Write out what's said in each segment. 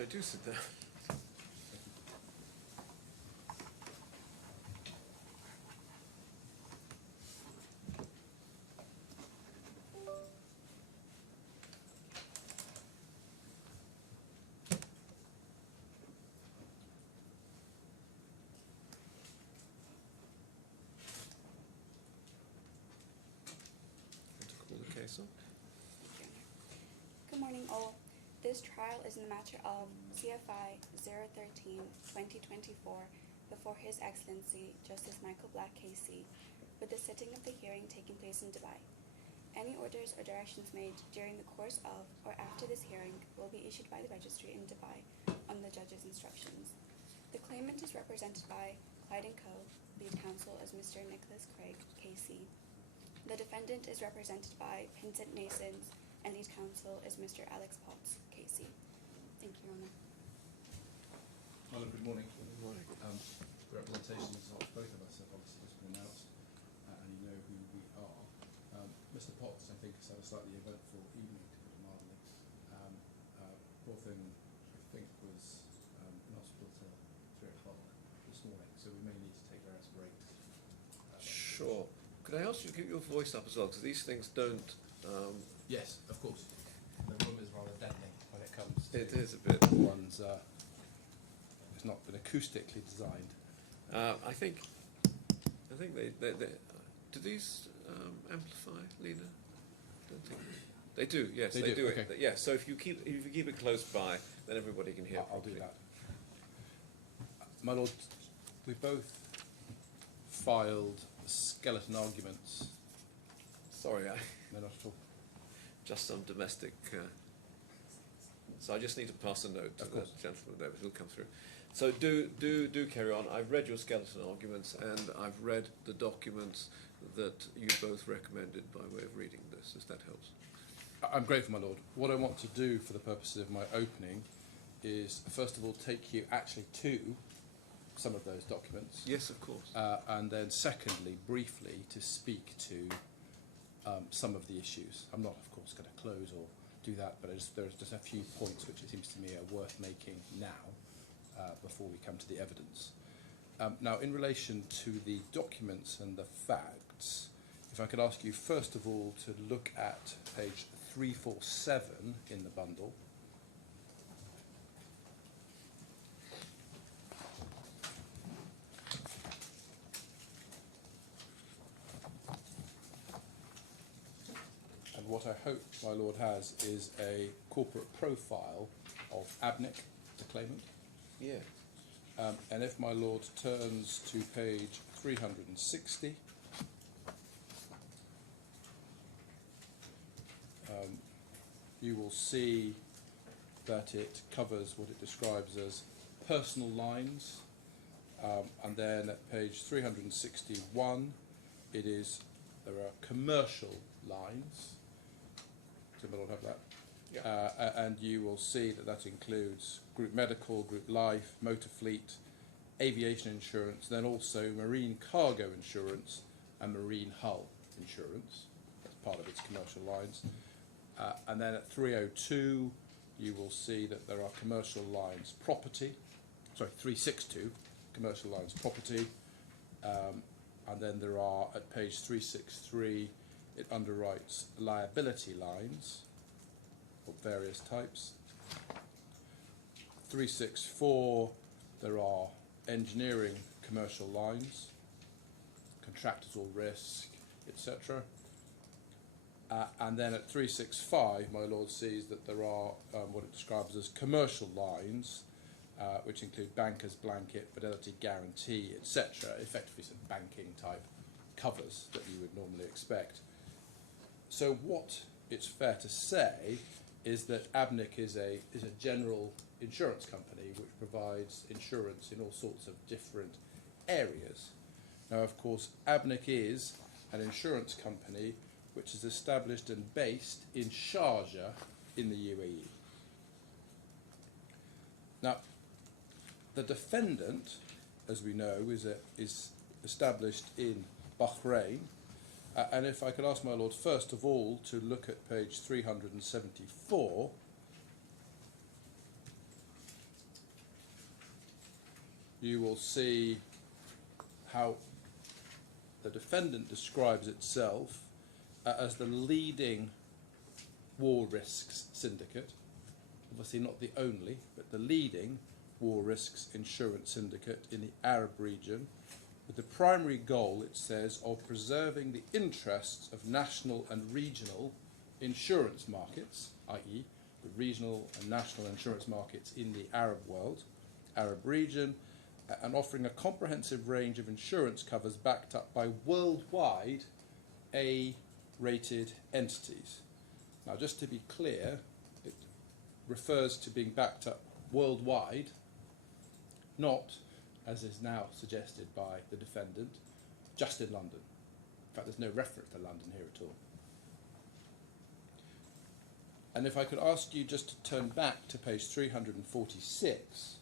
I do sit there. Call the case up. Good morning, all. This trial is in the matter of CFI 013-2024 before His Excellency Justice Michael Black KC, with the sitting of the hearing taking place in Dubai. Any orders or directions made during the course of or after this hearing will be issued by the registry in Dubai on the judge's instructions. The claimant is represented by Clyde & Co. Lead counsel as Mr. Nicholas Craig KC. The defendant is represented by Pinsent Masons, and lead counsel is Mr. Alex Potts, KC. Thank you, Your Honour. Hello, good morning. Good morning. Representations of both of us have obviously just been announced, and you know who we are. Mr. Potts, I think, has had a slightly eventful evening, to put it mildly. Poor thing, I think, was in hospital till 3 o'clock this morning, so we may need to take various breaks. Sure. Could I ask you to keep your voice up as well, because these things don't... Yes, of course. The room is rather deadening when it comes to It is a bit. one's. It's not been acoustically designed. I think they do these amplify, Lena? Don't think they do. Yes, They they do, do okay. it. Yes. So if you keep it close by, then everybody can hear. I'll do properly. that. My Lord, we both filed skeleton arguments. Sorry, No, not at all. just some domestic. So I just need to pass a note to Of the course. gentleman there, who'll come through. So do carry on. I've read your skeleton arguments, and I've read the documents that you both recommended by way of reading this, if that helps. I'm grateful, my Lord. What I want to do for the purposes of my opening is, first of all, take you actually to some of those documents. Yes, of course. And then secondly, briefly, to speak to some of the issues. I'm not, of course, going to close or do that, but there's just a few points which it seems to me are worth making now before we come to the evidence. Now, in relation to the documents and the facts, if I could ask you, first of all, to look at page 347 in the bundle. And what I hope my Lord has is a corporate profile of Abnick, the claimant. Yeah. And if my Lord turns to page 360, you will see that it covers what it describes as personal lines, and then at page 361 there are commercial lines. Does my Lord have that? Yeah. And you will see that that includes group medical, group life, motor fleet, aviation insurance, then also marine cargo insurance and marine hull insurance. That's part of its commercial lines. And then at 302, you will see that there are commercial lines property. Sorry, 362, commercial lines property. And then there are, at page 363, it underwrites liability lines of various types. 364, there are engineering commercial lines, contractors or risk, etc. And then at 365, my Lord sees that there are what it describes as commercial lines, which include bankers blanket, fidelity guarantee, etc. Effectively some banking type covers that you would normally expect. So what it's fair to say is that Abnick is a general insurance company which provides insurance in all sorts of different areas. Now, of course, Abnick is an insurance company which is established and based in Sharjah in the UAE. Now, the defendant, as we know, is established in Bahrain. And if I could ask my Lord, first of all, to look at page 374, you will see how the defendant describes itself as the leading war risks syndicate. Obviously not the only, but the leading war risks insurance syndicate in the Arab region, with the primary goal, it says, of preserving the interests of national and regional insurance markets, i.e. the regional and national insurance markets in the Arab world, Arab region, and offering a comprehensive range of insurance covers backed up by worldwide A-rated entities. Now, just to be clear, it refers to being backed up worldwide, not, as is now suggested by the defendant, just in London. In fact, there's no reference to London here at all. And if I could ask you just to turn back to page 346,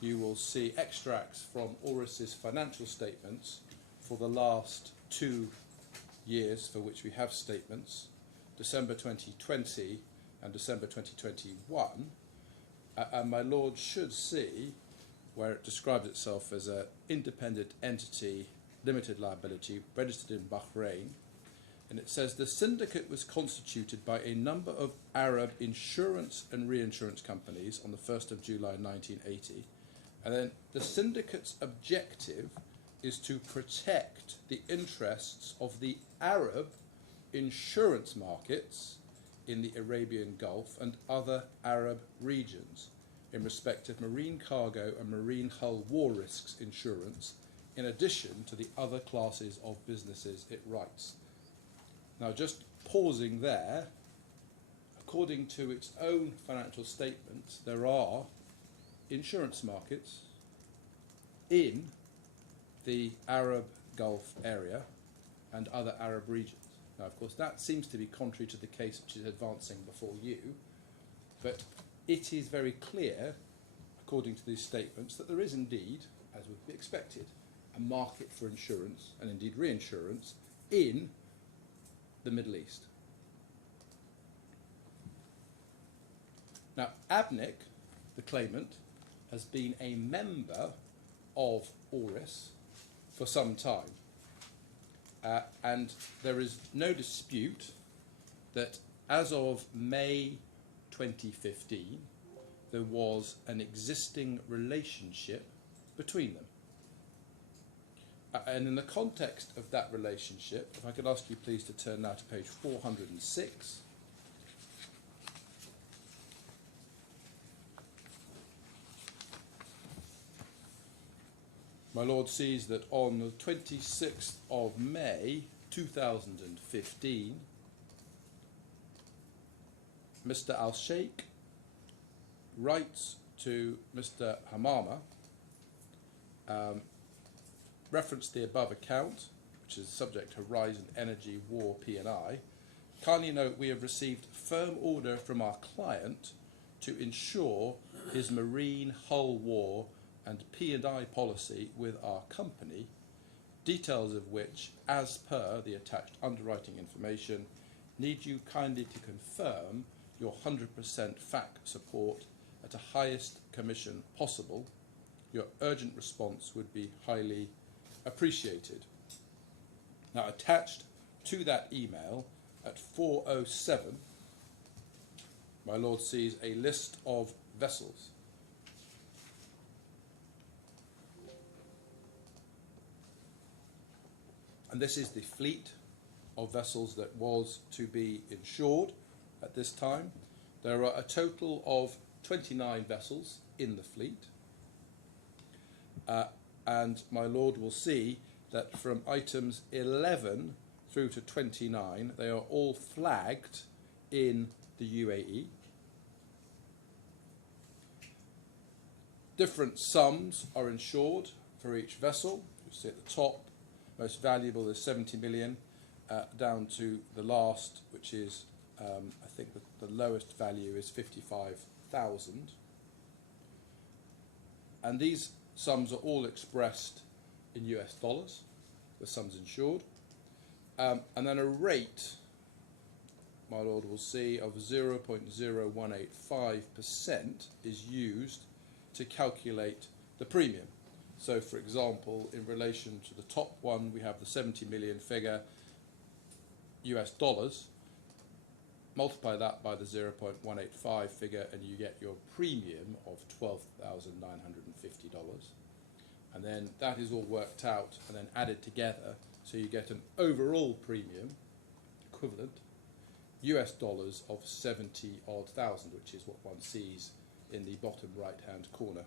you will see extracts from Auris's financial statements for the last 2 years for which we have statements, December 2020 and December 2021. And my Lord should see where it describes itself as an independent entity, limited liability, registered in Bahrain. And it says the syndicate was constituted by a number of Arab insurance and reinsurance companies on the 1st of July 1980. And then the syndicate's objective is to protect the interests of the Arab insurance markets in the Arabian Gulf and other Arab regions in respect of marine cargo and marine hull war risks insurance, in addition to the other classes of businesses it writes. Now, just pausing there, according to its own financial statements, there are insurance markets in the Arab Gulf area and other Arab regions. Now, of course, that seems to be contrary to the case which is advancing before you, but it is very clear, according to these statements, that there is indeed, as would be expected, a market for insurance and indeed reinsurance in the Middle East. Now, ABNIC, the claimant, has been a member of Auris for some time. And there is no dispute that as of May 2015, there was an existing relationship between them. And in the context of that relationship, if I could ask you please to turn now to page 406. My Lord sees that on the 26th of May 2015, Mr. Al-Sheikh writes to Mr. Hamama, reference the above account, which is subject Horizon Energy War P&I. Kindly note we have received firm order from our client to ensure his marine hull war and P&I policy with our company, details of which, as per the attached underwriting information, need you kindly to confirm your 100% FAC support at a highest commission possible. Your urgent response would be highly appreciated. Now, attached to that email at 4:07, my Lord sees a list of vessels. And this is the fleet of vessels that was to be insured at this time. There are a total of 29 vessels in the fleet. And my Lord will see that from items 11 through to 29, they are all flagged in the UAE. Different sums are insured for each vessel. You see at the top, most valuable is 70 million, down to the last, which is, I think the lowest value is 55,000. And these sums are all expressed in US dollars, the sums insured. And then a rate, my Lord will see, of 0.0185% is used to calculate the premium. So, for example, in relation to the top one, we have the 70 million figure, US dollars. Multiply that by the 0.185 figure and you get your premium of $12,950. And then that is all worked out and then added together, so you get an overall premium equivalent US dollars of 70 odd thousand, which is what one sees in the bottom right hand corner.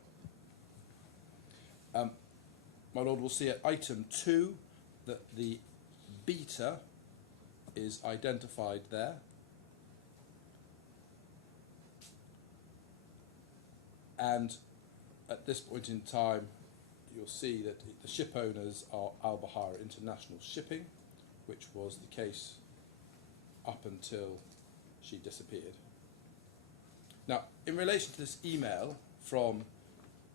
My Lord will see at item 2 that the beta is identified there. And at this point in time, you'll see that the ship owners are Buhaira International Shipping, which was the case up until she disappeared. Now, in relation to this email from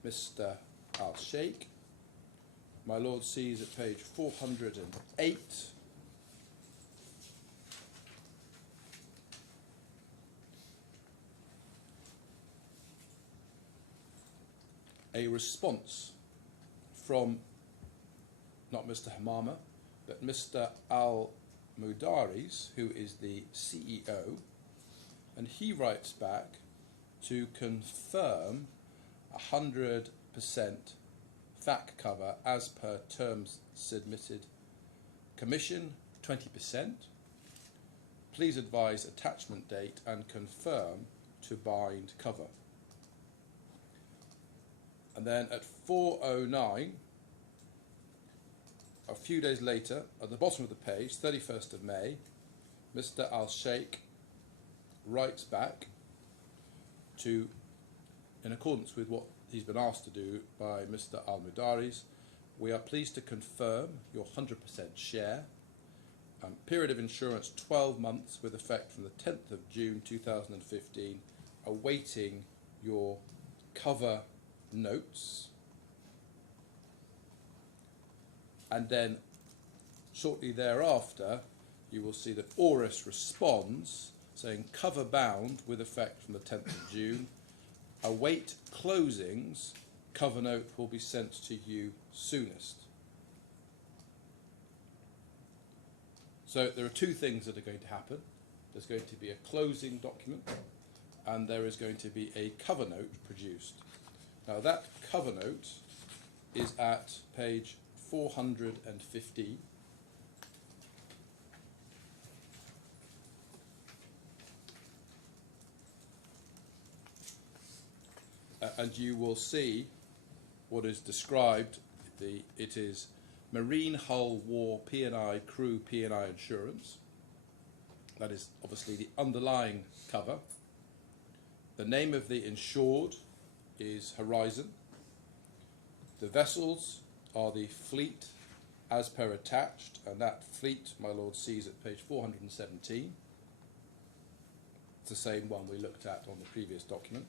Mr. Al-Sheikh, my Lord sees at page 408 a response from not Mr. Hamama, but Mr. Al-Mudaris, who is the CEO, and he writes back to confirm 100% FAC cover as per terms submitted. Commission 20%. Please advise attachment date and confirm to bind cover. And then at 4:09, a few days later, at the bottom of the page, 31st of May, Mr. Al-Sheikh writes back to, in accordance with what he's been asked to do by Mr. Al-Mudaris, we are pleased to confirm your 100% share. Period of insurance 12 months with effect from the 10th of June 2015, awaiting your cover notes. And then shortly thereafter you will see that Auris responds saying cover bound with effect from the 10th of June, await closings, cover note will be sent to you soonest. So there are two things that are going to happen. There's going to be a closing document and there is going to be a cover note produced. Now that cover note is at page 450. And you will see what is described. It is Marine Hull War P&I Crew P&I Insurance. That is obviously the underlying cover. The name of the insured is Horizon. The vessels are the fleet as per attached, and that fleet, my Lord sees at page 417. It's the same one we looked at on the previous document.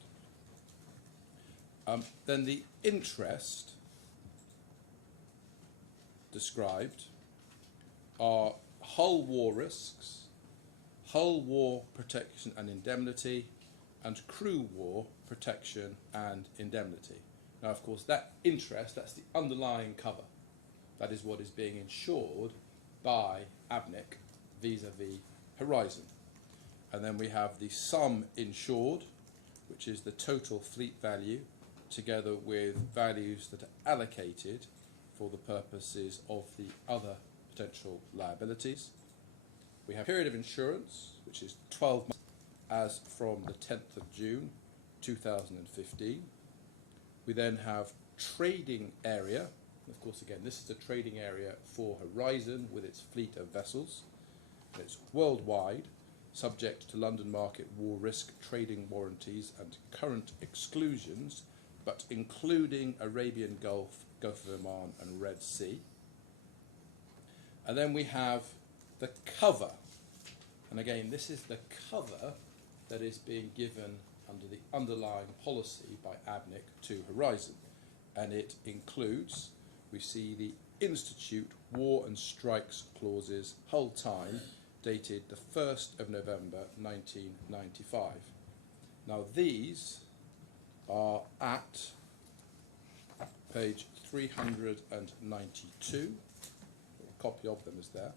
Then the interest described are hull war risks, hull war protection and indemnity, and crew war protection and indemnity. Now, of course, that interest, that's the underlying cover. That is what is being insured by ABNIC vis-à-vis Horizon. And then we have the sum insured, which is the total fleet value, together with values that are allocated for the purposes of the other potential liabilities. We have period of insurance, which is 12 months as from the 10th of June 2015. We then have trading area. Of course, again, this is the trading area for Horizon with its fleet of vessels. It's worldwide, subject to London Market war risk trading warranties and current exclusions, but including Arabian Gulf, Gulf of Oman and Red Sea. And then we have the cover. And again, this is the cover that is being given under the underlying policy by ABNIC to Horizon. And it includes, we see the Institute War and Strikes clauses, hull time, dated the 1st of November 1995. Now these are at page 392. A copy of them is there.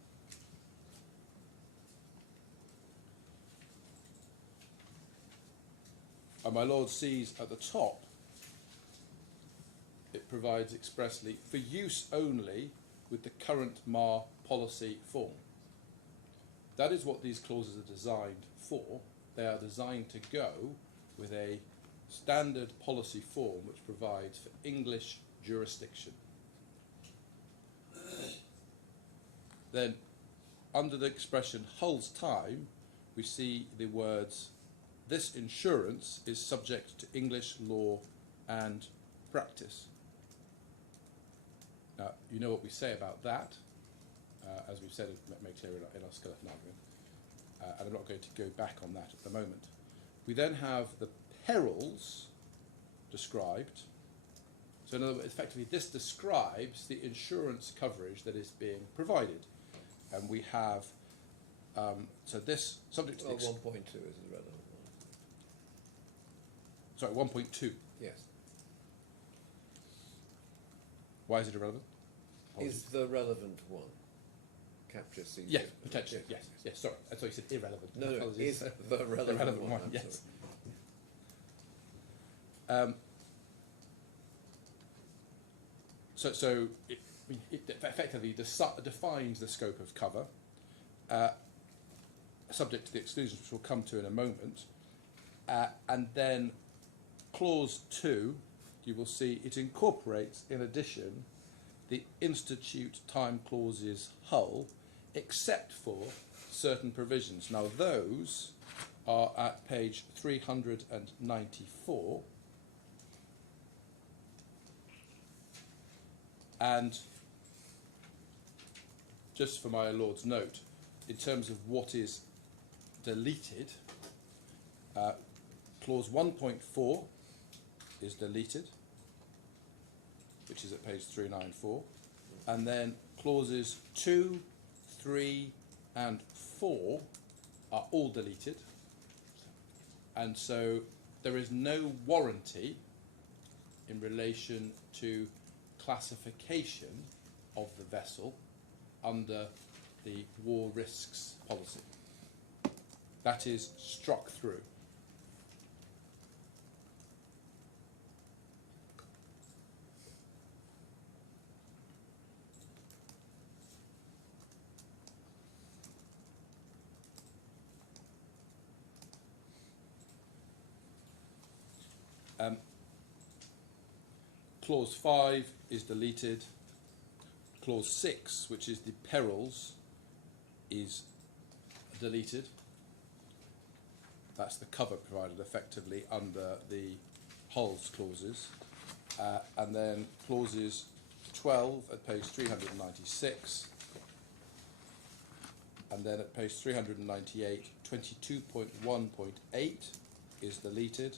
And my Lord sees at the top, it provides expressly for use only with the current MAR policy form. That is what these clauses are designed for. They are designed to go with a standard policy form which provides for English jurisdiction. Then, under the expression holds time, we see the words, this insurance is subject to English law and practice. Now, you know what we say about that, as we've said, made clear in our skeleton argument, and I'm not going to go back on that at the moment. We then have the perils described. So in other words, effectively, this describes the insurance coverage that is being provided. And we have, so this, subject to the... 1.2 is the relevant one. Sorry, 1.2. Yes. Why is it irrelevant? Is the relevant one. Capture C. Yeah, potentially, yes, sorry. I thought you said irrelevant. No, Apologies. is the relevant one, yes. So it effectively defines the scope of cover, subject to the exclusions which we'll come to in a moment, and then clause 2, you will see it incorporates in addition the institute time clauses hull, except for certain provisions. Now those are at page 394. And just for my Lord's note, in terms of what is deleted, clause 1.4 is deleted, which is at page 394, and then clauses 2, 3 and 4 are all deleted, and so there is no warranty in relation to classification of the vessel under the war risks policy. That is struck through. Clause 5 is deleted. Clause 6, which is the perils, is deleted. That's the cover provided effectively under the hulls clauses. And then clauses 12 at page 396, and then at page 398, 22.1.8 is deleted,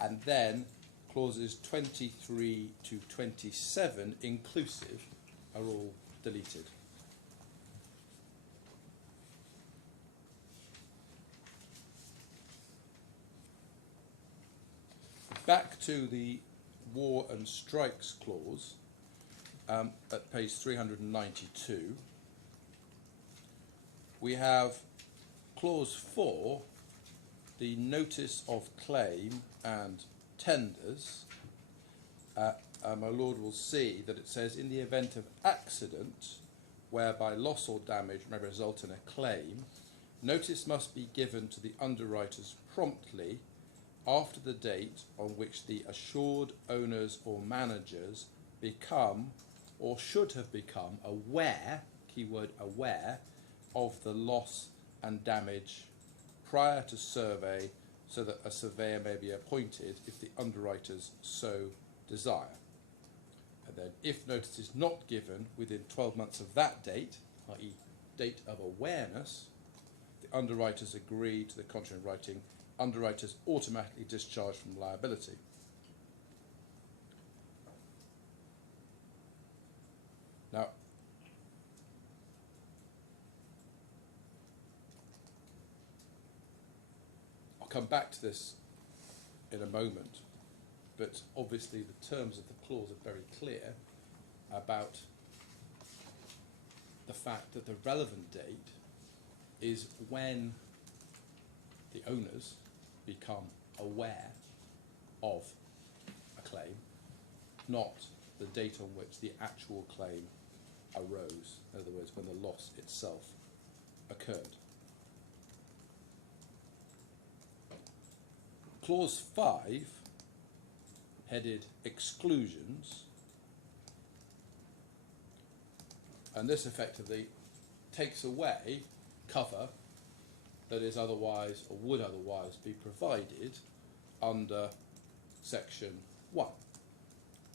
and then clauses 23 to 27 inclusive are all deleted. Back to the War and Strikes clause at page 392, we have clause 4, the notice of claim and tenders. My Lord will see that it says, in the event of accident whereby loss or damage may result in a claim, notice must be given to the underwriters promptly after the date on which the assured owners or managers become or should have become aware, keyword aware, of the loss and damage prior to survey, so that a surveyor may be appointed if the underwriters so desire. And then if notice is not given within 12 months of that date, i.e. date of awareness, the underwriters agree to the contrary in writing, underwriters automatically discharged from liability. Now, I'll come back to this in a moment, but obviously the terms of the clause are very clear about the fact that the relevant date is when the owners become aware of a claim, not the date on which the actual claim arose, in other words, when the loss itself occurred. Clause 5, headed exclusions, and this effectively takes away cover that is otherwise or would otherwise be provided under section 1.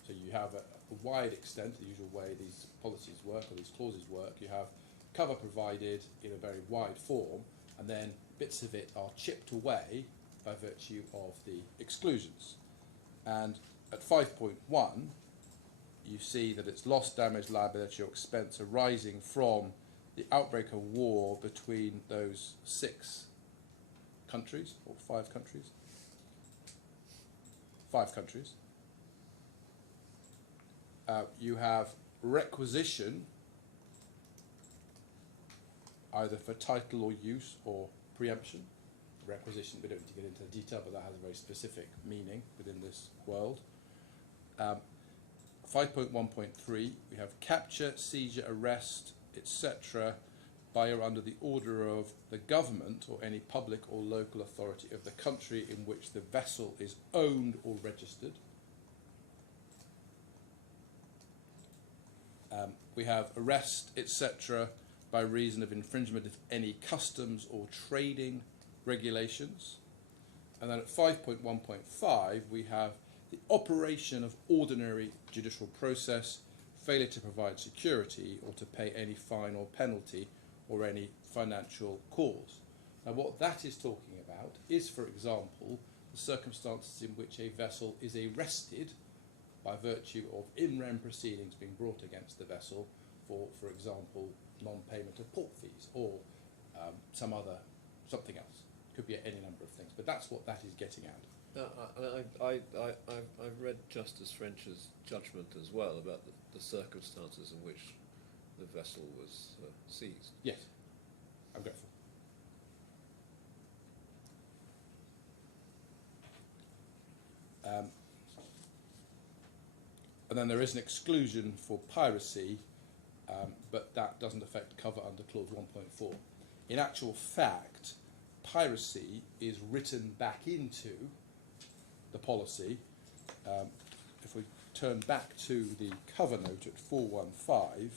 So you have a wide extent, the usual way these policies work or these clauses work, you have cover provided in a very wide form, and then bits of it are chipped away by virtue of the exclusions. And at 5.1, you see that it's loss, damage, liability or expense arising from the outbreak of war between those 6 countries, or 5 countries. 5 countries. You have requisition, either for title or use or preemption. Requisition, we don't need to get into the detail, but that has a very specific meaning within this world. 5.1.3, we have capture, seizure, arrest, etc. by or under the order of the government or any public or local authority of the country in which the vessel is owned or registered. We have arrest, etc. by reason of infringement of any customs or trading regulations. And then at 5.1.5 we have the operation of ordinary judicial process, failure to provide security or to pay any fine or penalty or any financial cause. Now what that is talking about is, for example, the circumstances in which a vessel is arrested by virtue of in rem proceedings being brought against the vessel for example, non-payment of port fees or something else. Could be any number of things, but that's what that is getting at. Now, I've read Justice French's judgment as well about the circumstances in which the vessel was seized. Yes, I'm grateful. And then there is an exclusion for piracy, but that doesn't affect cover under clause 1.4. In actual fact, piracy is written back into the policy. If we turn back to the cover note at 415,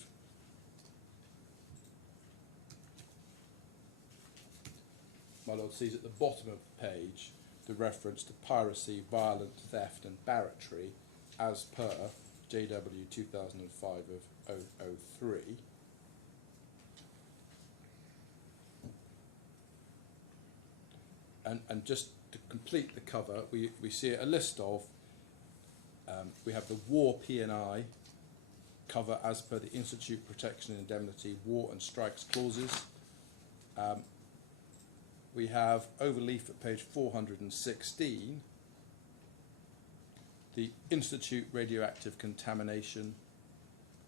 my Lord sees at the bottom of the page the reference to piracy, violent theft and barratry as per JW 2005 of 003. And just to complete the cover, we see a list of, we have the war P&I cover as per the Institute Protection and Indemnity War and Strikes clauses. We have overleaf at page 416, the Institute Radioactive Contamination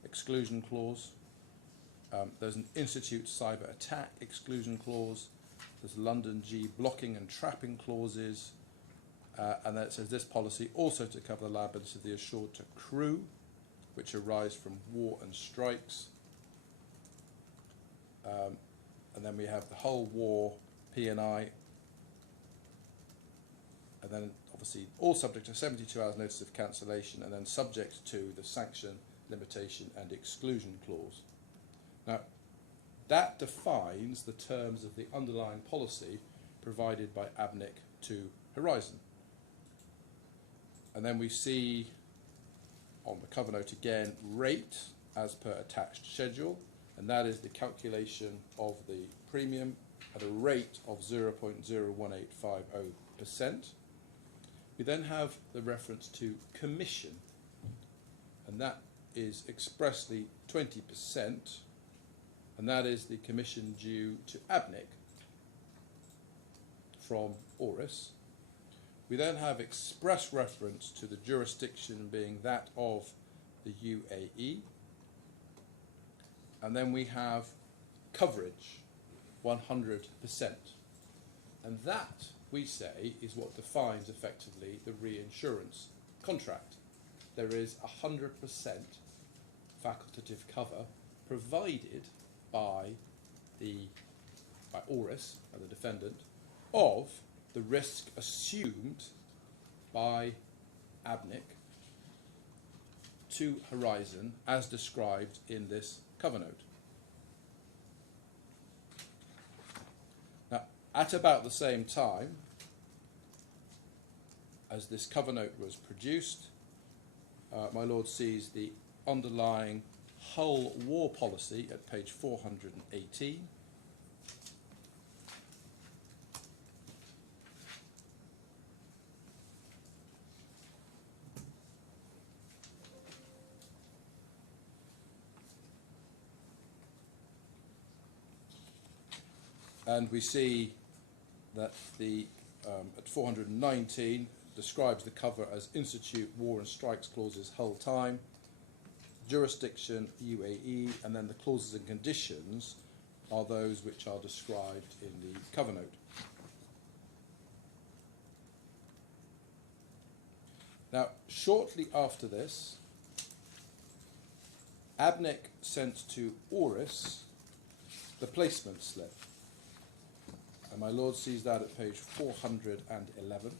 exclusion clause. There's an Institute Cyber Attack exclusion clause. There's London G blocking and trapping clauses. And then it says this policy also to cover the liability of the assured to crew, which arise from war and strikes. And then we have the whole war P&I. And then obviously all subject to 72 hours notice of cancellation, and then subject to the sanction, limitation and exclusion clause. Now, that defines the terms of the underlying policy provided by ABNIC to Horizon. And then we see on the cover note again, rate as per attached schedule, and that is the calculation of the premium at a rate of 0.01850%. We then have the reference to commission, and that is expressly 20%, and that is the commission due to ABNIC from ORIS. We then have express reference to the jurisdiction being that of the UAE. And then we have coverage, 100%. And that, we say, is what defines effectively the reinsurance contract. There is 100% facultative cover provided by ORIS and the defendant of the risk assumed by ABNIC to Horizon as described in this cover note. Now, at about the same time as this cover note was produced, my Lord sees the underlying Hull war policy at page 418. And we see that the at 419 describes the cover as institute war and strikes clauses Hull time, jurisdiction UAE, and then the clauses and conditions are those which are described in the cover note. Now, shortly after this, ABNIC sent to ORIS the placement slip. And my Lord sees that at page 411.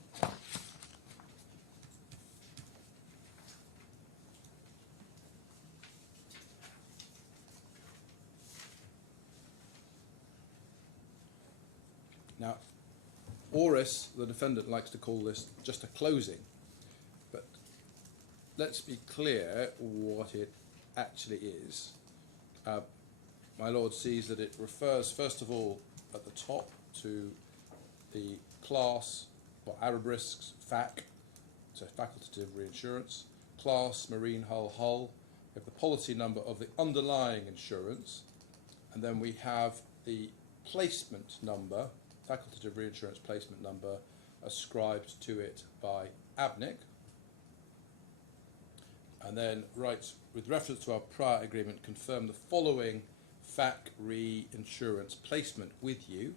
Now, ORIS, the defendant, likes to call this just a closing. But let's be clear what it actually is. My Lord sees that it refers, first of all, at the top to the class, or Arab risks, FAC, so facultative reinsurance, class, marine hull, hull. We have the policy number of the underlying insurance, and then we have the placement number, facultative reinsurance placement number, ascribed to it by ABNIC, and then writes, with reference to our prior agreement, confirm the following FAC reinsurance placement with you.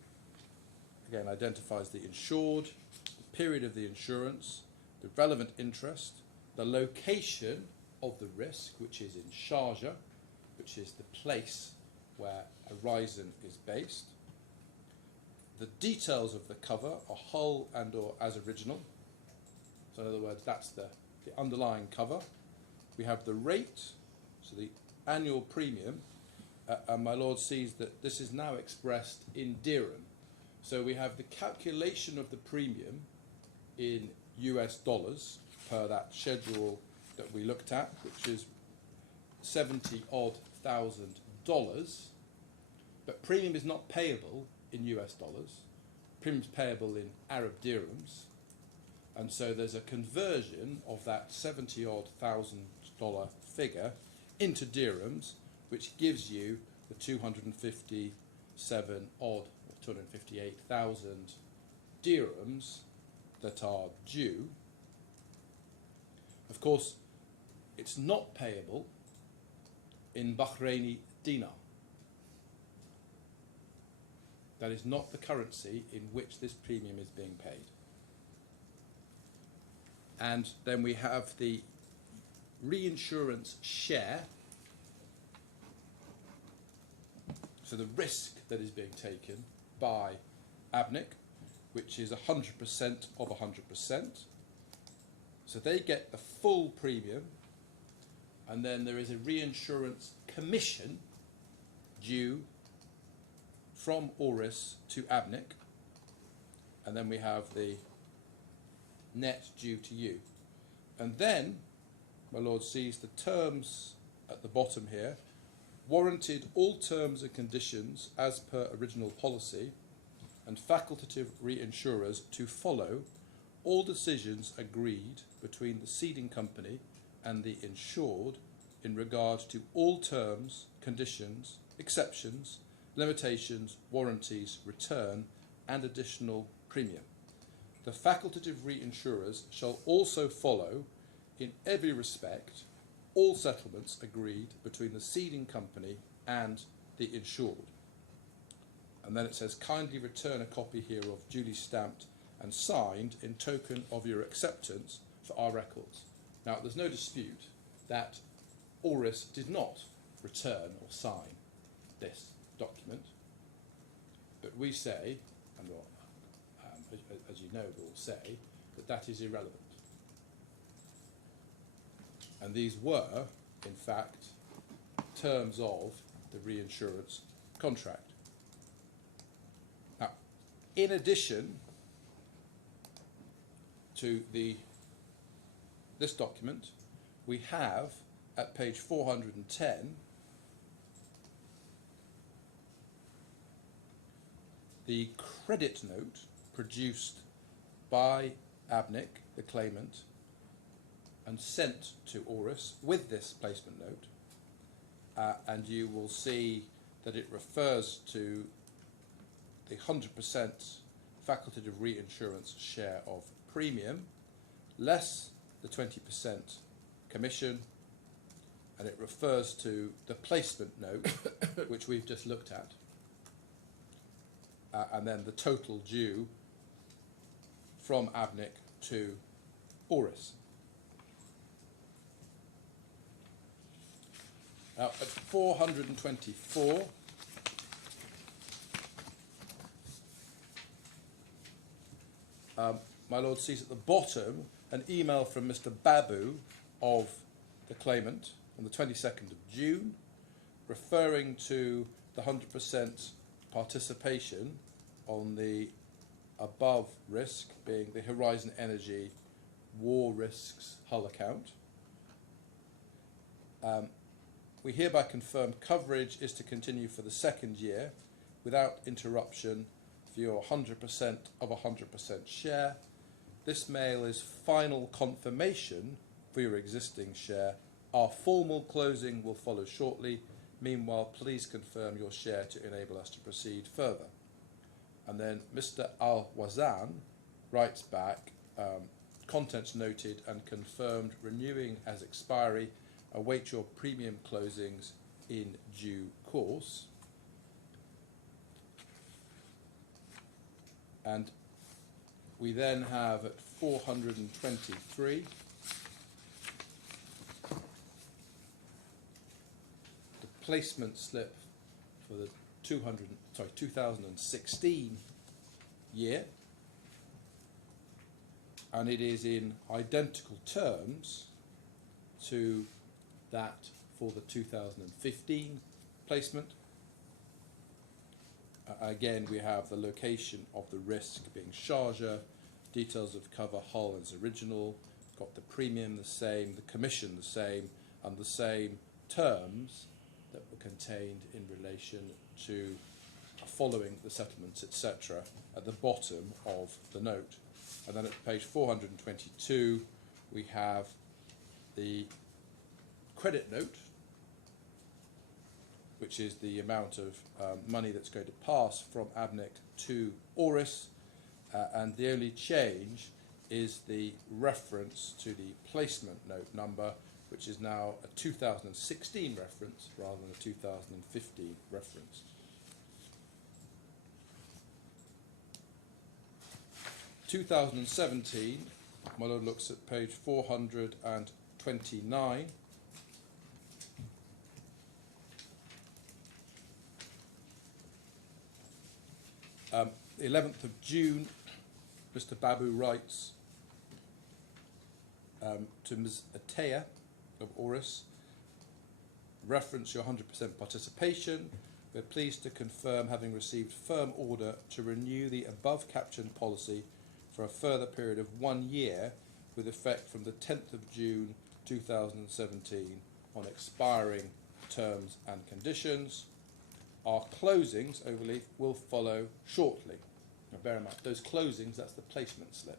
Again, identifies the insured, the period of the insurance, the relevant interest, the location of the risk, which is in Sharjah, which is the place where Horizon is based. The details of the cover are Hull and or as original. So in other words, that's the underlying cover. We have the rate, so the annual premium, and my Lord sees that this is now expressed in dirham. So we have the calculation of the premium in US dollars per that schedule that we looked at, which is $70,000, but premium is not payable in US dollars. Premium is payable in Arab dirhams, and so there's a conversion of that $70,000 figure into dirhams, which gives you the 257 odd, 258,000 dirhams that are due. Of course, it's not payable in Bahraini dinar. That is not the currency in which this premium is being paid. And then we have the reinsurance share, so the risk that is being taken by ABNIC, which is 100% of 100%. So they get the full premium, and then there is a reinsurance commission due from ORIS to ABNIC, and then we have the net due to you. And then, my Lord sees the terms at the bottom here, warranted all terms and conditions as per original policy, and facultative reinsurers to follow all decisions agreed between the ceding company and the insured in regard to all terms, conditions, exceptions, limitations, warranties, return, and additional premium. the facultative reinsurers shall also follow, in every respect, all settlements agreed between the ceding company and the insured. And then it says, kindly return a copy hereof duly stamped and signed in token of your acceptance for our records. Now, there's no dispute that Auris did not return or sign this document, but we say, and as you know, we'll say, that that is irrelevant. And these were, in fact, terms of the reinsurance contract. Now, in addition to this document, we have at page 410 the credit note produced by Abnick, the claimant, and sent to Auris with this placement note, and you will see that it refers to the 100% facultative reinsurance share of premium, less the 20% commission, and it refers to the placement note, which we've just looked at, and then the total due from Abnick to Auris. Now, at 424, my Lord sees at the bottom an email from Mr. Babu of the claimant on the 22nd of June, referring to the 100% participation on the above risk, being the Horizon Energy War Risks Hull account. We hereby confirm coverage is to continue for the second year without interruption for your 100% of 100% share. This mail is final confirmation for your existing share. Our formal closing will follow shortly. Meanwhile, please confirm your share to enable us to proceed further. And then Mr. Al-Wazan writes back, contents noted and confirmed, renewing as expiry. Await your premium closings in due course. And we then have at 423 the placement slip for the 2016 year, and it is in identical terms to that for the 2015 placement. Again, we have the location of the risk being Sharjah, details of cover Hull as original, got the premium the same, the commission the same, and the same terms that were contained in relation to following the settlements, etc., at the bottom of the note. And then at page 422, we have the credit note, which is the amount of money that's going to pass from Abnick to Auris, and the only change is the reference to the placement note number, which is now a 2016 reference rather than a 2015 reference. (2017), my Lord looks at page 429. The 11th of June, Mr. Babu writes to Ms. Atea of Auris, reference your 100% participation. We're pleased to confirm having received firm order to renew the above captioned policy for a further period of 1 year with effect from the 10th of June 2017 on expiring terms and conditions. Our closings, overleaf, will follow shortly. Now bear in mind, those closings, that's the placement slip.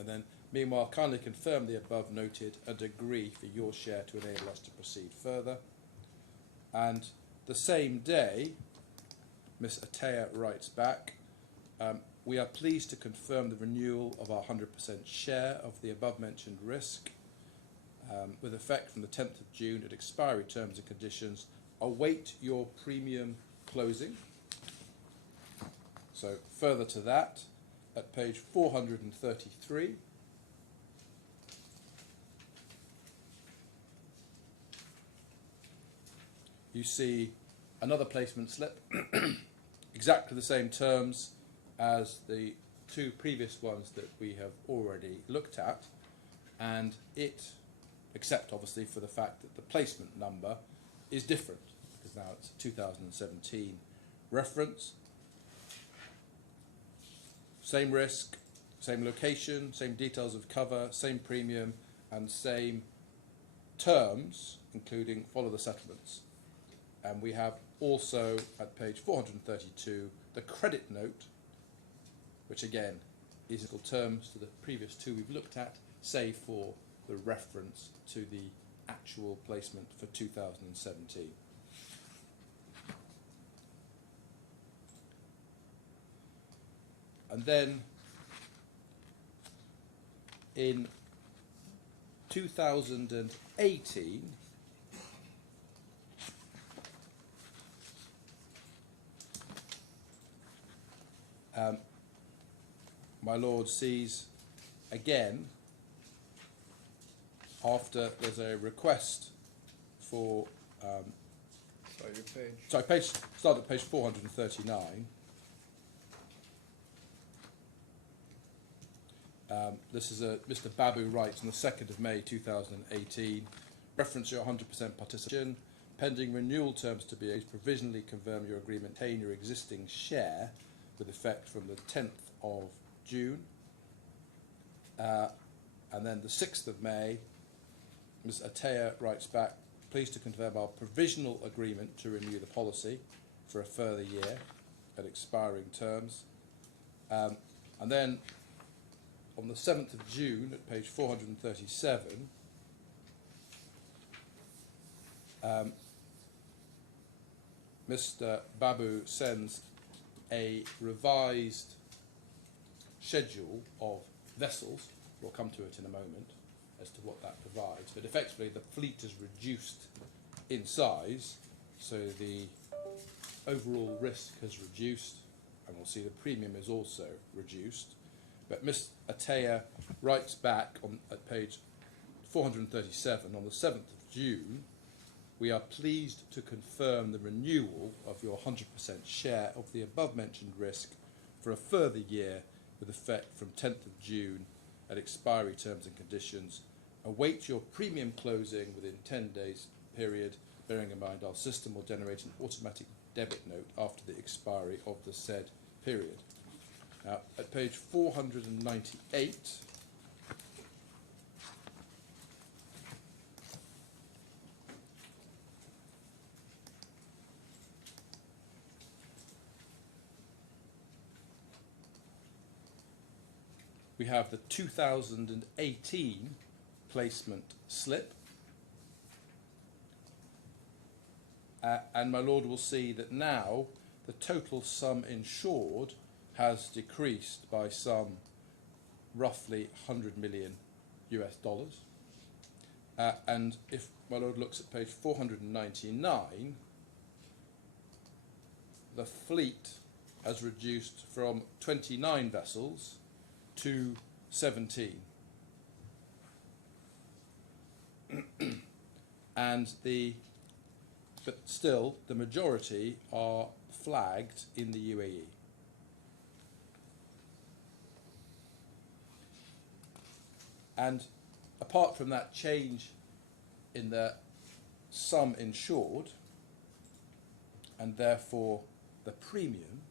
And then, meanwhile, kindly confirm the above noted and agree for your share to enable us to proceed further. And the same day, Miss Atea writes back, we are pleased to confirm the renewal of our 100% share of the above-mentioned risk with effect from the 10th of June at expiry terms and conditions. Await your premium closing. So further to that, at page 433, you see another placement slip, exactly the same terms as the two previous ones that we have already looked at, and it, except obviously for the fact that the placement number is different, because now it's a 2017 reference. Same risk, same location, same details of cover, same premium, and same terms, including follow the settlements. And we have also at page 432 the credit note, which again is equal terms to the previous two we've looked at, save for the reference to the actual placement for 2017. And then in 2018, my Lord sees again, after there's a request for start at page 439. This is Mr. Babu writes on the 2nd of May 2018, reference your 100% participation, pending renewal terms to be provisionally confirm your agreement, retain your existing share with effect from the 10th of June. And then the 6th of May, Ms. Atea writes back, pleased to confirm our provisional agreement to renew the policy for a further year at expiring terms. And then on the 7th of June at page 437, Mr. Babu sends a revised schedule of vessels. We'll come to it in a moment as to what that provides, but effectively the fleet is reduced in size, so the overall risk has reduced, and we'll see the premium is also reduced. But Ms. Atea writes back at page 437 on the 7th of June, we are pleased to confirm the renewal of your 100% share of the above-mentioned risk for a further year with effect from 10th of June at expiry terms and conditions. Await your premium closing within 10 days period, bearing in mind our system will generate an automatic debit note after the expiry of the said period. Now, at page 498, we have the 2018 placement slip, and my Lord will see that now the total sum insured has decreased by some roughly 100 million US dollars. And if my Lord looks at page 499, the fleet has reduced from 29 vessels to 17. But still, the majority are flagged in the UAE. And apart from that change in the sum insured, and therefore the premium,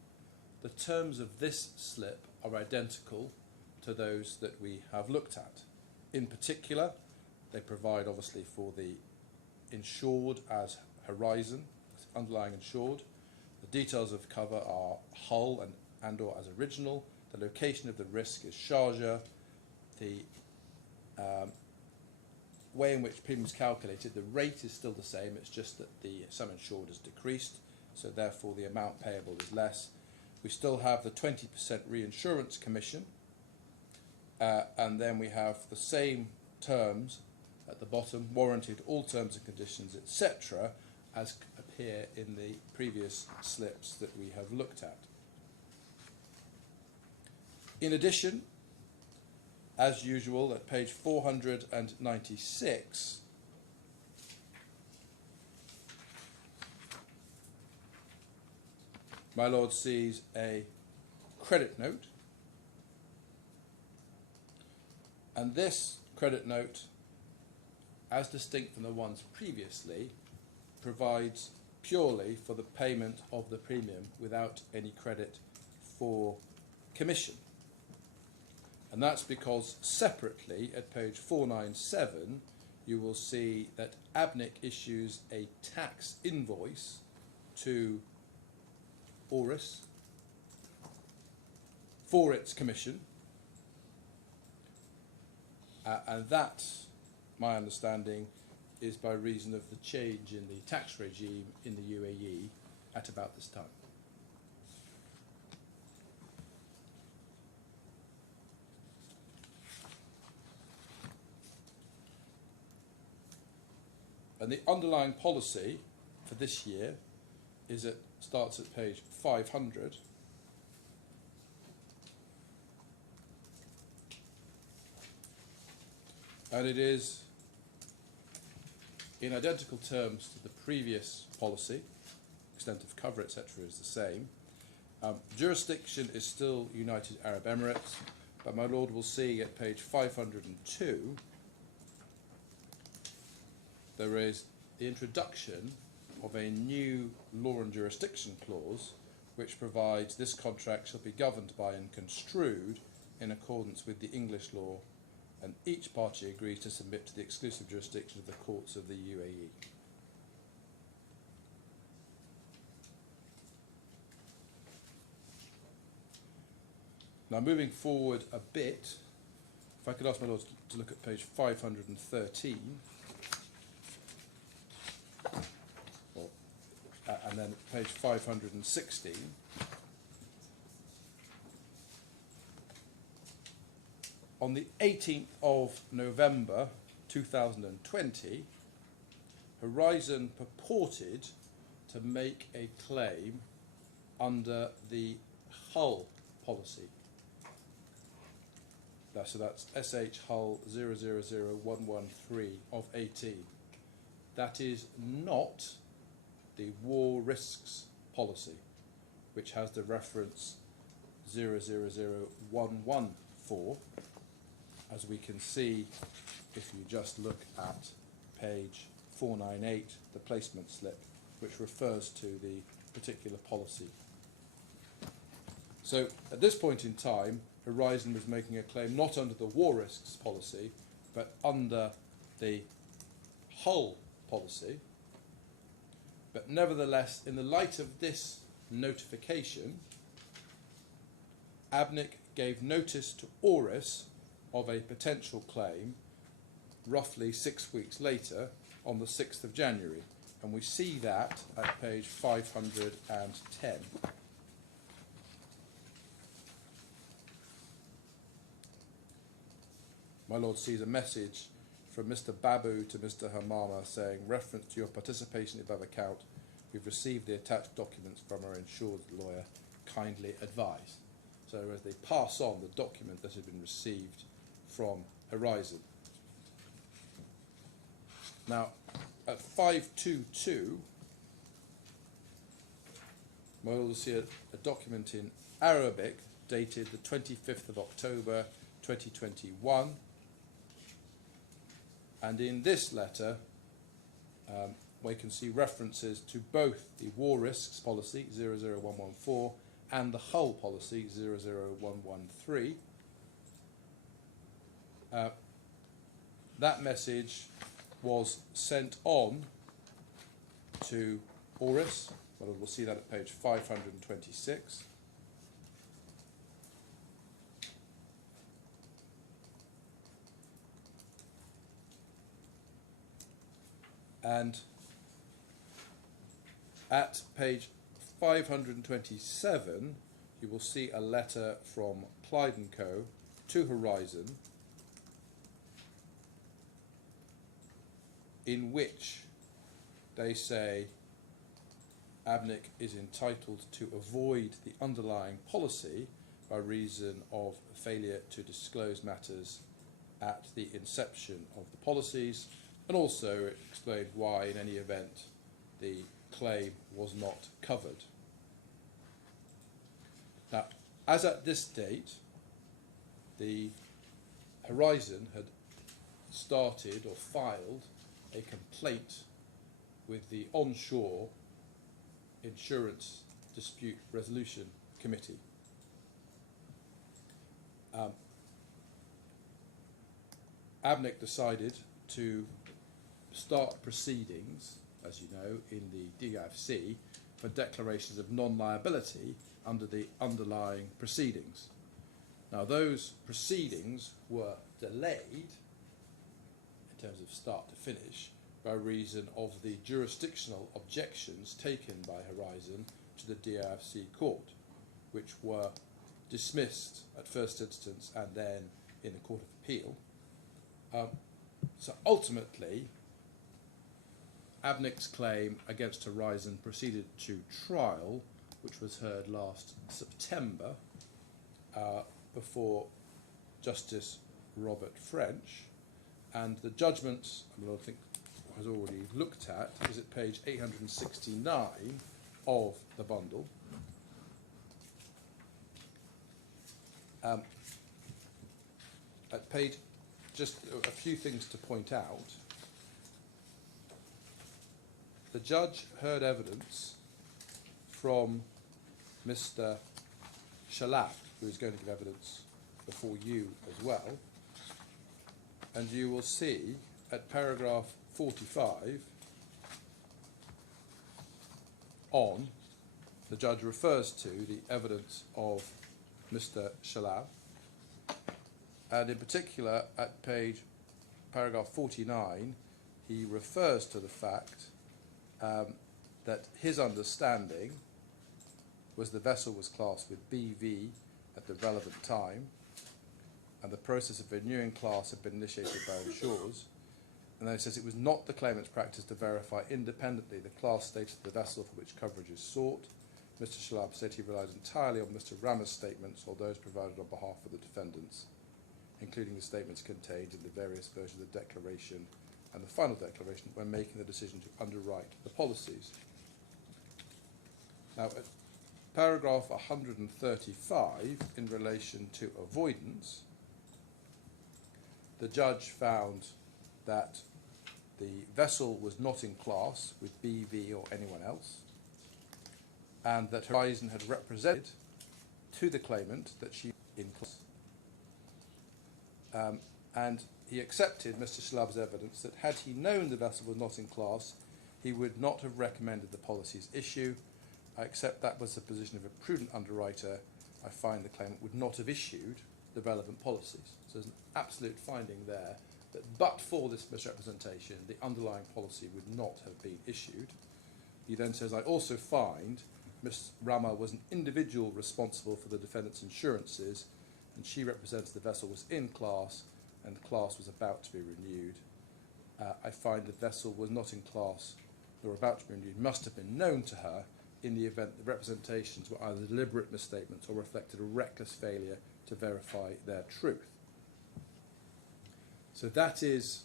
the terms of this slip are identical to those that we have looked at. In particular, they provide obviously for the insured as Horizon, underlying insured. The details of cover are hull and or as original. The location of the risk is Sharjah. The way in which premium is calculated, the rate is still the same, it's just that the sum insured has decreased, so therefore the amount payable is less. We still have the 20% reinsurance commission, and then we have the same terms at the bottom, warranted all terms and conditions, etc., as appear in the previous slips that we have looked at. In addition, as usual, at page 496, my Lord sees a credit note, and this credit note, as distinct from the ones previously, provides purely for the payment of the premium without any credit for commission. And that's because separately at page 497 you will see that ABNIC issues a tax invoice to Auris for its commission, and that, my understanding, is by reason of the change in the tax regime in the UAE at about this time. And the underlying policy for this year starts at page 500. And it is in identical terms to the previous policy. Extent of cover, etc., is the same. Jurisdiction is still United Arab Emirates, but my Lord will see at page 502 there is the introduction of a new law and jurisdiction clause which provides this contract shall be governed by and construed in accordance with the English law, and each party agrees to submit to the exclusive jurisdiction of the courts of the UAE. Now, moving forward a bit, if I could ask my Lord to look at page 513, and then page 516. On the 18th of November 2020, Horizon purported to make a claim under the Hull policy. So that's SH Hull 000113 of 18. That is not the war risks policy, which has the reference 000114, as we can see if you just look at page 498, the placement slip, which refers to the particular policy. So at this point in time, Horizon was making a claim not under the war risks policy, but under the Hull policy. But nevertheless, in the light of this notification, ABNIC gave notice to Auris of a potential claim roughly 6 weeks later, on the 6th of January. And we see that at page 510. My Lord sees a message from Mr. Babu to Mr. Hamama saying, reference to your participation in the above account, we've received the attached documents from our insured lawyer, kindly advise. So as they pass on the document that had been received from Horizon. Now, at 522, my Lord will see a document in Arabic dated the 25th of October 2021. And in this letter, we can see references to both the war risks policy 00114 and the Hull policy 00113. That message was sent on to Auris. Well, we'll see that at page 526. And at page 527, you will see a letter from Clyde & Co. to Horizon in which they say ABNIC is entitled to avoid the underlying policy by reason of failure to disclose matters at the inception of the policies, and also it explained why, in any event, the claim was not covered. Now, as at this date, the Horizon had started or filed a complaint with the onshore Insurance Dispute Resolution Committee. ABNIC decided to start proceedings, as you know, in the DFC for declarations of non-liability under the underlying proceedings. Now, those proceedings were delayed in terms of start to finish by reason of the jurisdictional objections taken by Horizon to the DIFC court, which were dismissed at first instance and then in the Court of Appeal. So ultimately, ABNIC's claim against Horizon proceeded to trial, which was heard last September before Justice Robert French, and the judgment, I think has already looked at, is at page 869 of the bundle. At page, just a few things to point out. The judge heard evidence from Mr. Shalaf, who is going to give evidence before you as well, and you will see at paragraph 45 on, the judge refers to the evidence of Mr. Shalaf, and in particular at paragraph 49 he refers to the fact that his understanding was the vessel was classed with BV at the relevant time, and the process of renewing class had been initiated by insurers. And then it says it was not the claimant's practice to verify independently the class status of the vessel for which coverage is sought. Mr. Shalab said he relied entirely on Mr. Rama's statements or those provided on behalf of the defendants, including the statements contained in the various versions of the declaration and the final declaration when making the decision to underwrite the policies. Now, at paragraph 135, in relation to avoidance, the judge found that the vessel was not in class with BV or anyone else, and that Horizon had represented to the claimant that she was in class. And he accepted Mr. Shalab's evidence that had he known the vessel was not in class, he would not have recommended the policy's issue. I accept that was the position of a prudent underwriter. I find the claimant would not have issued the relevant policies. So there's an absolute finding there that but for this misrepresentation, the underlying policy would not have been issued. He then says, I also find Ms. Rama was an individual responsible for the defendant's insurances, and she represents the vessel was in class and the class was about to be renewed. I find the vessel was not in class nor about to be renewed, must have been known to her in the event the representations were either deliberate misstatements or reflected a reckless failure to verify their truth. So that is,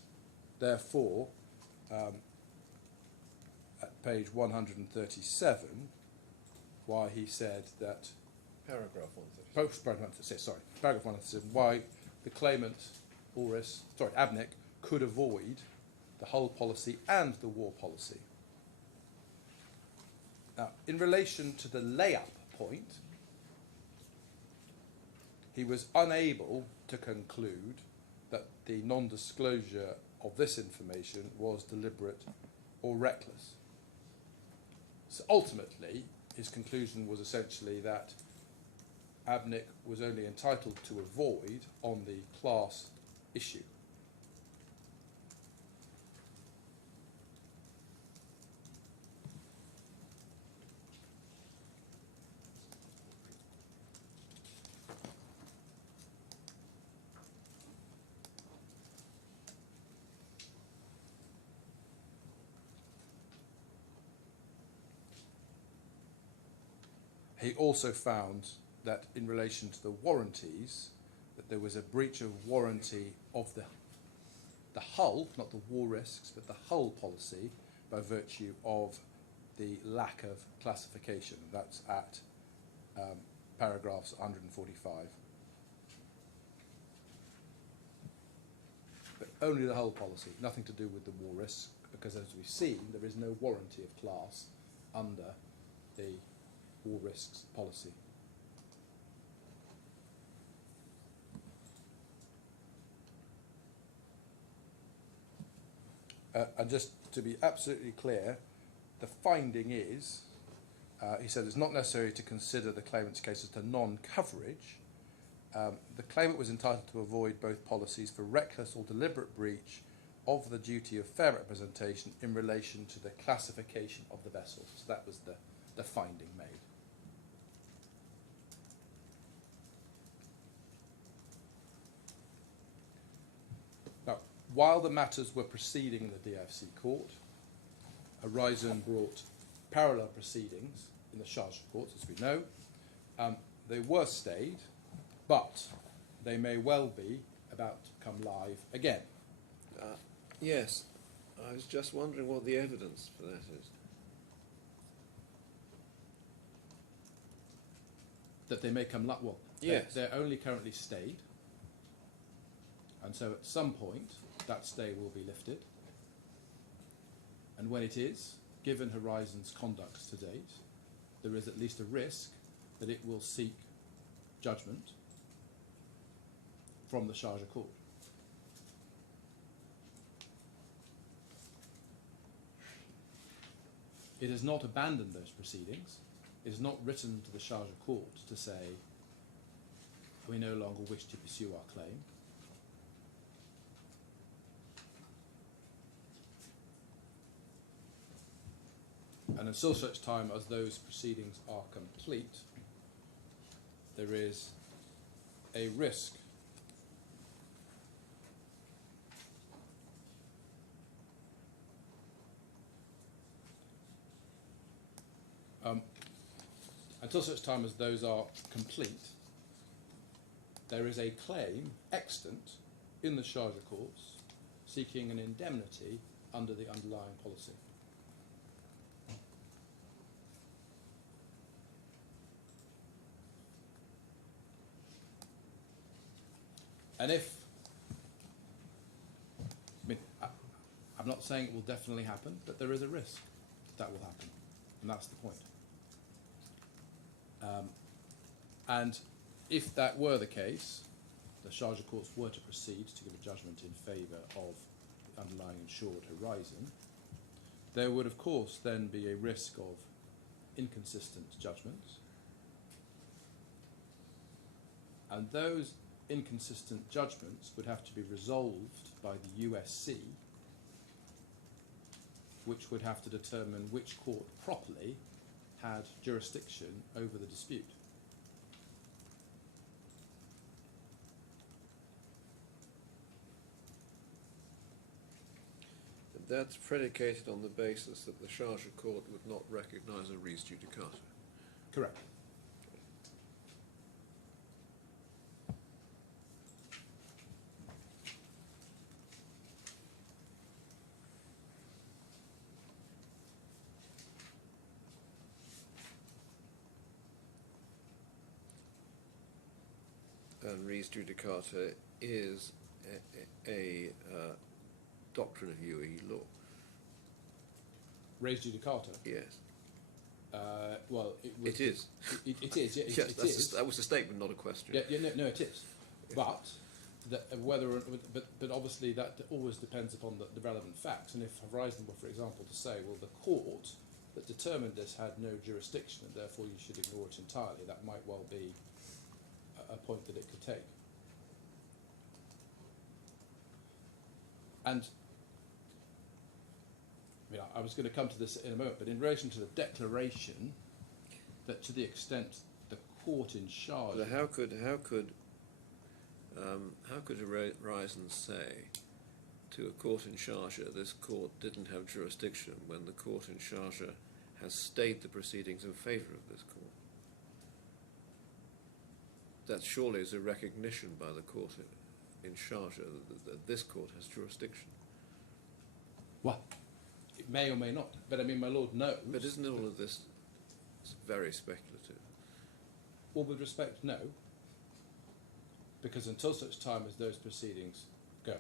therefore, at page 137, why he said that... Paragraph 137. Paragraph 137, why the claimant, ABNIC, could avoid the hull policy and the war policy. Now, in relation to the layup point, he was unable to conclude that the non-disclosure of this information was deliberate or reckless. So ultimately, his conclusion was essentially that ABNIC was only entitled to avoid on the class issue. He also found that in relation to the warranties, that there was a breach of warranty of the hull, not the war risks, but the hull policy by virtue of the lack of classification. That's at paragraphs 145. But only the hull policy, nothing to do with the war risk, because as we've seen, there is no warranty of class under the war risks policy. And just to be absolutely clear, the finding is, he said it's not necessary to consider the claimant's case as to non-coverage. The claimant was entitled to avoid both policies for reckless or deliberate breach of the duty of fair representation in relation to the classification of the vessel. So that was the finding made. Now, while the matters were proceeding in the DFC court, Horizon brought parallel proceedings in the Charge courts, as we know. They were stayed, but they may well be about to come live again. Yes, I was just wondering what the evidence for that is. That they may come live, well, Yes. they're only currently stayed, and so at some point that stay will be lifted, and when it is, given Horizon's conduct to date, there is at least a risk that it will seek judgment from the Sharjah court. It has not abandoned those proceedings. It has not written to the Sharjah court to say, we no longer wish to pursue our claim. And until such time as those proceedings are complete, there is a risk until such time as those are complete, there is a claim extant in the Sharjah courts seeking an indemnity under the underlying policy. And if, I'm not saying it will definitely happen, but there is a risk that will happen, and that's the point. And if that were the case, the Sharjah courts were to proceed to give a judgment in favour of the underlying insured Horizon, there would of course then be a risk of inconsistent judgments, and those inconsistent judgments would have to be resolved by the USC, which would have to determine which court properly had jurisdiction over the dispute. That's predicated on the basis that the Sharjah court would not recognise a res judicata. Correct. And res judicata is a doctrine of UAE law. Res judicata? Yes. Well, It is. It is, yeah, Yes, it is. that was a statement, not a question. Yeah, no, it is. But but obviously that always depends upon the relevant facts. And if Horizon were, for example, to say, well, the court that determined this had no jurisdiction and therefore you should ignore it entirely, that might well be a point that it could take. And I was going to come to this in a moment, but in relation to the declaration, that to the extent the court in charge, But how could Horizon say to a court in Sharjah, this court didn't have jurisdiction, when the court in Sharjah has stayed the proceedings in favour of this court? that surely is a recognition by the court in Sharjah that this court has jurisdiction. Well, it may or may not, but I mean, my lord knows. But isn't all of this very speculative? Well, with respect, no. Because until such time as those proceedings go,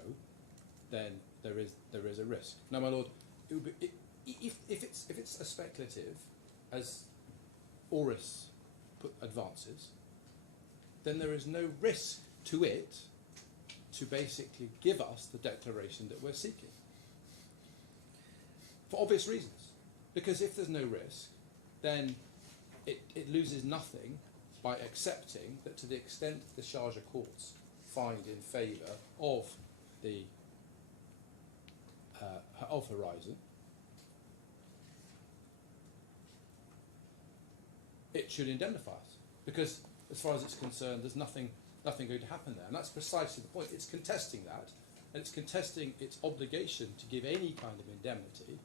then there is a risk. Now, my lord, it would be, if it's as speculative as Oris advances, then there is no risk to it to basically give us the declaration that we're seeking. For obvious reasons. Because if there's no risk, then it loses nothing by accepting that to the extent the Sharjah courts find in favour of the of Horizon, it should indemnify us. Because as far as it's concerned, there's nothing going to happen there. And that's precisely the point. It's contesting that, and it's contesting its obligation to give any kind of indemnity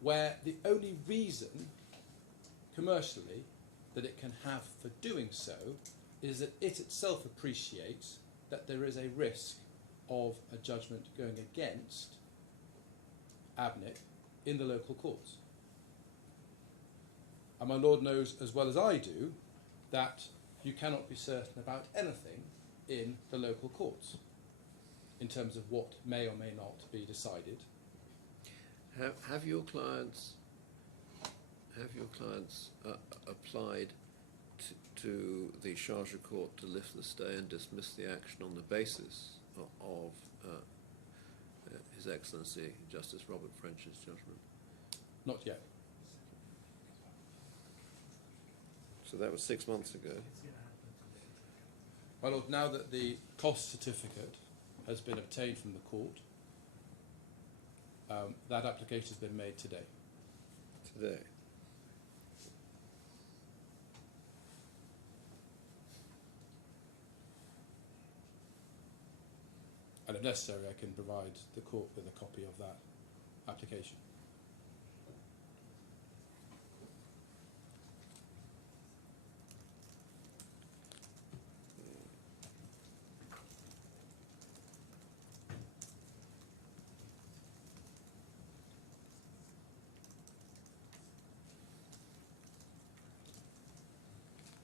where the only reason commercially that it can have for doing so is that it itself appreciates that there is a risk of a judgment going against ABNIC in the local courts. And my lord knows as well as I do that you cannot be certain about anything in the local courts in terms of what may or may not be decided. Have your clients applied to the Sharjah court to lift the stay and dismiss the action on the basis of His Excellency Justice Robert French's judgment? Not yet. So that was 6 months ago. My lord, now that the cost certificate has been obtained from the court, that application has been made today. Today. And if necessary, I can provide the court with a copy of that application.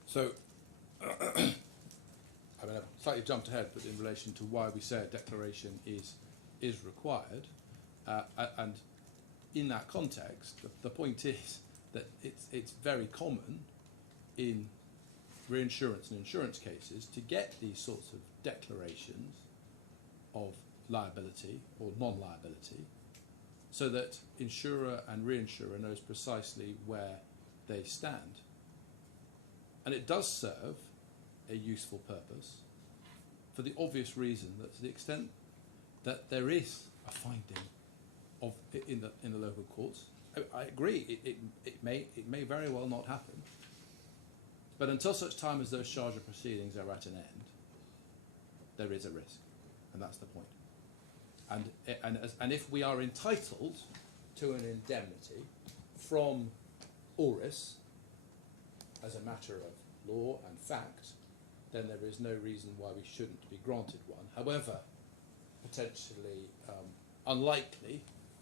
So, I mean, I've slightly jumped ahead, but in relation to why we say a declaration is required, and in that context, the point is that it's very common in reinsurance and insurance cases to get these sorts of declarations of liability or non-liability, so that insurer and reinsurer knows precisely where they stand. And it does serve a useful purpose for the obvious reason that to the extent that there is a finding of in the local courts, I agree, it may very well not happen. But until such time as those Sharjah proceedings are at an end, there is a risk, and that's the point. And if we are entitled to an indemnity from Oris as a matter of law and fact, then there is no reason why we shouldn't be granted one. However, potentially unlikely,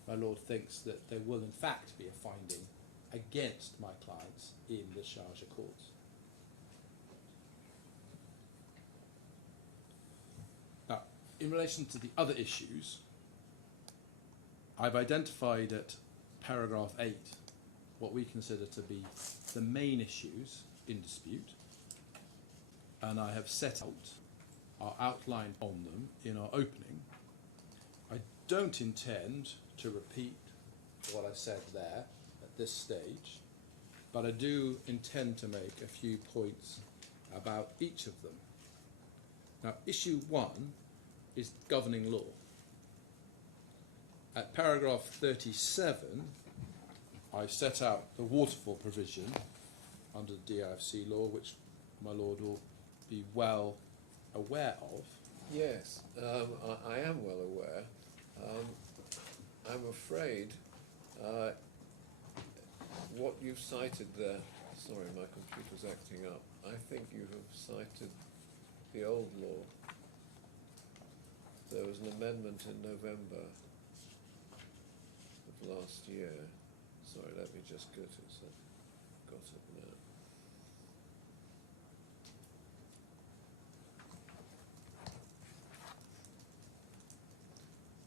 my lord thinks that there will in fact be a finding against my clients in the Sharjah courts. Now, in relation to the other issues, I've identified at paragraph 8 what we consider to be the main issues in dispute, and I have set out our outline on them in our opening. I don't intend to repeat what I said there at this stage, but I do intend to make a few points about each of them. Now, issue 1 is governing law. At paragraph 37, I set out the waterfall provision under the DIFC law, which my lord will be well aware of. Yes, I am well aware. I'm afraid what you've cited there Sorry, my computer's acting up. I think you have cited the old law. There was an amendment in November of last year. Sorry, let me just go to it. So I've got it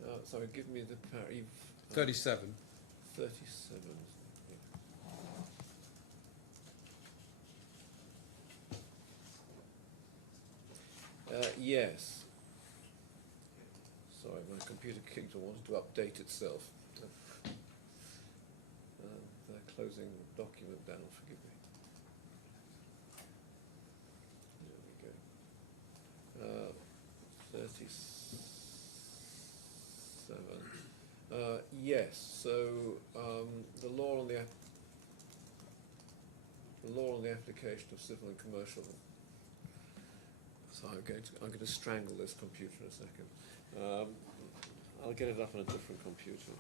now. Sorry, give me the 37. 37. Yes. Sorry, my computer keeps on wanting to update itself. They're closing the document down, forgive me. There we go. 37. Yes, so the law on the application of civil and commercial. So I'm going to strangle this computer in a second. I'll get it up on a different computer.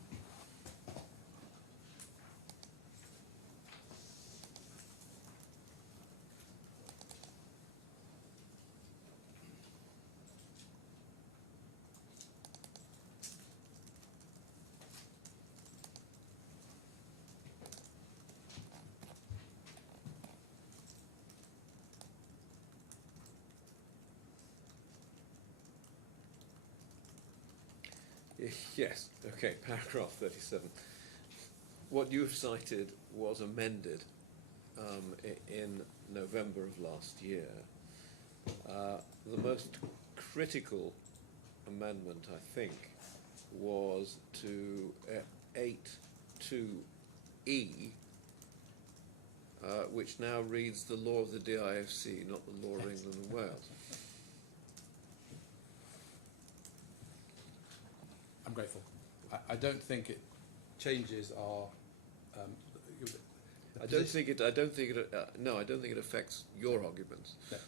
Yes, okay, paragraph 37. What you've cited was amended in November of last year. The most critical amendment, I think, was to 8.2e, which now reads the law of the DIFC, not the law of England and Wales. I'm grateful. I don't think it changes our. I don't think it affects your arguments. No.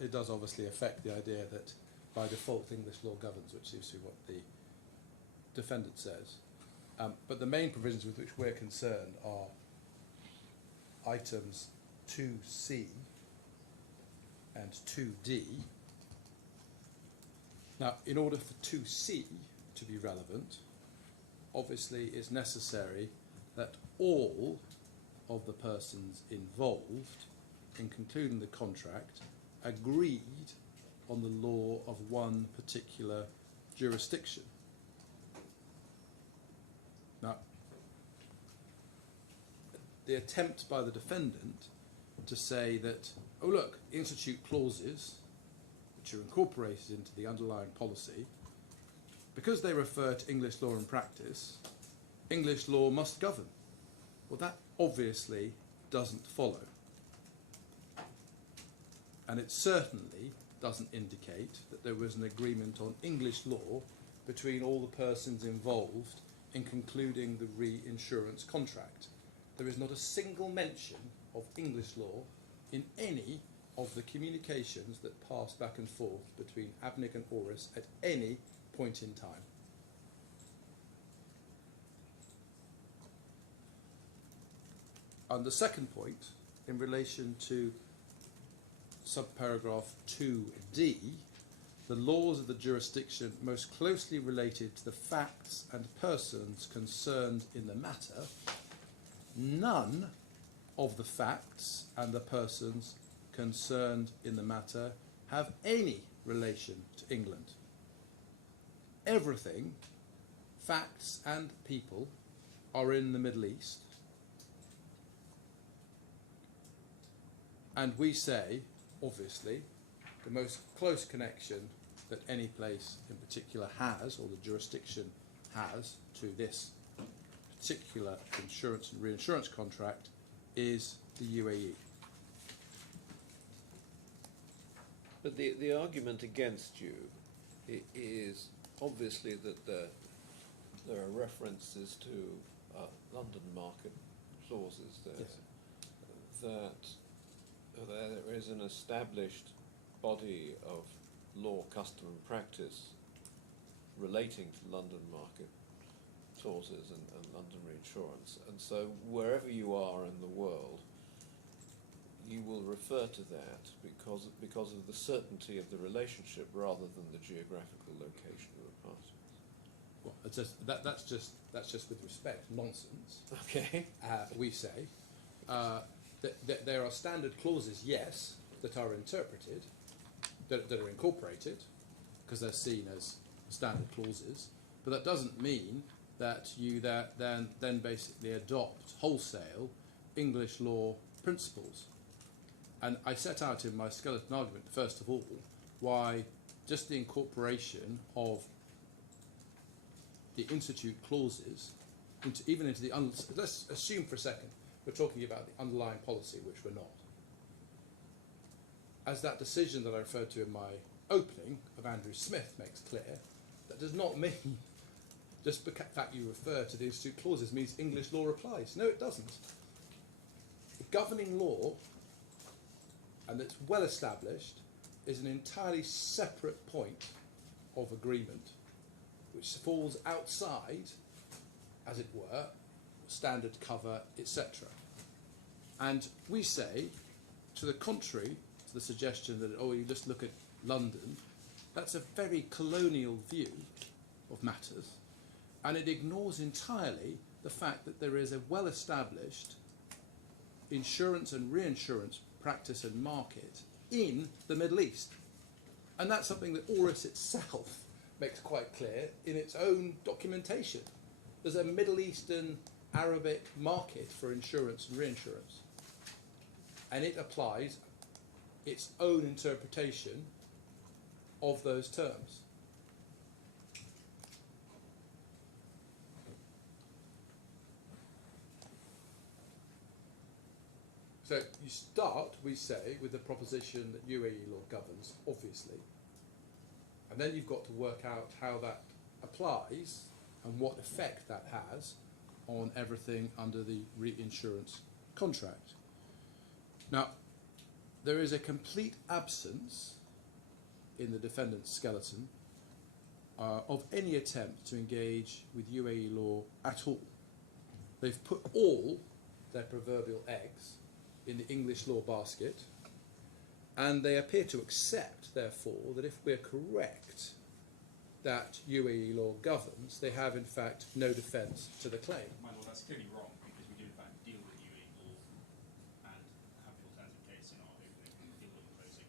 It does obviously affect the idea that by default English law governs, which seems to be what the defendant says. But the main provisions with which we're concerned are items 2C and 2D. Now, in order for 2C to be relevant, obviously it's necessary that all of the persons involved in concluding the contract agreed on the law of one particular jurisdiction. Now, the attempt by the defendant to say that, oh look, institute clauses which are incorporated into the underlying policy, because they refer to English law and practice, English law must govern. Well, that obviously doesn't follow. And it certainly doesn't indicate that there was an agreement on English law between all the persons involved in concluding the reinsurance contract. There is not a single mention of English law in any of the communications that passed back and forth between Avnick and Oris at any point in time. And the second point, in relation to subparagraph 2D, the laws of the jurisdiction most closely related to the facts and persons concerned in the matter, none of the facts and the persons concerned in the matter have any relation to England. Everything, facts and people, are in the Middle East. And we say, obviously, the most close connection that any place in particular has, or the jurisdiction has, to this particular insurance and reinsurance contract is the UAE. But the argument against you is obviously that there are references to London market clauses there, yes, that there is an established body of law, custom and practice relating to London market clauses and London reinsurance, and so wherever you are in the world, you will refer to that because of the certainty of the relationship rather than the geographical location of the parties. Well, that's just with respect nonsense. Okay. We say that there are standard clauses, yes, that are interpreted, that are incorporated, because they're seen as standard clauses, but that doesn't mean that you then basically adopt wholesale English law principles. And I set out in my skeleton argument, first of all, why just the incorporation of the institute clauses into the let's assume for a second we're talking about the underlying policy, which we're not. As that decision that I referred to in my opening of Andrew Smith makes clear, that does not mean just the fact you refer to the institute clauses means English law applies. No, it doesn't. The governing law, and it's well established, is an entirely separate point of agreement which falls outside, as it were, standard cover, etc. And we say, to the contrary to the suggestion that, oh, you just look at London, that's a very colonial view of matters, and it ignores entirely the fact that there is a well-established insurance and reinsurance practice and market in the Middle East. And that's something that ORIS itself makes quite clear in its own documentation. There's a Middle Eastern Arabic market for insurance and reinsurance. And it applies its own interpretation of those terms. So you start, we say, with the proposition that UAE law governs, obviously, and then you've got to work out how that applies and what effect that has on everything under the reinsurance contract. Now, there is a complete absence in the defendant's skeleton of any attempt to engage with UAE law at all. They've put all their proverbial eggs in the English law basket, and they appear to accept, therefore, that if we're correct that UAE law governs, they have in fact no defence to the claim. My lord, that's clearly wrong, because we do in fact deal with UAE law and have the alternative case in our opening and deal with the closing.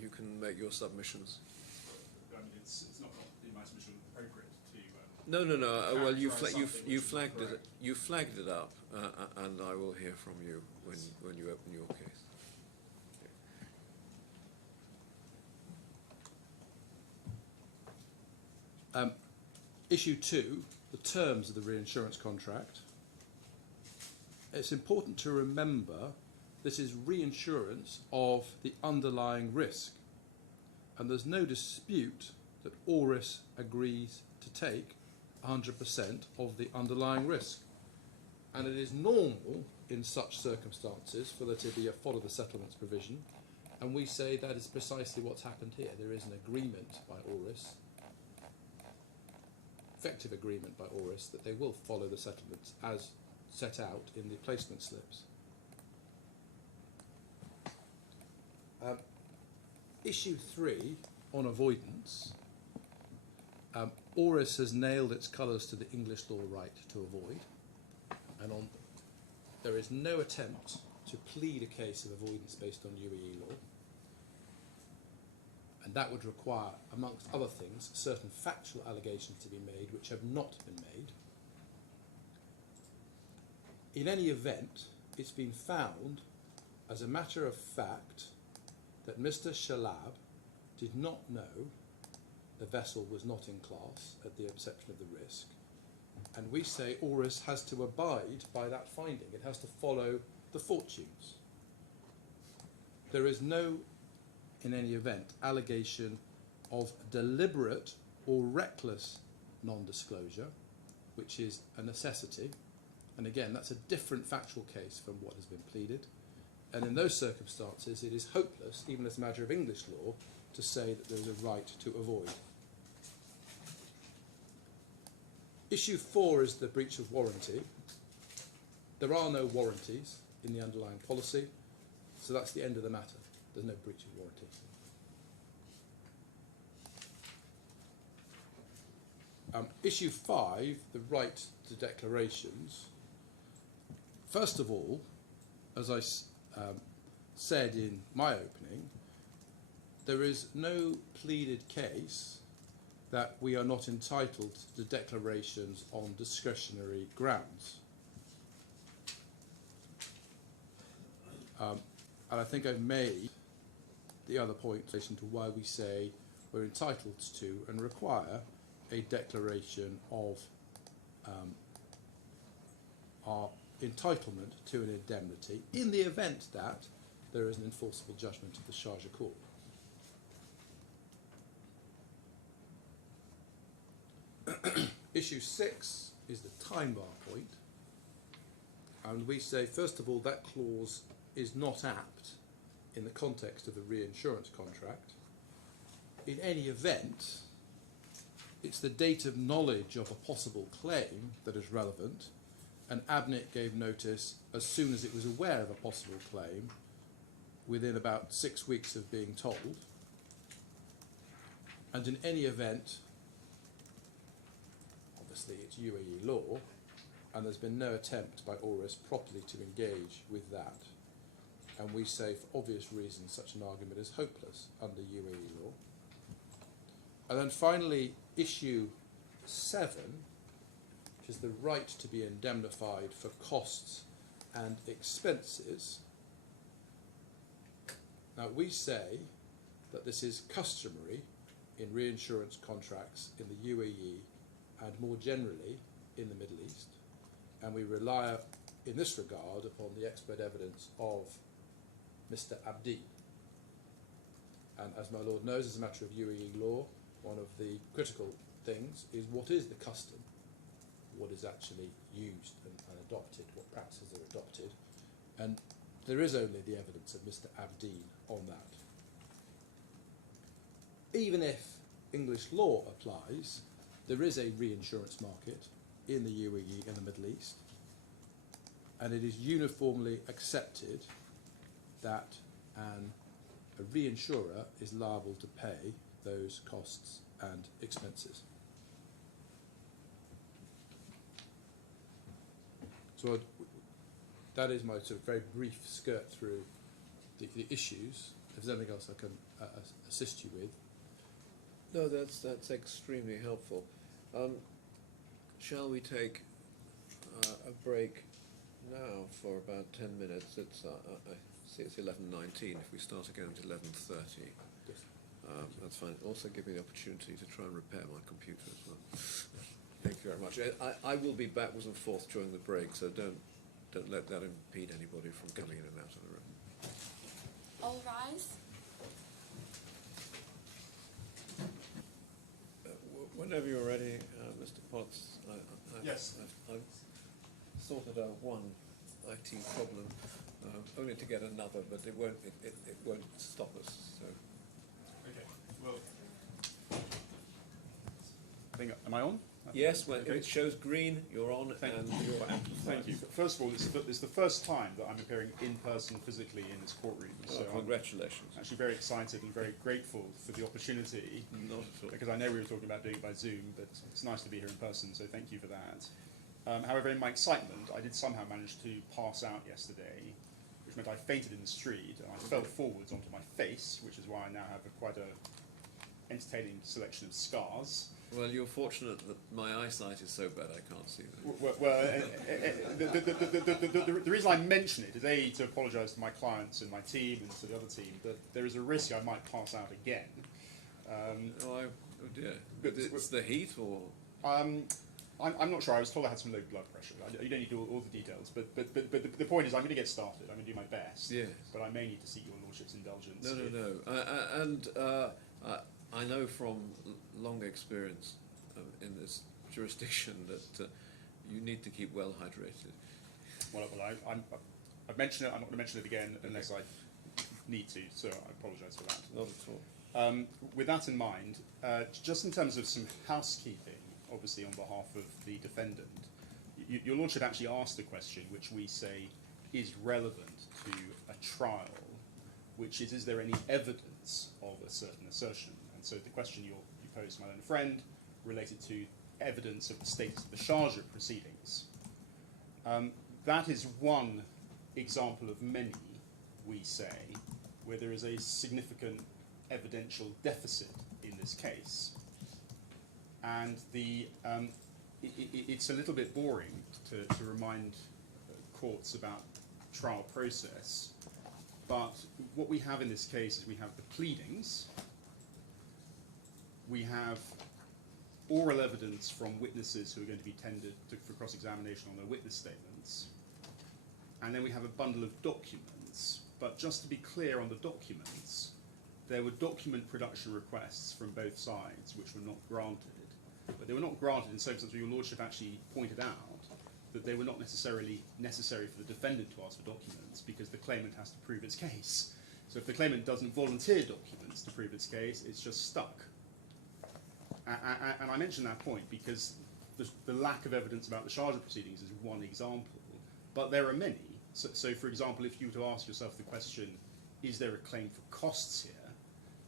You can make your submissions. I mean, it's not in my submission appropriate to. No. Well, you characterise something which is you flagged it up, and I will hear from you when you open your case. Issue 2, the terms of the reinsurance contract. It's important to remember this is reinsurance of the underlying risk, and there's no dispute that ORIS agrees to take 100% of the underlying risk. And it is normal in such circumstances for there to be a follow the settlements provision, and we say that is precisely what's happened here. There is an agreement by ORIS, effective agreement by ORIS, that they will follow the settlements as set out in the placement slips. Issue 3 on avoidance. ORIS has nailed its colours to the English law right to avoid, and there is no attempt to plead a case of avoidance based on UAE law, and that would require, amongst other things, certain factual allegations to be made which have not been made. In any event, it's been found as a matter of fact that Mr. Shalab did not know the vessel was not in class at the inception of the risk, and we say ORIS has to abide by that finding. It has to follow the fortunes. There is no, in any event, allegation of deliberate or reckless non-disclosure, which is a necessity, and again that's a different factual case from what has been pleaded, and in those circumstances it is hopeless, even as a matter of English law, to say that there is a right to avoid. Issue 4 is the breach of warranty. There are no warranties in the underlying policy, so that's the end of the matter. There's no breach of warranty. Issue 5, the right to declarations. First of all, as I said in my opening, there is no pleaded case that we are not entitled to declarations on discretionary grounds. And I think I've made the other point in relation to why we say we're entitled to and require a declaration of our entitlement to an indemnity in the event that there is an enforceable judgment of the Charge of Court. Issue 6 is the time bar point, and we say first of all that clause is not apt in the context of a reinsurance contract. In any event, it's the date of knowledge of a possible claim that is relevant, and ABNIC gave notice as soon as it was aware of a possible claim, within about 6 weeks of being told. And in any event, obviously it's UAE law, and there's been no attempt by ORIS properly to engage with that. And we say, for obvious reasons, such an argument is hopeless under UAE law. And then finally, issue 7, which is the right to be indemnified for costs and expenses. Now, we say that this is customary in reinsurance contracts in the UAE and more generally in the Middle East, and we rely in this regard upon the expert evidence of Mr. Abdi. And as my Lord knows, as a matter of UAE law, one of the critical things is what is the custom, what is actually used and adopted, what practices are adopted, and there is only the evidence of Mr. Abdi on that. Even if English law applies, there is a reinsurance market in the UAE and the Middle East, and it is uniformly accepted that a reinsurer is liable to pay those costs and expenses. So that is my sort of very brief skirt through the issues. If there's anything else I can assist you with. No, that's extremely helpful. Shall we take a break now for about 10 minutes? It's I see it's 11:19. If we start again at 11:30, that's fine. Also, give me the opportunity to try and repair my computer as well. Thank you very much. I will be backwards and forth during the break, so don't let that impede anybody from coming in and out of the room. All rise. Whenever you're ready, Mr. Potts. Yes. I've sorted out one IT problem, only to get another, but it won't stop us. So. Okay. Well, am I on? Yes, when Okay. it shows green, you're on, and you're amplified. Thank you. First of all, it's the first time that I'm appearing in person physically in this courtroom. So Congratulations. I'm actually very excited and very grateful for the opportunity. Not at all. Because I know we were talking about doing it by Zoom, but it's nice to be here in person, so thank you for that. However, in my excitement, I did somehow manage to pass out yesterday, which meant I fainted in the street, and I fell forwards onto my face, which is why I now have quite a entertaining selection of scars. Well, you're fortunate that my eyesight is so bad I can't see them. The reason I mention it is A, to apologise to my clients and my team and to the other team, that there is a risk I might pass out again. Oh dear. But it's the heat, or? I'm not sure. I was told I had some low blood pressure. You don't need to do all the details, but the point is I'm going to get started. I'm going to do my best. Yes. But I may need to seek your lordship's indulgence. No. I know from long experience in this jurisdiction that you need to keep well hydrated. Well, I've mentioned it. I'm not going to mention it again unless I need to. So I apologise for that. Not at all. With that in mind, just in terms of some housekeeping, obviously on behalf of the defendant. Your Lordship actually asked a question which we say is relevant to a trial, which is there any evidence of a certain assertion? And so the question you posed, my learned friend, related to evidence of the status of the charge proceedings. That is one example of many, we say, where there is a significant evidential deficit in this case. And it's a little bit boring to remind courts about trial process, but what we have in this case is we have the pleadings, we have oral evidence from witnesses who are going to be tendered for cross-examination on their witness statements, and then we have a bundle of documents. But just to be clear on the documents, there were document production requests from both sides which were not granted, but they were not granted in circumstances where your Lordship actually pointed out that they were not necessarily necessary for the defendant to ask for documents because the claimant has to prove its case. So if the claimant doesn't volunteer documents to prove its case, it's just stuck. And I mention that point because the lack of evidence about the charge proceedings is one example, but there are many. So for example, if you were to ask yourself the question, is there a claim for costs here?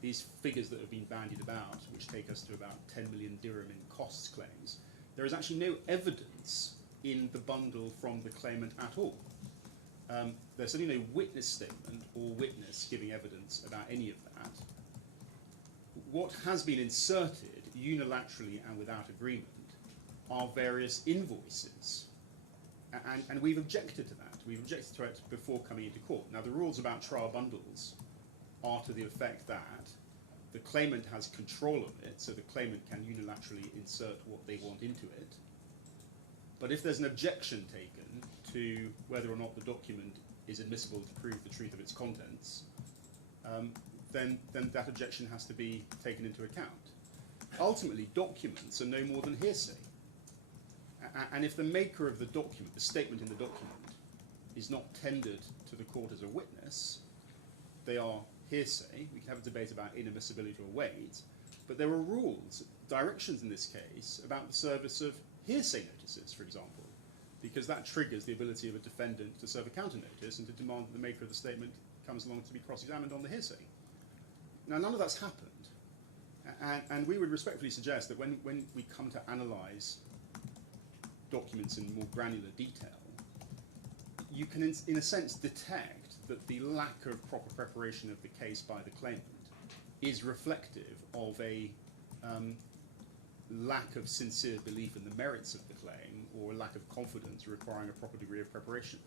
These figures that have been bandied about, which take us to about 10 million dirham in costs claims, there is actually no evidence in the bundle from the claimant at all. There's certainly no witness statement or witness giving evidence about any of that. What has been inserted unilaterally and without agreement are various invoices. And we've objected to that. We've objected to it before coming into court. Now, the rules about trial bundles are to the effect that the claimant has control of it, so the claimant can unilaterally insert what they want into it. But if there's an objection taken to whether or not the document is admissible to prove the truth of its contents, then that objection has to be taken into account. Ultimately, documents are no more than hearsay. And if the maker of the document, the statement in the document, is not tendered to the court as a witness, they are hearsay. We can have a debate about inadmissibility or weight, but there are rules, directions in this case, about the service of hearsay notices, for example, because that triggers the ability of a defendant to serve a counter notice and to demand that the maker of the statement comes along to be cross-examined on the hearsay. Now, none of that's happened, and we would respectfully suggest that when we come to analyse documents in more granular detail, you can, in a sense, detect that the lack of proper preparation of the case by the claimant is reflective of a lack of sincere belief in the merits of the claim or a lack of confidence requiring a proper degree of preparation.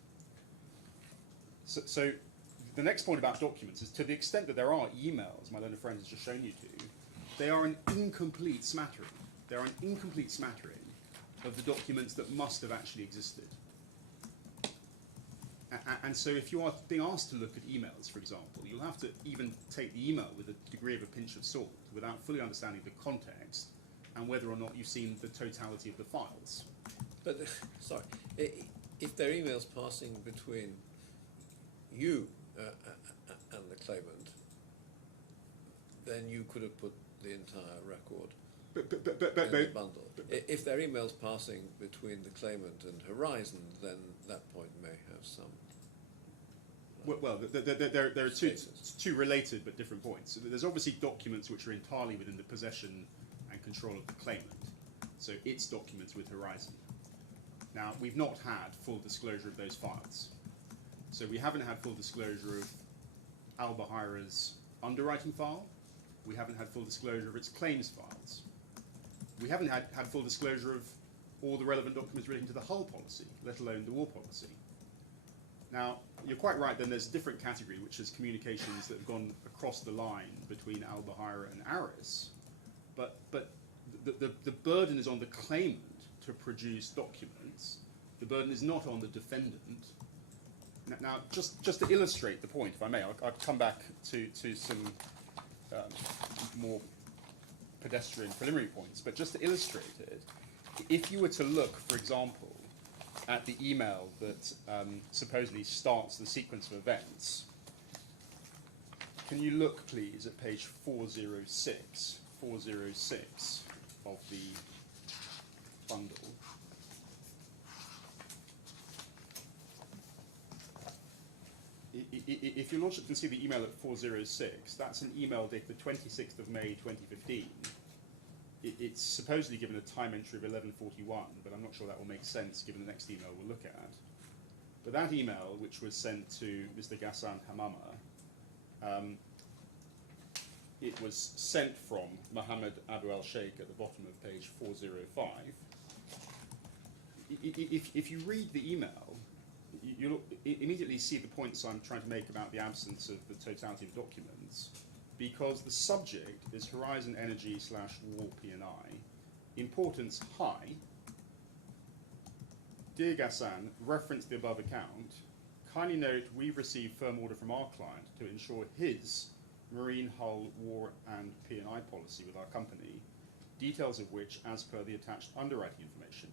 So the next point about documents is to the extent that there are emails, my learned friend has just shown you to, they are an incomplete smattering. They are an incomplete smattering of the documents that must have actually existed. And so if you are being asked to look at emails, for example, you'll have to even take the email with a degree of a pinch of salt without fully understanding the context and whether or not you've seen the totality of the files. But, sorry, if there are emails passing between you and the claimant, then you could have put the entire record in the bundle. If there are emails passing between the claimant and Horizon, then that point may have some. Well, there are two related but different points. So there's obviously documents which are entirely within the possession and control of the claimant. So its documents with Horizon. Now, we've not had full disclosure of those files. So we haven't had full disclosure of Al Buhaira's underwriting file. We haven't had full disclosure of its claims files. We haven't had full disclosure of all the relevant documents relating to the hull policy, let alone the war policy. Now, you're quite right, then there's a different category, which is communications that have gone across the line between Al Buhaira and Aris. But the burden is on the claimant to produce documents. The burden is not on the defendant. Now, just to illustrate the point, if I may, I'll come back to some more pedestrian preliminary points, but just to illustrate it, if you were to look, for example, at the email that supposedly starts the sequence of events, can you look, please, at page 406 of the bundle. If your lordship can see the email at 406, that's an email dated the 26th of May 2015. It's supposedly given a time entry of 11:41, but I'm not sure that will make sense given the next email we'll look at. But that email, which was sent to Mr. Ghassan Hamama, it was sent from Mohammed Abu al-Sheikh at the bottom of page 405. If you read the email, you'll immediately see the points I'm trying to make about the absence of the totality of documents, because the subject is Horizon Energy / War P&I, importance high. Dear Ghassan, reference the above account. Kindly note we've received firm order from our client to ensure his marine hull war and P&I policy with our company, details of which, as per the attached underwriting information,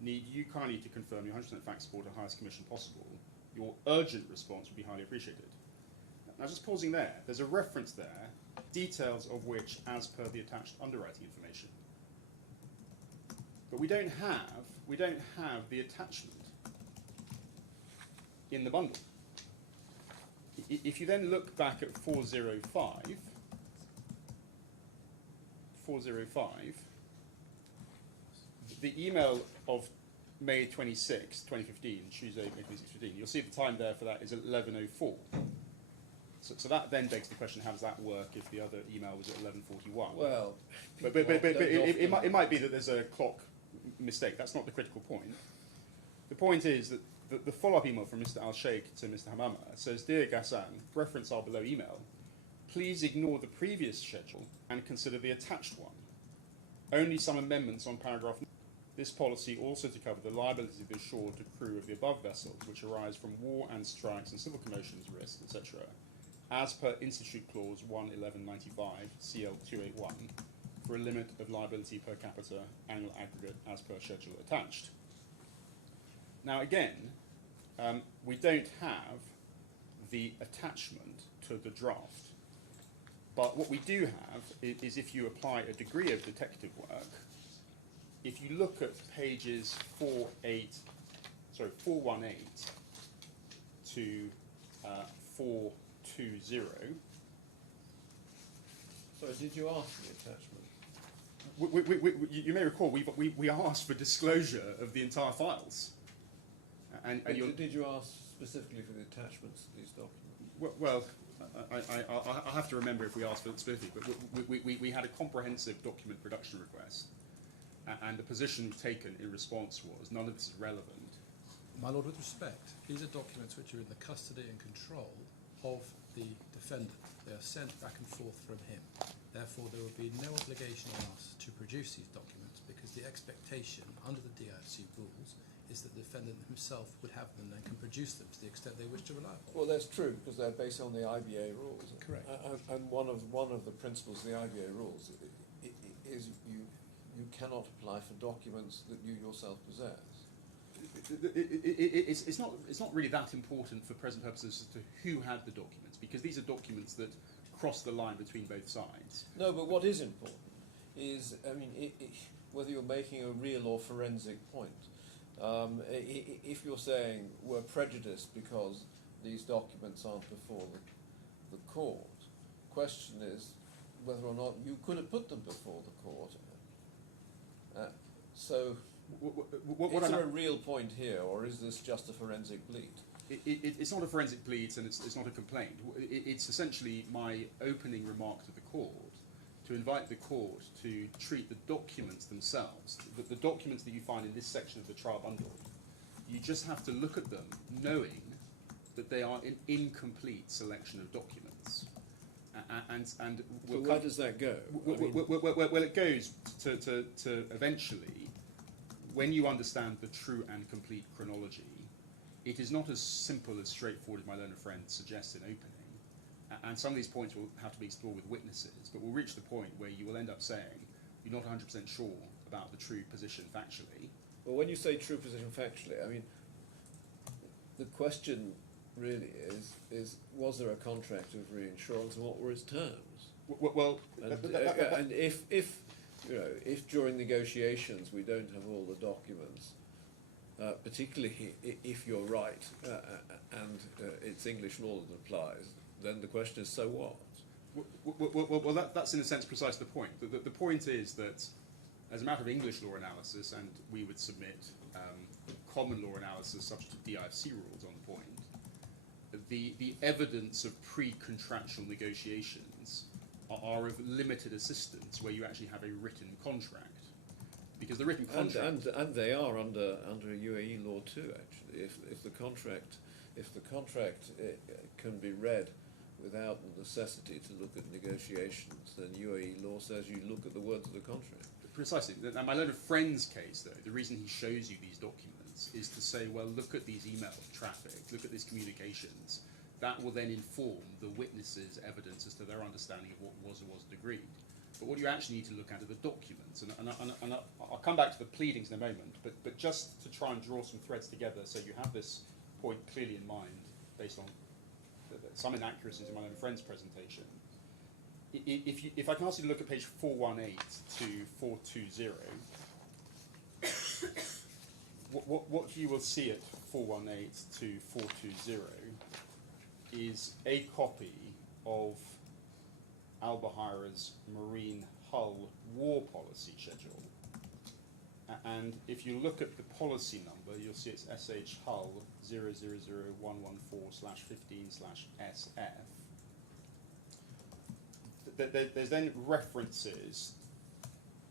need you kindly to confirm your 100% fact support at highest commission possible. Your urgent response would be highly appreciated. Now, just pausing there, there's a reference there, details of which, as per the attached underwriting information. But we don't have the attachment in the bundle. If you then look back at 405, the email of May 26, 2015, Tuesday, May 26, 2015, you'll see the time there for that is 11:04. So that then begs the question: how does that work if the other email was at 11:41? Well, but it might be that there's a clock mistake. That's not the critical point. The point is that the follow-up email from Mr. Al-Sheikh to Mr. Hamama says, Dear Ghassan, reference our below email, please ignore the previous schedule and consider the attached one. Only some amendments on paragraph. This policy also to cover the liability of the shore to crew of the above vessels which arise from war and strikes and civil commotions risks, etc., as per Institute Clause 11195 CL 281 for a limit of liability per capita annual aggregate as per schedule attached. Now again, we don't have the attachment to the draft, but what we do have is if you apply a degree of detective work, if you look at pages 418 to 420. So did you ask for the attachment? You may recall we asked for disclosure of the entire files. And did you ask specifically for the attachments to these documents? Well, I have to remember if we asked for it specifically, but we had a comprehensive document production request, and the position taken in response was none of this is relevant. My Lord, with respect, these are documents which are in the custody and control of the defendant. They are sent back and forth from him. Therefore, there would be no obligation on us to produce these documents because the expectation under the DIFC rules is that the defendant himself would have them and can produce them to the extent they wish to rely upon. Well, that's true because they're based on the IBA rules. Correct. And one of the principles of the IBA rules is you cannot apply for documents that you yourself possess. It's not really that important for present purposes as to who had the documents, because these are documents that cross the line between both sides. No, but what is important is, I mean, whether you're making a real or forensic point. If you're saying we're prejudiced because these documents aren't before the court, the question is whether or not you could have put them before the court. So, is there a real point here, or is this just a forensic bleat? It's not a forensic bleat, and it's not a complaint. It's essentially my opening remark to the court, to invite the court to treat the documents themselves, the documents that you find in this section of the trial bundle. You just have to look at them knowing that they are an incomplete selection of documents. And so where does that go? Well, it goes to eventually, when you understand the true and complete chronology, it is not as simple as straightforward as my learned friend suggests in opening. And some of these points will have to be explored with witnesses, but we'll reach the point where you will end up saying you're not 100% sure about the true position factually. Well, when you say true position factually, I mean, the question really is was there a contract of reinsurance and what were its terms? Well, and if you know, if during negotiations we don't have all the documents, particularly if you're right and it's English law that applies, then the question is, so what? Well, that's in a sense precisely the point. The point is that as a matter of English law analysis, and we would submit common law analysis subject to DIFC rules on the point, the evidence of pre-contractual negotiations are of limited assistance where you actually have a written contract. Because the written contract... And they are under UAE law too, actually. If the contract can be read without the necessity to look at negotiations, then UAE law says you look at the words of the contract. Precisely. Now, my learned friend's case, though, the reason he shows you these documents is to say, well, look at these email traffic, look at these communications. That will then inform the witnesses' evidence as to their understanding of what was or wasn't agreed. But what you actually need to look at are the documents. And I'll come back to the pleadings in a moment, but just to try and draw some threads together so you have this point clearly in mind based on some inaccuracies in my own friend's presentation. If I can ask you to look at page 418 to 420, what you will see at 418 to 420 is a copy of Al Buhaira's Marine Hull War Policy Schedule. And if you look at the policy number, you'll see it's SH Hull 000114/15/SF. There's then references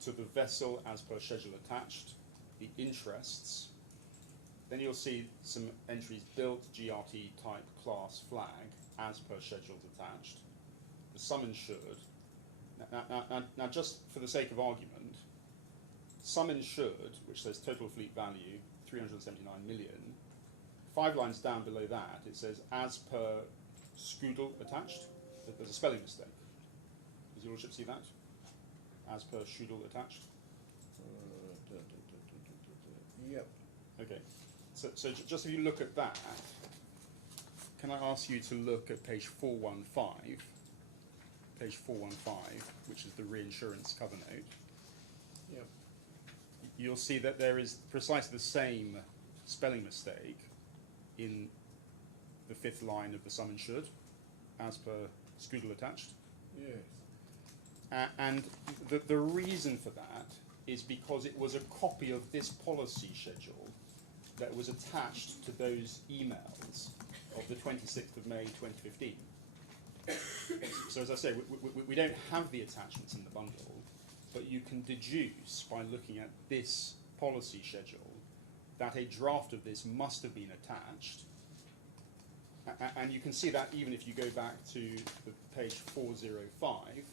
to the vessel as per schedule attached, the interests. Then you'll see some entries built, GRT type class flag as per schedules attached. The sum insured. Now, just for the sake of argument, sum insured, which says total fleet value 379 million, 5 lines down below that it says as per Scoodle attached. There's a spelling mistake. Does your lordship see that? As per Scoodle attached. Yep. Okay. So just if you look at that, can I ask you to look at page 415? Page 415, which is the reinsurance cover note. Yep. You'll see that there is precisely the same spelling mistake in the 5th line of the sum insured, as per Scoodle attached. Yes. And the reason for that is because it was a copy of this policy schedule that was attached to those emails of the 26th of May 2015. So as I say, we don't have the attachments in the bundle, but you can deduce by looking at this policy schedule that a draft of this must have been attached. And you can see that even if you go back to the page 405,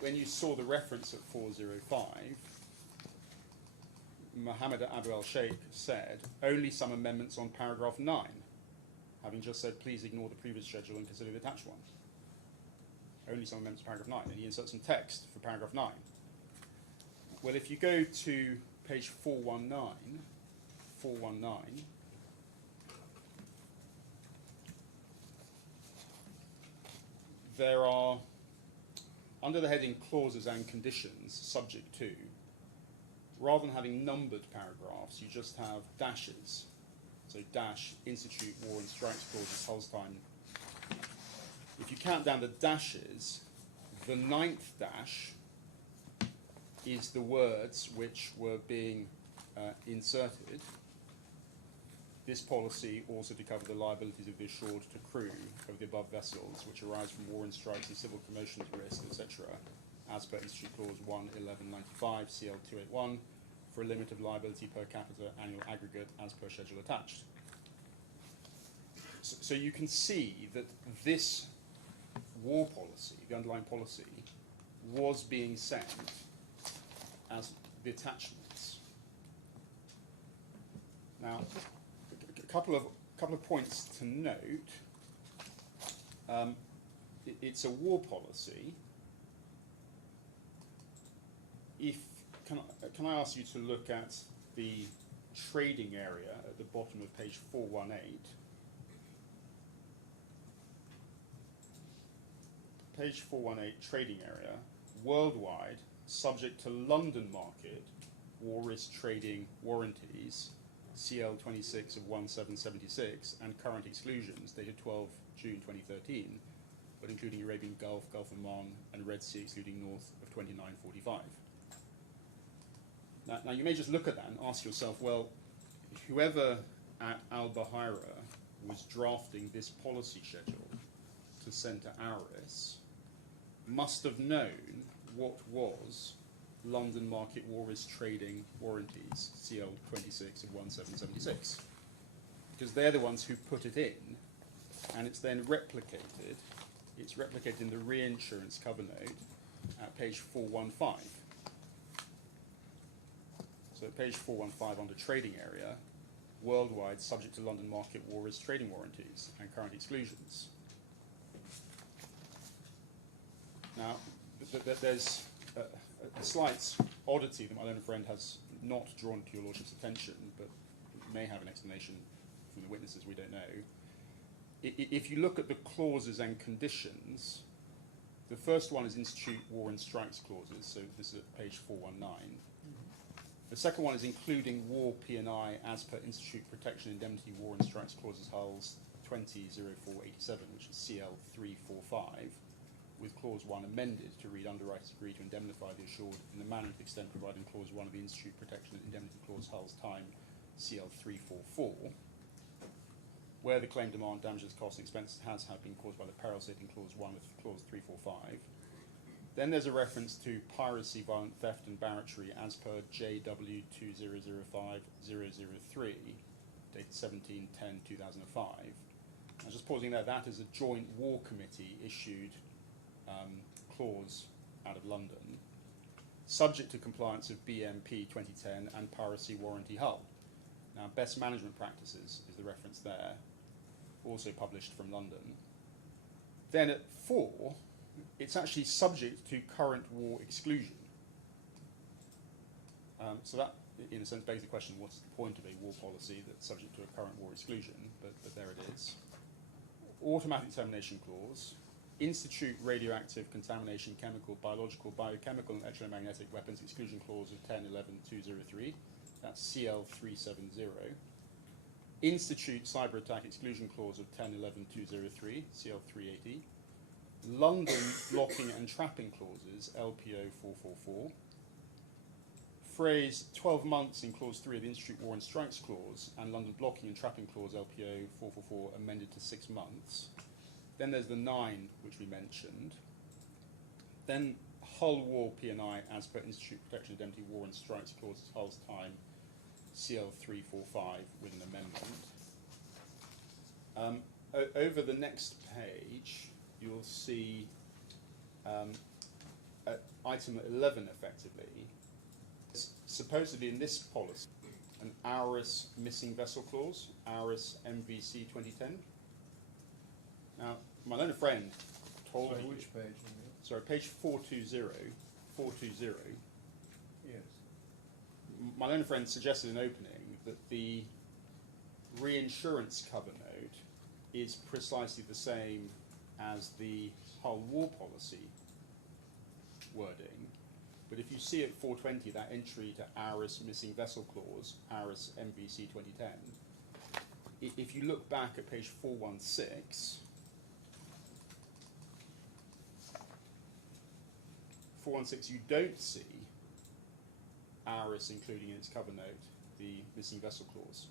when you saw the reference at 405, Mohammed Abu al-Sheikh said, only some amendments on paragraph 9, having just said, please ignore the previous schedule and consider the attached one. Only some amendments to paragraph 9, and he inserts some text for paragraph 9. Well, if you go to page 419, there are, under the heading clauses and conditions, subject to, rather than having numbered paragraphs, you just have dashes. So dash, institute, war and strikes clauses, Holstein. If you count down the dashes, the 9th dash is the words which were being inserted. This policy also to cover the liabilities of the assured to crew of the above vessels, which arise from war and strikes and civil commotions risks, etc., as per Institute Clause 1.1195 CL 281, for a limit of liability per capita annual aggregate as per schedule attached. So you can see that this war policy, the underlying policy, was being sent as the attachments. Now, a couple of points to note. It's a war policy. Can I ask you to look at the trading area at the bottom of page 418? Page 418, trading area. worldwide, subject to London market war risk trading warranties, CL26 of 1776, and current exclusions dated 12 June 2013, but including Arabian Gulf, Gulf of Oman, and Red Sea excluding north of 2945. Now you may just look at that and ask yourself, well, whoever at Al Buhaira was drafting this policy schedule to send to ARIS must have known what was London market war risk trading warranties, CL26 of 1776. Because they're the ones who put it in, and it's then replicated. It's replicated in the reinsurance cover note at page 415. So at page 415 under trading area, worldwide subject to London market war risk trading warranties and current exclusions. Now, there's a slight oddity that my learned friend has not drawn to your lordship's attention, but may have an explanation from the witnesses, we don't know. If you look at the clauses and conditions, the first one is Institute War and Strikes clauses, so this is at page 419. The second one is including war P&I as per Institute Protection Indemnity War and Strikes clauses Hulls 200487, which is CL345, with clause 1 amended to read underwriters agree to indemnify the assured in the manner and extent provided in clause 1 of the Institute Protection and Indemnity clause Hulls time CL344, where the claim demand damages costs and expenses has been caused by the peril stated in clause 1 of clause 345. Then there's a reference to piracy, violent theft and barratry as per JW 2005003, dated 17/10/2005. I'm just pausing there. That is a joint war committee issued clause out of London, subject to compliance of BMP 2010 and piracy warranty hull. Now, best management practices is the reference there, also published from London. Then at 4, it's actually subject to current war exclusion. So that, in a sense, begs the question, what's the point of a war policy that's subject to a current war exclusion? But there it is. Automatic termination clause. Institute radioactive contamination, chemical, biological, biochemical, and electromagnetic weapons exclusion clause of 10.11.203. That's CL370. Institute cyber attack exclusion clause of 10.11.203, CL380. London blocking and trapping clauses, LPO 444. Phrase 12 months in clause 3 of the Institute War and Strikes clause, and London blocking and trapping clause, LPO 444, amended to 6 months. Then there's the 9, which we mentioned. Then Hull War P&I as per Institute Protection Indemnity War and Strikes clauses, Hull's time, CL345 with an amendment. Over the next page, you'll see item 11 effectively. It's supposedly in this policy an ARIS missing vessel clause, ARIS MVC 2010. Now, my learned friend told me... which page? Sorry, page 420. 420. Yes. My learned friend suggested in opening that the reinsurance cover note is precisely the same as the Hull War policy wording. But if you see at 420 that entry to ARIS missing vessel clause, ARIS MVC 2010, if you look back at page 416, 416 you don't see ARIS including in its cover note the missing vessel clause.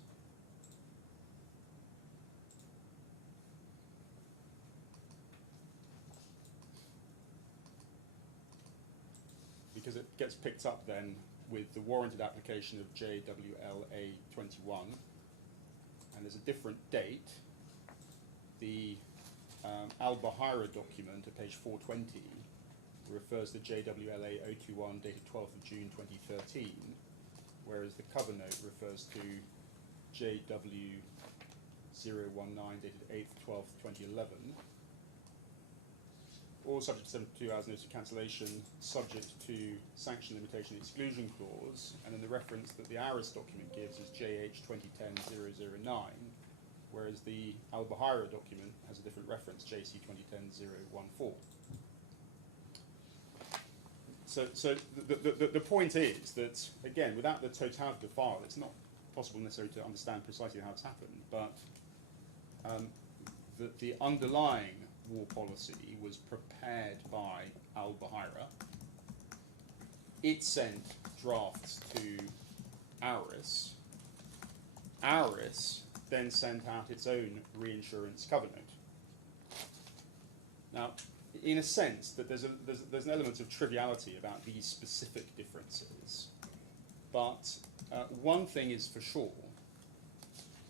Because it gets picked up then with the warranted application of JWLA 21, and there's a different date. The Al Buhaira document at page 420 refers to JWLA 021 dated 12th of June 2013, whereas the cover note refers to JW 019 dated 8th 12th 2011. All subject to 72 hours notice of cancellation, subject to sanction limitation exclusion clause, and then the reference that the ARIS document gives is JH 2010-009, whereas the Al Buhaira document has a different reference, JC 2010-014. So the point is that, again, without the totality of the file, it's not possible necessarily to understand precisely how it's happened, but the underlying war policy was prepared by Buhaira. It sent drafts to ARIS. ARIS then sent out its own reinsurance cover note. Now, in a sense, that there's an element of triviality about these specific differences, but one thing is for sure: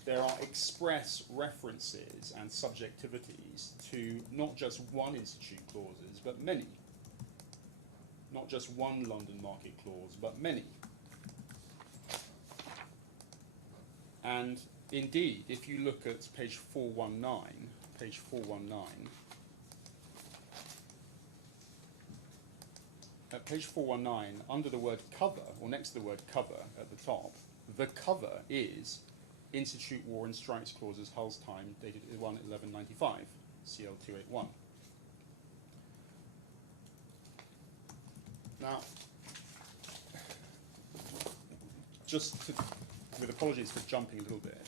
there are express references and subjectivities to not just one institute clauses, but many. Not just one London market clause, but many. And indeed, if you look at page 419, at page 419, under the word cover, or next to the word cover at the top, the cover is Institute War and Strikes Clauses, Hull's Time, dated 1/11/95, CL 281. Now, with apologies for jumping a little bit,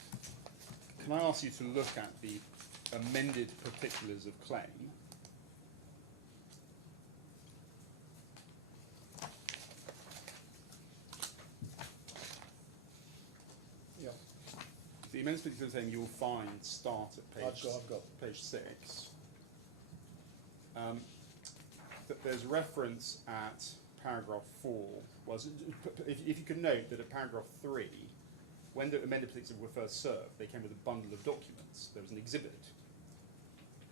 can I ask you to look at the amended particulars of claim? Yeah. The amended particulars of claim you will find start at page, I've got. page 6. There's reference at paragraph 4. If you can note that at paragraph 3, when the amended particulars were first served, they came with a bundle of documents. There was an exhibit.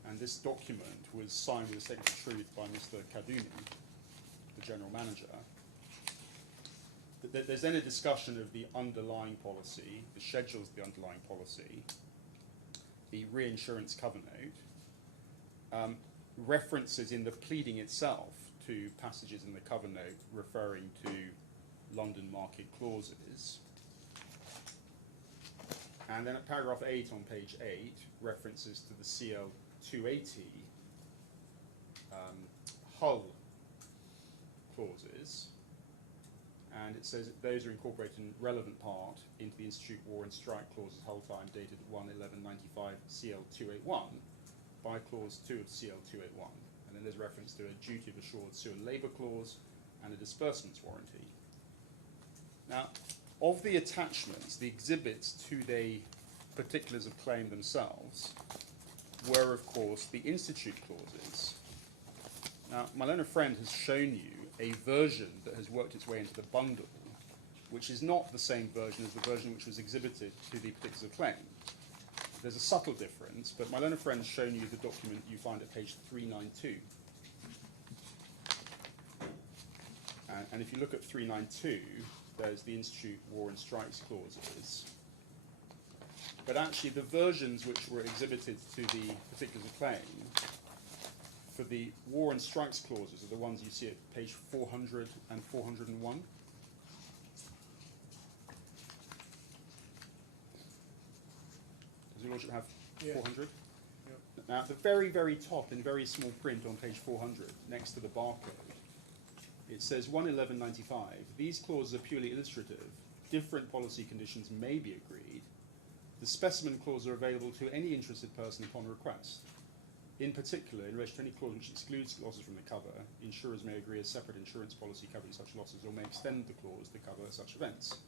And this document was signed with a statement of truth by Mr. Kaduni, the general manager. There's then a discussion of the underlying policy, the schedules of the underlying policy, the reinsurance cover note, references in the pleading itself to passages in the cover note referring to London market clauses. And then at paragraph 8 on page 8, references to the CL 280 Hull clauses. And it says that those are incorporated in relevant part into the Institute War and Strike Clauses Hull Time dated 1/11/95 CL 281 by clause 2 of CL 281. And then there's reference to a duty of assured sewer labour clause and a disbursements warranty. Now, of the attachments, the exhibits to the particulars of claim themselves were, of course, the institute clauses. Now, my learned friend has shown you a version that has worked its way into the bundle, which is not the same version as the version which was exhibited to the particulars of claim. There's a subtle difference, but my learned friend has shown you the document you find at page 392. And if you look at 392, there's the Institute War and Strikes clauses. But actually, the versions which were exhibited to the particulars of claim for the War and Strikes clauses are the ones you see at page 400 and 401. Does your Lordship have 400? Yep. Now, at the very, very top, in very small print on page 400, next to the barcode, it says 1/11/95. These clauses are purely illustrative. Different policy conditions may be agreed. The specimen clauses are available to any interested person upon request. In particular, in relation to any clause which excludes losses from the cover, insurers may agree a separate insurance policy covering such losses or may extend the clause to cover such events.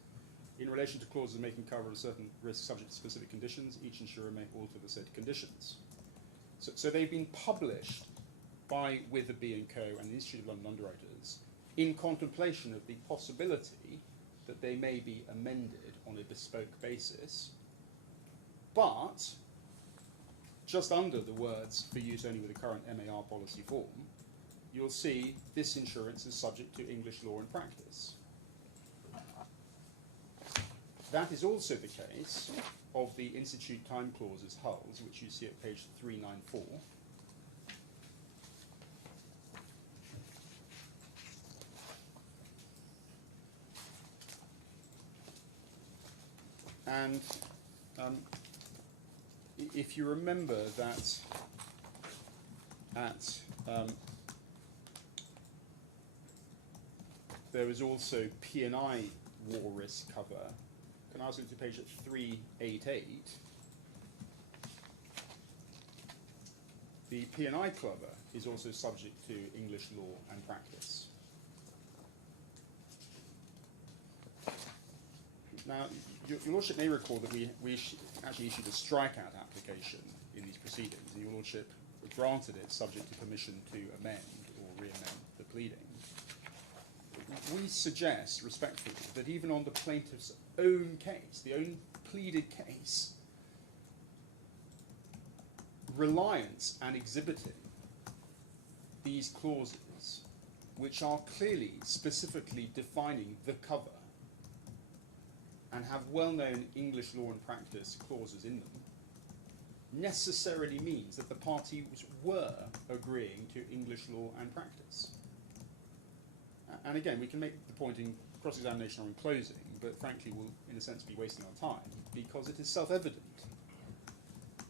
In relation to clauses making cover of certain risks subject to specific conditions, each insurer may alter the said conditions. So they've been published by Witherby & Co. and the Institute of London Underwriters in contemplation of the possibility that they may be amended on a bespoke basis, but just under the words "for use only with the current MAR policy form," you'll see this insurance is subject to English law and practice. That is also the case of the Institute Time Clauses hulls, which you see at page 394. And if you remember that there is also P&I war risk cover. Can I ask you to page 388? The P&I cover is also subject to English law and practice. Now, your Lordship may recall that we actually issued a strikeout application in these proceedings, and your Lordship granted it subject to permission to amend or re-amend the pleading. We suggest, respectfully, that even on the plaintiff's own case, the own pleaded case, reliance and exhibiting these clauses, which are clearly specifically defining the cover and have well-known English law and practice clauses in them, necessarily means that the parties were agreeing to English law and practice. And again, we can make the point in cross-examination or in closing, but frankly will, in a sense, be wasting our time, because it is self-evident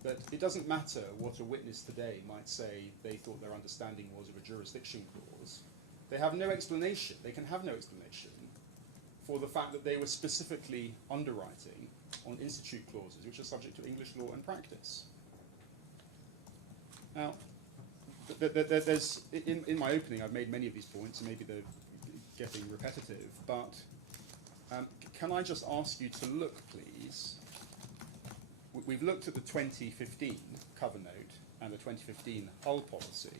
that it doesn't matter what a witness today might say they thought their understanding was of a jurisdiction clause. They have no explanation, they can have no explanation for the fact that they were specifically underwriting on institute clauses which are subject to English law and practice. Now, there's, in my opening I've made many of these points, and maybe they're getting repetitive, but can I just ask you to look, please? We've looked at the 2015 cover note and the 2015 hull policy,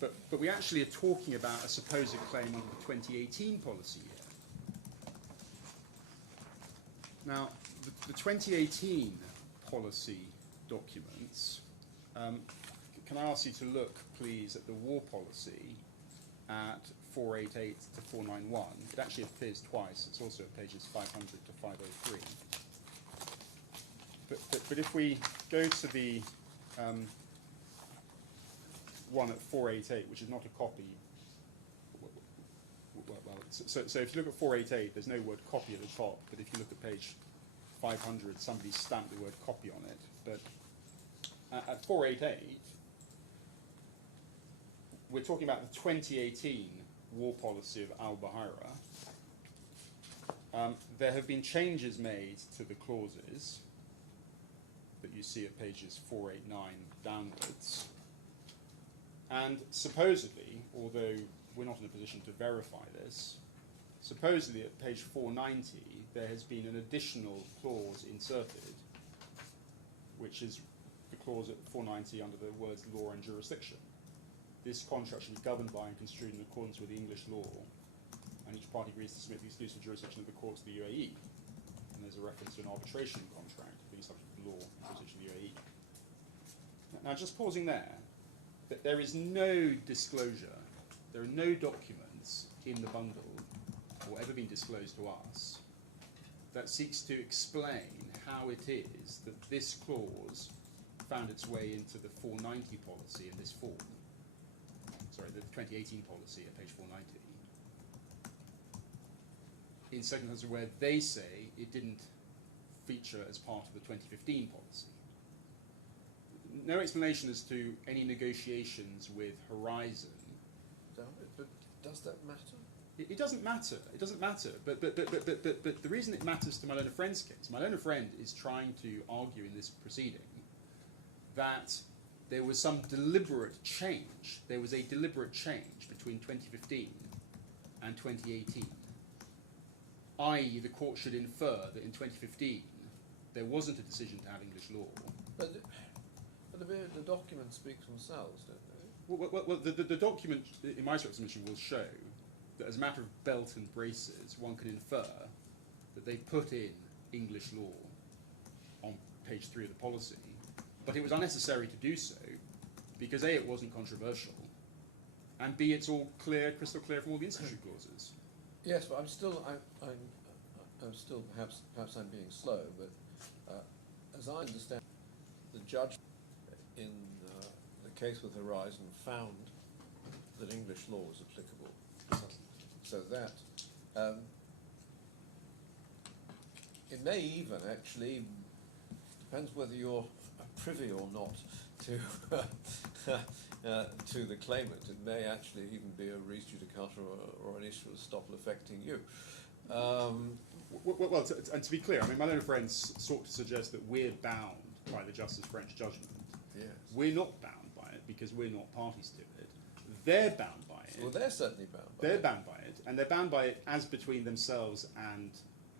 but we actually are talking about a supposed claim under the 2018 policy year. Now, the 2018 policy documents, can I ask you to look, please, at the war policy at 488 to 491. It actually appears twice. It's also at pages 500 to 503. But if we go to the one at 488, which is not a copy, so if you look at 488, there's no word copy at the top, but if you look at page 500, somebody stamped the word copy on it. But at 488, we're talking about the 2018 war policy of al-Buhaira. There have been changes made to the clauses that you see at pages 489 downwards. And supposedly, although we're not in a position to verify this, supposedly at page 490 there has been an additional clause inserted, which is the clause at 490 under the words law and jurisdiction. This contract should be governed by and construed in accordance with the English law, and each party agrees to submit the exclusive jurisdiction of the courts to the UAE. And there's a reference to an arbitration contract being subject to law and jurisdiction of the UAE. Now, just pausing there, that there is no disclosure, there are no documents in the bundle, or ever been disclosed to us, that seeks to explain how it is that this clause found its way into the 490 policy in this form. Sorry, the 2018 policy at page 490. In circumstances where they say it didn't feature as part of the 2015 policy. No explanation as to any negotiations with Horizon. But does that matter? It doesn't matter. It doesn't matter. But the reason it matters to my learned friend's case, my learned friend is trying to argue in this proceeding that there was some deliberate change. There was a deliberate change between 2015 and 2018. I.e., the court should infer that in 2015 there wasn't a decision to have English law. But the documents speak for themselves, don't they? Well, the document, in my submission, will show that as a matter of belt and braces, one can infer that they put in English law on page 3 of the policy, but it was unnecessary to do so because A, it wasn't controversial, and B, it's all clear, crystal clear from all the institute clauses. Yes, but I'm still perhaps I'm being slow, but as I understand, the judge in the case with Horizon found that English law was applicable, so that it may even actually depends whether you're privy or not to to the claimant. It may actually even be a res judicata or an issue of estoppel affecting you. And to be clear, I mean, my learned friends sought to suggest that we're bound by the Justice French judgment. Yes. We're not bound by it because we're not parties to it. They're bound by it. Well, they're certainly bound by They're it. bound by it, and they're bound by it as between themselves and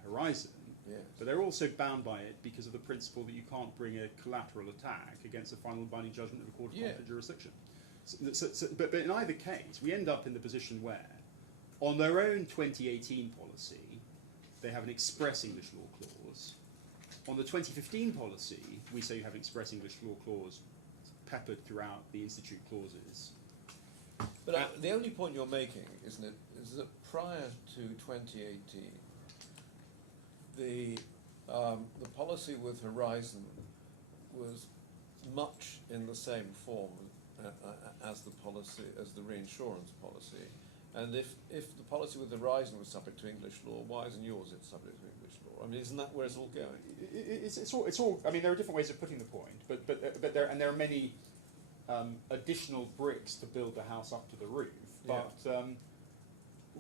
Horizon. Yes. But they're also bound by it because of the principle that you can't bring a collateral attack against a final binding judgment of a court of competent jurisdiction. But in either case, we end up in the position where, on their own 2018 policy, they have an express English law clause. On the 2015 policy, we say you have an express English law clause peppered throughout the institute clauses. But the only point you're making, isn't it, is that prior to 2018, the policy with Horizon was much in the same form as the reinsurance policy. And if the policy with Horizon was subject to English law, why isn't yours subject to English law? I mean, isn't that where it's all going? It's all. I mean, there are different ways of putting the point, but there are many additional bricks to build the house up to the roof. But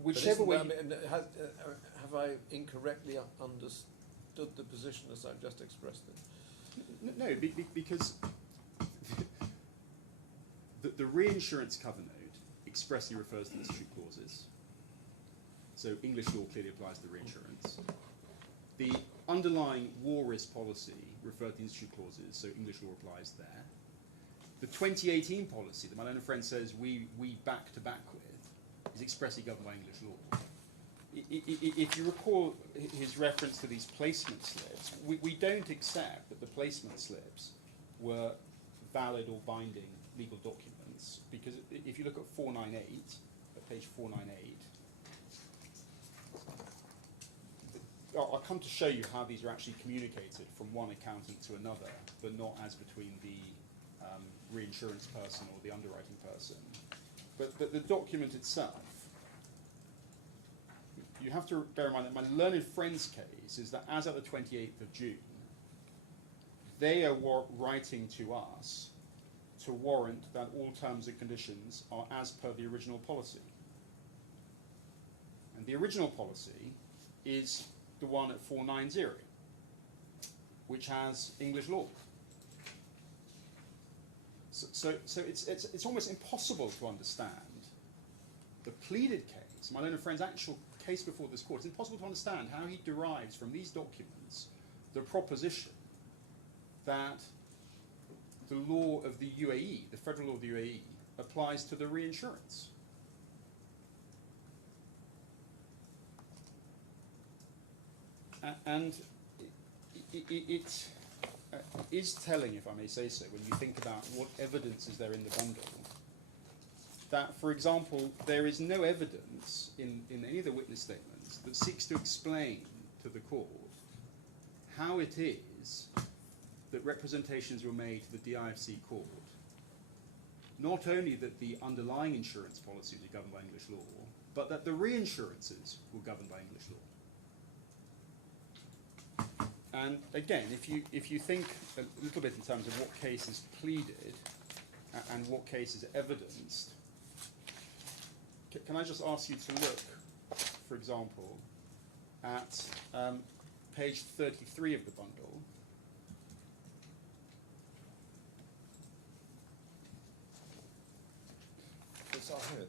whichever way. Have I incorrectly understood the position as I've just expressed it? No, because the reinsurance cover note expressly refers to the institute clauses. So English law clearly applies to reinsurance. The underlying war risk policy referred to the institute clauses, so English law applies there. The 2018 policy that my learned friend says we back to back with is expressly governed by English law. If you recall his reference to these placement slips, we don't accept that the placement slips were valid or binding legal documents, because if you look at 498, at page 498, I'll come to show you how these are actually communicated from one accountant to another, but not as between the reinsurance person or the underwriting person. But the document itself, you have to bear in mind that my learned friend's case is that as of the 28th of June, they are writing to us to warrant that all terms and conditions are as per the original policy. And the original policy is the one at 490, which has English law. So it's almost impossible to understand the pleaded case, my learned friend's actual case before this court. It's impossible to understand how he derives from these documents the proposition that the law of the UAE, the federal law of the UAE, applies to the reinsurance. And it is telling, if I may say so, when you think about what evidence is there in the bundle, that, for example, there is no evidence in any of the witness statements that seeks to explain to the court how it is that representations were made to the DIFC court, not only that the underlying insurance policies are governed by English law, but that the reinsurances were governed by English law. And again, if you think a little bit in terms of what case is pleaded and what case is evidenced, can I just ask you to look, for example, at page 33 of the bundle. Yes, I heard.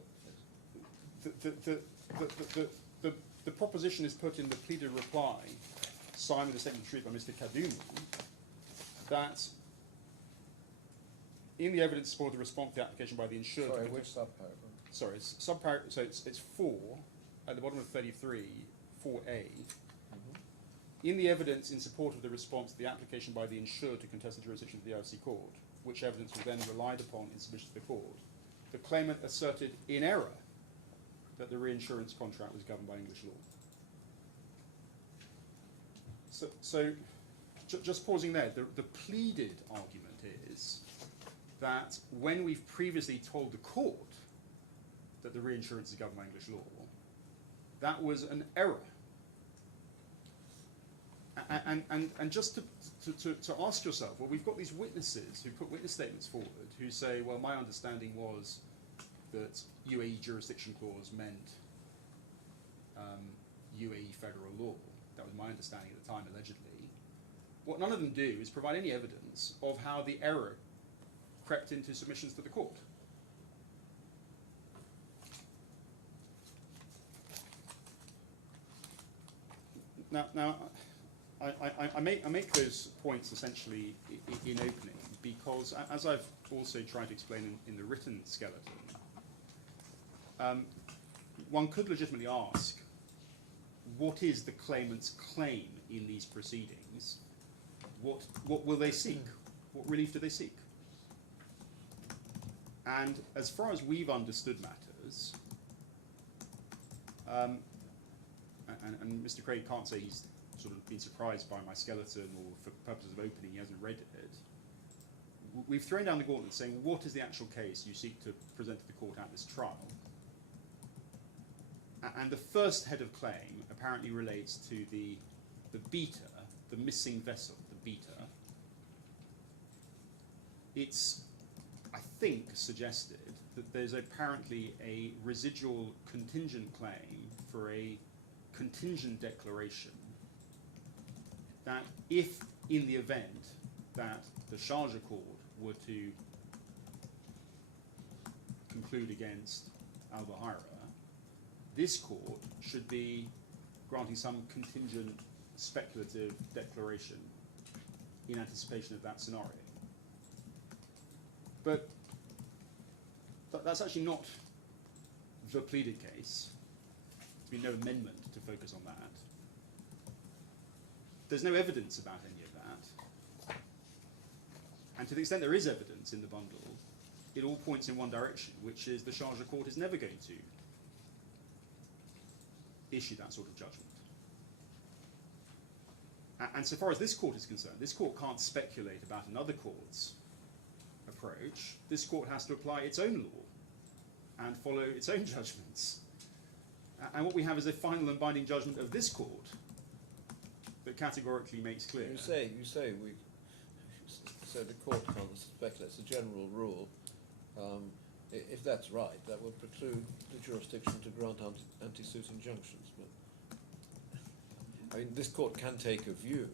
The proposition is put in the pleaded reply, signed with the statement of truth by Mr. Kadumi, that in the evidence support the response to the application by the insured. Sorry, which subparagraph? Sorry, it's subparagraph. So it's 4 at the bottom of 33, 4A. In the evidence in support of the response to the application by the insured to contest the jurisdiction of the DIFC court, which evidence was then relied upon in submission to the court, the claimant asserted in error that the reinsurance contract was governed by English law. So just pausing there, the pleaded argument is that when we've previously told the court that the reinsurance is governed by English law, that was an error. And just to ask yourself, well, we've got these witnesses who put witness statements forward who say, well, my understanding was that UAE jurisdiction clause meant UAE federal law. That was my understanding at the time, allegedly. What none of them do is provide any evidence of how the error crept into submissions to the court. Now, I make those points essentially in opening because, as I've also tried to explain in the written skeleton, one could legitimately ask, what is the claimant's claim in these proceedings? What will they seek? What relief do they seek? And as far as we've understood matters, and Mr. Craig can't say he's sort of been surprised by my skeleton or for purposes of opening he hasn't read it. We've thrown down the gauntlet saying, what is the actual case you seek to present to the court at this trial? And the first head of claim apparently relates to the beta, the missing vessel, the beta. It's, I think, suggested that there's apparently a residual contingent claim for a contingent declaration that if, in the event that the Sharjah court were to conclude against Al Buhaira, this court should be granting some contingent speculative declaration in anticipation of that scenario. But that's actually not the pleaded case. There's been no amendment to focus on that. There's no evidence about any of that. And to the extent there is evidence in the bundle, it all points in one direction, which is the Sharjah court is never going to issue that sort of judgment. And so far as this court is concerned, this court can't speculate about another court's approach. This court has to apply its own law and follow its own judgments. And what we have is a final and binding judgment of this court that categorically makes clear. You say so the court can't speculate. It's a general rule. If that's right, that would preclude the jurisdiction to grant anti-suit injunctions. But I mean, this court can take a view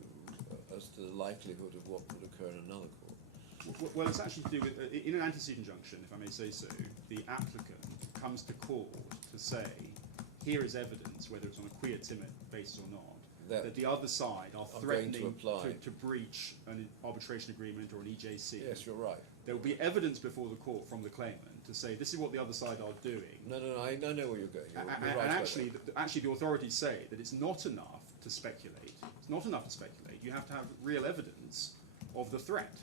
as to the likelihood of what would occur in another court. Well, it's actually to do with, in an anti-suit injunction, if I may say so, the applicant comes to court to say, here is evidence, whether it's on a quia timid basis or not, that the other side are threatening to breach an arbitration agreement or an EJC. Yes, you're right. There will be evidence before the court from the claimant to say, this is what the other side are doing. No, I know where you're going. You're and right actually, the authorities say that it's not enough to speculate. It's not enough to speculate. You have to have real evidence of the threat.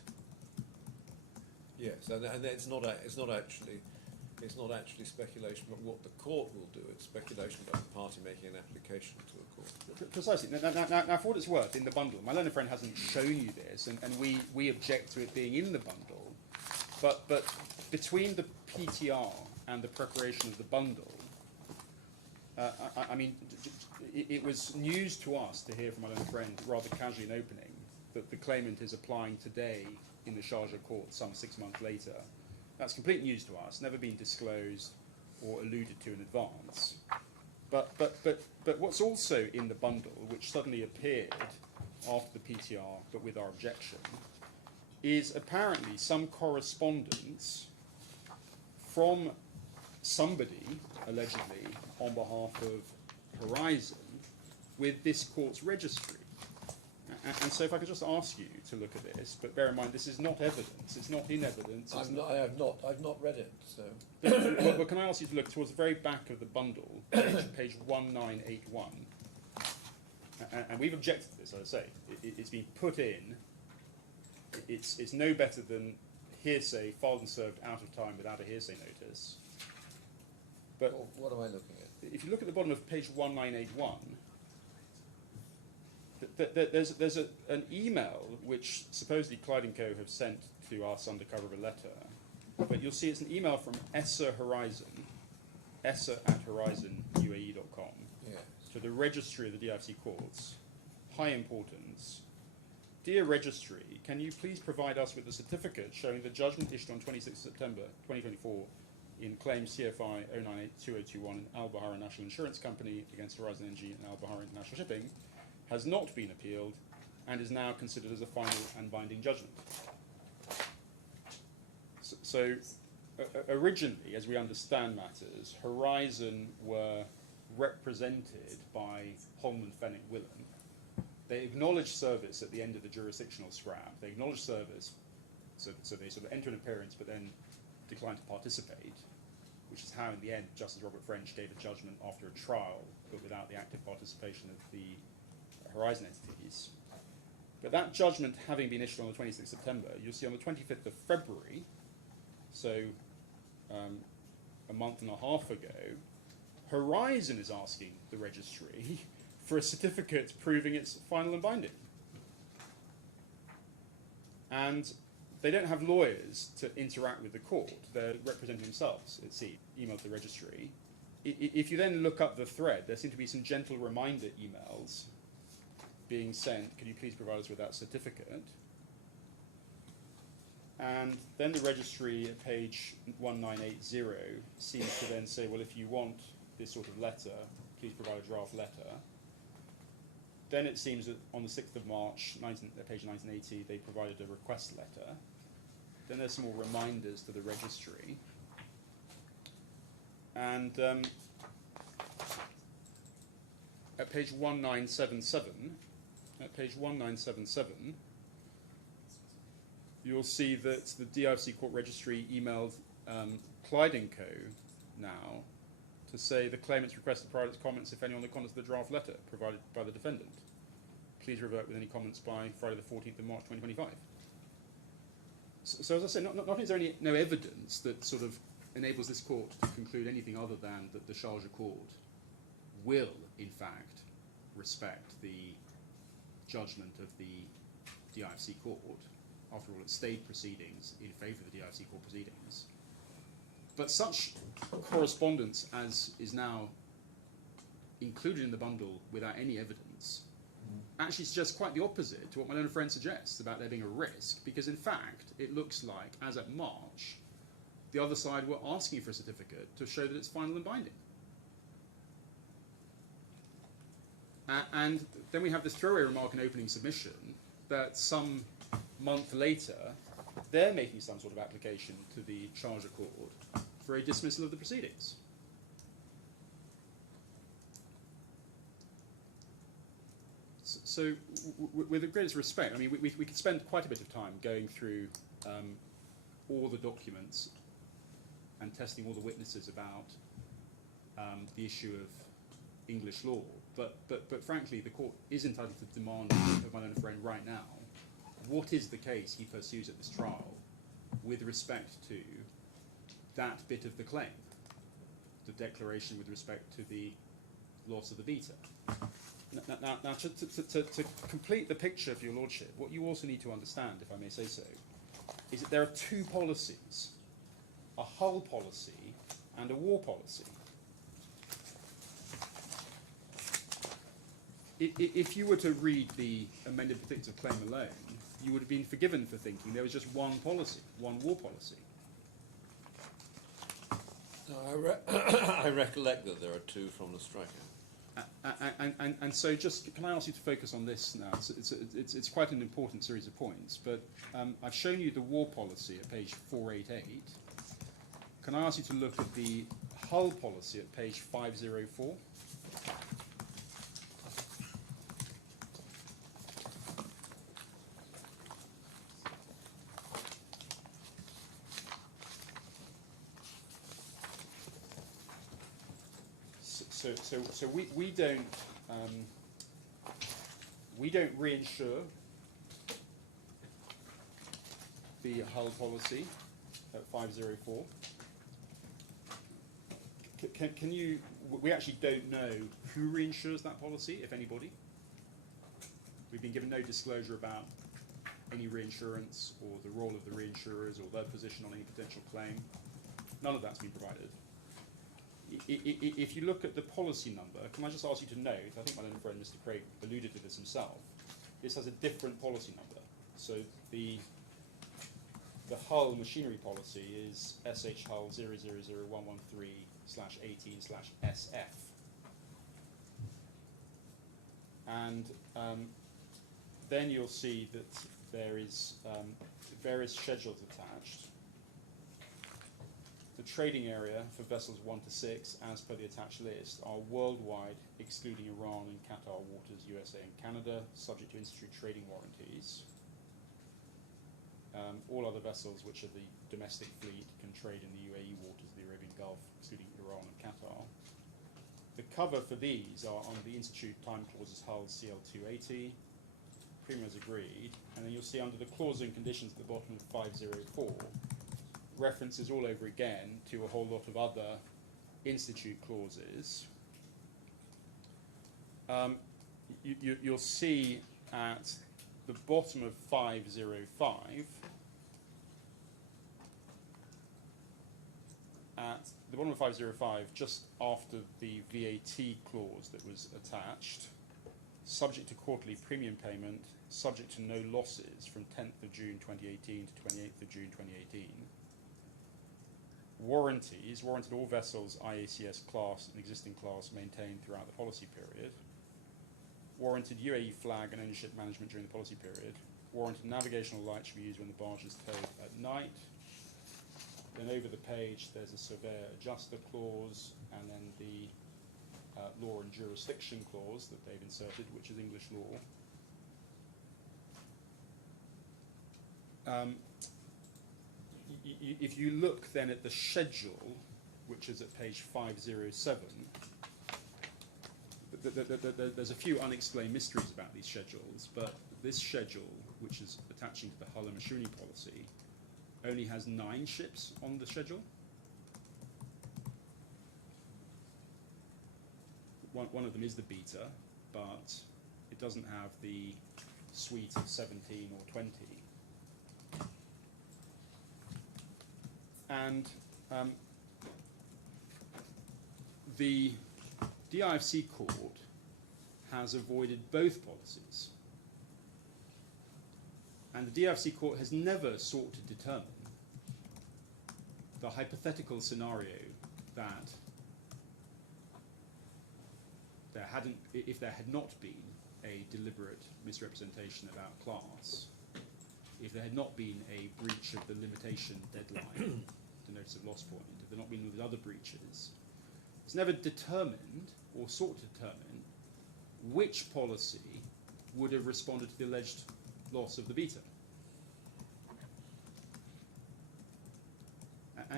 Yes, and it's not actually speculation about what the court will do. It's speculation about the party making an application to a court. Precisely. Now, for what it's worth, in the bundle, my learned friend hasn't shown you this, and we object to it being in the bundle. But between the PTR and the preparation of the bundle, I mean, it was news to us to hear from my learned friend, rather casually in opening, that the claimant is applying today in the Sharjah court some 6 months later. That's complete news to us, never been disclosed or alluded to in advance. But what's also in the bundle, which suddenly appeared after the PTR, but with our objection, is apparently some correspondence from somebody, allegedly, on behalf of Horizon, with this court's registry. And so if I could just ask you to look at this, but bear in mind this is not evidence, it's not in evidence. I've not read it, so. Well, can I ask you to look towards the very back of the bundle, page 1981, and we've objected to this, as I say. It's been put in. It's no better than hearsay filed and served out of time without a hearsay notice. But what am I looking at? If you look at the bottom of page 1981. There's an email which supposedly Clyde & Co. have sent to us under cover of a letter, but you'll see it's an email from Essa at horizonUAE.com, Yes. to the registry of the DIFC courts, high importance. Dear Registry, can you please provide us with a certificate showing the judgment issued on 26 September 2024 in claim CFI 0982021 and Al Buhaira National Insurance Company against Horizon Energy and Al Buhaira International Shipping has not been appealed and is now considered as a final and binding judgment. So originally, as we understand matters, Horizon were represented by Holman Fenwick Willen. They acknowledged service at the end of the jurisdictional scrap. They acknowledged service, so they sort of enter an appearance but then decline to participate, which is how in the end Justice Robert French gave a judgment after a trial but without the active participation of the Horizon entities. But that judgment having been issued on the 26th of September, you'll see on the 25th of February, so a month and a half ago, Horizon is asking the registry for a certificate proving it's final and binding. And they don't have lawyers to interact with the court. They're representing themselves, it seems, emailed to the registry. If you then look up the thread, there seem to be some gentle reminder emails being sent. Could you please provide us with that certificate? And then the registry at page 1980 seems to then say, well, if you want this sort of letter, please provide a draft letter. Then it seems that on the 6th of March, page 1980, they provided a request letter. Then there's some more reminders to the registry. And at page 1977, you'll see that the DIFC Court Registry emailed Clyde & Co. now to say the claimants requested private comments, if any, on the contents of the draft letter provided by the defendant. Please revert with any comments by Friday the 14th of March 2025. So as I say, not only is there no evidence that sort of enables this court to conclude anything other than that the Charge of Court will, in fact, respect the judgment of the DIFC Court. After all, it stayed proceedings in favour of the DIFC Court proceedings. But such correspondence as is now included in the bundle without any evidence actually suggests quite the opposite to what my learned friend suggests about there being a risk, because in fact it looks like, as at March, the other side were asking for a certificate to show that it's final and binding. And then we have this throwaway remark in opening submission that some month later they're making some sort of application to the Charge of Court for a dismissal of the proceedings. So with the greatest respect, I mean, we could spend quite a bit of time going through all the documents and testing all the witnesses about the issue of English law, but frankly, the court is entitled to demand of my learned friend right now what is the case he pursues at this trial with respect to that bit of the claim, the declaration with respect to the loss of the beta. Now to complete the picture for your lordship, what you also need to understand, if I may say so, is that there are two policies, a hull policy and a war policy. If you were to read the amended particulars of claim alone, you would have been forgiven for thinking there was just one policy, one war policy. No, I recollect that there are two from the striker. And so just, can I ask you to focus on this now? It's quite an important series of points, but I've shown you the war policy at page 488. Can I ask you to look at the hull policy at page 504? So we don't reinsure the hull policy at 504. Can you? We actually don't know who reinsures that policy, if anybody. We've been given no disclosure about any reinsurance or the role of the reinsurers or their position on any potential claim. None of that's been provided. if you look at the policy number, can I just ask you to note, I think my own friend Mr. Craig alluded to this himself, this has a different policy number. So the hull machinery policy is SH Hull 000113/18/SF. And then you'll see that there is various schedules attached. The trading area for vessels 1 to 6, as per the attached list, are worldwide, excluding Iran and Qatar waters, USA and Canada, subject to institute trading warranties. All other vessels which are the domestic fleet can trade in the UAE waters, the Arabian Gulf, excluding Iran and Qatar. The cover for these are under the Institute time clauses hull CL280, premium as agreed, and then you'll see under the clause and conditions at the bottom of 504, references all over again to a whole lot of other Institute clauses. You'll see at the bottom of 505, just after the VAT clause that was attached, subject to quarterly premium payment, subject to no losses from 10th of June 2018 to 28th of June 2018. Warranties, warranted all vessels IACS class and existing class maintained throughout the policy period. Warranted UAE flag and ownership management during the policy period. Warranted navigational lights should be used when the barge is towed at night. Then over the page there's a surveyor adjuster clause, and then the law and jurisdiction clause that they've inserted, which is English law. If you look then at the schedule, which is at page 507, there's a few unexplained mysteries about these schedules, but this schedule, which is attaching to the hull and machinery policy, only has 9 ships on the schedule. One of them is the Beta, but it doesn't have the suite of 17 or 20. And the DIFC court has avoided both policies. And the DIFC court has never sought to determine the hypothetical scenario that if there had not been a deliberate misrepresentation about class, if there had not been a breach of the limitation deadline, the notice of loss point, if there had not been other breaches, it's never determined or sought to determine which policy would have responded to the alleged loss of the Beta.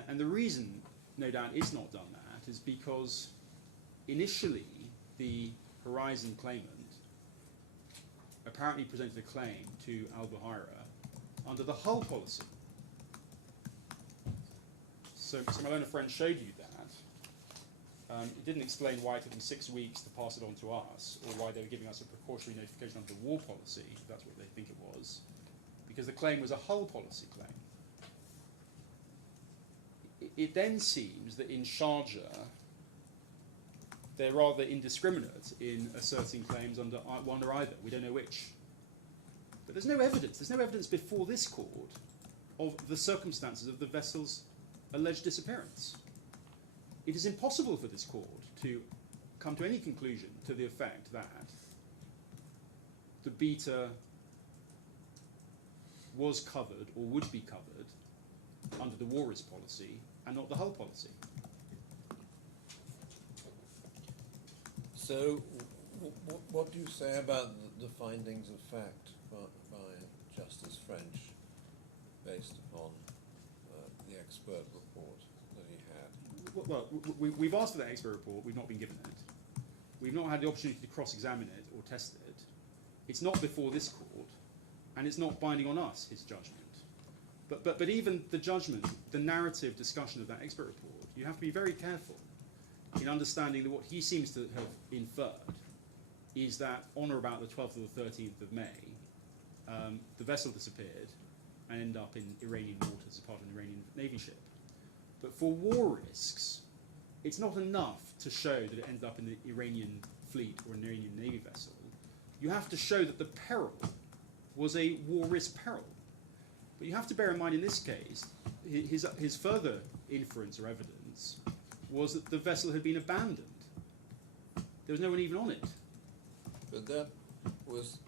And the reason, no doubt, it's not done that is because initially the Horizon claimant apparently presented a claim to Al Buhaira under the hull policy. So my learned friend showed you that. It didn't explain why it took them 6 weeks to pass it on to us, or why they were giving us a precautionary notification under the war policy, if that's what they think it was, because the claim was a hull policy claim. It then seems that in Sharjah, they're rather indiscriminate in asserting claims under one or either. We don't know which. But there's no evidence. There's no evidence before this court of the circumstances of the vessel's alleged disappearance. It is impossible for this court to come to any conclusion to the effect that the Beta was covered or would be covered under the war risk policy and not the hull policy. So, what do you say about the findings of fact by Justice French, based upon the expert report that he had? Well, we've asked for that expert report. We've not been given it. We've not had the opportunity to cross-examine it or test it. It's not before this court, and it's not binding on us, his judgment. But even the judgment, the narrative discussion of that expert report, you have to be very careful in understanding that what he seems to have inferred is that on or about the 12th or the 13th of May, the vessel disappeared and ended up in Iranian waters as part of an Iranian Navy ship. But for war risks, it's not enough to show that it ended up in the Iranian fleet or an Iranian Navy vessel. You have to show that the peril was a war risk peril. But you have to bear in mind in this case, his further inference or evidence was that the vessel had been abandoned. There was no one even on it. But that was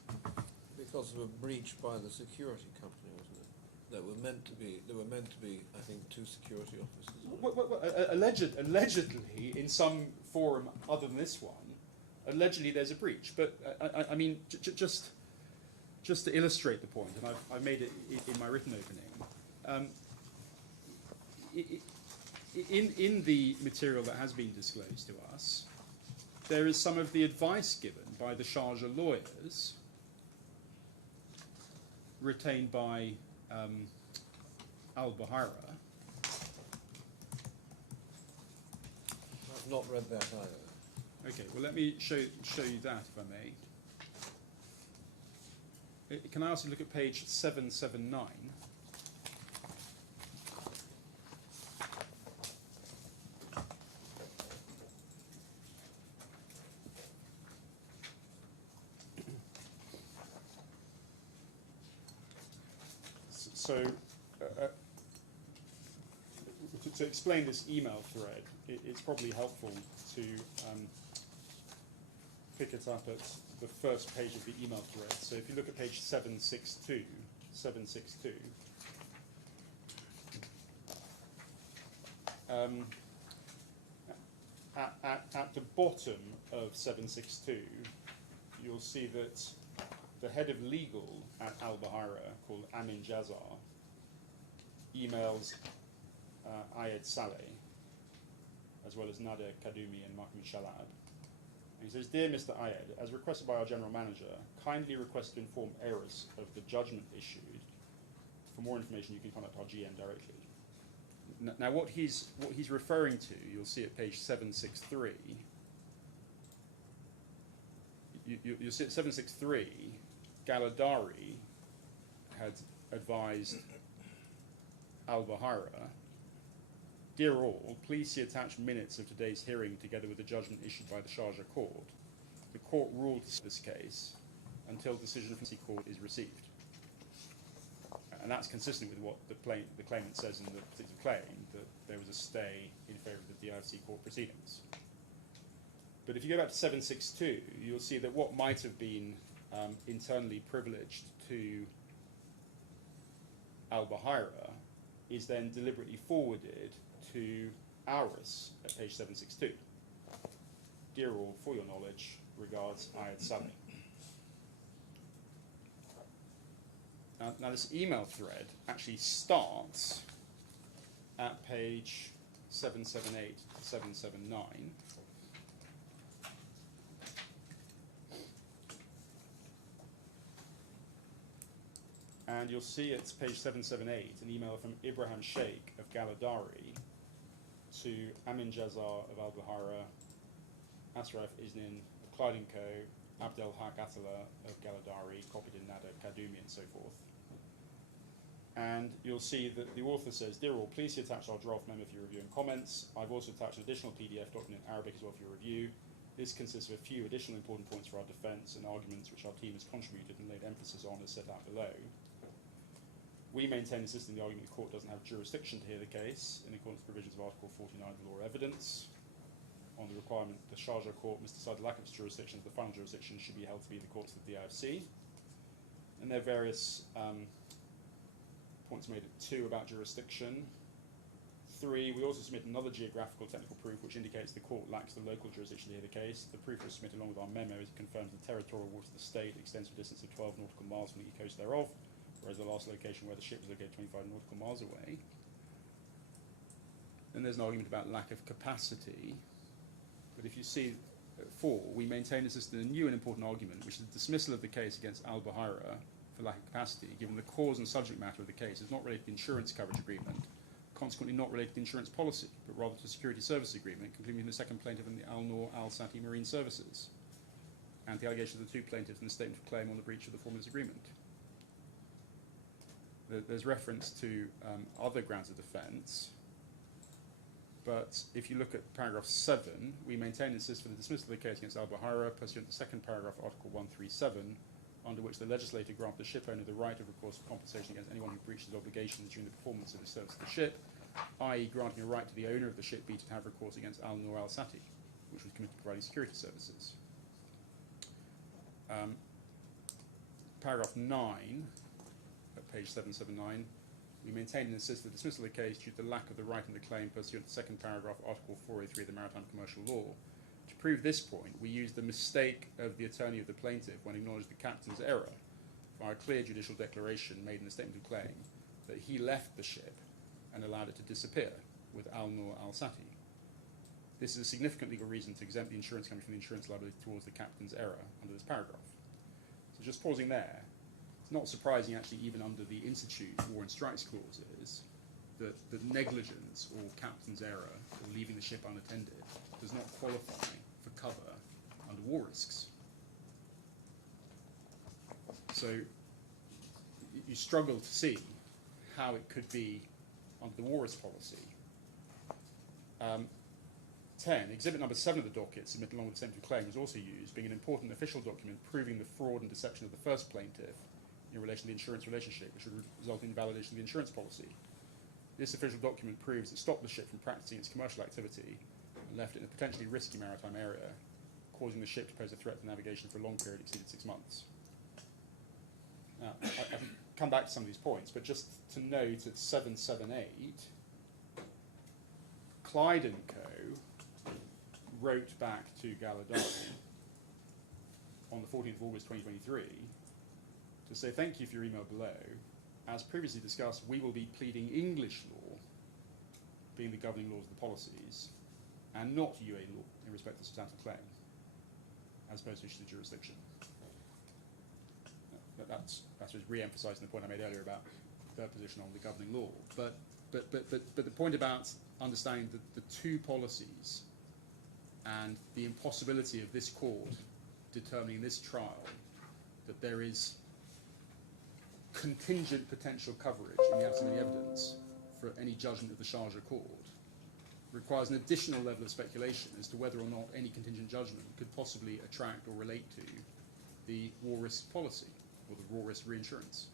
because of a breach by the security company, wasn't it? There were meant to be, I think, 2 security officers. Allegedly, in some forum other than this one, allegedly there's a breach. But I mean, just to illustrate the point, and I've made it in my written opening. In the material that has been disclosed to us, there is some of the advice given by the Sharjah lawyers retained by Al-Buhaira. I've not read that either. Okay, well, let me show you that, if I may. Can I also look at page 779? So, to explain this email thread, it's probably helpful to pick it up at the first page of the email thread. So if you look at page 762, at the bottom of 762, you'll see that the head of legal at Al-Buhaira, called Amin Jazar, emails Ayed Saleh, as well as Nader Kadumi and Mahmoud Shalab. And he says, "Dear Mr. Ayed, as requested by our general manager, kindly request to inform Eris of the judgment issued. For more information, you can contact our GM directly." Now, what he's referring to, you'll see at page 763. You'll see at 763, Galadari had advised Al-Buhaira, "Dear all, please see attached minutes of today's hearing together with the judgment issued by the Sharjah court. The court ruled this case until decision from the court is received." And that's consistent with what the claimant says in the particular claim, that there was a stay in favour of the DIFC court proceedings. But if you go back to 762, you'll see that what might have been internally privileged to Al-Buhaira is then deliberately forwarded to Auris at page 762. "Dear all, for your knowledge, regards, Ayed Saleh." Now this email thread actually starts at page 778 to 779. And you'll see it's page 778, an email from Ibrahim Sheikh of Galadari to Amin Jazar of Al-Buhaira, Asraf Isnin of Clyde & Co., Abdel Haq Atala of Galadari, copied in Nader Kadumi, and so forth. And you'll see that the author says, "Dear all, please see attached our draft memo for your review and comments. I've also attached an additional PDF document in Arabic as well for your review. This consists of a few additional important points for our defence and arguments which our team has contributed and laid emphasis on as set out below. We maintain, insisting the argument the court doesn't have jurisdiction to hear the case in accordance with provisions of Article 49 of the Law of Evidence. On the requirement the Sharjah court must decide the lack of its jurisdiction as the final jurisdiction should be held to be the courts of the DIFC." And there are various points made at 2 about jurisdiction. 3, we also submit another geographical technical proof which indicates the court lacks the local jurisdiction to hear the case. The proof was submitted along with our memo as it confirms the territorial waters of the state extends to a distance of 12 nautical miles from the coast thereof, whereas the last location where the ship was located 25 nautical miles away. Then there's an argument about lack of capacity. But if you see 4, we maintain this is a new and important argument, which is the dismissal of the case against Al-Buhaira for lack of capacity, given the cause and subject matter of the case is not related to the insurance coverage agreement, consequently not related to the insurance policy, but rather to the security service agreement, concluding the second plaintiff in the Al-Noor Al-Sati Marine Services, and the allegation of the 2 plaintiffs in the statement of claim on the breach of the form of this agreement. There's reference to other grounds of defence. But if you look at paragraph 7, we maintain and insist for the dismissal of the case against Buhaira pursuant to the second paragraph of Article 137, under which the legislator granted the ship owner the right of recourse for compensation against anyone who breached his obligations during the performance of his service to the ship, i.e. granting a right to the owner of the ship be to have recourse against Al-Nur al-Sati, which was committed to providing security services. Paragraph 9, at page 779, we maintain and insist that the dismissal of the case due to the lack of the right in the claim pursuant to the second paragraph of Article 403 of the Maritime Commercial Law. To prove this point, we use the mistake of the attorney of the plaintiff when acknowledged the captain's error by a clear judicial declaration made in the statement of claim that he left the ship and allowed it to disappear with Al-Nur al-Sati. This is a significant legal reason to exempt the insurance company from the insurance liability towards the captain's error under this paragraph. So just pausing there, it's not surprising actually even under the Institute War and Strikes clauses that negligence or captain's error or leaving the ship unattended does not qualify for cover under war risks. So you struggle to see how it could be under the war risk policy. 10. Exhibit number 7 of the docket submitted along with the statement of claim was also used, being an important official document proving the fraud and deception of the first plaintiff in relation to the insurance relationship, which would result in invalidation of the insurance policy. This official document proves it stopped the ship from practicing its commercial activity and left it in a potentially risky maritime area, causing the ship to pose a threat to navigation for a long period exceeding 6 months. Now, I can come back to some of these points, but just to note at 778, Clyde & Co. wrote back to Galadani on the 14th of August 2023 to say thank you for your email below. As previously discussed, we will be pleading English law, being the governing laws of the policies, and not UA law in respect to substantive claim, as opposed to issue of jurisdiction. That's just re-emphasising the point I made earlier about their position on the governing law. But the point about understanding the two policies and the impossibility of this court determining this trial that there is contingent potential coverage in the absence of any evidence for any judgment of the Sharjah court requires an additional level of speculation as to whether or not any contingent judgment could possibly attract or relate to the war risk policy or the war risk reinsurance.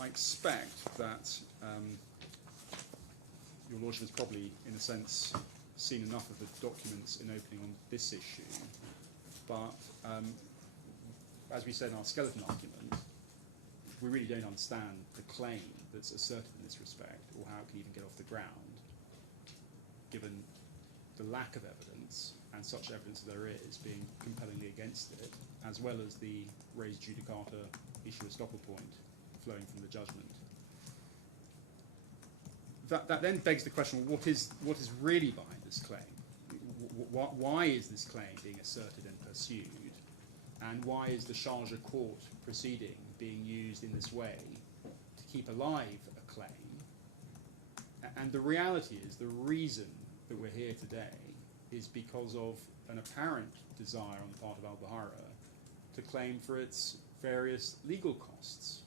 I expect that your Lordship has probably, in a sense, seen enough of the documents in opening on this issue, but as we said in our skeleton argument, we really don't understand the claim that's asserted in this respect or how it can even get off the ground, given the lack of evidence and such evidence there is being compellingly against it, as well as the res judicata issue estoppel point flowing from the judgment. That then begs the question, well, what is really behind this claim? Why is this claim being asserted and pursued? And why is the Sharjah court proceeding being used in this way to keep alive a claim? And the reality is, the reason that we're here today is because of an apparent desire on the part of Buhaira to claim for its various legal costs.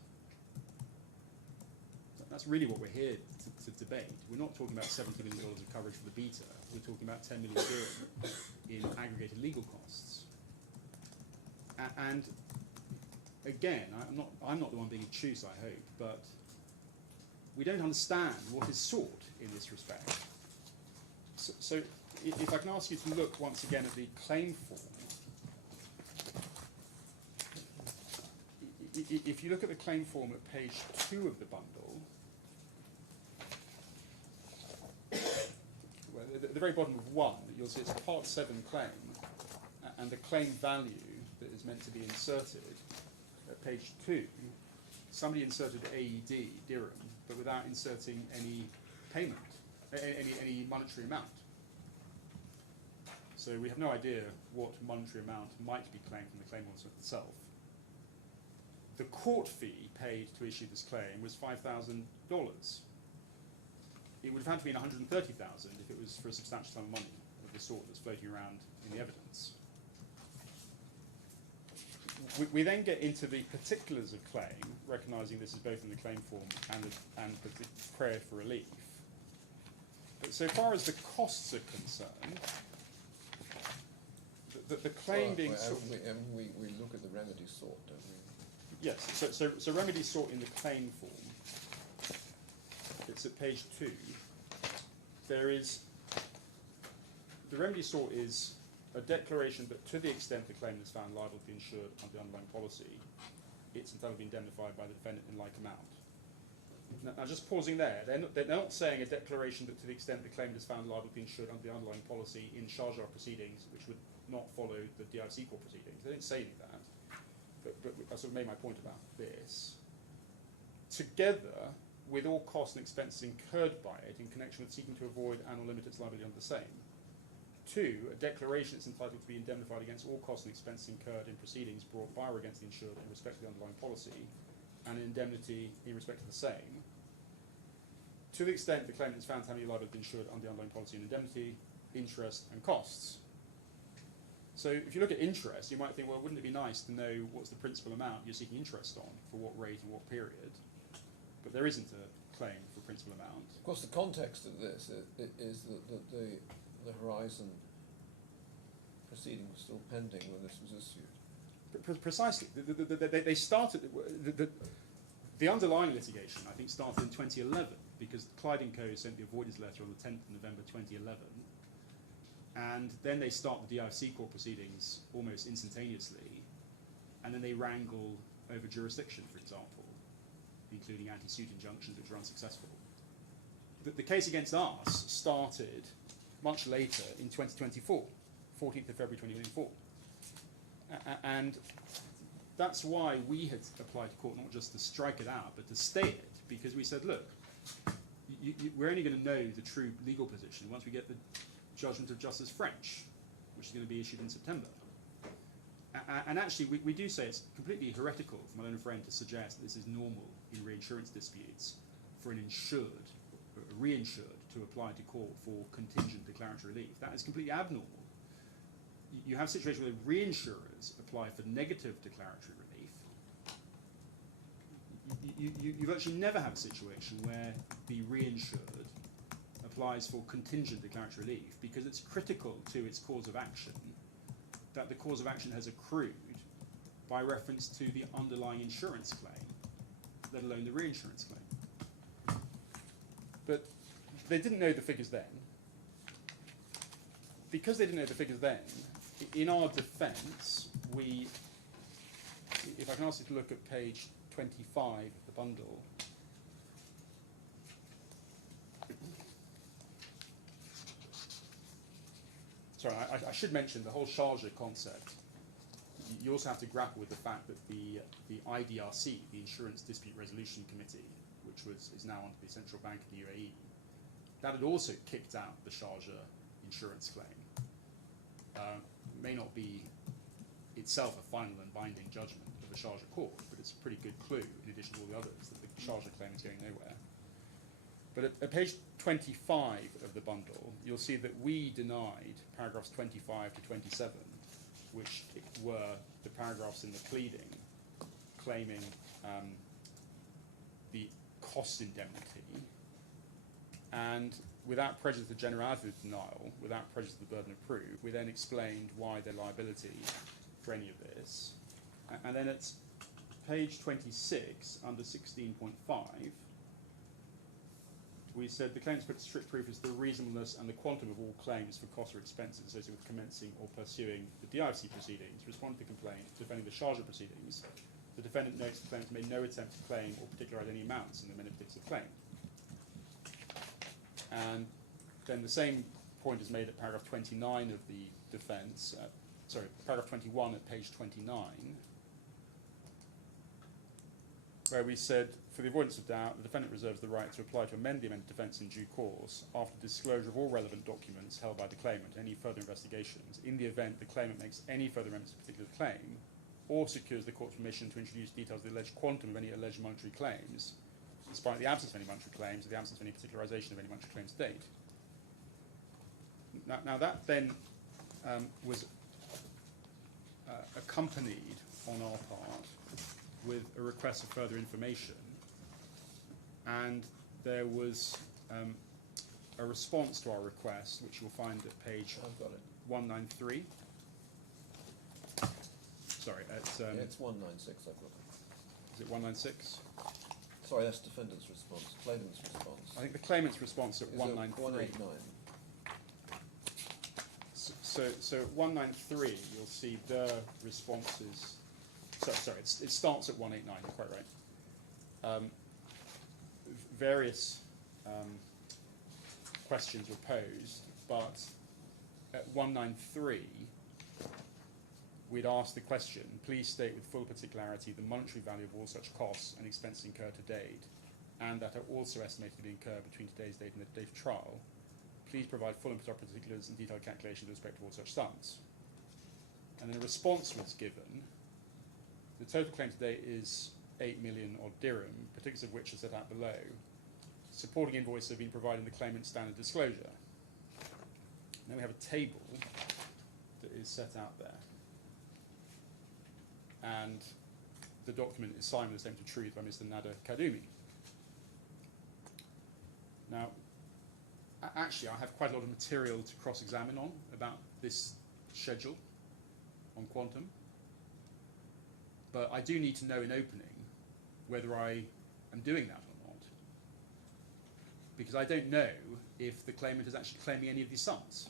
That's really what we're here to debate. We're not talking about $70 million of coverage for the beta. We're talking about 10 million in aggregated legal costs. And again, I'm not the one being obtuse, I hope, but we don't understand what is sought in this respect. So if I can ask you to look once again at the claim form. If you look at the claim form at page 2 of the bundle, well, at the very bottom of 1, you'll see it's a Part 7 claim, and the claim value that is meant to be inserted at page 2, somebody inserted AED, dirham, but without inserting any payment, any monetary amount. So we have no idea what monetary amount might be claimed from the claim itself. The court fee paid to issue this claim was $5,000. It would have had to be $130,000 if it was for a substantial sum of money of the sort that's floating around in the evidence. We then get into the particulars of claim, recognising this is both in the claim form and the prayer for relief. But so far as the costs are concerned, the claim being sought. We look at the remedy sought, don't we? Yes, so remedy sought in the claim form. It's at page 2. There is the remedy sought is a declaration that to the extent the claimant is found liable to be insured under the underlying policy, it's entitled to be indemnified by the defendant in like amount. Now just pausing there, they're not saying a declaration that to the extent the claimant is found liable to be insured under the underlying policy in charge of proceedings, which would not follow the DIC court proceedings. They didn't say any of that, but I sort of made my point about this. Together with all costs and expenses incurred by it in connection with seeking to avoid and or limit its liability under the same. 2, a declaration it's entitled to be indemnified against all costs and expenses incurred in proceedings brought by or against the insured in respect of the underlying policy, and an indemnity in respect of the same. To the extent the claimant is found to have any liability insured under the underlying policy and indemnity, interest and costs. So if you look at interest, you might think, well, wouldn't it be nice to know what's the principal amount you're seeking interest on, for what rate and what period? But there isn't a claim for principal amount. Of course, the context of this is that the Horizon proceeding was still pending when this was issued. Precisely. They started, the underlying litigation, I think, started in 2011, because Clyde & Co. sent the avoidance letter on the 10th of November 2011, and then they start the DIC court proceedings almost instantaneously, and then they wrangle over jurisdiction, for example, including anti-suit injunctions which were unsuccessful. The case against us started much later in 2024, 14th of February 2024. And that's why we had applied to court not just to strike it out, but to stay it, because we said, look, we're only going to know the true legal position once we get the judgment of Justice French, which is going to be issued in September. And actually, we do say it's completely heretical for my own friend to suggest that this is normal in reinsurance disputes for an insured, a reinsured, to apply to court for contingent declaratory relief. That is completely abnormal. You have situations where reinsurers apply for negative declaratory relief. You virtually never have a situation where the reinsured applies for contingent declaratory relief, because it's critical to its cause of action that the cause of action has accrued by reference to the underlying insurance claim, let alone the reinsurance claim. But they didn't know the figures then. Because they didn't know the figures then, in our defence, we, if I can ask you to look at page 25 of the bundle, sorry, I should mention the whole charge concept. You also have to grapple with the fact that the IDRC, the Insurance Dispute Resolution Committee, which is now under the Central Bank of the UAE, that had also kicked out the Sharjah insurance claim. May not be itself a final and binding judgment of the Sharjah court, but it's a pretty good clue, in addition to all the others, that the Sharjah claim is going nowhere. But at page 25 of the bundle, you'll see that we denied paragraphs 25 to 27, which were the paragraphs in the pleading claiming the cost indemnity, and without prejudice to the generality of denial, without prejudice to the burden of proof, we then explained why their liability for any of this. And then at page 26, under 16.5, we said the claims put to strict proof is the reasonableness and the quantum of all claims for costs or expenses associated with commencing or pursuing the DIC proceedings. Responding to the complaint, defending the Sharjah proceedings, the defendant notes the claimant made no attempt to claim or particularize any amounts in the minutes of claim. And then the same point is made at paragraph 29 of the defence, paragraph 21 at page 29, where we said, for the avoidance of doubt, the defendant reserves the right to apply to amend the amended defence in due course after disclosure of all relevant documents held by the claimant, any further investigations, in the event the claimant makes any further amendments to a particular claim, or secures the court's permission to introduce details of the alleged quantum of any alleged monetary claims, despite the absence of any monetary claims or the absence of any particularisation of any monetary claims to date. Now that then was accompanied on our part with a request for further information, and there was a response to our request, which you'll find at page I've got it. 193. Sorry, at Yeah, it's 196, I've got it. is it 196? Sorry, that's defendant's response, claimant's response. I think the claimant's response at Is it 193. 189. So at 193, you'll see the responses. Sorry, it starts at 189. You're quite right. Various questions were posed, but at 193, we'd asked the question: please state with full particularity the monetary value of all such costs and expenses incurred to date, and that are also estimated to be incurred between today's date and the date of trial. Please provide full and proper particulars and detailed calculations with respect to all such sums. And then a response was given. The total claim to date is 8 million odd dirham, particulars of which are set out below. Supporting invoices have been provided in the claimant's standard disclosure. Then we have a table that is set out there. And the document is signed with the statement of truth by Mr. Nader Kadumi. Now, actually, I have quite a lot of material to cross-examine on about this schedule on quantum. But I do need to know in opening whether I am doing that or not. Because I don't know if the claimant is actually claiming any of these sums.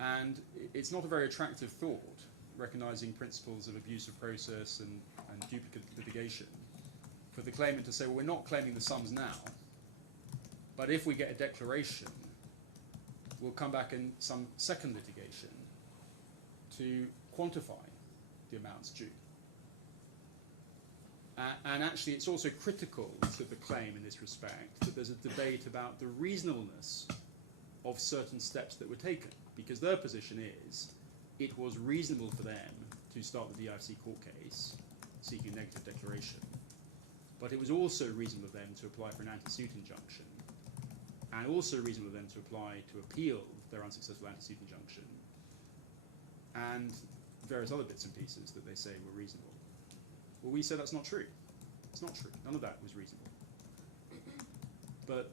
And it's not a very attractive thought, recognising principles of abuse of process and duplicate litigation, for the claimant to say, well, we're not claiming the sums now, but if we get a declaration, we'll come back in some second litigation to quantify the amounts due. And actually, it's also critical to the claim in this respect that there's a debate about the reasonableness of certain steps that were taken, because their position is it was reasonable for them to start the DIFC court case seeking a negative declaration, but it was also reasonable for them to apply for an anti-suit injunction, and also reasonable for them to apply to appeal their unsuccessful anti-suit injunction, and various other bits and pieces that they say were reasonable. Well, we say that's not true. It's not true. None of that was reasonable. But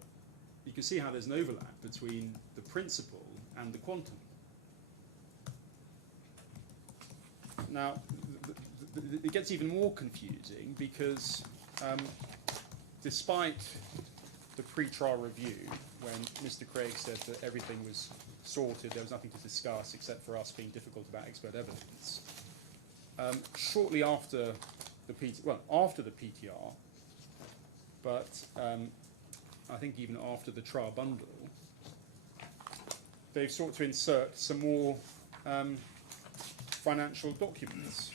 you can see how there's an overlap between the principle and the quantum. Now, it gets even more confusing because despite the pre-trial review, when Mr. Craig said that everything was sorted, there was nothing to discuss except for us being difficult about expert evidence, shortly after after the PTR, but I think even after the trial bundle, they've sought to insert some more financial documents.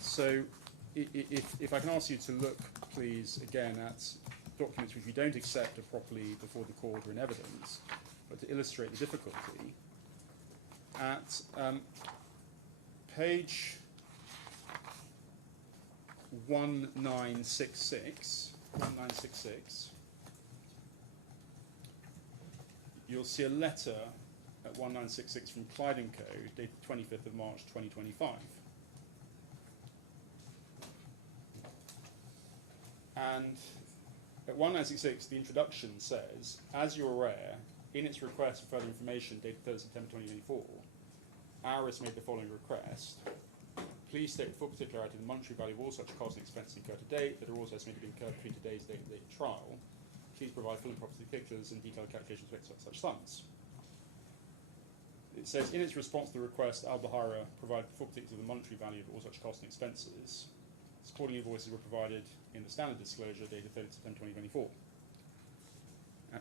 So if I can ask you to look, please, again at documents which we don't accept are properly before the court or in evidence, but to illustrate the difficulty, at page 1966, you'll see a letter at 1966 from Clyde & Co, dated 25th of March 2025. And at 1966, the introduction says, as you're aware, in its request for further information dated 3rd September 2024, ARIS made the following request. Please state with full particularity the monetary value of all such costs and expenses incurred to date that are also estimated to be incurred between today's date and the date of trial. Please provide full and proper pictures and detailed calculations of such sums. It says, in its response to the request, Buhaira provided full particulars of the monetary value of all such costs and expenses. Supporting invoices were provided in the standard disclosure dated 30th September 2024.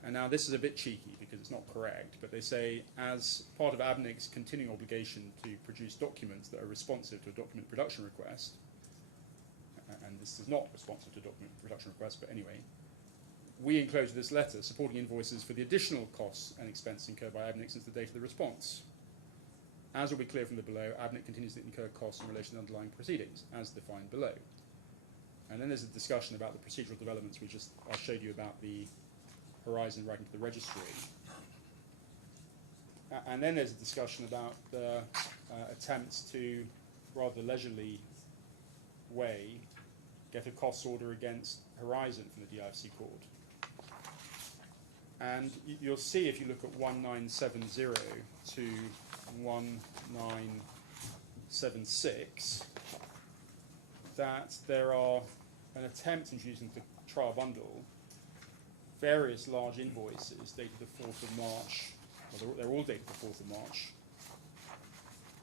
And now this is a bit cheeky because it's not correct, but they say, as part of ABNIC's continuing obligation to produce documents that are responsive to a document production request, and this is not responsive to a document production request, but anyway, we enclose this letter supporting invoices for the additional costs and expenses incurred by ABNIC since the date of the response. As will be clear from the below, ABNIC continues to incur costs in relation to underlying proceedings, as defined below. And then there's a discussion about the procedural developments I showed you about the Horizon writing to the registry. And then there's a discussion about the attempts to rather leisurely way, get a costs order against Horizon from the DIFC court. And you'll see if you look at 1970 to 1976 that there are an attempt in using the trial bundle various large invoices dated the 4th of March, well, they're all dated the 4th of March,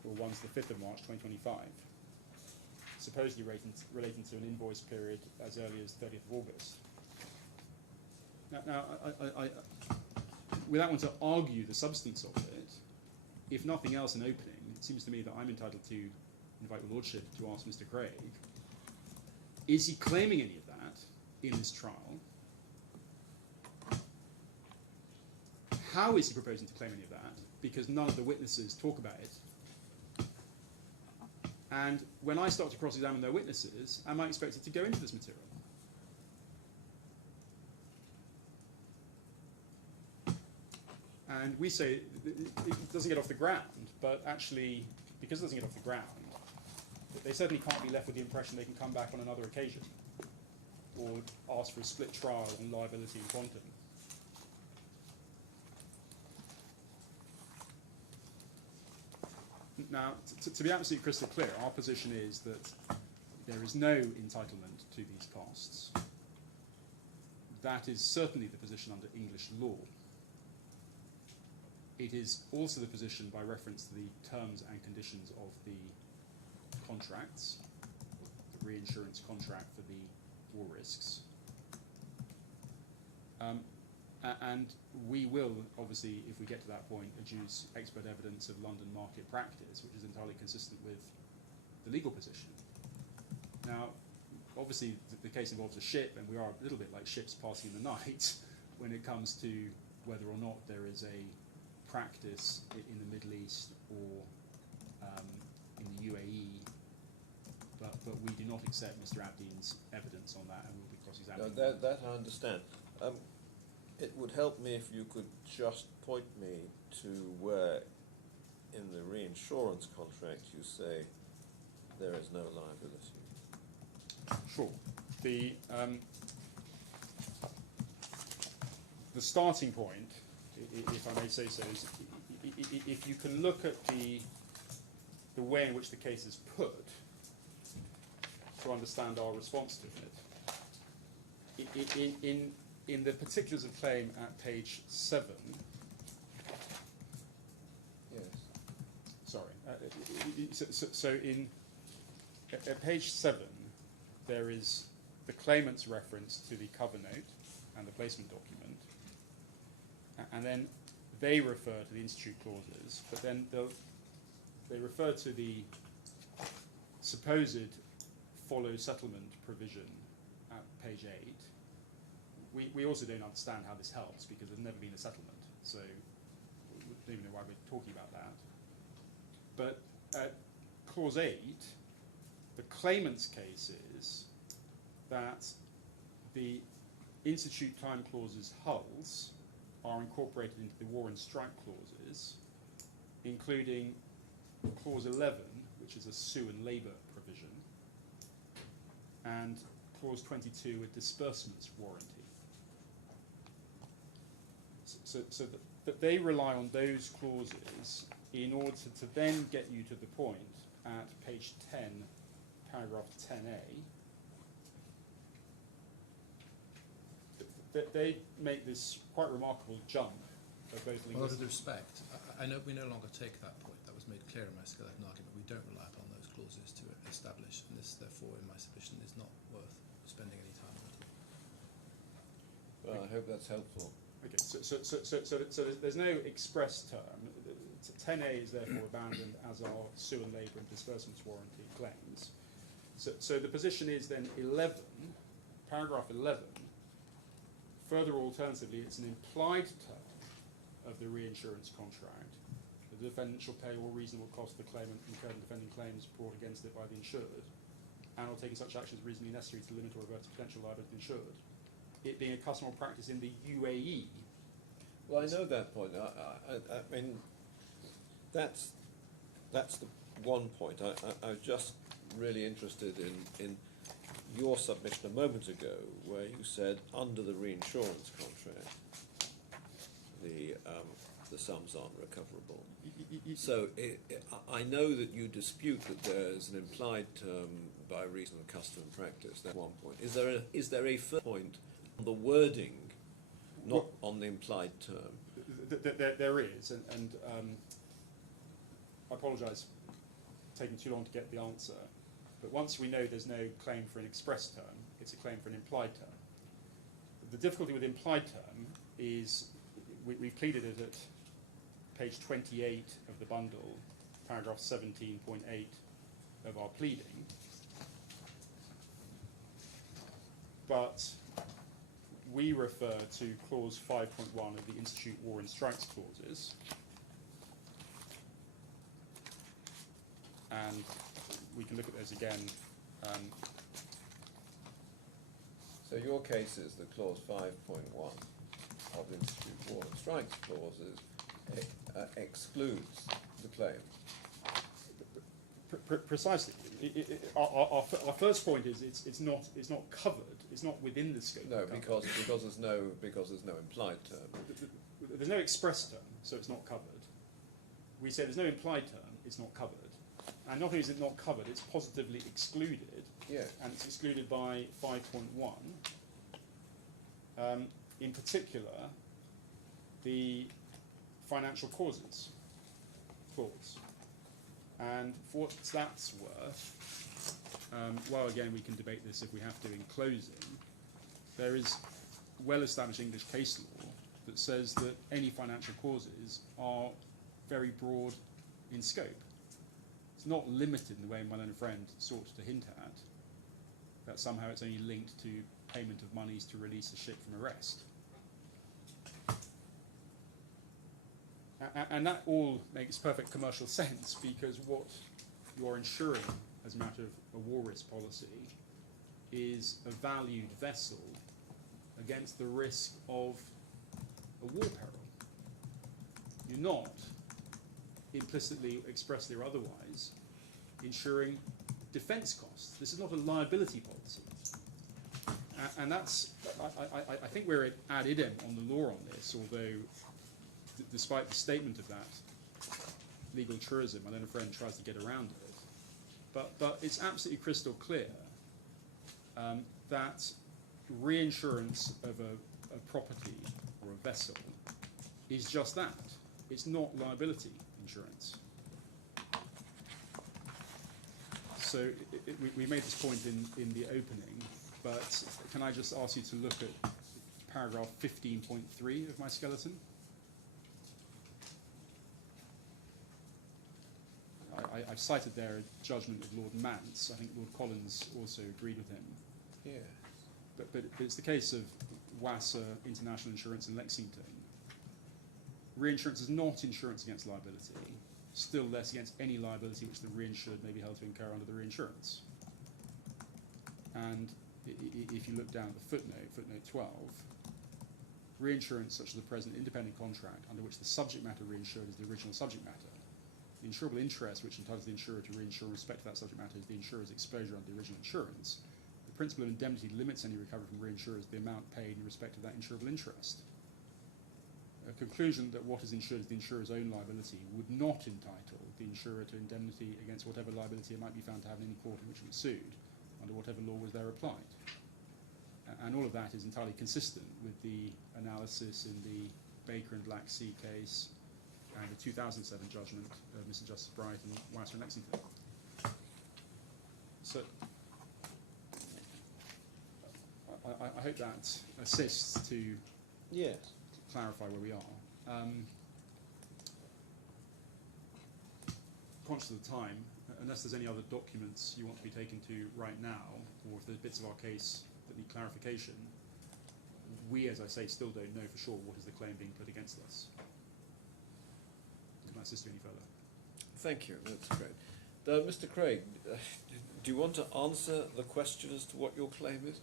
or one's the 5th of March 2025, supposedly relating to an invoice period as early as 30th of August. Now I without wanting to argue the substance of it, if nothing else in opening, it seems to me that I'm entitled to invite your lordship to ask Mr. Craig, is he claiming any of that in this trial? How is he proposing to claim any of that? Because none of the witnesses talk about it. And when I start to cross-examine their witnesses, am I expected to go into this material? And we say it doesn't get off the ground, but actually, because it doesn't get off the ground, they certainly can't be left with the impression they can come back on another occasion or ask for a split trial on liability and quantum. Now, to be absolutely crystal clear, our position is that there is no entitlement to these costs. That is certainly the position under English law. It is also the position by reference to the terms and conditions of the contracts, the reinsurance contract for the war risks. And we will, obviously, if we get to that point, adduce expert evidence of London market practice, which is entirely consistent with the legal position. Now, obviously, the case involves a ship, and we are a little bit like ships passing in the night when it comes to whether or not there is a practice in the Middle East or in the UAE, but we do not accept Mr. Abdeen's evidence on that, and we'll be cross-examining. No, that I understand. It would help me if you could just point me to where in the reinsurance contract you say there is no liability. Sure. The starting point, if I may say so, is if you can look at the way in which the case is put to understand our response to it. In the particulars of claim at page 7. Yes. Sorry. So at page 7, there is the claimant's reference to the cover note and the placement document, and then they refer to the institute clauses, but then they refer to the supposed follow settlement provision at page 8. We also don't understand how this helps because there's never been a settlement, so we don't even know why we're talking about that. But at clause 8, the claimant's case is that the institute time clauses hulls are incorporated into the war and strike clauses, including clause 11, which is a sue and labour provision, and clause 22, a disbursements warranty. So that they rely on those clauses in order to then get you to the point at page 10, paragraph 10a, that they make this quite remarkable jump of both linguistics. Well, with respect, I know we no longer take that point. That was made clear in my skeleton argument. We don't rely upon those clauses to establish, and this, therefore, in my submission, is not worth spending any time on. Well, I hope that's helpful. Okay, so there's no express term. 10A is therefore abandoned, as are sue and labour and disbursements warranty claims. So the position is then 11, paragraph 11. Further alternatively, it's an implied term of the reinsurance contract. The defendant shall pay all reasonable cost of the claimant incurred in defending claims brought against it by the insured, and or taking such actions reasonably necessary to limit or avert potential liability of the insured. It being a custom or practice in the UAE. Well, I know that point. I mean, that's the one point. I was just really interested in your submission a moment ago, where you said under the reinsurance contract, the sums aren't recoverable. So I know that you dispute that there's an implied term by reason of custom and practice. That's one point. Is there a further point on the wording, not on the implied term? There is, and I apologise for taking too long to get the answer, but once we know there's no claim for an express term, it's a claim for an implied term. The difficulty with implied term is we've pleaded it at page 28 of the bundle, paragraph 17.8 of our pleading, but we refer to clause 5.1 of the Institute War and Strikes clauses, and we can look at those again. So your case is that clause 5.1 of the Institute War and Strikes clauses excludes the claim. Precisely. Our first point is it's not covered. It's not within the scope. No, because there's no implied term. There's no express term, so it's not covered. We say there's no implied term, it's not covered. And not only is it not covered, it's positively excluded. Yes. And it's excluded by 5.1. In particular, the financial causes clause. And for what that's worth, well, again, we can debate this if we have to in closing, there is well-established English case law that says that any financial causes are very broad in scope. It's not limited in the way my learned friend sought to hint at, that somehow it's only linked to payment of monies to release a ship from arrest. And that all makes perfect commercial sense, because what you're insuring as a matter of a war risk policy is a valued vessel against the risk of a war peril. You're not implicitly, expressly or otherwise insuring defence costs. This is not a liability policy. And that's, I think we're ad idem on the law on this, although despite the statement of that legal truism, my learned friend tries to get around it. But it's absolutely crystal clear that reinsurance of a property or a vessel is just that. It's not liability insurance. So we made this point in the opening, but can I just ask you to look at paragraph 15.3 of my skeleton? I've cited there a judgment of Lord Mance. I think Lord Collins also agreed with him. Yeah. But it's the case of Wasser International Insurance in Lexington. Reinsurance is not insurance against liability, still less against any liability which the reinsured may be held to incur under the reinsurance. And if you look down at the footnote 12, reinsurance such as the present independent contract under which the subject matter reinsured is the original subject matter. The insurable interest which entitles the insurer to reinsure in respect to that subject matter is the insurer's exposure under the original insurance. The principle of indemnity limits any recovery from reinsurers to the amount paid in respect of that insurable interest. A conclusion that what is insured is the insurer's own liability would not entitle the insurer to indemnity against whatever liability it might be found to have in any court in which it was sued, under whatever law was there applied. And all of that is entirely consistent with the analysis in the Baker and Black Sea case and the 2007 judgment of Mr. Justice Bright and Wasser and Lexington. So I hope that assists to Yes. clarify where we are. Conscious of the time, unless there's any other documents you want to be taken to right now, or if there's bits of our case that need clarification, we, as I say, still don't know for sure what is the claim being put against us. Can I assist you any further? Thank you. That's great. Mr. Craig, do you want to answer the question as to what your claim is?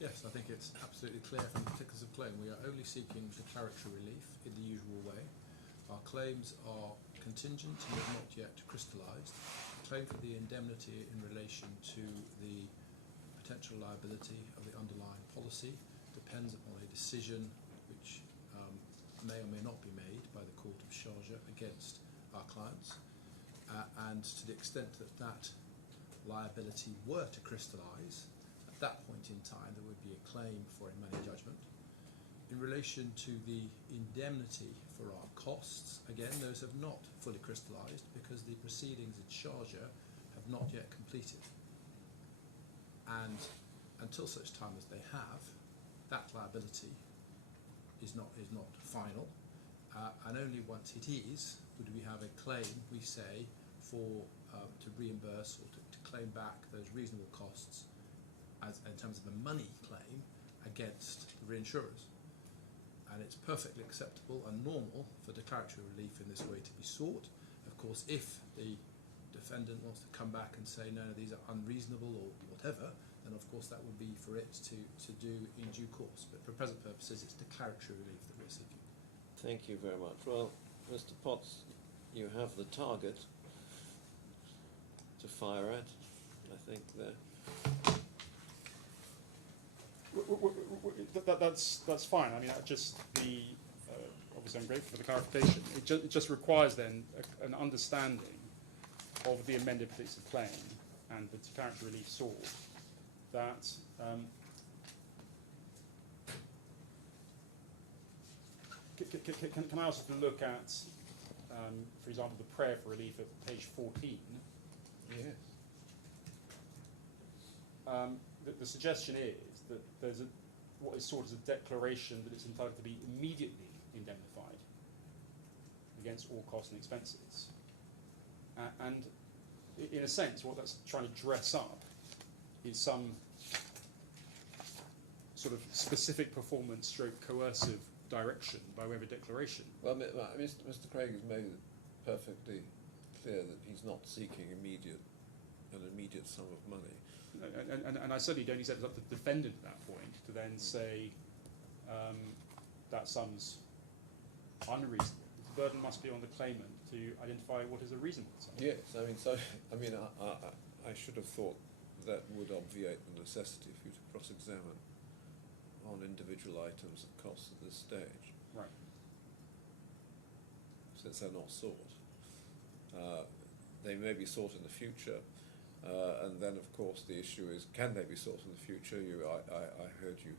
Yes, I think it's absolutely clear from the particulars of claim. We are only seeking declaratory relief in the usual way. Our claims are contingent and have not yet crystallised. claim for the indemnity in relation to the potential liability of the underlying policy depends upon a decision which may or may not be made by the Court of Sharjah against our clients, and to the extent that that liability were to crystallise, at that point in time there would be a claim for a money judgment. In relation to the indemnity for our costs, again, those have not fully crystallised because the proceedings in Sharjah have not yet completed. And until such time as they have, that liability is not final, and only once it is would we have a claim, we say, for to reimburse or to claim back those reasonable costs as in terms of a money claim against the reinsurers. And it's perfectly acceptable and normal for declaratory relief in this way to be sought. Of course, if the defendant wants to come back and say, no, these are unreasonable or whatever, then of course that would be for it to do in due course. But for present purposes, it's declaratory relief that we're seeking. Thank you very much. Well, Mr. Potts, you have the target to fire at, I think, there. That's fine. I mean, obviously I'm grateful for the clarification. It just requires then an understanding of the amended petition claim and the declaratory relief sought that can I ask you to look at, for example, the prayer for relief at page 14? Yes. The suggestion is that there's what is sought as a declaration that it's entitled to be immediately indemnified against all costs and expenses. And in a sense, what that's trying to dress up is some sort of specific performance stroke coercive direction by way of a declaration. Well, Mr. Craig has made it perfectly clear that he's not seeking an immediate sum of money. And I certainly don't accept it's up to the defendant at that point to then say that sum's unreasonable. The burden must be on the claimant to identify what is a reasonable sum. Yes, I should have thought that would obviate the necessity for you to cross-examine on individual items of costs at this stage. Right. Since they're not sought. They may be sought in the future, and then of course the issue is, can they be sought in the future? I heard you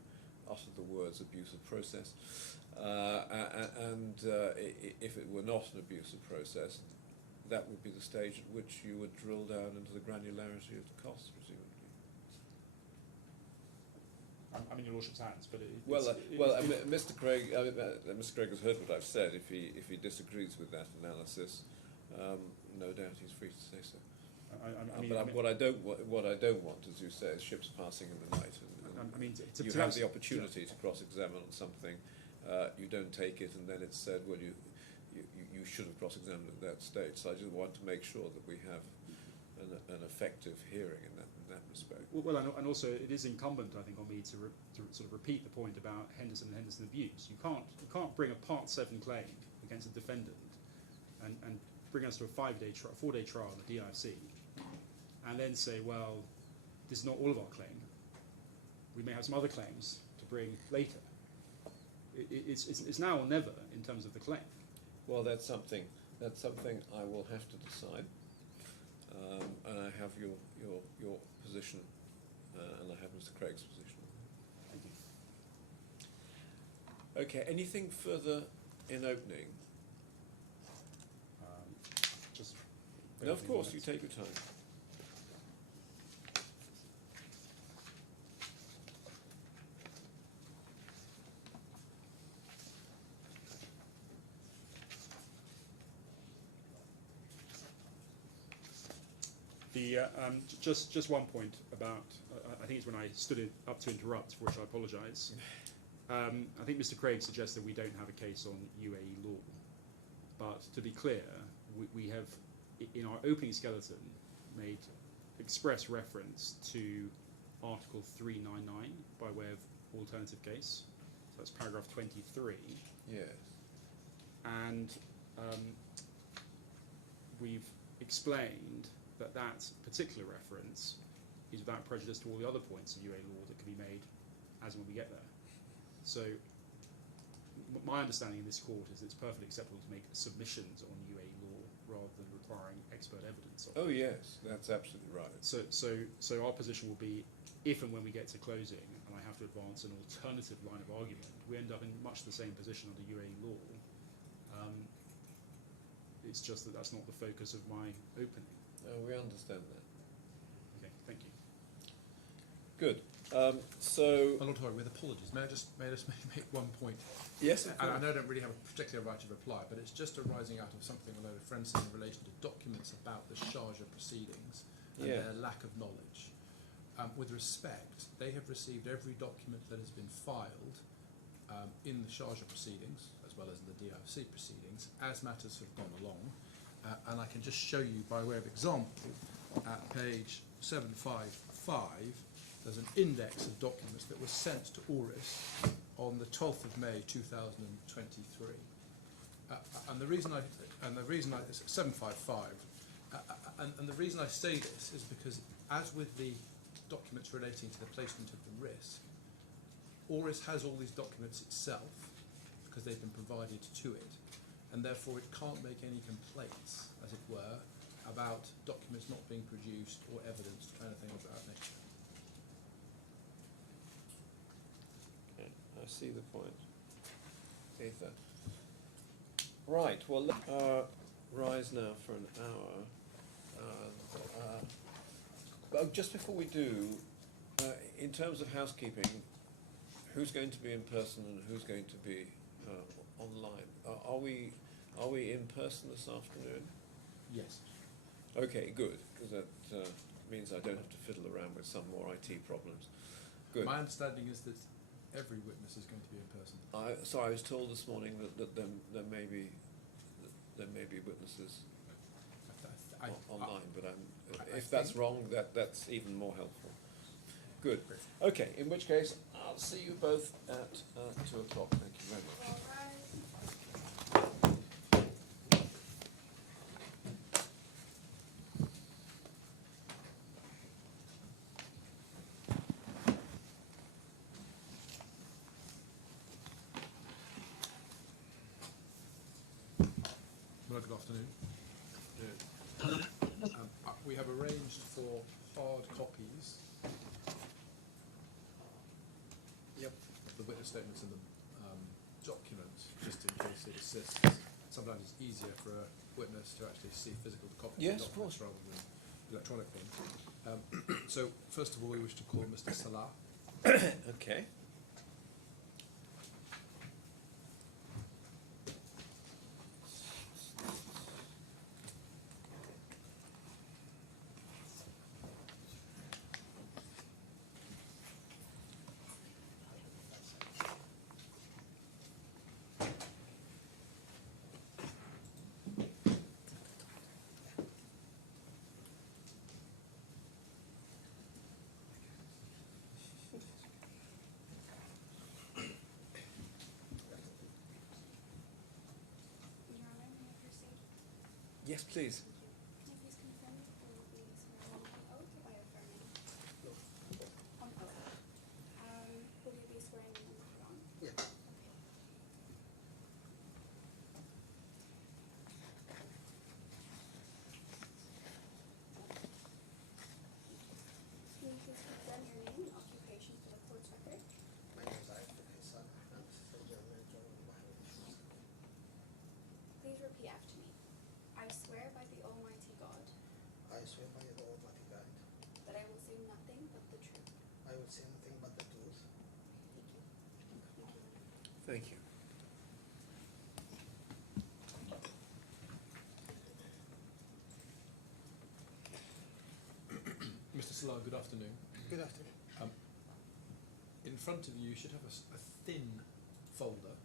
utter the words abuse of process, and if it were not an abusive process, that would be the stage at which you would drill down into the granularity of the costs, presumably. I'm in your lordship's hands, but Mr. Craig has heard what I've said. If he disagrees with that analysis, no doubt he's free to say so. What I don't want, as you say, is ships passing in the night. And you have the opportunity to cross-examine on something. You don't take it, and then it's said, well, you should have cross-examined at that stage. So I just want to make sure that we have an effective hearing in that respect. Well, and also it is incumbent, I think, on me to sort of repeat the point about Henderson and Henderson abuse. You can't bring a Part 7 claim against a defendant and bring us to a 4-day trial in the DIFC, and then say, well, this is not all of our claim. We may have some other claims to bring later. It's now or never in terms of the claim. Well, that's something I will have to decide, and I have your position, and I have Mr. Craig's position. Thank you. Okay. Anything further in opening? No, of course. You take your time. Just one point about, I think it's when I stood up to interrupt, for which I apologise. I think Mr. Craig suggested we don't have a case on UAE law, but to be clear, we have, in our opening skeleton, made express reference to Article 399 by way of alternative case. So that's paragraph 23. Yes. And we've explained but that particular reference is without prejudice to all the other points of UA law that can be made as and when we get there. So my understanding in this court is it's perfectly acceptable to make submissions on UA law rather than requiring expert evidence. Oh yes, that's absolutely right. So our position will be, if and when we get to closing and I have to advance an alternative line of argument, we end up in much the same position under UA law. It's just that that's not the focus of my opening. We understand that. Okay, thank you. Good. So My Lord Hoy, with apologies, may I just make one point? yes, of And I course. know I don't really have a particular right of reply, but it's just arising out of something a load of friends said in relation to documents about the Sharjah proceedings and Yeah. their lack of knowledge. With respect, they have received every document that has been filed in the Sharjah proceedings, as well as in the DIFC proceedings, as matters have gone along. And I can just show you, by way of example, at page 755, there's an index of documents that were sent to Auris on the 12th of May 2023. And the reason I 755 and the reason I say this is because, as with the documents relating to the placement of the risk, Auris has all these documents itself because they've been provided to it, and therefore it can't make any complaints, as it were, about documents not being produced or evidenced or anything of that nature. Okay, I see the point. Ether. Right, well, let's rise now for an hour. But just before we do, in terms of housekeeping, who's going to be in person and who's going to be online? Are we in person this afternoon? Yes. Okay, good, because that means I don't have to fiddle around with some more IT problems. Good. My understanding is that every witness is going to be in person. So I was told this morning that there may be witnesses online, but if that's wrong, that's even more helpful. Good. Okay. In which case, I'll see you both at 2 o'clock. Thank you very much. Well, good afternoon. We have arranged for hard copies. Yep. Of the witness statements and the documents, just in case it assists. Sometimes it's easier for a witness to actually see physical copies Yes, of of course. documents rather than electronic ones. So, first of all, we wish to call Mr. Salah. Okay. Your Honor, may I proceed? Yes, please. Can you please confirm if you will be swearing on oath or by affirming? On oath. Will you be swearing in the Quran? Yeah. Okay. Can you please confirm your name and occupation for the court's record? My name is Arif Hassan. I'm the General Manager of Buhaira. Please repeat after me. I swear by the Almighty God I swear by the Almighty God, that I will say nothing but the truth. I will say nothing but the truth. Thank you. Thank you. Thank you. Mr. Salah, good afternoon. Good afternoon. In front of you, you should have a thin folder.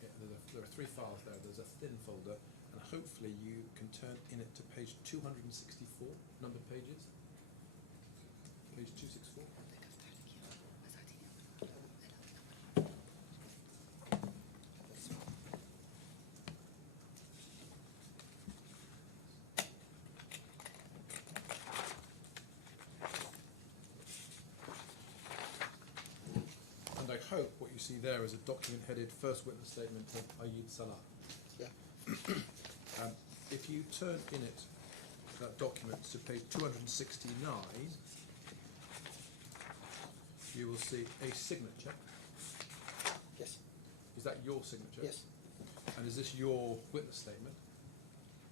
Yeah, there are 3 files there. There's a thin folder, and hopefully you can turn in it to page 264, numbered pages. Page 264. hope what you see there is a document headed First Witness Statement of Ayid Salah. Yeah. If you turn in it, that document to page 269, you will see a signature. Yes. Is that your signature? Yes. And is this your witness statement?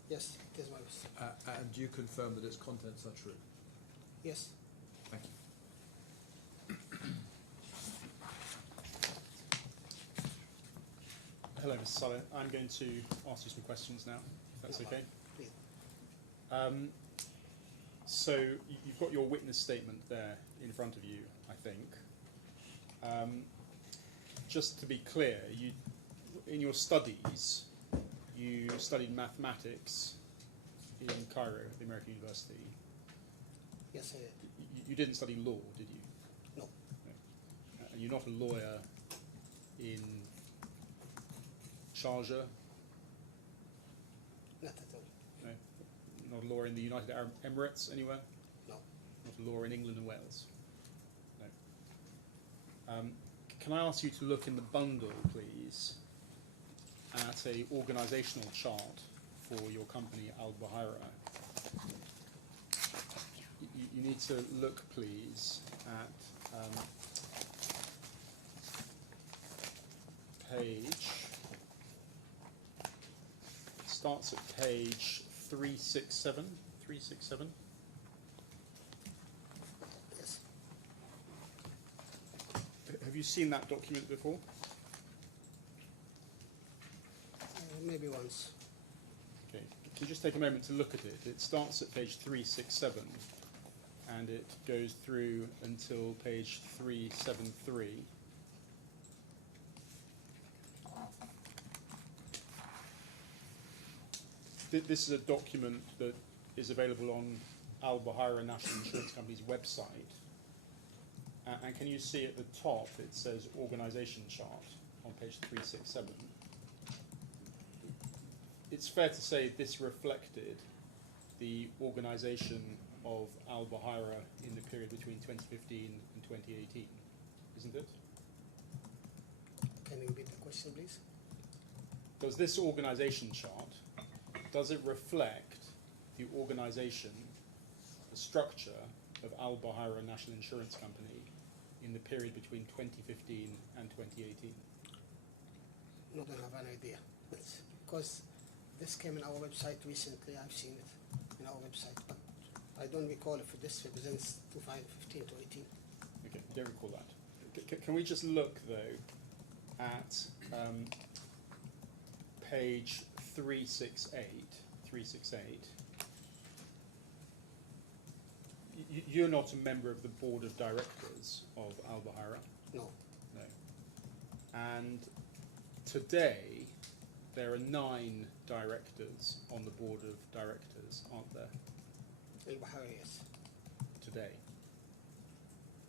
Yes. It is my wish. And do you confirm that its contents are true? Yes. Thank you. Hello, Mr. Saleh. I'm going to ask you some questions now, if that's No okay. problem. Please. So you've got your witness statement there in front of you, I think. Just to be clear, in your studies, you studied mathematics in Cairo, at the American University. Yes, I did. You didn't study law, did you? No. And you're not a lawyer in Sharjah? Not at all. No? Not a lawyer in the United Arab Emirates anywhere? No. Not a lawyer in England and Wales? No. Can I ask you to look in the bundle, please, at a organisational chart for your company, Al Buhaira? You need to look, please, at page. It starts at page 367. 367. Yes. Have you seen that document before? Maybe once. Okay. Can you just take a moment to look at it? It starts at page 367 and it goes through until page 373. This is a document that is available on Al Buhaira National Insurance Company's website. And can you see at the top it says organisation chart on page 367? It's fair to say this reflected the organisation of Al Buhaira in the period between 2015 and 2018, isn't it? Can you repeat the question, please? Does this organisation chart, does it reflect the organisation, the structure of Al Buhaira National Insurance Company in the period between 2015 and 2018? No, don't have an idea. Because this came in our website recently. I've seen it in our website, but I don't recall if this represents 2015 to 18. Okay, I don't recall that. Can we just look, though, at page 368. You're not a member of the board of directors of Al Buhaira? No. No. And today, there are 9 directors on the board of directors, aren't there? Al Buhaira, yes. Today.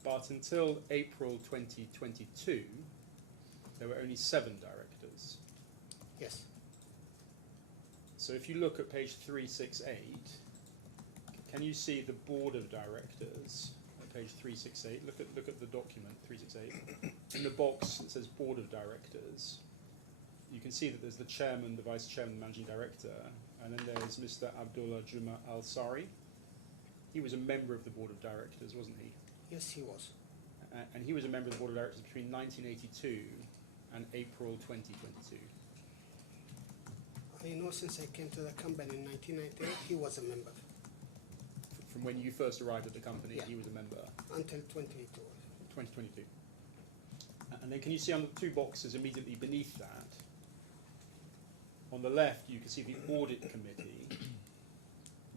But until April 2022, there were only 7 directors. Yes. So if you look at page 368, can you see the board of directors at page 368? Look at the document 368. In the box that says board of directors, you can see that there's the chairman, the vice chairman, the managing director, and then there's Mr. Abdullah Juma Al-Sari. He was a member of the board of directors, wasn't he? Yes, he was. And he was a member of the board of directors between 1982 and April 2022. I know since I came to the company in 1998, he was a member. From when you first arrived at the company, Yeah. he was a member. Until 2022. 2022. And then can you see on the 2 boxes immediately beneath that, on the left you can see the audit committee.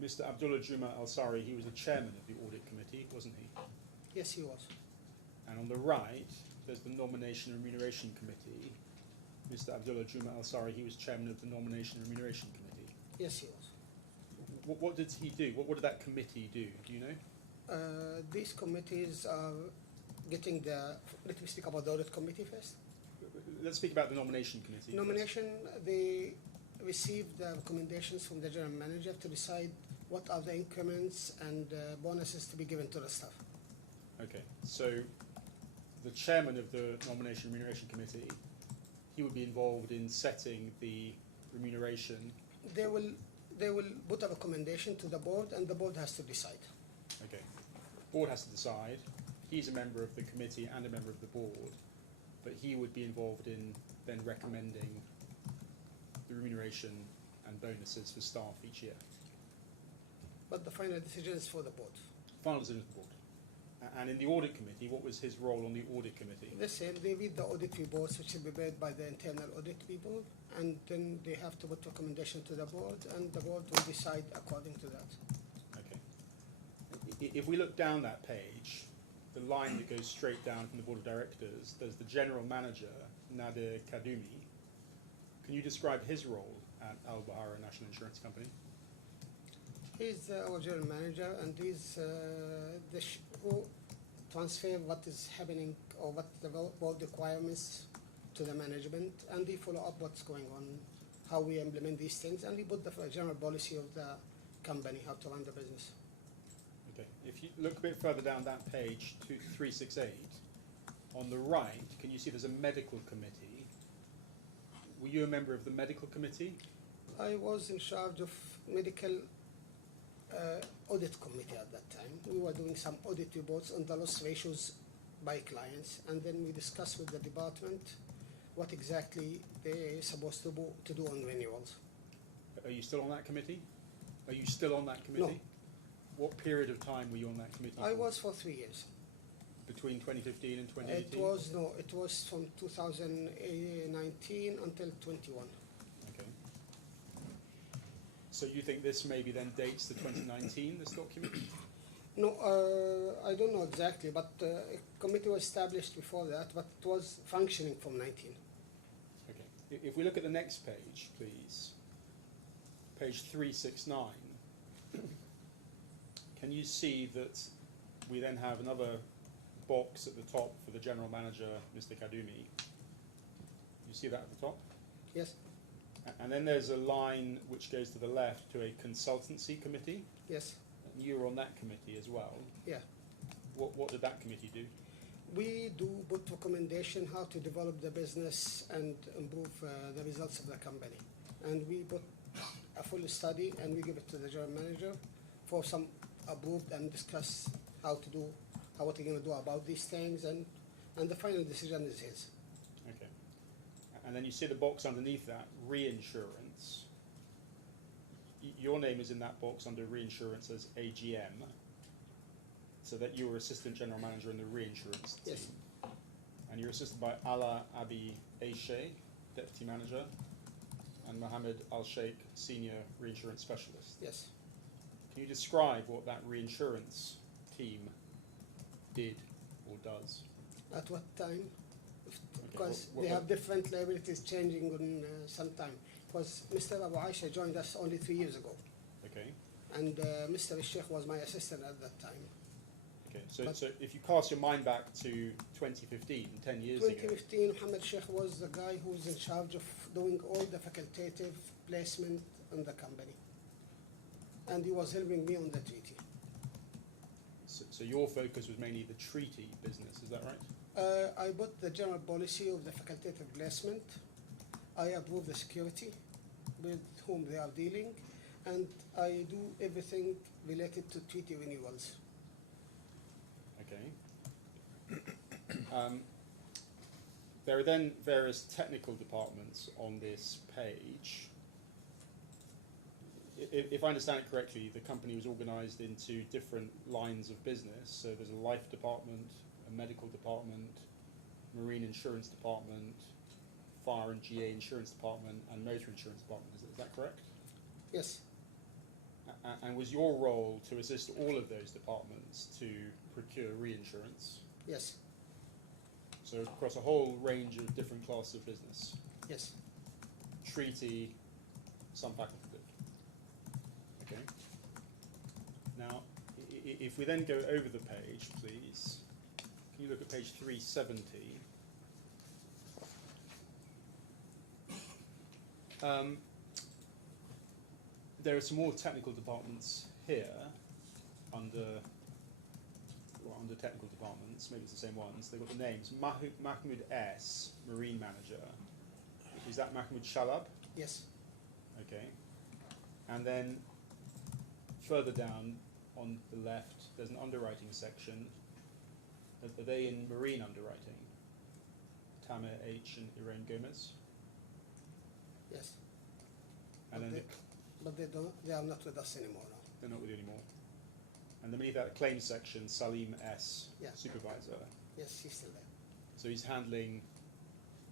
Mr. Abdullah Juma Al-Sari, he was the chairman of the audit committee, wasn't he? Yes, he was. And on the right, there's the nomination and remuneration committee. Mr. Abdullah Juma Al-Sari, he was chairman of the nomination and remuneration committee. Yes, he was. What did he do? What did that committee do? Do you know? These committees are getting the... Let me speak about the audit committee first. Let's speak about the nomination committee. Nomination, they received the recommendations from the general manager to decide what are the increments and bonuses to be given to the staff. Okay, so the chairman of the Nomination Remuneration Committee, he would be involved in setting the remuneration. They will put a recommendation to the board, and the board has to decide. Okay. Board has to decide. He's a member of the committee and a member of the board, but he would be involved in then recommending the remuneration and bonuses for staff each year. But the final decision is for the board. Final decision of the board. And in the audit committee, what was his role on the audit committee? The same, they read the audit reports, which will be prepared by the internal audit people, and then they have to put recommendation to the board, and the board will decide according to that. Okay. If we look down that page, the line that goes straight down from the board of directors, there's the general manager, Nadir Kadumi. Can you describe his role at Al Buhaira National Insurance Company? He's our general manager, and he's who transfer what is happening or what the board requirements to the management, and he follow up what's going on, how we implement these things, and we put the general policy of the company, how to run the business. Okay. If you look a bit further down that page, 368, on the right, can you see there's a medical committee? Were you a member of the medical committee? I was in charge of medical audit committee at that time. We were doing some audit reports on the loss ratios by clients, and then we discussed with the department what exactly they're supposed to do on renewals. Are you still on that committee? Are you still on that committee? No. What period of time were you on that committee? I for? was for 3 years. Between 2015 and 2018? It was from 2019 until 21. Okay. So you think this maybe then dates to 2019, this document? No, I don't know exactly, but a committee was established before that, but it was functioning from 19. Okay. If we look at the next page, please, page 369, can you see that we then have another box at the top for the general manager, Mr. Kadumi? You see that at the top? Yes, And then there's a line which goes to the left to a consultancy committee. yes, And you were on that committee as well. yeah. What did that committee do? We do put recommendation how to develop the business and improve the results of the company. And we put a full study and we give it to the general manager for some approved and discuss what we're going to do about these things, and the final decision is his. Okay. And then you see the box underneath that, reinsurance. Your name is in that box under reinsurance as AGM, so that you were assistant general manager in the reinsurance team. Yes. And you're assisted by Ala Abi Aishay, deputy manager, and Mohammed Al Sheikh, senior reinsurance specialist. Yes. Can you describe what that reinsurance team did or does? At what time? Okay, Because what- they have different liabilities changing on some time. Because Mr. Abu Aisha joined us only 3 years ago, Okay. and Mr. Sheikh was my assistant at that time. Okay. So, But- so if you cast your mind back to 2015, 10 years ago. 2015, Mohammed Sheikh was the guy who was in charge of doing all the facultative placement in the company. And he was helping me on the treaty. So your focus was mainly the treaty business, is that right? I put the general policy of the facultative placement. I approve the security with whom they are dealing, and I do everything related to treaty renewals. Okay. There are then various technical departments on this page. If I understand it correctly, the company was organised into different lines of business. So there's a life department, a medical department, marine insurance department, fire and GA insurance department, and motor insurance department. Is that correct? Yes, And was your role to assist all of those departments to procure reinsurance? yes, So across a whole range of different classes of business, yes. treaty, some facultative. Okay. Now, if we then go over the page, please, can you look at page 370? There are some more technical departments here under, well, under technical departments, maybe it's the same ones, they've got the names. Mahmoud S, Marine Manager. Is that Mahmoud Shalab? Yes. Okay. And then further down on the left, there's an underwriting section. Are they in marine underwriting? Tamer H and Irene Gomez? Yes. And then But they are not with us anymore now. they're not with you anymore. And then beneath that claims section, Salim S, Yeah. Supervisor. Yes, he's still there. So he's handling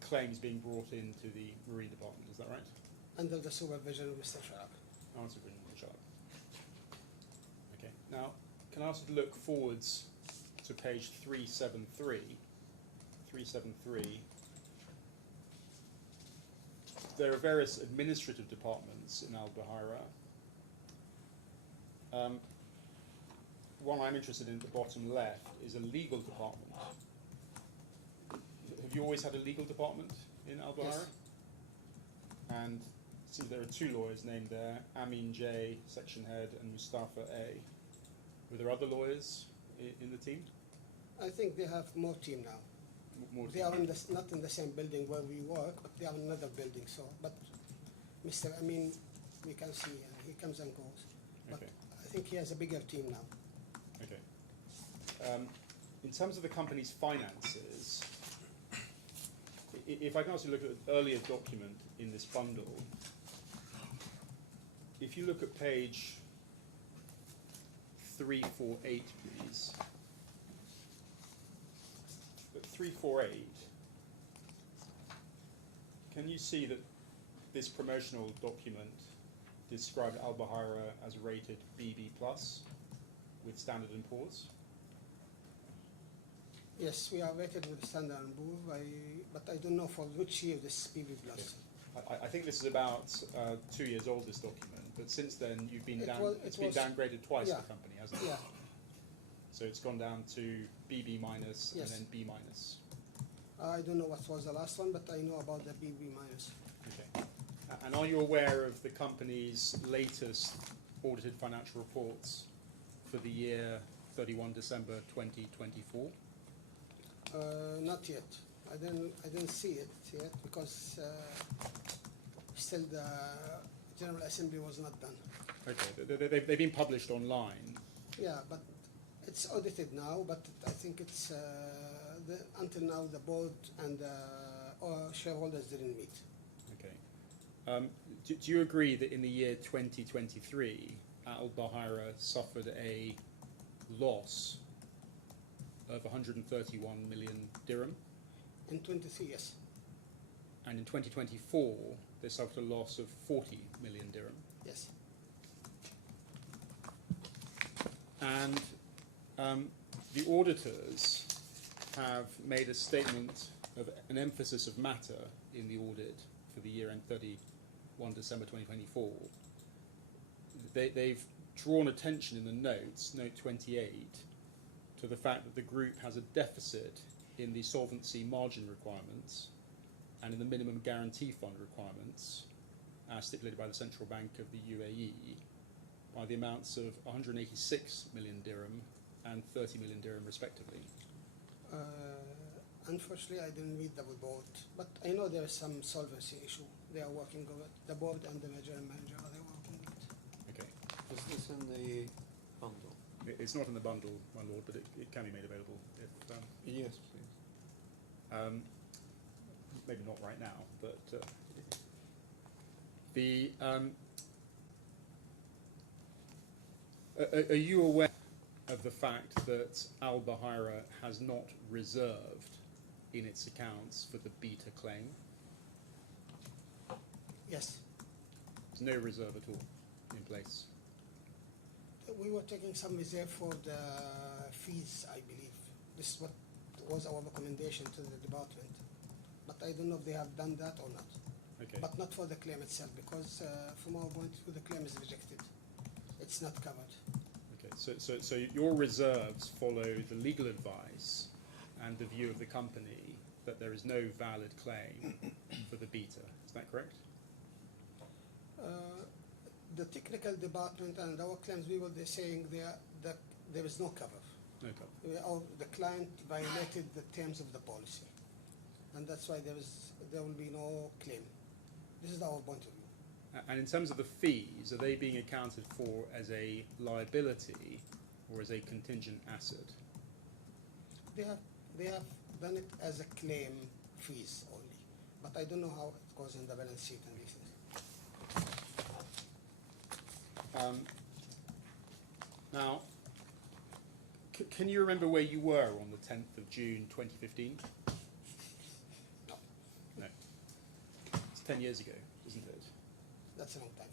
claims being brought into the marine department, is that right? Under the supervision of Mr. Sharab. Oh, supervision, shut up. Okay, now, can I ask you to look forwards to page 373? 373. There are various administrative departments in Al Buhaira. One I'm interested in at the bottom left is a legal department. Have you always had a legal department in Al Buhaira? Yes. And see, there are two lawyers named there, Amin J, section head, and Mustafa A. Were there other lawyers in the team? I think they have more team now. More They team? are not in the same building where we work, but they are in another building. So, but Mr. Amin, we can see he comes and goes. But Okay. I think he has a bigger team now. Okay. In terms of the company's finances, if I can ask you to look at an earlier document in this bundle, if you look at page 348, please. At 348, can you see that this promotional document described Al Buhaira as rated BB plus with Standard & Poor's? Yes, we are rated with Standard & Poor's, but I don't know for which year this PB plus. I think this is about 2 years old, this document, but since then you've been it's been downgraded twice, yeah. the company, hasn't it? Yeah, So it's gone down to BB minus Yes. and then B minus. I don't know what was the last one, but I know about the BB minus. Okay. And are you aware of the company's latest audited financial reports for the year 31 December 2024? Not yet. I didn't see it yet because still the General Assembly was not done. Okay, they've been published online. Yeah, but it's audited now. But I think it's until now the board and shareholders didn't meet. Okay. Do you agree that in the year 2023, Al Buhaira suffered a loss of 131 million dirham? In 23, yes. And in 2024, they suffered a loss of 40 million dirham. Yes. And the auditors have made a statement of an emphasis of matter in the audit for the year end 31 December 2024. They've drawn attention in the notes, note 28, to the fact that the group has a deficit in the solvency margin requirements and in the minimum guarantee fund requirements as stipulated by the Central Bank of the UAE by the amounts of 186 million dirham and 30 million dirham respectively. Unfortunately, I didn't read the report, but I know there is some solvency issue. They are working on it. The board and the general manager are working on it. Okay. Is this in the bundle? It's not in the bundle, my lord, but it can be made available if Yes, please. maybe not right now, but are you aware of the fact that Al Buhaira has not reserved in its accounts for the beta claim? Yes. There's no reserve at all in place. We were taking some reserve for the fees, I believe. This is what was our recommendation to the department. But I don't know if they have done that or not. Okay. But not for the claim itself, because from our point of view, the claim is rejected. It's not covered. Okay. So your reserves follow the legal advice and the view of the company that there is no valid claim for the beta. Is that correct? The technical department and our claims, we were saying that there is no cover. No problem. Or the client violated the terms of the policy, and that's why there will be no claim. This is our point of view. And in terms of the fees, are they being accounted for as a liability or as a contingent asset? They have done it as a claim fees only, but I don't know how it goes in the balance sheet and these things. Now, can you remember where you were on the 10th of June 2015? No, No. It's 10 years ago, isn't it? that's a long time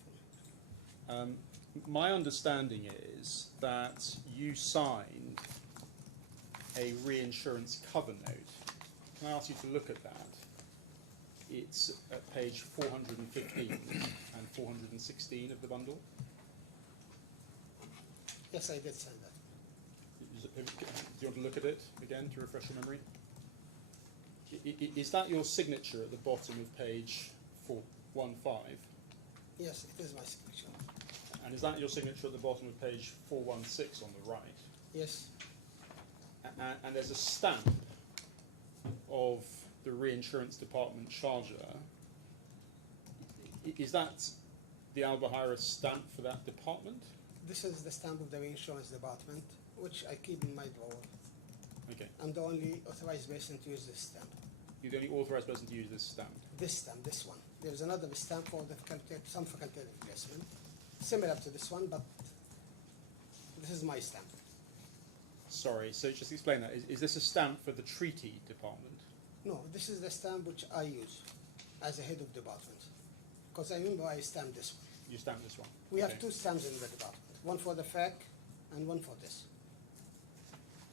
for me. My understanding is that you signed a reinsurance cover note. Can I ask you to look at that? It's at page 415 and 416 of the bundle. Yes, I did sign that. Do you want to look at it again to refresh your memory? Is that your signature at the bottom of page 415? Yes, it is my signature. And is that your signature at the bottom of page 416 on the right? Yes, And there's a stamp of the reinsurance department charger. Is that the Al Buhaira stamp for that department? this is the stamp of the reinsurance department, which I keep in my drawer. Okay. I'm the only authorized person to use this stamp. You're the only authorised person to use this stamp. This stamp, this one. There's another stamp for the some facultative placement, similar to this one, but this is my stamp. Sorry, so just explain that. Is this a stamp for the treaty department? No, this is the stamp which I use as a head of department, because I remember I stamped this one. You stamp this one? We have Okay. two stamps in the department, one for the FAC and one for this.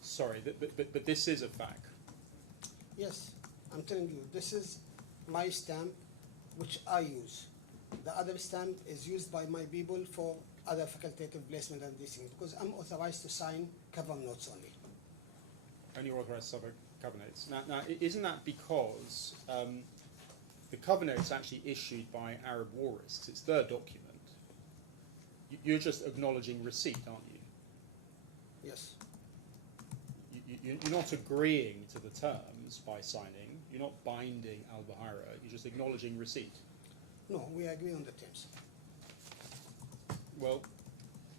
Sorry, but this is a FAC. Yes, I'm telling you, this is my stamp which I use. The other stamp is used by my people for other facultative placement and these things, because I'm authorized to sign cover notes only. Only authorised sub cover notes. Now, isn't that because the cover note's actually issued by Arab Warists? It's their document. You're just acknowledging receipt, aren't you? Yes, You're not agreeing to the terms by signing. You're not binding Al Buhaira. You're just acknowledging receipt. no, we agree on the terms. Well,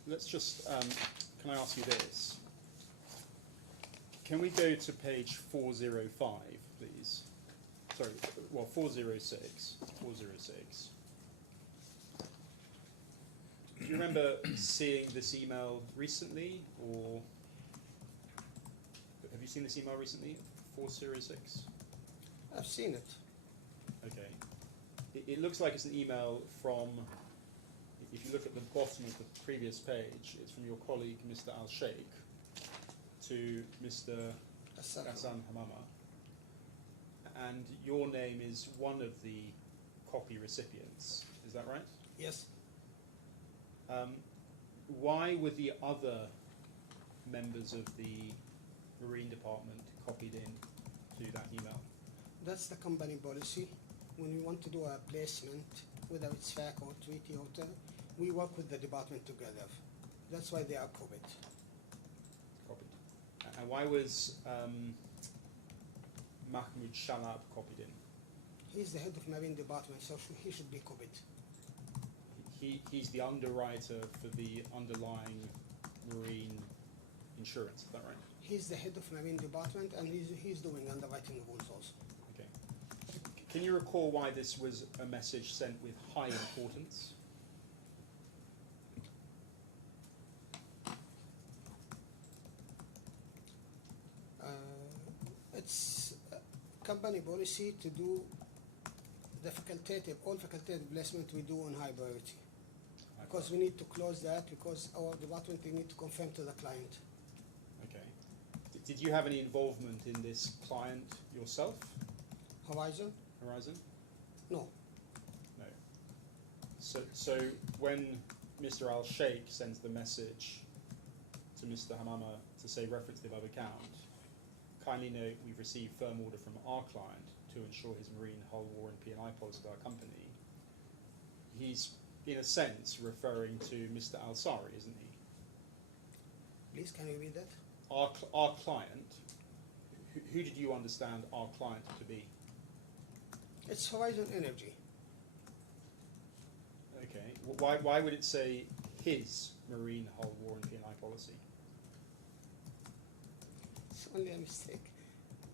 let's just, can I ask you this? Can we go to page 405, please? Sorry, well, 406. 406. Do you remember seeing this email recently, or have you seen this email recently? 406? I've seen it. Okay. It looks like it's an email from, if you look at the bottom of the previous page, it's from your colleague, Mr. Al-Sheikh, to Mr. Hassan Hamama. And your name is one of the copy recipients. Is that right? Yes, Why were the other members of the Marine Department copied in to that email? that's the company policy. When we want to do a placement, whether it's FAC or treaty or whatever, we work with the department together. That's why they are copied. Copied. And why was Mahmoud Shalab copied in? He's the head of Marine Department, so he should be copied. He's the underwriter for the underlying marine insurance, is that right? He's the head of Marine Department, and he's doing underwriting rules also. Okay. Can you recall why this was a message sent with high importance? It's company policy to do the facultative, all facultative placement we do on high priority. Because we need to close that, because our department, we need to confirm to the client. Okay. Did you have any involvement in this client yourself, Horizon? Horizon? No. No. So when Mr. Al-Sheikh sends the message to Mr. Hamama to say reference the above account, kindly note we've received firm order from our client to ensure his marine hull, war and P&I policy of our company. He's, in a sense, referring to Mr. Al-Sari, isn't he? Please, can you read that? our client, who did you understand our client to be? It's Horizon Energy. Okay. Why would it say his marine hull warranty and P&I policy? It's only a mistake.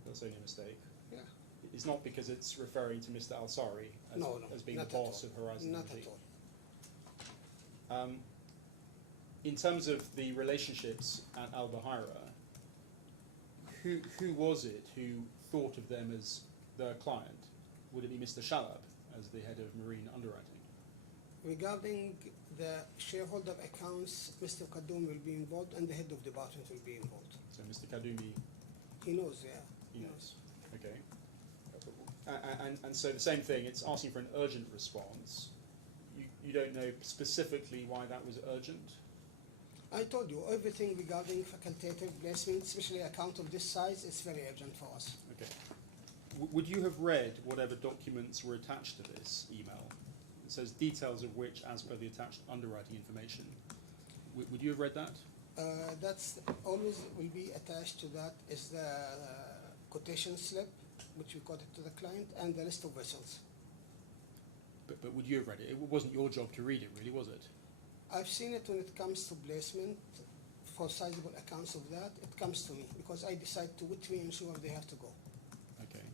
That's only a mistake. Yeah. It's not because it's referring to Mr. Ansari as, No, as being the not at boss all. of Horizon Not Energy. at all. In terms of the relationships at Al Buhaira, who was it who thought of them as their client? Would it be Mr. Shalab as the head of marine underwriting? Regarding the shareholder accounts, Mr. Kadoum will be involved and the head of department will be involved. So Mr. Kadoumi, He knows, yeah. he knows. Okay. And so the same thing, it's asking for an urgent response. You don't know specifically why that was urgent? I told you, everything regarding facultative placement, especially account of this size, is very urgent for us. Okay. Would you have read whatever documents were attached to this email? It says details of which as per the attached underwriting information. Would you have read that? That's always will be attached to that is the quotation slip, which we quoted to the client, and the list of vessels. But would you have read it? It wasn't your job to read it, really, was it? I've seen it when it comes to placement for sizable accounts of that. It comes to me because I decide to which reinsurer they have to go. Okay.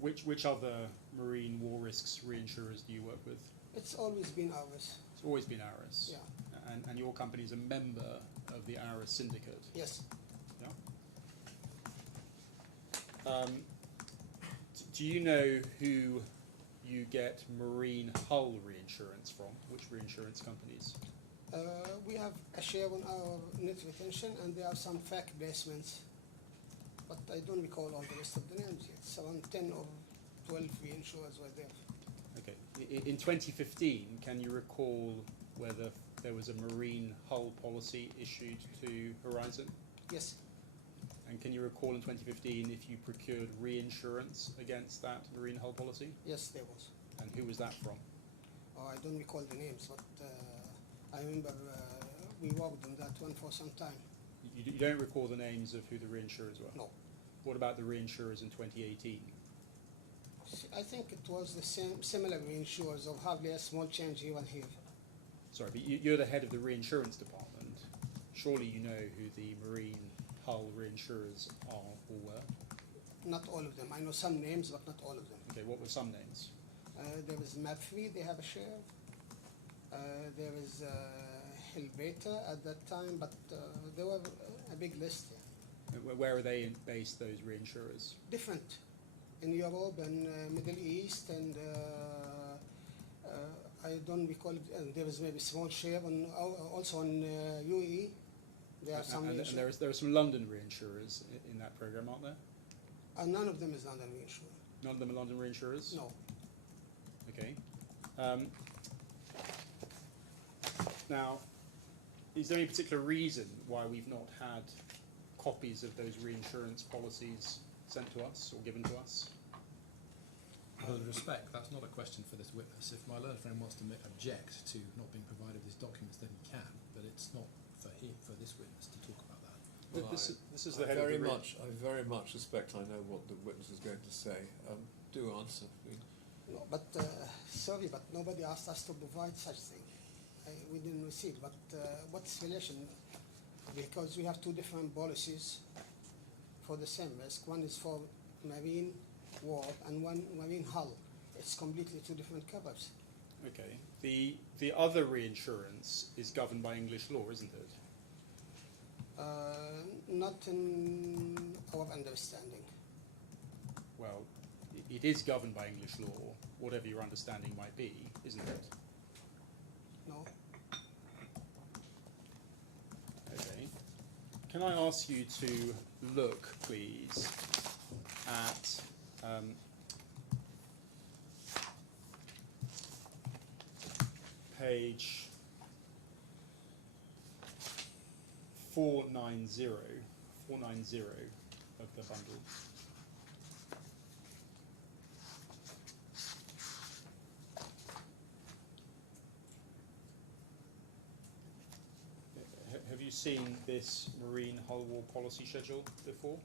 Which other marine war risks reinsurers do you work with? It's always been ours. It's always been ARIS. Yeah. And your company is a member of the ARIS Syndicate. Yes. Yeah. Do you know who you get marine hull reinsurance from? Which reinsurance companies? We have a share on our net retention, and there are some FAC placements, but I don't recall all the rest of the names yet. It's around 10 or 12 reinsurers were there. Okay. In 2015, can you recall whether there was a marine hull policy issued to Horizon? Yes. And can you recall in 2015 if you procured reinsurance against that marine hull policy? Yes, there was. And who was that from? Oh, I don't recall the names, but I remember we worked on that one for some time. You don't recall the names of who the reinsurers were? No. What about the reinsurers in 2018? I think it was the same, similar reinsurers of hardly a small change here and here. Sorry, but you're the head of the reinsurance department. Surely you know who the marine hull reinsurers are or were? Not all of them. I know some names, but not all of them. Okay, what were some names? There is MAP3, they have a share. There is Helbeta at that time, but there were a big list. Yeah. Where are they based, those reinsurers? Different. In Europe and Middle East, and I don't recall. There is maybe small share on also on UAE. There are some. And there are some London reinsurers in that program, aren't there? None of them is London reinsurer. None of them are London reinsurers? No. Okay. Now, is there any particular reason why we've not had copies of those reinsurance policies sent to us or given to us? With respect, that's not a question for this witness. If my learned friend wants to object to not being provided these documents, then he can, but it's not for this witness to talk about that. Well, This is the head I of the very much suspect I know what the witness is going to say. Do answer, please. No, but sorry, but nobody asked us to provide such thing. We didn't receive. But what's relation? Because we have two different policies for the same risk. One is for marine war and one marine hull. It's completely two different covers. Okay. The other reinsurance is governed by English law, isn't it? Not in our understanding. Well, it is governed by English law, whatever your understanding might be, isn't it? No. Okay. Can I ask you to look, please, at page 490 of the bundle. Have you seen this marine hull war policy schedule before?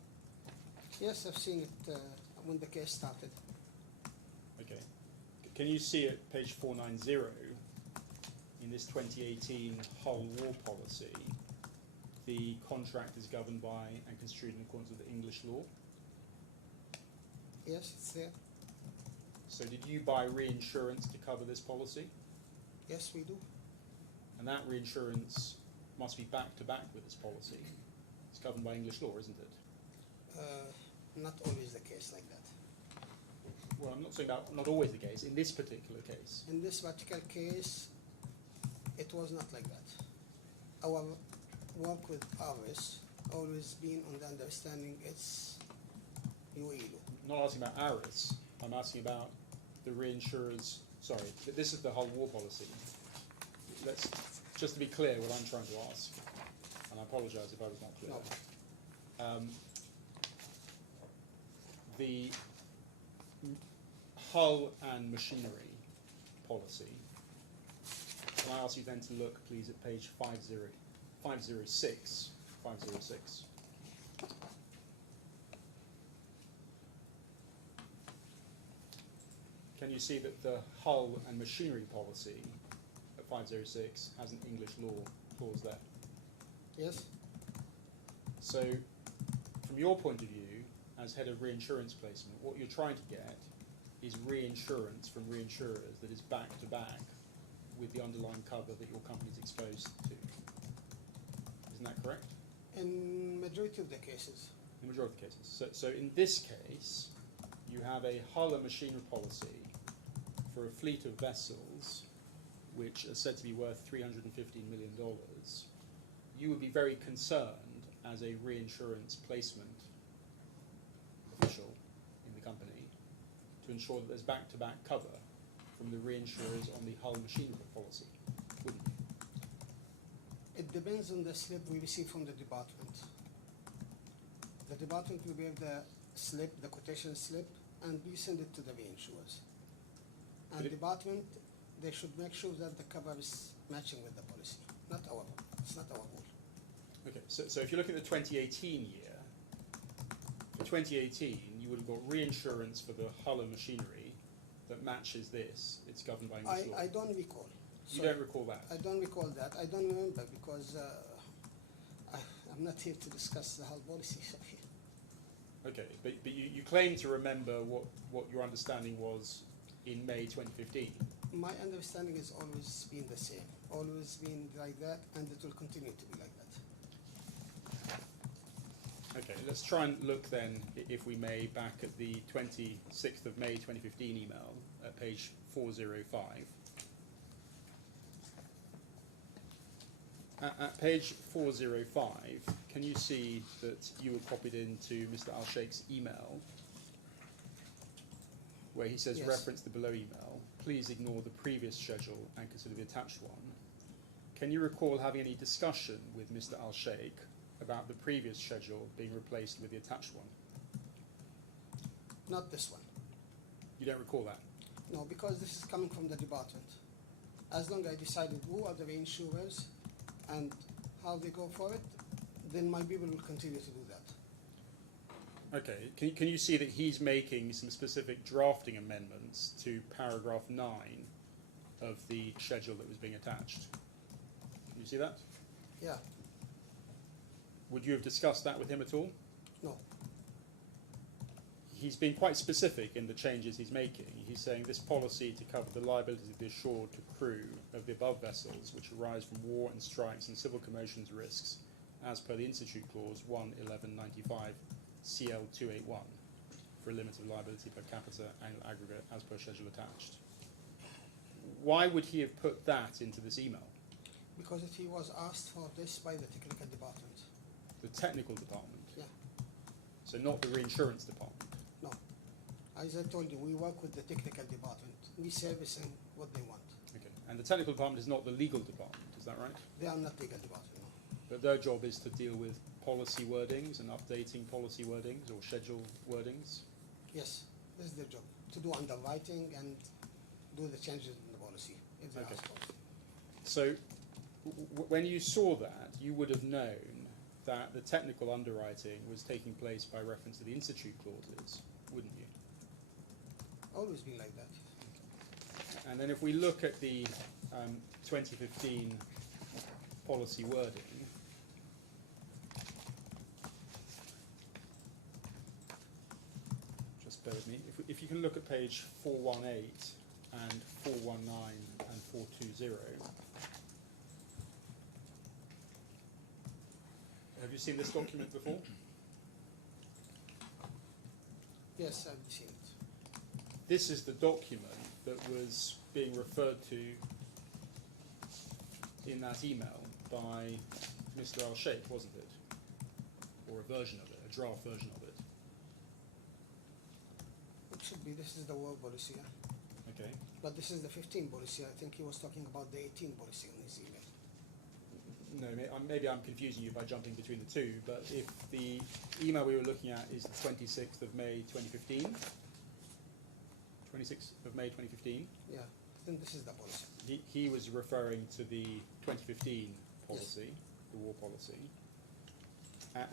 Yes, I've seen it when the case started. Okay. Can you see at page 490 in this 2018 hull war policy, the contract is governed by and construed in accordance with the English law? Yes, it's there. So did you buy reinsurance to cover this policy? Yes, we do. And that reinsurance must be back to back with this policy. It's governed by English law, isn't it? Not always the case like that. Well, I'm not saying about not always the case. In this particular case, In this particular case, it was not like that. Our work with Aris always been on the understanding it's UAE law. I'm not asking about ARIS. I'm asking about the reinsurers. Sorry, this is the hull war policy. Let's just to be clear what I'm trying to ask, and I apologise if I was not clear. No. The hull and machinery policy. Can I ask you then to look, please, at page 506. 506. Can you see that the hull and machinery policy at 506 has an English law clause there? Yes? So, from your point of view, as head of reinsurance placement, what you're trying to get is reinsurance from reinsurers that is back to back with the underlying cover that your company is exposed to. Isn't that correct? In majority of the cases. In the majority of cases. So in this case, you have a hull and machinery policy for a fleet of vessels which are said to be worth $315 million. You would be very concerned as a reinsurance placement official in the company to ensure that there's back-to-back cover from the reinsurers on the hull machinery policy, wouldn't you? It depends on the slip we receive from the department. The department will give the slip, the quotation slip, and we send it to the reinsurers. And the department, they should make sure that the cover is matching with the policy. It's not our rule. Okay, so if you look at the 2018 year, for 2018, you would have got reinsurance for the hull and machinery that matches this. It's governed by English law. I don't recall. You Sorry. don't recall that? I don't recall that. I don't remember because I'm not here to discuss the whole policy. Okay, but you claim to remember what your understanding was in May 2015. My understanding has always been the same, always been like that, and it will continue to be like that. Okay, let's try and look then, if we may, back at the 26th of May 2015 email at page 405. At page 405, can you see that you were copied into Mr. Al-Sheikh's email where he says, Yes. reference the below email, please ignore the previous schedule and consider the attached one. Can you recall having any discussion with Mr. Al-Sheikh about the previous schedule being replaced with the attached one? Not this one. You don't recall that? No, because this is coming from the department. As long as I decided who are the reinsurers and how they go for it, then my people will continue to do that. Okay, can you see that he's making some specific drafting amendments to paragraph 9 of the schedule that was being attached? Can you see that? Yeah, Would you have discussed that with him at all? no, He's been quite specific in the changes he's making. He's saying this policy to cover the liability of the assured to crew of the above vessels which arise from war and strikes and civil commotions risks as per the Institute Clause 1.11.95 CL 281 for a limit of liability per capita annual aggregate as per schedule attached. Why would he have put that into this email? because he was asked for this by the technical department. The technical department? Yeah, So not the reinsurance department? no. As I told you, we work with the technical department. We servicing what they want. Okay. And the technical department is not the legal department, is that right? They are not legal department, no. But their job is to deal with policy wordings and updating policy wordings or schedule wordings? Yes, this is their job, to do underwriting and do the changes in the policy if they Okay. ask for it. So when you saw that, you would have known that the technical underwriting was taking place by reference to the institute clauses, wouldn't you? Always been like that. And then if we look at the 2015 policy wording, just bear with me. If you can look at page 418 and 419 and 420. Have you seen this document before? Yes, I've seen it. This is the document that was being referred to in that email by Mr. Al-Sheikh, wasn't it? Or a version of it, a draft version of it. It should be, this is the war policy, yeah. Okay. But this is the 15 policy. I think he was talking about the 18 policy in his email. No, maybe I'm confusing you by jumping between the two, but if the email we were looking at is the 26th of May 2015, 26th of May 2015, Yeah, I think this is the policy. he was referring to the 2015 policy, the war policy,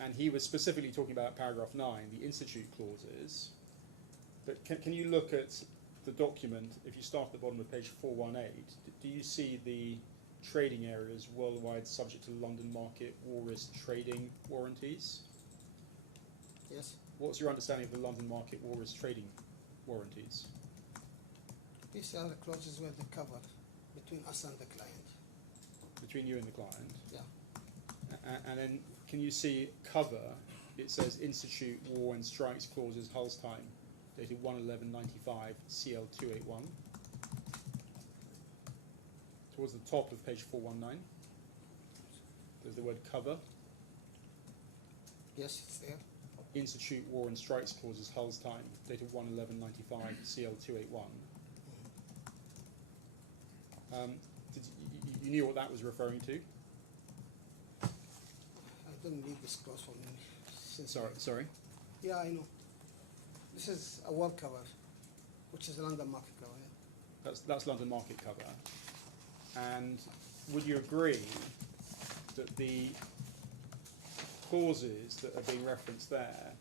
and he was specifically talking about paragraph 9, the institute clauses. But can you look at the document, if you start at the bottom of page 418, do you see the trading areas worldwide subject to London market war risk trading warranties? Yes. What's your understanding of the London market war risk trading warranties? These are the clauses where they cover between us and the client. Between you and the client? Yeah. And then can you see cover? It says Institute War and Strikes Clauses Hull's Time, dated 1/11/95, CL 281. Towards the top of page 419, there's the word cover. Yes, it's there. Institute War and Strikes Clauses Hull's Time, dated 1/11/95, CL 281. You knew what that was referring to? I didn't read this clause from since. Sorry. Yeah, I know. This is a war cover, which is a London market cover. Yeah. That's London market cover. And would you agree that the clauses that are being referenced there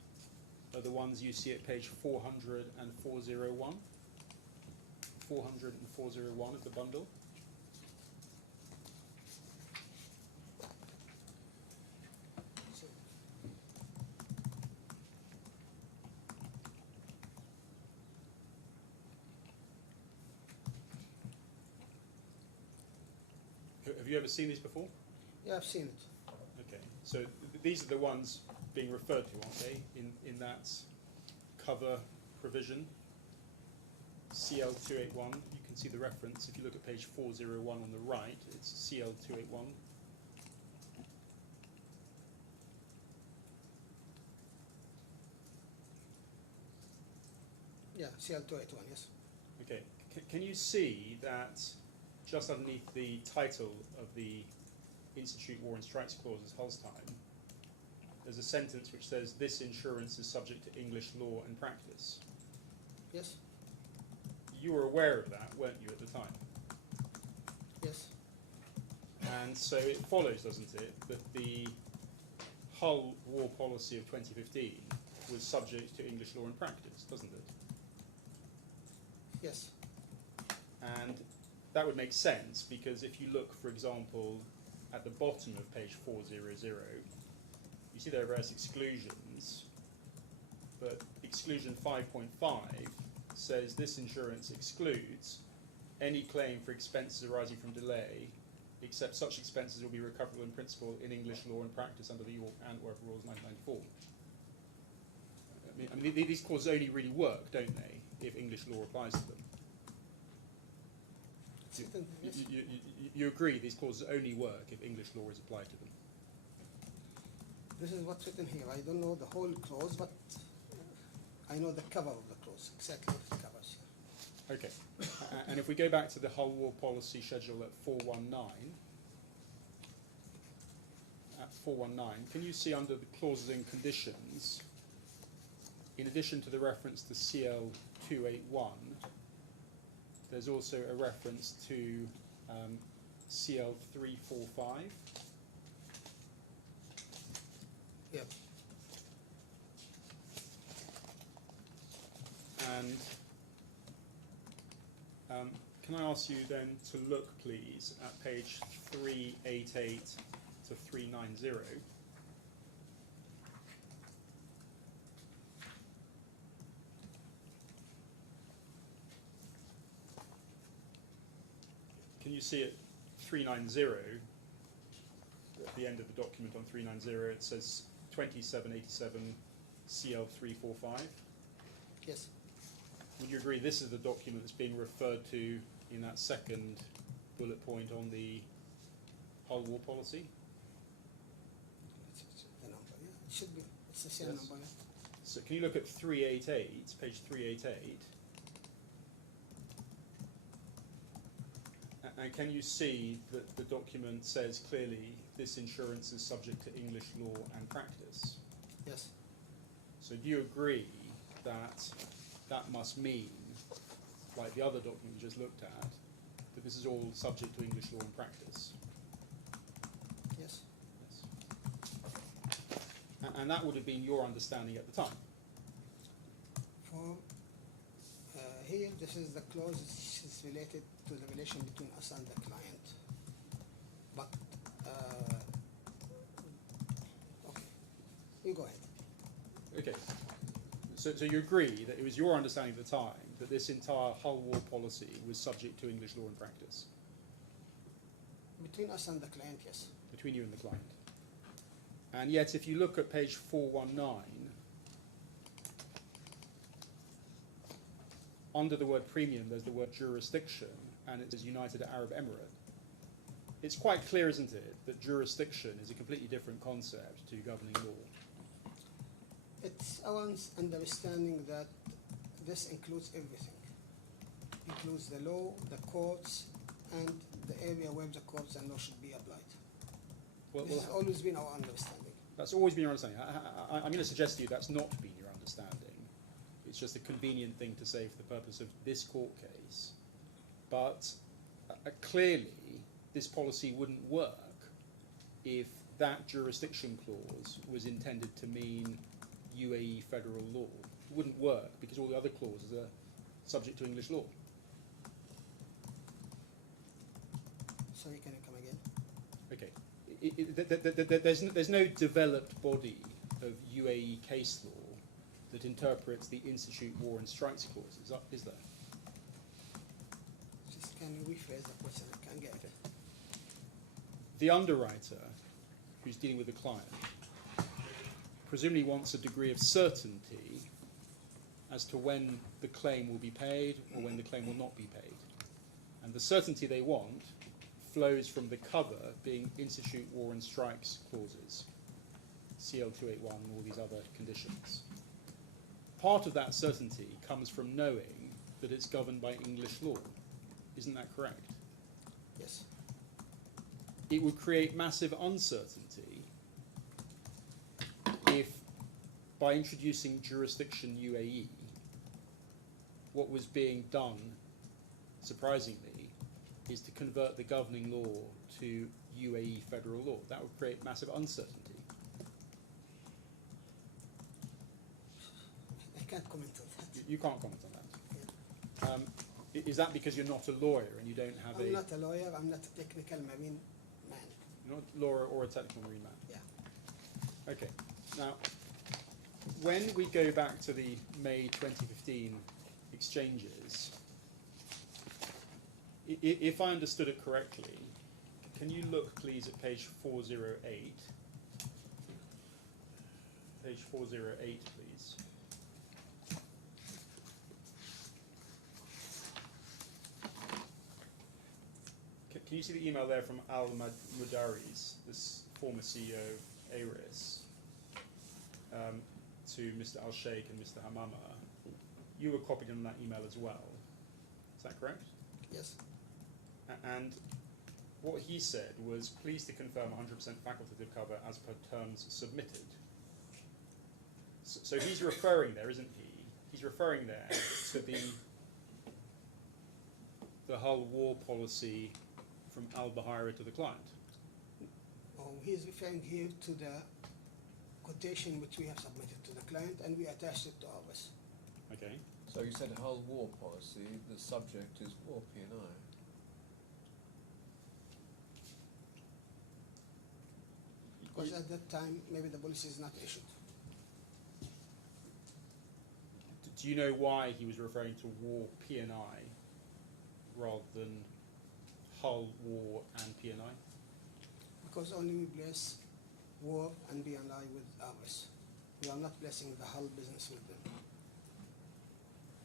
are the ones you see at page 400 and 401? 400 and 401 of the bundle? So, Have you ever seen these before? yeah, I've seen it. Okay, so these are the ones being referred to, aren't they, in that cover provision? CL281, you can see the reference. If you look at page 401 on the right, it's CL281. Yeah, CL281, yes. Okay, can you see that just underneath the title of the Institute War and Strikes Clauses, Hull's Time, there's a sentence which says, this insurance is subject to English law and practice. Yes, You were aware of that, weren't you, at the time? yes, And so it follows, doesn't it, that the Hull war policy of 2015 was subject to English law and practice, doesn't it? yes, And that would make sense, because if you look, for example, at the bottom of page 400, you see there are various exclusions, but exclusion 5.5 says this insurance excludes any claim for expenses arising from delay, except such expenses will be recoverable in principle in English law and practice under the York Antwerp Rules 1994. I mean, these clauses only really work, don't they, if English law applies to them? yes. You agree these clauses only work if English law is applied to them? This is what's written here. I don't know the whole clause, but I know the cover of the clause, exactly what it covers. Yeah. Okay. And if we go back to the Hull War Policy Schedule at 419, can you see under the clauses and conditions, in addition to the reference to CL 281, there's also a reference to CL345. Yep. And can I ask you then to look, please, at page 388 to 390. Can you see at 390, at the end of the document on 390, it says 2787 CL345? Yes. Would you agree this is the document that's being referred to in that second bullet point on the hull war policy? It's the number, yeah. It should be. It's the same Yes. number. Yeah. So can you look at 388, page 388, and can you see that the document says clearly this insurance is subject to English law and practice? Yes. So do you agree that that must mean, like the other document you just looked at, that this is all subject to English law and practice? Yes. Yes. And that would have been your understanding at the time? For here, this is the clause which is related to the relation between us and the client. But okay, you go ahead. Okay. So you agree that it was your understanding at the time that this entire hull war policy was subject to English law and practice? Between us and the client, yes. Between you and the client. And yet, if you look at page 419, under the word premium, there's the word jurisdiction, and it says United Arab Emirate. It's quite clear, isn't it, that jurisdiction is a completely different concept to governing law? It's our understanding that this includes everything. Includes the law, the courts, and the area where the courts and law should be applied. This has always been our understanding. That's always been your understanding. I'm going to suggest to you that's not been your understanding. It's just a convenient thing to say for the purpose of this court case. But clearly, this policy wouldn't work if that jurisdiction clause was intended to mean UAE federal law. It wouldn't work because all the other clauses are subject to English law. Sorry, can you come again? Okay. There's no developed body of UAE case law that interprets the Institute War and Strikes clauses, is there? Just can you rephrase the question? I can't get it. The underwriter who's dealing with the client presumably wants a degree of certainty as to when the claim will be paid or when the claim will not be paid. And the certainty they want flows from the cover being Institute War and Strikes clauses, CL281 and all these other conditions. Part of that certainty comes from knowing that it's governed by English law. Isn't that correct? Yes. It would create massive uncertainty if, by introducing jurisdiction UAE, what was being done, surprisingly, is to convert the governing law to UAE federal law. That would create massive uncertainty. I can't comment on that. You can't comment on that. Yeah. Is that because you're not a lawyer and you don't have I'm not a lawyer. I'm not a technical marine man. You're not a lawyer or a technical marine man? Yeah. Okay. Now, when we go back to the May 2015 exchanges, if I understood it correctly, can you look, please, at page 408? Page 408, please. Can you see the email there from Al Mudaris, this former CEO of ARIS, to Mr. Al Sheikh and Mr. Hamama? You were copied on that email as well. Is that correct? Yes. And what he said was, pleased to confirm 100% facultative cover as per terms submitted. So he's referring there, isn't he? He's referring there to the whole war policy from Al Buhaira to the client? Oh, he is referring here to the quotation which we have submitted to the client, and we attached it to ours. Okay. So you said whole war policy, the subject is war P&I. Because at that time, maybe the policy is not issued. Do you know why he was referring to war P&I rather than hull, war, and P&I? Because only we place war and B&I with ours. We are not placing the whole business with them.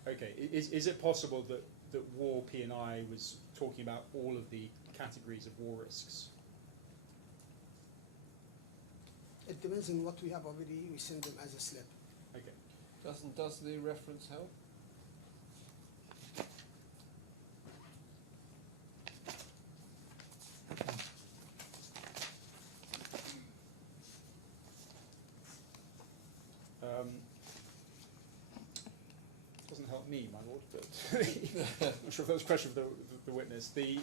Okay. Is it possible that war P&I was talking about all of the categories of war risks? It depends on what we have already. We send them as a slip. Okay. Does the reference help? Doesn't help me, my lord, but I'm sure if that was a question for the witness. Maybe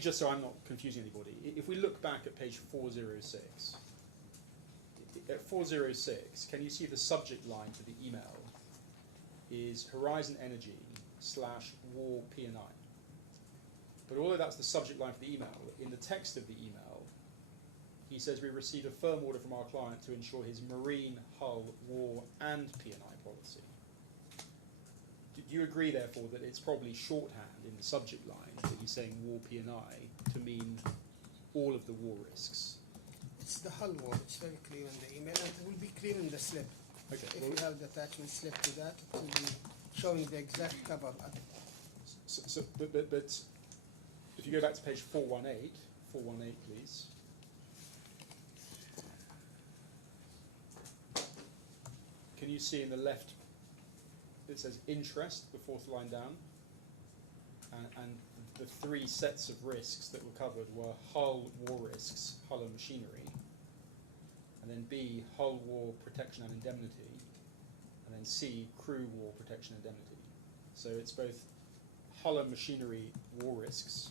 just so I'm not confusing anybody, if we look back at page 406, at 406, can you see the subject line to the email is Horizon Energy / War P&I? But although that's the subject line for the email, in the text of the email, he says we received a firm order from our client to ensure his marine, hull, war, and P&I policy. Do you agree, therefore, that it's probably shorthand in the subject line that he's saying war P&I to mean all of the war risks? It's the hull war. It's very clear in the email, and it will be clear in the slip. Okay. If Well, you have the attachment slip to that, it will be showing the exact cover. but if you go back to page 418, please. Can you see in the left, it says interest, the fourth line down, and the three sets of risks that were covered were hull war risks, hull and machinery, and then B, hull war protection and indemnity, and then C, crew war protection and indemnity. So it's both hull and machinery war risks,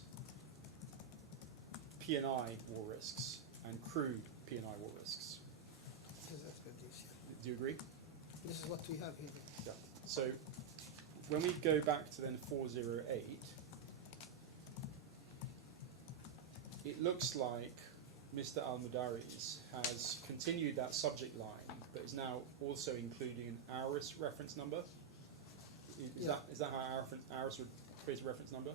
P&I war risks, and crew P&I war risks. Yes, that's good news, yeah. Do you agree? This is what we have here. Yeah. So when we go back to then 408, it looks like Mr. Al-Mudaris has continued that subject line, but is now also including an ARIS reference number. Is that how ARIS would create a reference number?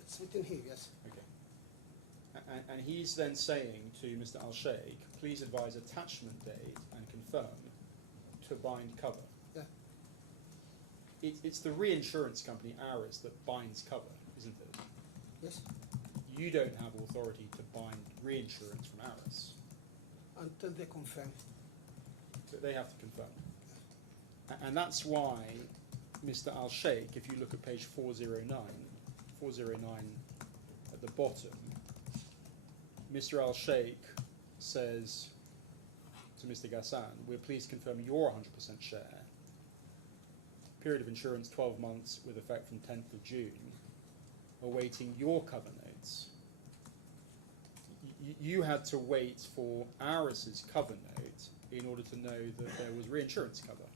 It's written here, yes. Okay. And he's then saying to Mr. Al-Sheikh, please advise attachment date and confirm to bind cover. Yeah. It's the reinsurance company, ARIS, that binds cover, isn't it? Yes. You don't have authority to bind reinsurance from ARIS. Until they confirm. But they have to confirm. And that's why Mr. Al-Sheikh, if you look at page 409 at the bottom, Mr. Al-Sheikh says to Mr. Ghassan, we're pleased to confirm your 100% share. Period of insurance 12 months with effect from 10th of June. Awaiting your cover notes. You had to wait for ARIS's cover note in order to know that there was reinsurance cover.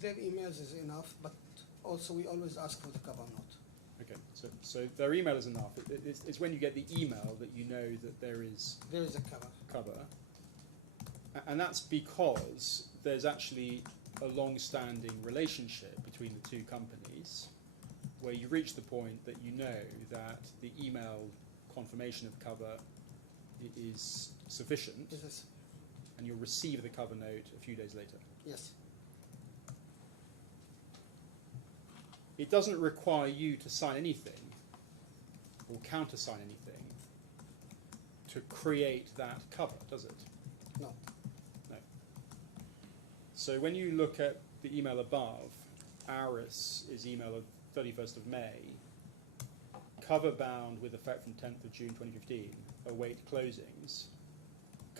Their emails is enough, but also we always ask for the cover note. Okay, so their email is enough. It's when you get the email that you know that there is a cover. And that's because there's actually a long-standing relationship between the two companies where you reach the point that you know that the email confirmation of cover is sufficient, Yes. and you'll receive the cover note a few days later. Yes. It doesn't require you to sign anything or countersign anything to create that cover, does it? No. No. So when you look at the email above, ARIS is email of 31st of May, cover bound with effect from 10th of June 2015, await closings,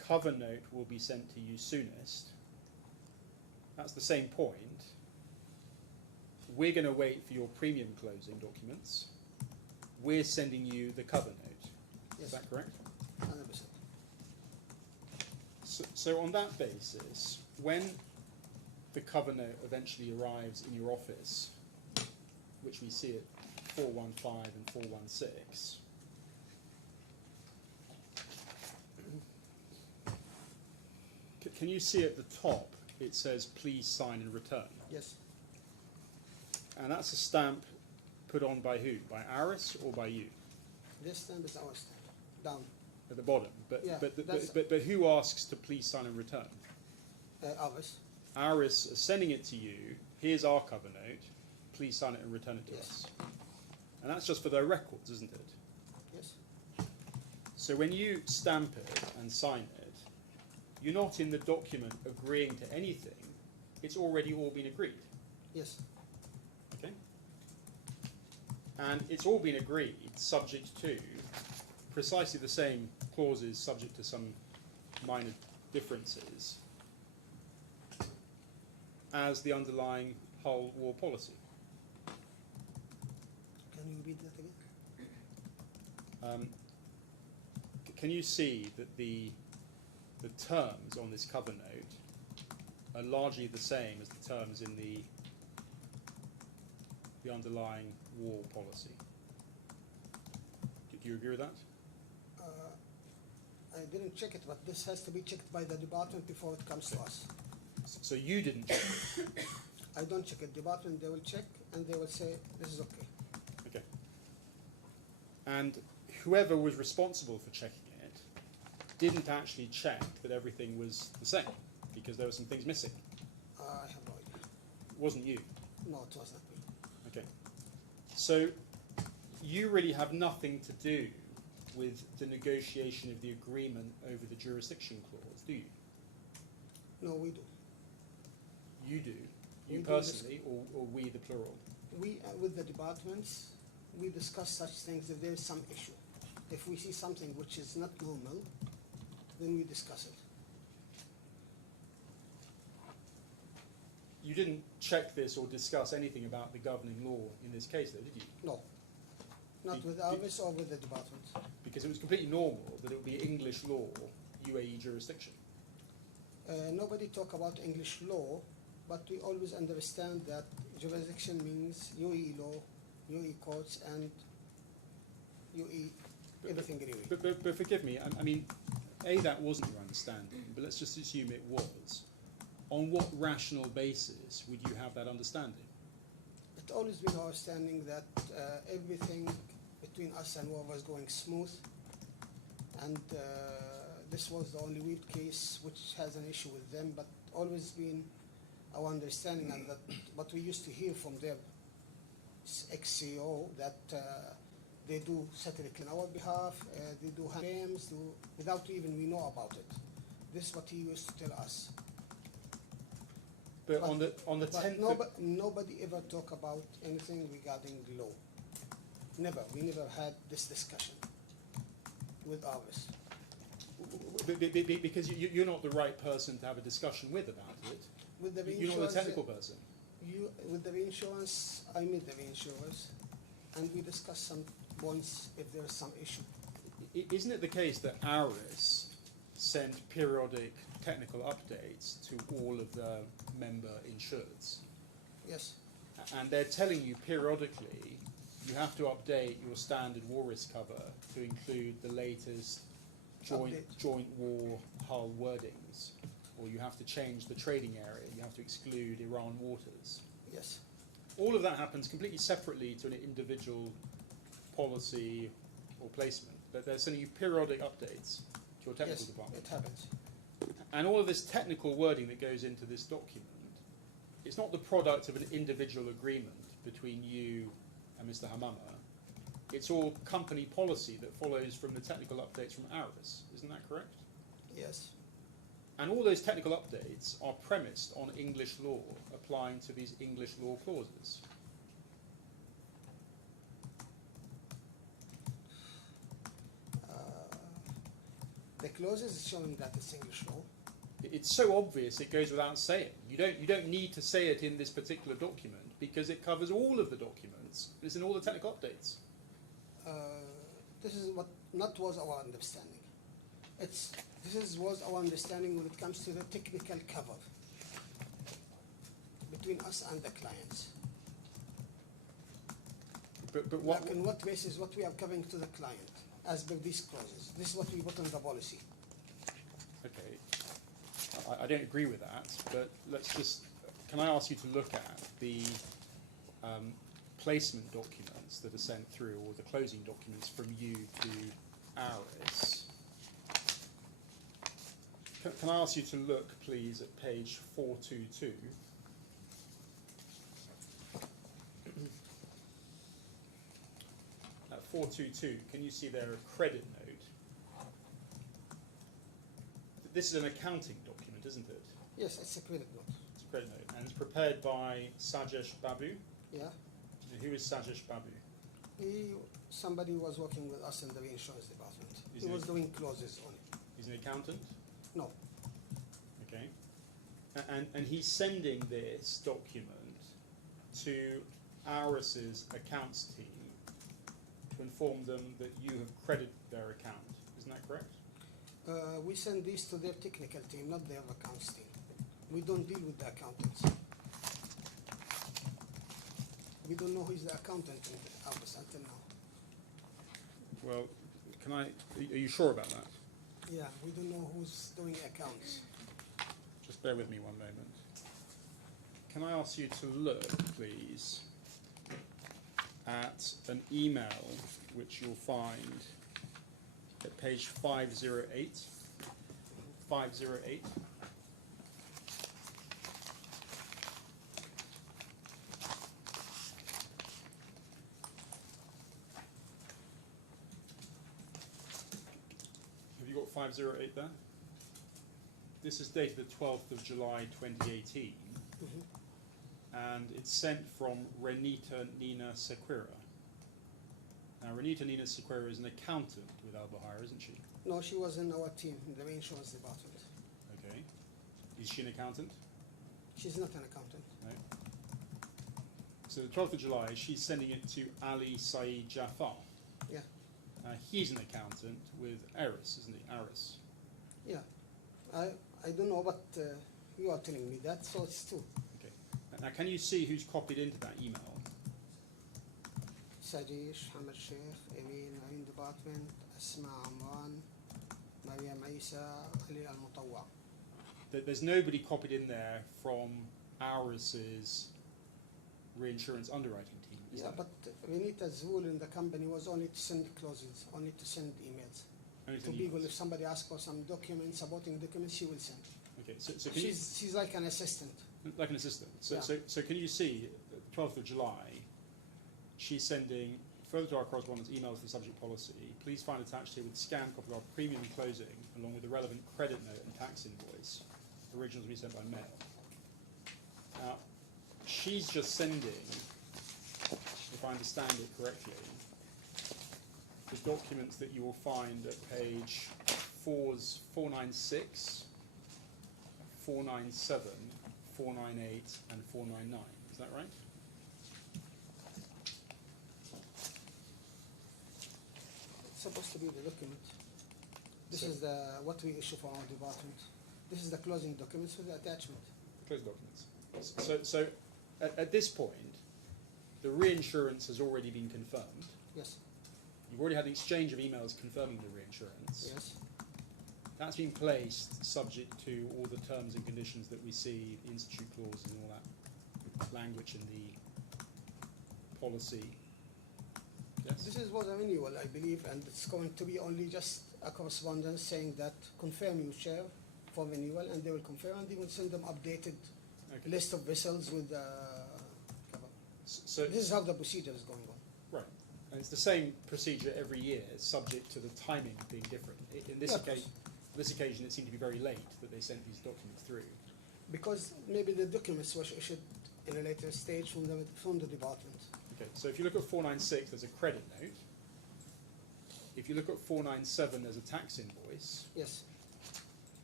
cover note will be sent to you soonest. That's the same point. we're going to wait for your premium closing documents. We're sending you the cover note. Yes. Is that correct? 100%. So on that basis, when the cover note eventually arrives in your office, which we see at 415 and 416, can you see at the top it says please sign and return? Yes. And that's a stamp put on by who? By Aris or by you? This stamp is our stamp. Down. At the bottom. But, Yeah, but who asks to please sign and return? Ours. Aris is sending it to you. Here's our cover note. Please sign it and return it to Yes. us. And that's just for their records, isn't it? Yes. So when you stamp it and sign it, you're not in the document agreeing to anything. It's already all been agreed. Yes. Okay? And it's all been agreed subject to precisely the same clauses, subject to some minor differences, as the underlying Hull war policy. Can you repeat that again? Can you see that the terms on this cover note are largely the same as the terms in the underlying war policy? Do you agree with that? I didn't check it, but this has to be checked by the department before it comes to us. So you didn't check it. I don't check it. Department, they will check and they will say this is okay. Okay. And whoever was responsible for checking it didn't actually check that everything was the same, because there were some things missing. I have no idea. It wasn't you. No, it was not me. Okay. So you really have nothing to do with the negotiation of the agreement over the jurisdiction clause, do you? No, we do. You do. We You do personally, or we, the plural? We, with the departments, we discuss such things if there is some issue. If we see something which is not normal, then we discuss it. You didn't check this or discuss anything about the governing law in this case, though, did you? No, not with Alvis or with the department. Because it was completely normal that it would be English law, UAE jurisdiction. Nobody talk about English law, but we always understand that jurisdiction means UAE law, UAE courts, and UAE everything anyway. But forgive me, I mean, A, that wasn't your understanding, but let's just assume it was. On what rational basis would you have that understanding? It's always been our understanding that everything between us and war was going smooth, and this was the only weird case which has an issue with them, but always been our understanding, and that what we used to hear from their ex-CEO that they do settle it on our behalf, they do claims, without even we know about it. This is what he used to tell us. But on the But 10th nobody ever talk about anything regarding the law. Never. We never had this discussion with ours. because you're not the right person to have a discussion with about it. With the You're not the technical person. With the reinsurance, I meet the reinsurers, and we discuss some points if there is some issue. Isn't it the case that Aris sent periodic technical updates to all of the member insureds? Yes. And they're telling you periodically you have to update your standard war risk cover to include the latest joint war hull wordings, or you have to change the trading area, you have to exclude Iran waters. Yes. All of that happens completely separately to an individual policy or placement, but they're sending you periodic updates to your technical Yes, department. it happens. And all of this technical wording that goes into this document, it's not the product of an individual agreement between you and Mr. Hamama. It's all company policy that follows from the technical updates from Aris. Isn't that correct? Yes. And all those technical updates are premised on English law applying to these English law clauses. The clauses is showing that it's English law. It's so obvious it goes without saying. You don't need to say it in this particular document because it covers all of the documents. It's in all the technical updates. This is what not was our understanding. Was our understanding when it comes to the technical cover between us and the clients. But what? Like, on what basis what we are covering to the client as per these clauses? This is what we put in the policy. Okay, I don't agree with that. But let's just. Can I ask you to look at the placement documents that are sent through, or the closing documents from you to Aris? Can I ask you to look, please, at page 422? At 422, can you see there a credit note? This is an accounting document, isn't it? Yes, it's a credit note. It's a credit note, and it's prepared by Sajesh Babu. Yeah. And who is Sajesh Babu? Somebody was working with us in the reinsurance department. Is He he- was doing clauses on it. He's an accountant. No. Okay. And he's sending this document to Aris's accounts team to inform them that you have credited their account. Isn't that correct? We send these to their technical team, not their accounts team. We don't deal with the accountants. We don't know who is the accountant in the office until now. Well, are you sure about that? Yeah, we don't know who's doing accounts. Just bear with me one moment. Can I ask you to look, please, at an email which you'll find at page 508. 508. Have you got 508 there? This is dated the 12th of July 2018, and it's sent from Renita Nina Sequeira. Now, Renita Nina Sequeira is an accountant with Buhaira, isn't she? No, she was in our team, in the reinsurance department. Okay. Is she an accountant? She's not an accountant. No. So the 12th of July, she's sending it to Ali Saeed Jafar. Yeah. He's an accountant with Aris, isn't he? Aris. Yeah. I don't know, but you are telling me that, so it's true. Okay. Now, can you see who's copied into that email? Sajish, Hamad Sheikh, Amin, Marine Department, Asma Amran, Mariam Isa, Ali Al-Mutawwa. There's nobody copied in there from Aris's reinsurance underwriting team, is Yeah, there? but Renita's rule in the company was only to send clauses, only to send emails. Only To send people, emails. if somebody asks for some documents, supporting documents, she will send. Okay, so can She's like an assistant. like an assistant. So, Yeah. so can you see, 12th of July, she's sending further to our correspondence emails to the subject policy. Please find attached here with scanned copy of our premium closing, along with the relevant credit note and tax invoice. Originals will be sent by mail. Now, she's just sending, if I understand it correctly, the documents that you will find at page 496, 497, 498, and 499. Is that right? It's supposed to be the document. This So- is what we issue for our department. This is the closing documents with the attachment. Close documents. So at this point, the reinsurance has already been confirmed. Yes, You've already had an exchange of emails confirming the reinsurance. yes, That's been placed subject to all the terms and conditions that we see, the institute clauses and all that language in the policy. Yes? This is was a renewal, I believe, and it's going to be only just a correspondence saying that confirm you share for renewal, and they will confirm, and they will send them updated Okay. list of vessels with the cover. So, This is how the procedure is going on. right. And it's the same procedure every year, subject to the timing being different. In this Yeah, of course. occasion, this occasion, it seemed to be very late that they sent these documents through. Because maybe the documents were issued in a later stage from the department. Okay, so if you look at 496, there's a credit note. If you look at 497, there's a tax invoice. Yes,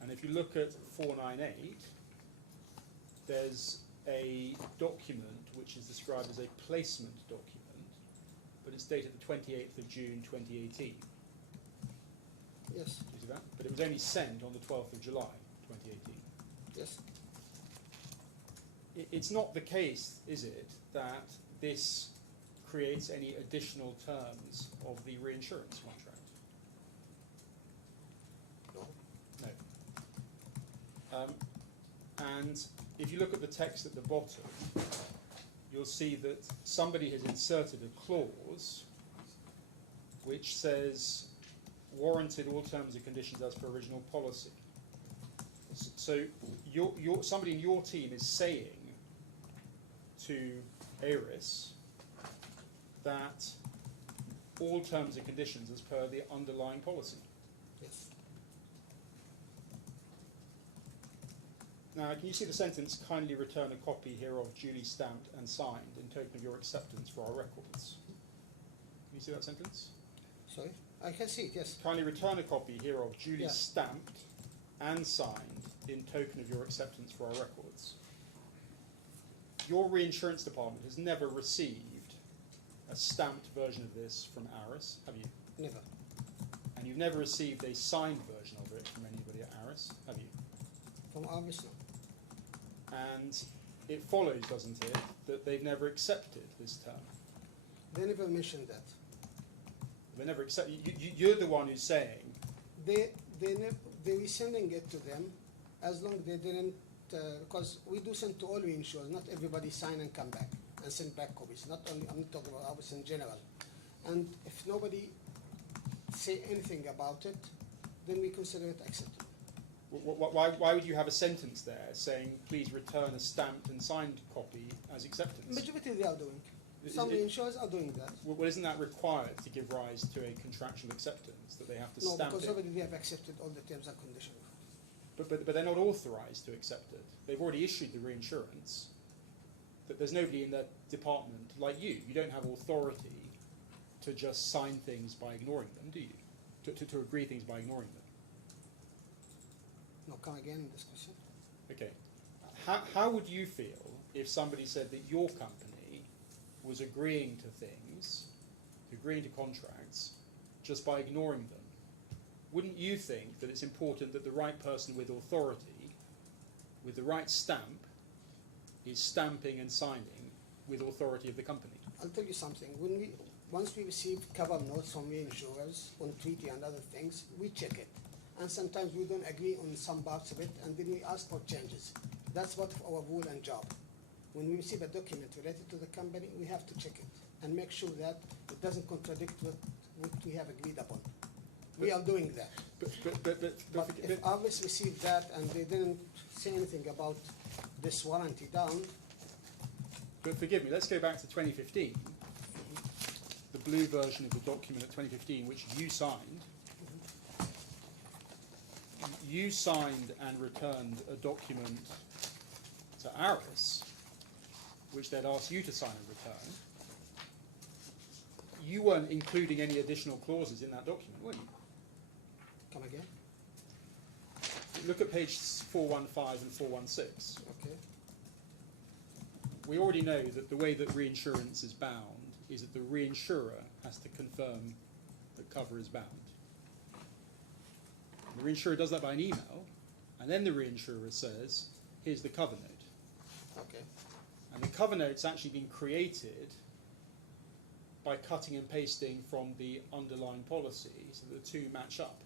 And if you look at 498, there's a document which is described as a placement document, but it's dated the 28th of June 2018. Yes, Do you see that? But it was only sent on the 12th of July 2018. yes. It's not the case, is it, that this creates any additional terms of the reinsurance contract? No. No. And if you look at the text at the bottom, you'll see that somebody has inserted a clause which says warranted all terms and conditions as per original policy. So somebody in your team is saying to ARIS that all terms and conditions as per the underlying policy. Yes. Now, can you see the sentence, kindly return a copy hereof duly stamped and signed in token of your acceptance for our records? Can you see that sentence? Sorry? I can see it, yes. Kindly return a copy hereof duly Yeah. stamped and signed in token of your acceptance for our records. Your reinsurance department has never received a stamped version of this from ARIS, have you? Never. And you've never received a signed version of it from anybody at ARIS, have you? From August, no. And it follows, doesn't it, that they've never accepted this term. They never mentioned that. They never accept. You're the one who's saying. They were sending it to them as long they didn't, because we do send to all reinsurers, not everybody sign and come back and send back copies. Not only, I'm not talking about ours in general. And if nobody say anything about it, then we consider it acceptable. Why would you have a sentence there saying, please return a stamped and signed copy as acceptance? Majority they are doing. Some reinsurers are doing that. Well, isn't that required to give rise to a contractual acceptance, that they have to No, stamp because it? already they have accepted all the terms and conditions. But they're not authorised to accept it. They've already issued the reinsurance. That there's nobody in their department like you. You don't have authority to just sign things by ignoring them, do you? To agree things by ignoring them. No, come again in this question. Okay. How would you feel if somebody said that your company was agreeing to things, agreeing to contracts, just by ignoring them? Wouldn't you think that it's important that the right person with authority, with the right stamp, is stamping and signing with authority of the company? I'll tell you something. Once we receive cover notes from reinsurers on treaty and other things, we check it. And sometimes we don't agree on some parts of it, and then we ask for changes. That's part of our rule and job. When we receive a document related to the company, we have to check it and make sure that it doesn't contradict what we have agreed upon. We are doing that. But if others received that and they didn't say anything about this warranty down, But forgive me, let's go back to 2015, the blue version of the document of 2015, which you signed. You signed and returned a document to ARIS, which they'd asked you to sign and return. You weren't including any additional clauses in that document, were you? come again. Look at page 415 and 416. Okay. We already know that the way that reinsurance is bound is that the reinsurer has to confirm that cover is bound. The reinsurer does that by an email, and then the reinsurer says, here's the cover note. Okay. And the cover note's actually been created by cutting and pasting from the underlying policy so that the two match up.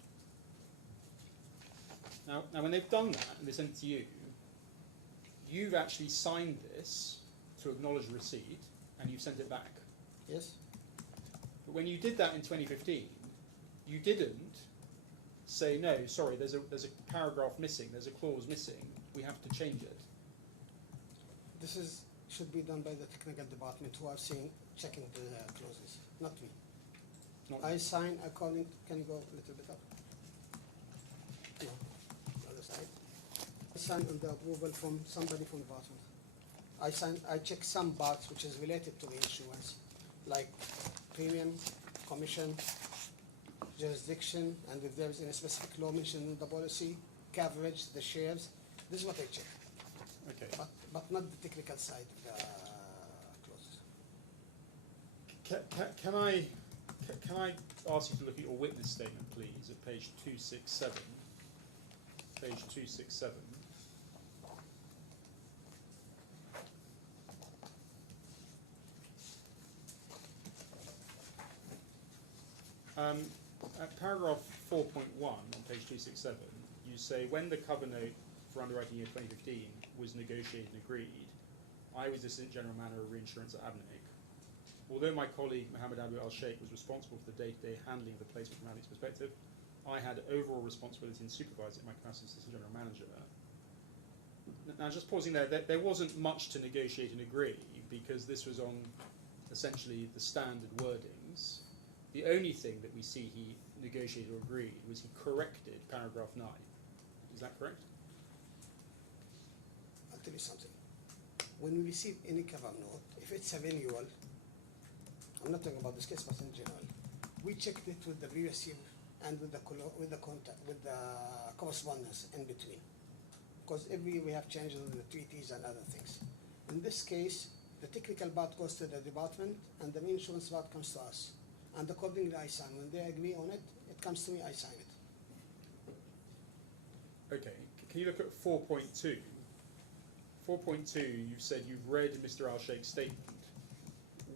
Now when they've done that and they sent it to you, you've actually signed this to acknowledge receipt and you've sent it back. Yes. But when you did that in 2015, you didn't say, no, sorry, there's a paragraph missing, there's a clause missing, we have to change it. This should be done by the technical department who are checking the clauses, not me. Not I sign according. Can you go a little bit up? No, other side. I sign on the approval from somebody from the department. I check some parts which is related to the insurance, like premium, commission, jurisdiction, and if there is any specific law mentioned in the policy, coverage, the shares. This is what I check, Okay. but not the technical side of the clauses. Can I ask you to look at your witness statement, please, at page 267? Page 267. At paragraph 4.1 on page 267, you say, when the cover note for underwriting year 2015 was negotiated and agreed, I was Assistant General Manager of Reinsurance at Abnick. Although my colleague Mohammed Abu Al-Sheikh was responsible for the day-to-day handling of the placement from Abnick's perspective, I had overall responsibility in supervising my capacity as Assistant General Manager. Now, just pausing there, there wasn't much to negotiate and agree because this was on essentially the standard wordings. The only thing that we see he negotiated or agreed was he corrected paragraph 9. Is that correct? I'll tell you something. When we receive any cover note, if it's a renewal, I'm not talking about this case, but in general, we checked it with the previous year and with the correspondence in between, because every year we have changes in the treaties and other things. In this case, the technical part goes to the department, and the reinsurance part comes to us. And accordingly, I sign. When they agree on it, it comes to me, I sign it. Okay. Can you look at 4.2? 4.2, you've said you've read Mr. Al-Sheikh's statement.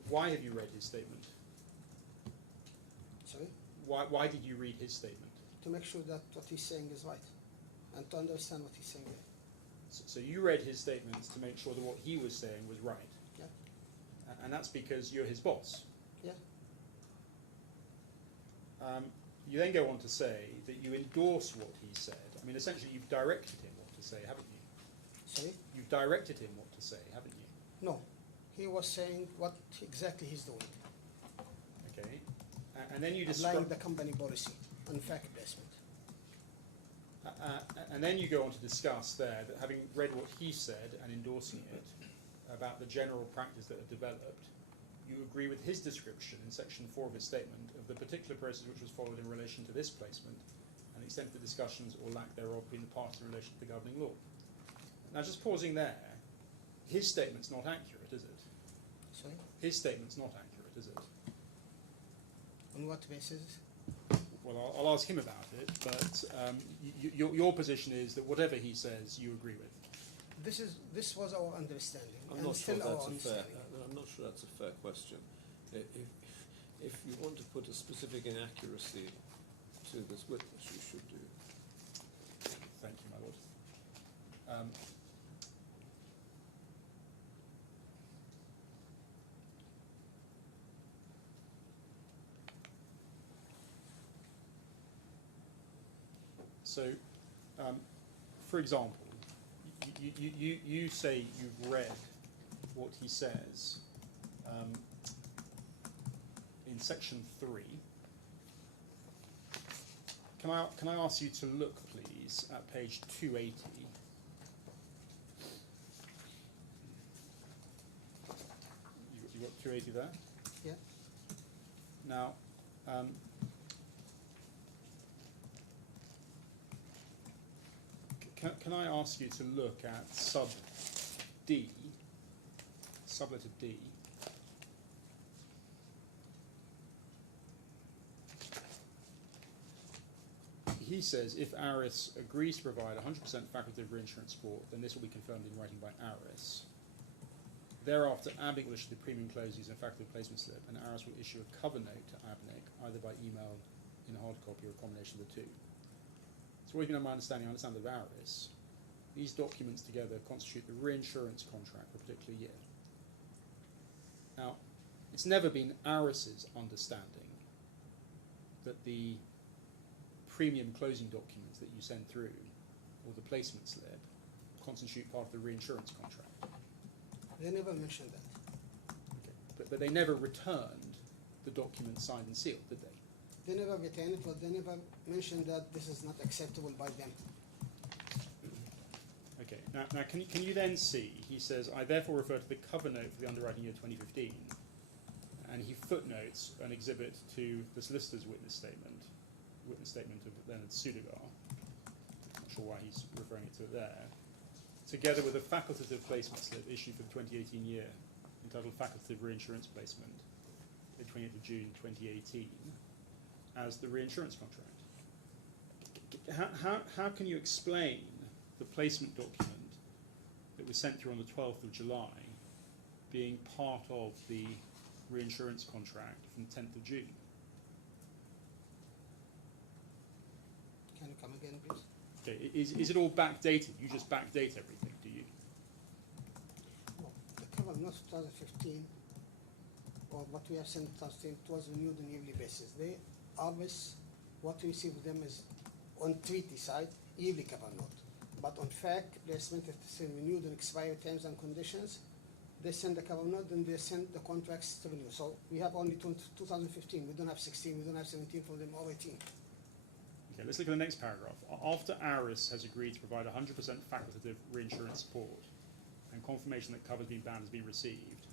Why have you read his statement? Sorry? Why did you read his statement? To make sure that what he's saying is right, and to understand what he's saying there. So you read his statements to make sure that what he was saying was right. Yeah. And that's because you're his boss. Yeah. You then go on to say that you endorse what he said. I mean, essentially, you've directed him what to say, haven't you? Sorry? You've directed him what to say, haven't you? No. He was saying what exactly he's doing. Okay. And then you Applying describe... the company policy on fact placement. And then you go on to discuss there that having read what he said and endorsing it about the general practice that had developed, you agree with his description in section 4 of his statement of the particular process which was followed in relation to this placement and the extent of the discussions or lack thereof between the parties in relation to the governing law. Now, just pausing there, his statement's not accurate, is it? Sorry? His statement's not accurate, is it? On what basis? Well, I'll ask him about it, but your position is that whatever he says, you agree with. This was our understanding. I'm and not sure still our that's a fair. understanding. I'm not sure that's a fair question. If you want to put a specific inaccuracy to this witness, you should do. Thank you, my lord. So, for example, you say you've read what he says in section 3. Can I ask you to look, please, at page 280? You got 280 there? Yeah. Now, can I ask you to look at sub D, subletter D? He says if ARIS agrees to provide 100% facultative reinsurance support, then this will be confirmed in writing by ARIS. Thereafter, ABNIC will issue the premium closes and facultative placement slip, and ARIS will issue a cover note to ABNIC, either by email in hard copy or a combination of the two. So what has been my understanding, I understand that of ARIS, these documents together constitute the reinsurance contract for a particular year. Now, it's never been ARIS's understanding that the premium closing documents that you send through, or the placement slip, constitute part of the reinsurance contract. They never mentioned that. Okay. But they never returned the document signed and sealed, did they? They never retained it, but they never mentioned that this is not acceptable by them. Okay. Now can you then see, he says, I therefore refer to the cover note for the underwriting year 2015, and he footnotes an exhibit to the solicitor's witness statement of Leonard Sudagar. sure why he's referring to it there, together with a facultative placement slip issued for the 2018 year, entitled Facultative Reinsurance Placement, the 28th of June 2018, as the reinsurance contract. How can you explain the placement document that was sent through on the 12th of July being part of the reinsurance contract from the 10th of June? Can you come again, please? Okay, is it all backdated? You just backdate everything, do you? No, the cover not 2015, or what we have sent 2015, it was renewed on a yearly basis. They always, what we receive from them is on treaty side, yearly cover note. But on fact placement, it's renewed and expired terms and conditions. They send the cover note, then they send the contracts to renew. So we have only 2015. We don't have 16. We don't have 17 from them or 18. Okay, let's look at the next paragraph. After ARIS has agreed to provide 100% facultative reinsurance support and confirmation that cover has been bound has been received,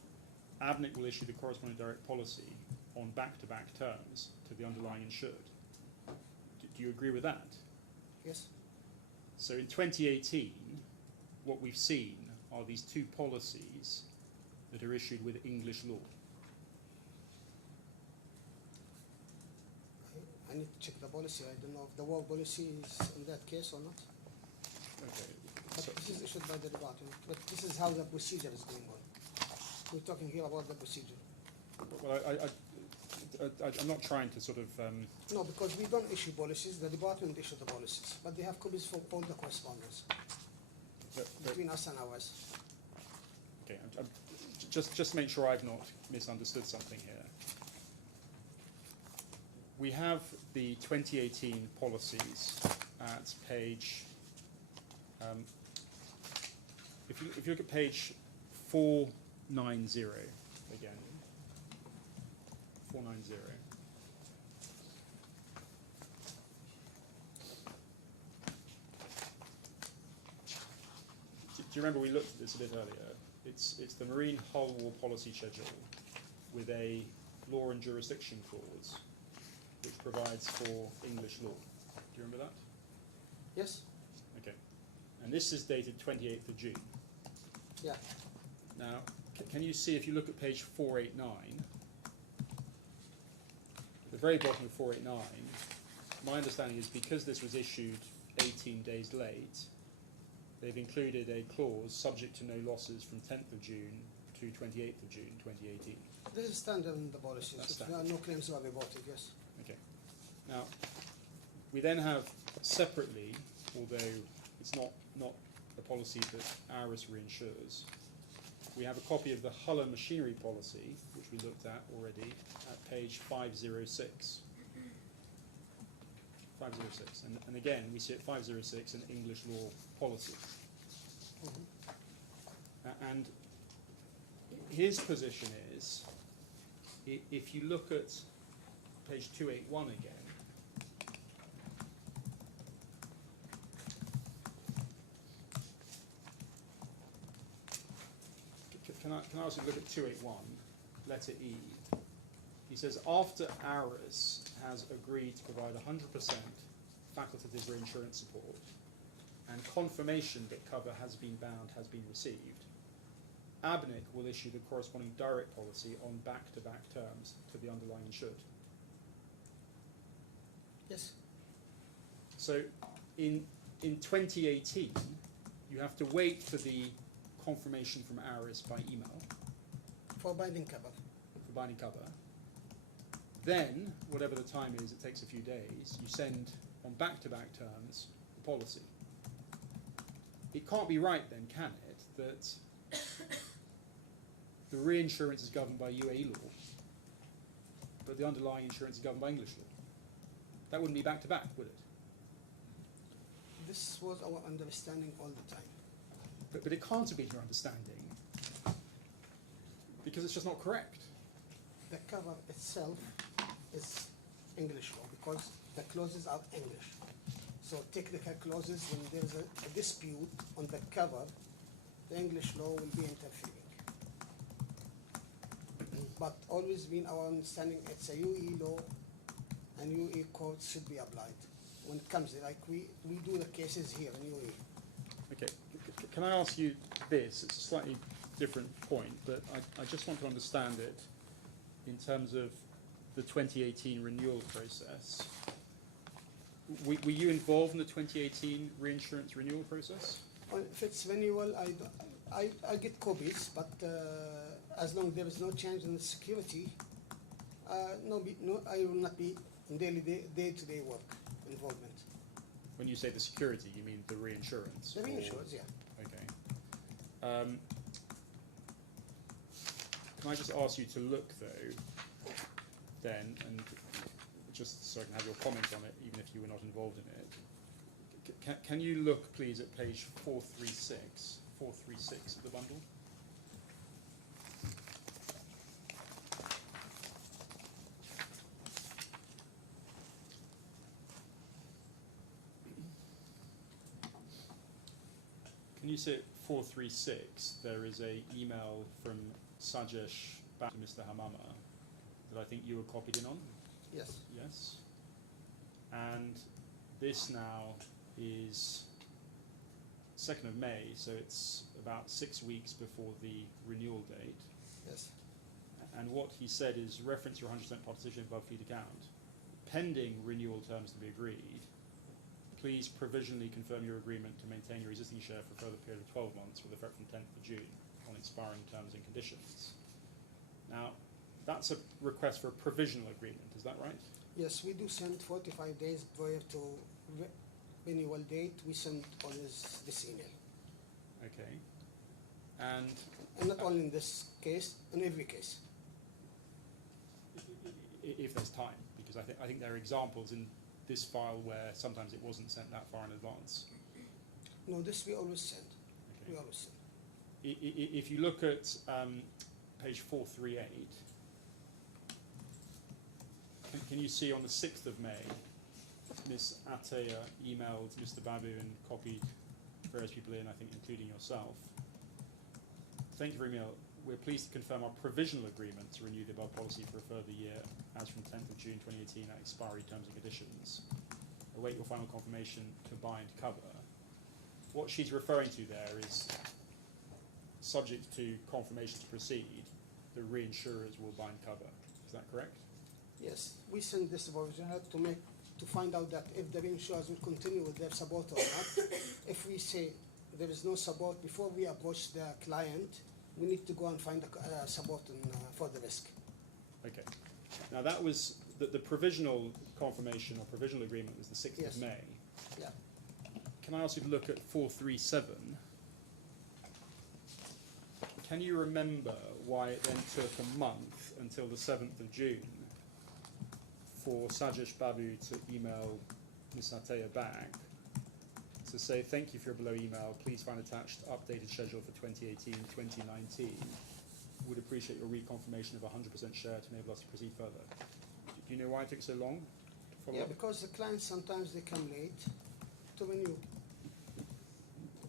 ABNIC will issue the corresponding direct policy on back-to-back terms to the underlying insured. Do you agree with that? Yes? So in 2018, what we've seen are these two policies that are issued with English law. I need to check the policy. I don't know if the war policy is in that case or not. Okay. But So, this is issued by the department. But this is how the procedure is going on. We're talking here about the procedure. well, I'm not trying to sort of. No, because we don't issue policies. The department issue the policies. But they have copies for all the correspondence between us and ours. Okay, just to make sure I've not misunderstood something here. We have the 2018 policies at page. If you look at page 490 again, 490. Do you remember we looked at this a bit earlier? It's the Marine Hull War Policy Schedule with a law and jurisdiction clause which provides for English law. Do you remember that? Yes? Okay. And this is dated 28th of June. Yeah. Now, can you see, if you look at page 489, at the very bottom of 489, my understanding is because this was issued 18 days late, they've included a clause subject to no losses from 10th of June to 28th of June 2018. This is standard in the policies. That's If there standard. are no claims are reported, yes. Okay. Now, we then have separately, although it's not a policy that ARIS reinsures, we have a copy of the Hull and Machinery policy, which we looked at already, at page 506. 506. And again, we see at 506 an English law policy. And his position is, if you look at page 281 again, can I also look at 281, letter E? He says, after ARIS has agreed to provide 100% facultative reinsurance support and confirmation that cover has been bound has been received, ABNIC will issue the corresponding direct policy on back-to-back terms to the underlying insured. Yes. So in 2018, you have to wait for the confirmation from ARIS by email For binding cover. for binding cover. Then, whatever the time is, it takes a few days, you send on back-to-back terms the policy. It can't be right then, can it, that the reinsurance is governed by UAE law, but the underlying insurance is governed by English law? That wouldn't be back-to-back, would it? This was our understanding all the time. But it can't have been your understanding, because it's just not correct. The cover itself is English law because the clauses are English. So technical clauses, when there is a dispute on the cover, the English law will be interfering. But always been our understanding it's a UE law and UE codes should be applied. when it comes, like we do the cases here in UAE. Okay, can I ask you this? It's a slightly different point, but I just want to understand it in terms of the 2018 renewal process. Were you involved in the 2018 reinsurance renewal process? Well, if it's renewal, I get copies, but as long as there is no change in the security, no, I will not be in day-to-day work involvement. When you say the security, you mean the reinsurance? The reinsurance, yeah. Okay. Can I just ask you to look, though, then, and just so I can have your comment on it, even if you were not involved in it. Can you look, please, at page 436 of the bundle? Can you see at 436, there is an email from Sajesh back to Mr. Hamama that I think you were copied in on? Yes. Yes. And this now is 2nd of May, so it's about 6 weeks before the renewal date. Yes. And what he said is reference your 100% participation above fleet account. Pending renewal terms to be agreed, please provisionally confirm your agreement to maintain your existing share for a further period of 12 months with effect from 10th of June on expiring terms and conditions. Now, that's a request for a provisional agreement, is that right? Yes, we do send 45 days prior to renewal date. We send always this email. Okay. And not only in this case, in every case. If there's time, because I think there are examples in this file where sometimes it wasn't sent that far in advance. No, this we always send. Okay. We always send. If you look at page 438, can you see on the 6th of May, Ms. Ataya emailed Mr. Babu and copied various people in, I think including yourself. Thank you for your email. We're pleased to confirm our provisional agreement to renew the above policy for a further year as from 10th of June 2018 at expiry terms and conditions. Await your final confirmation to bind cover. What she's referring to there is subject to confirmation to proceed, the reinsurers will bind cover. Is that correct? Yes, we send this provisional to find out that if the reinsurers will continue with their support or not. If we say there is no support before we approach the client, we need to go and find a support for the risk. Okay. Now that was the provisional confirmation or provisional agreement was the 6th Yes. of May. Yeah. Can I ask you to look at 437? Can you remember why it then took a month until the 7th of June for Sajesh Babu to email Ms. Ataya back to say thank you for your below email, please find attached updated schedule for 2018-2019. Would appreciate your reconfirmation of 100% share to enable us to proceed further. Do you know why it took so long to follow Yeah, up? because the clients sometimes they come late to renew.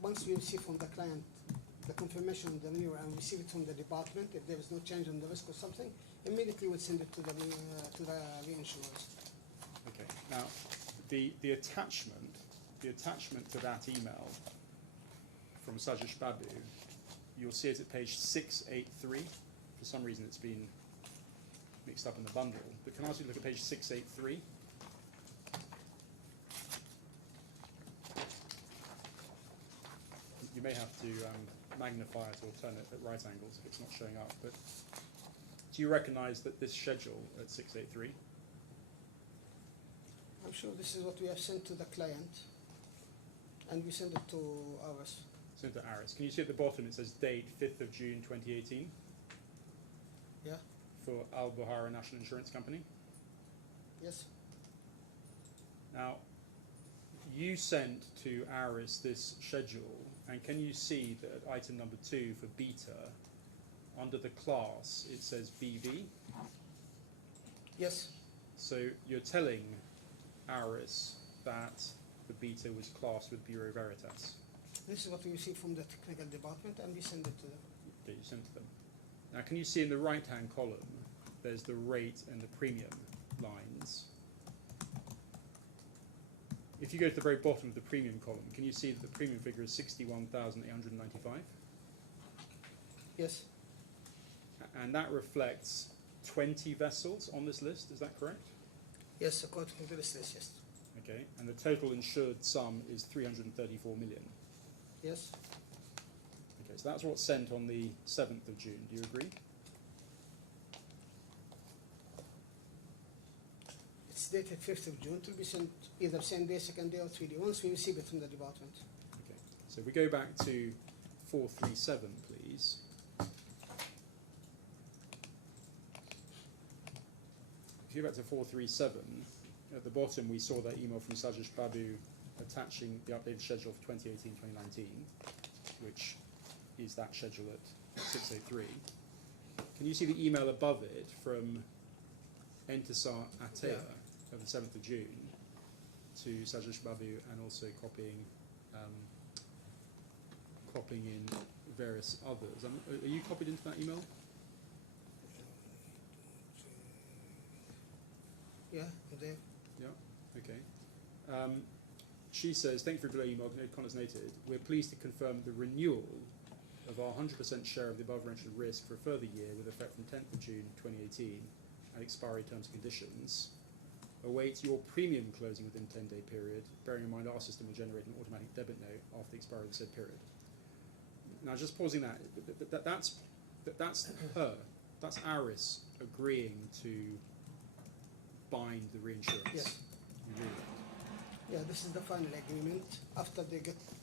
Once we receive from the client the confirmation of the renewal and receive it from the department, if there is no change in the risk or something, immediately we'll send it to the reinsurers. Okay. Now, the attachment to that email from Sajesh Babu, you'll see it at page 683. For some reason, it's been mixed up in the bundle. But can I ask you to look at page 683? You may have to magnify it or turn it at right angles if it's not showing up. But do you recognise that this schedule at 683? I'm sure this is what we have sent to the client, and we send it to ours. Sent to Aris. Can you see at the bottom it says date 5th of June 2018 Yeah? for Al Buhaira National Insurance Company? Yes? Now, you sent to Aris this schedule, and can you see that at item number 2 for beta, under the class, it says BV? Yes? So you're telling Aris that the beta was classed with Bureau Veritas. This is what we receive from the technical department, and we send it to them. That you sent to them. Now, can you see in the right-hand column, there's the rate and the premium lines. if you go to the very bottom of the premium column, can you see that the premium figure is 61,895? Yes, And that reflects 20 vessels on this list, is that correct? yes, according to this list, yes. Okay, and the total insured sum is 334 million. Yes, Okay, so that's what's sent on the 7th of June, do you agree? it's dated 5th of June. It will be sent either same day, second day, or 3 day, once we receive it from the department. Okay, so if we go back to 437, please. If you go back to 437, at the bottom we saw that email from Sajish Babu attaching the updated schedule for 2018-2019, which is that schedule at 603. Can you see the email above it from Entisar Atea of the 7th of June to Sajish Babu, and also copying in various others? Are you copied into that email? Yeah, there. Yeah, okay. She says, thank you for your email, Connor's noted. We're pleased to confirm the renewal of our 100% share of the above-mentioned risk for a further year with effect from 10th of June 2018 and expiry terms and conditions. Await your premium closing within 10-day period, bearing in mind our system will generate an automatic debit note after the expiry of the said period. Now, just pausing that's her, that's Aris agreeing to bind the reinsurance. Yes. You agree with that? Yeah, this is the final agreement. After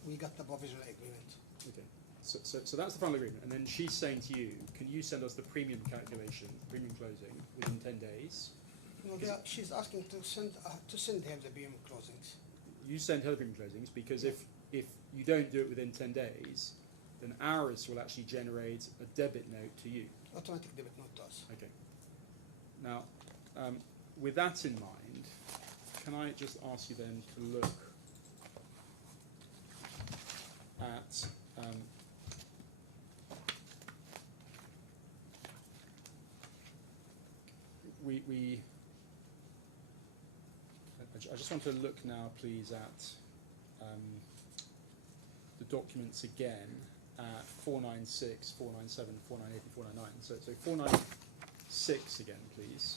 we got the provisional agreement. Okay. So that's the final agreement. And then she's saying to you, can you send us the premium calculation, premium closing, within 10 days? No, she's asking to send her the BM closings. You send her the premium closings because if you don't do it within 10 days, then Aris will actually generate a debit note to you. Automatic debit note to us. Okay. Now, with that in mind, can I just ask you then to look at I just want to look now, please, at the documents again at 496, 497, 498, and 499. So 496 again, please.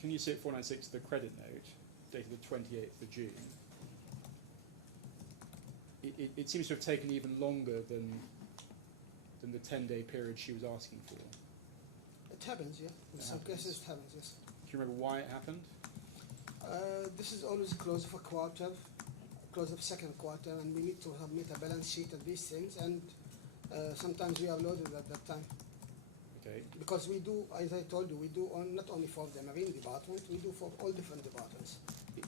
Can you see at 496 the credit note dated the 28th of June? It seems to have taken even longer than the 10-day period she was asking for. It happens, yeah. In some cases it happens, yes. Do you remember why it happened? This is always close of a quarter, close of second quarter, and we need to submit a balance sheet of these things, and sometimes we are loaded at that time. Okay. Because we do, as I told you, we do not only for the marine department, we do for all different departments.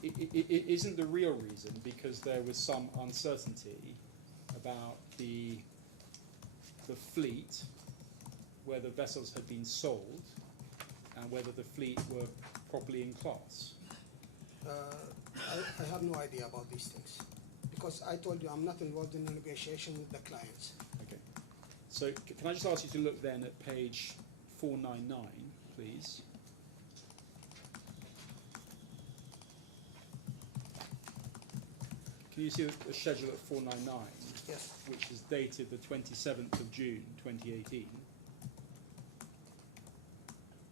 It isn't the real reason because there was some uncertainty about the fleet, where the vessels had been sold, and whether the fleet were properly in class. I have no idea about these things because I told you I'm not involved in the negotiation with the clients. Okay. So can I just ask you to look then at page 499, please? Can you see the schedule at 499? Yes. Which is dated the 27th of June 2018.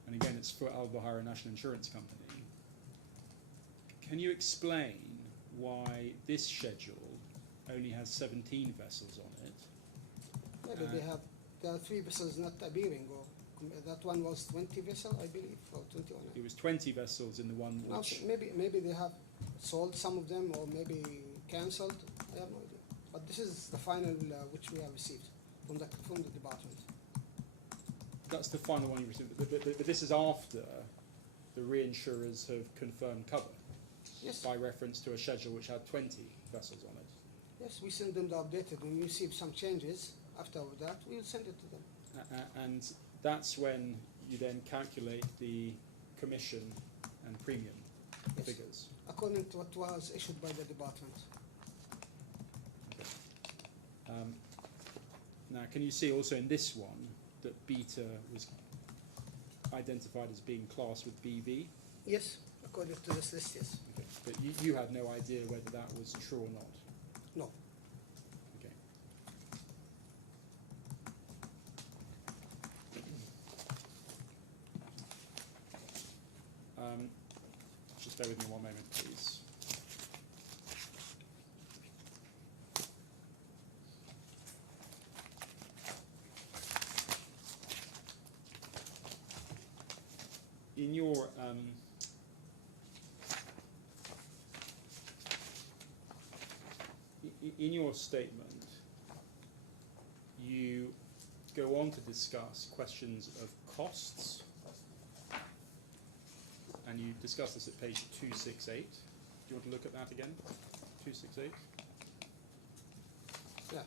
And again, it's for Al Buhaira National Insurance Company. Can you explain why this schedule only has 17 vessels on it? Maybe there are 3 vessels not appearing, or that one was 20 vessels, I believe, or 21. It was 20 vessels in the one which... Maybe they have sold some of them, or maybe cancelled. I have no idea. But this is the final which we have received from the department. That's the final one you received, but this is after the reinsurers have confirmed cover. Yes. By reference to a schedule which had 20 vessels on it. Yes, we send them the updated. When we receive some changes after that, we will send it to them. And that's when you then calculate the commission and premium figures. According to what was issued by the department. Okay. Now, can you see also in this one that beta was identified as being classed with BV. Yes, according to this list, yes. Okay. But you had no idea whether that was true or not. No. Okay. Just bear with me one moment, please. In your in your statement, you go on to discuss questions of costs, and you discuss this at page 268. Do you want to look at that again? 268. Yeah.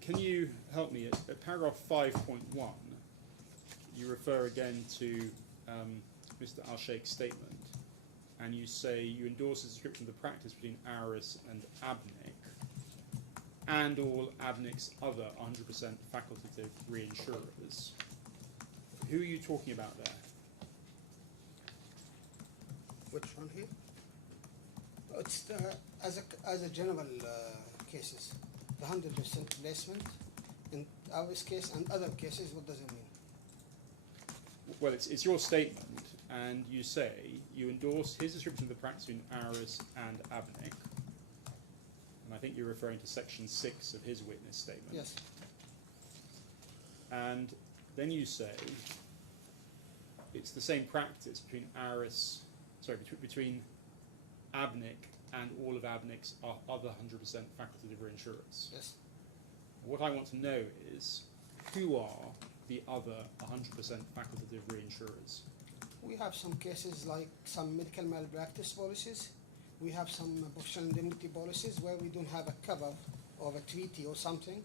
Can you help me at paragraph 5.1? You refer again to Mr. Al-Sheikh's statement, and you say you endorse the description of the practice between ARIS and ABNIC and all ABNIC's other 100% facultative reinsurers. Who are you talking about there? Which one here? It's as a general cases, the 100% placement in our case and other cases. What does it mean? Well, it's your statement, and you say you endorse his description of the practice between ARIS and ABNIC, and I think you're referring to section 6 of his witness statement. Yes. And then you say it's the same practice between between ABNIC and all of ABNIC's other 100% facultative reinsurers. Yes. What I want to know is, who are the other 100% facultative reinsurers? We have some cases like some medical malpractice policies. We have some professional indemnity policies where we don't have a cover of a treaty or something.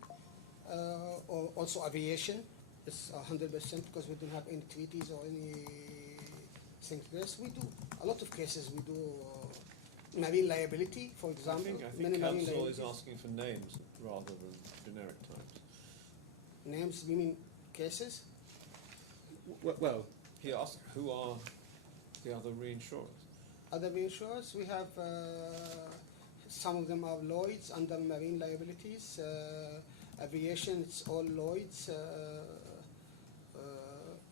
Or also aviation. It's 100% because we don't have any treaties or any things like this. We do a lot of cases. We do marine liability, for example. I think counsel is asking for names rather than generic types. Names, you mean cases? Well, He asked who are the other reinsurers. Other reinsurers, we have some of them are Lloyd's under marine liabilities. Aviation, it's all Lloyd's.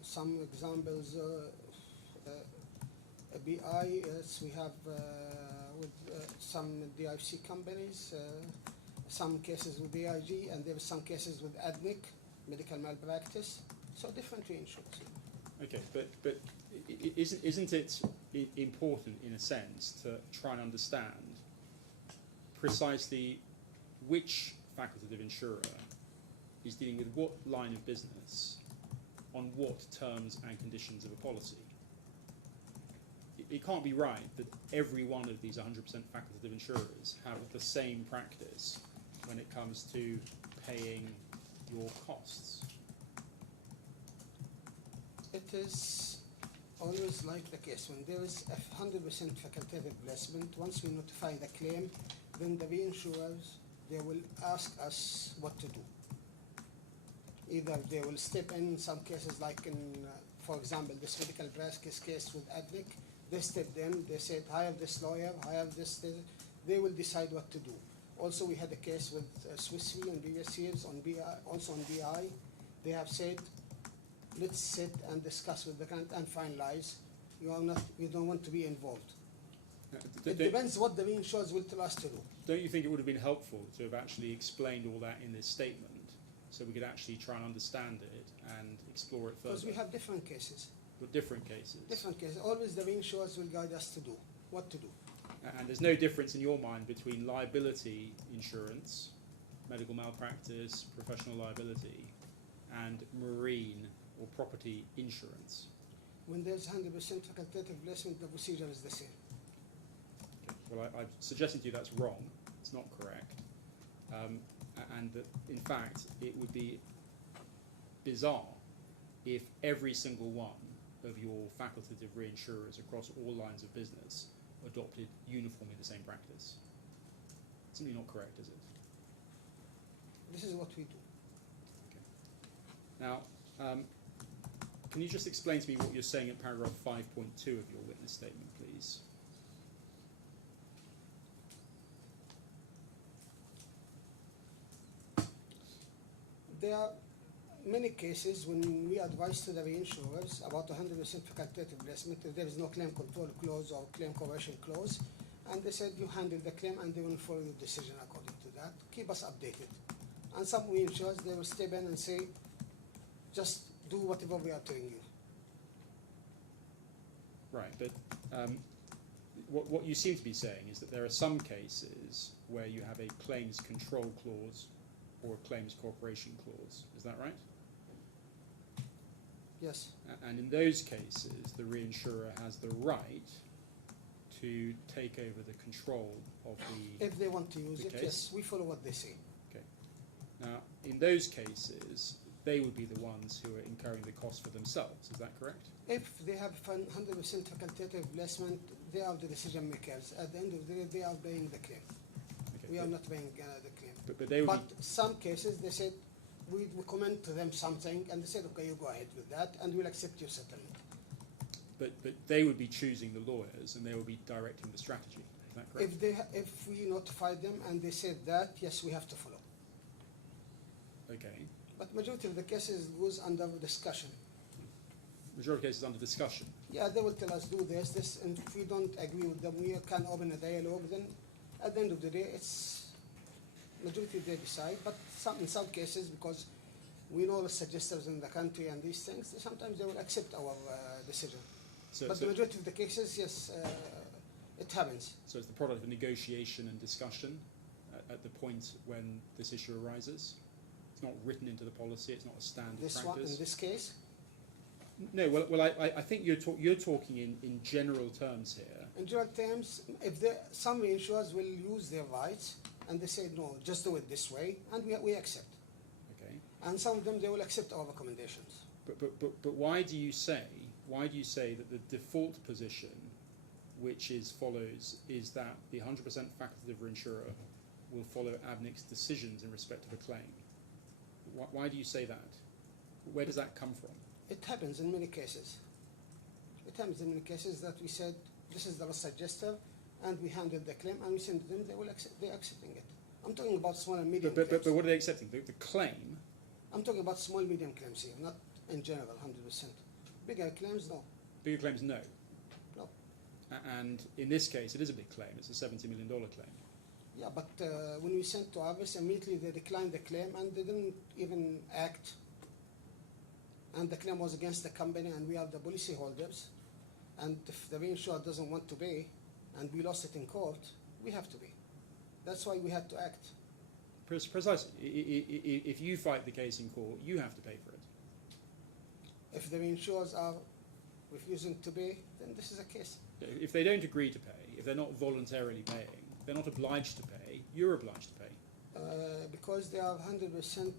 Some examples, BI, we have with some DIFC companies, some cases with AIG, and there are some cases with ADNIC, medical malpractice. So different reinsurers. okay, but isn't it important, in a sense, to try and understand precisely which facultative insurer is dealing with what line of business on what terms and conditions of a policy? It can't be right that every one of these 100% facultative insurers have the same practice when it comes to paying your costs. It is always like the case. When there is a 100% facultative placement, once we notify the claim, then the reinsurers, they will ask us what to do. Either they will step in some cases, like in, for example, this medical practice case with ADNIC, they stepped in, they said, hire this lawyer, hire this, they will decide what to do. Also, we had a case with Swiss Re in previous years on BI, also on BI. They have said, let's sit and discuss with the client and finalize. You don't want to be involved. It depends what the reinsurers will tell us to do. Don't you think it would have been helpful to have actually explained all that in this statement, so we could actually try and understand it and explore it further? Because we have different cases. With different cases. Different cases. Always the reinsurers will guide us to do what to do. And there's no difference in your mind between liability insurance, medical malpractice, professional liability, and marine or property insurance. When there's 100% facultative placement, the procedure is the same. Okay. Well, I'm suggesting to you that's wrong. It's not correct. And that, in fact, it would be bizarre if every single one of your facultative reinsurers across all lines of business adopted uniformly the same practice. Simply not correct, is it? This is what we do. Now, can you just explain to me what you're saying in paragraph 5.2 of your witness statement, please? There are many cases when we advise to the reinsurers about 100% facultative placement, if there is no claim control clause or claim coercion clause, and they said you handle the claim and they will follow your decision according to that. Keep us updated. And some reinsurers, they will step in and say, just do whatever we are telling you. Right, but what you seem to be saying is that there are some cases where you have a claims control clause or a claims cooperation clause. Is that right? Yes. And in those cases, the reinsurer has the right to take over the control of the... If they want to use the it, case? yes, we follow what they say. Okay. Now, in those cases, they would be the ones who are incurring the cost for themselves. Is that correct? If they have 100% facultative placement, they are the decision makers. At the end of the day, they are paying the claim. Okay. We are not paying the claim. But they would But some cases, they said, we comment to them something, and they said, okay, you go ahead with that, and we'll accept your settlement. but they would be choosing the lawyers, and they would be directing the strategy. Is that correct? If we notify them and they said that, yes, we have to follow. Okay. But majority of the cases goes under discussion. Majority of cases under discussion. Yeah, they will tell us do this, and if we don't agree with them, we can open a dialogue. Then, at the end of the day, it's majority they decide. But in some cases, because we know the suggestors in the country and these things, sometimes they will accept our decision. But the majority of the cases, yes, it happens. So it's the product of negotiation and discussion at the point when this issue arises. It's not written into the policy. It's not a standard This practice. one, in this case, No, well, I think you're talking in general terms here. in general terms, if some reinsurers will use their rights and they say no, just do it this way, and we accept. Okay. And some of them they will accept our recommendations. But why do you say that the default position, which follows, is that the 100% facultative reinsurer will follow ABNIC's decisions in respect of a claim? Why do you say that? Where does that come from? It happens in many cases. It happens in many cases that we said this is the suggester, and we handled the claim, and we send them. They're accepting it. I'm talking about small and medium claims. But what are they accepting? The claim. I'm talking about small medium claims here, not in general 100%. Bigger claims, no. Bigger claims, no. No. And in this case, it is a big claim. It's a $70 million claim. Yeah, but when we sent to Avis, immediately they declined the claim and they didn't even act. And the claim was against the company, and we are the policy holders. And if the reinsurer doesn't want to pay, and we lost it in court, we have to pay. That's why we had to act. Precisely. If you fight the case in court, you have to pay for it. If the reinsurers are refusing to pay, then this is a case. If they don't agree to pay, if they're not voluntarily paying, they're not obliged to pay, you're obliged to pay. Because they are 100%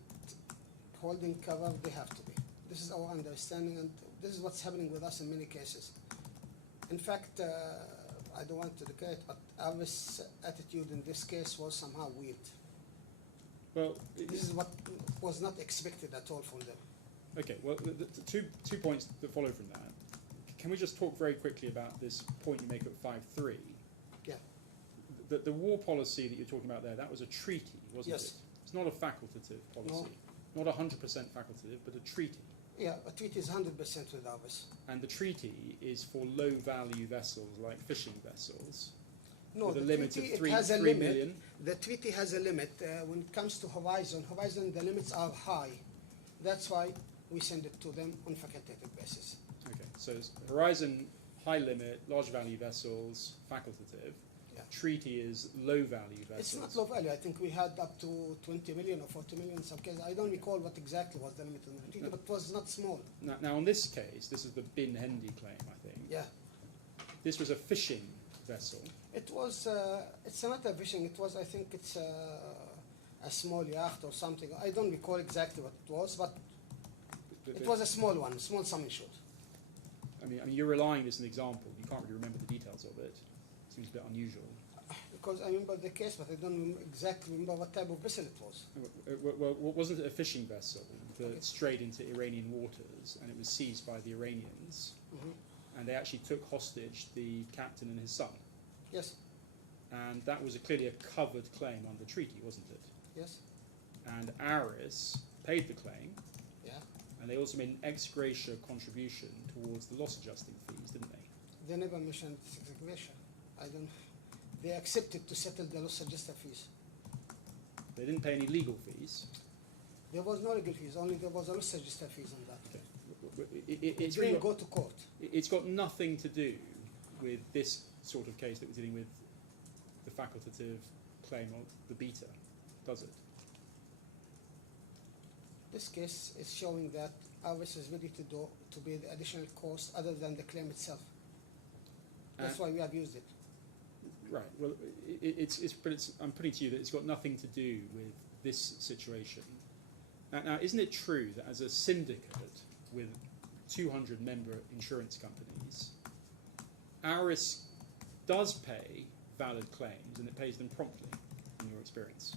holding cover, they have to pay. This is our understanding, and this is what's happening with us in many cases. In fact, I don't want to declare it, but Avis' attitude in this case was somehow weird. Well, This is what was not expected at all from them. okay. Well, the two points that follow from that. Can we just talk very quickly about this point you make at 5.3? Yeah. The war policy that you're talking about there, that was a treaty, wasn't Yes. it? It's not a facultative policy. Not 100% facultative, but a treaty. Yeah, a treaty is 100% with Avis. And the treaty is for low-value vessels like fishing vessels. No, with a the limit treaty, of it has a 3 limit. million. The treaty has a limit. When it comes to Horizon, the limits are high. That's why we send it to them on facultative basis. Okay, so it's Horizon, high limit, large value vessels, facultative. Yeah. Treaty is low value vessels. It's not low value. I think we had up to 20 million or 40 million in some cases. I don't recall what exactly was the limit on the treaty, but it was not small. Now, in this case, this is the Bin Hendy claim, I think. Yeah. This was a fishing vessel. It was, it's not a fishing, it was, I think it's a small yacht or something. I don't recall exactly what it was, but it was a small one, small sum insured. I mean, you're relying on this as an example. You can't really remember the details of it. Seems a bit unusual. Because I remember the case, but I don't exactly remember what type of vessel it was. Well, wasn't it a fishing vessel that strayed into Iranian waters and it was seized by the Iranians, and they actually took hostage the captain and his son? Yes, And that was clearly a covered claim under treaty, wasn't it? yes, And Aris paid the claim, yeah. and they also made an ex gratia contribution towards the loss adjusting fees, didn't they? They never mentioned segregation. I don't. They accepted to settle the loss adjuster fees. They didn't pay any legal fees. There was no legal fees. Only there was a loss adjuster fees on that. It's It really didn't go to court. it's got nothing to do with this sort of case that we're dealing with, the facultative claim of the beta, does it? This case is showing that Aris is ready to pay the additional cost other than the claim itself. That's why we have used it. Right. Well, I'm putting to you that it's got nothing to do with this situation. Now, isn't it true that as a syndicate with 200 member insurance companies, Aris does pay valid claims and it pays them promptly, in your experience?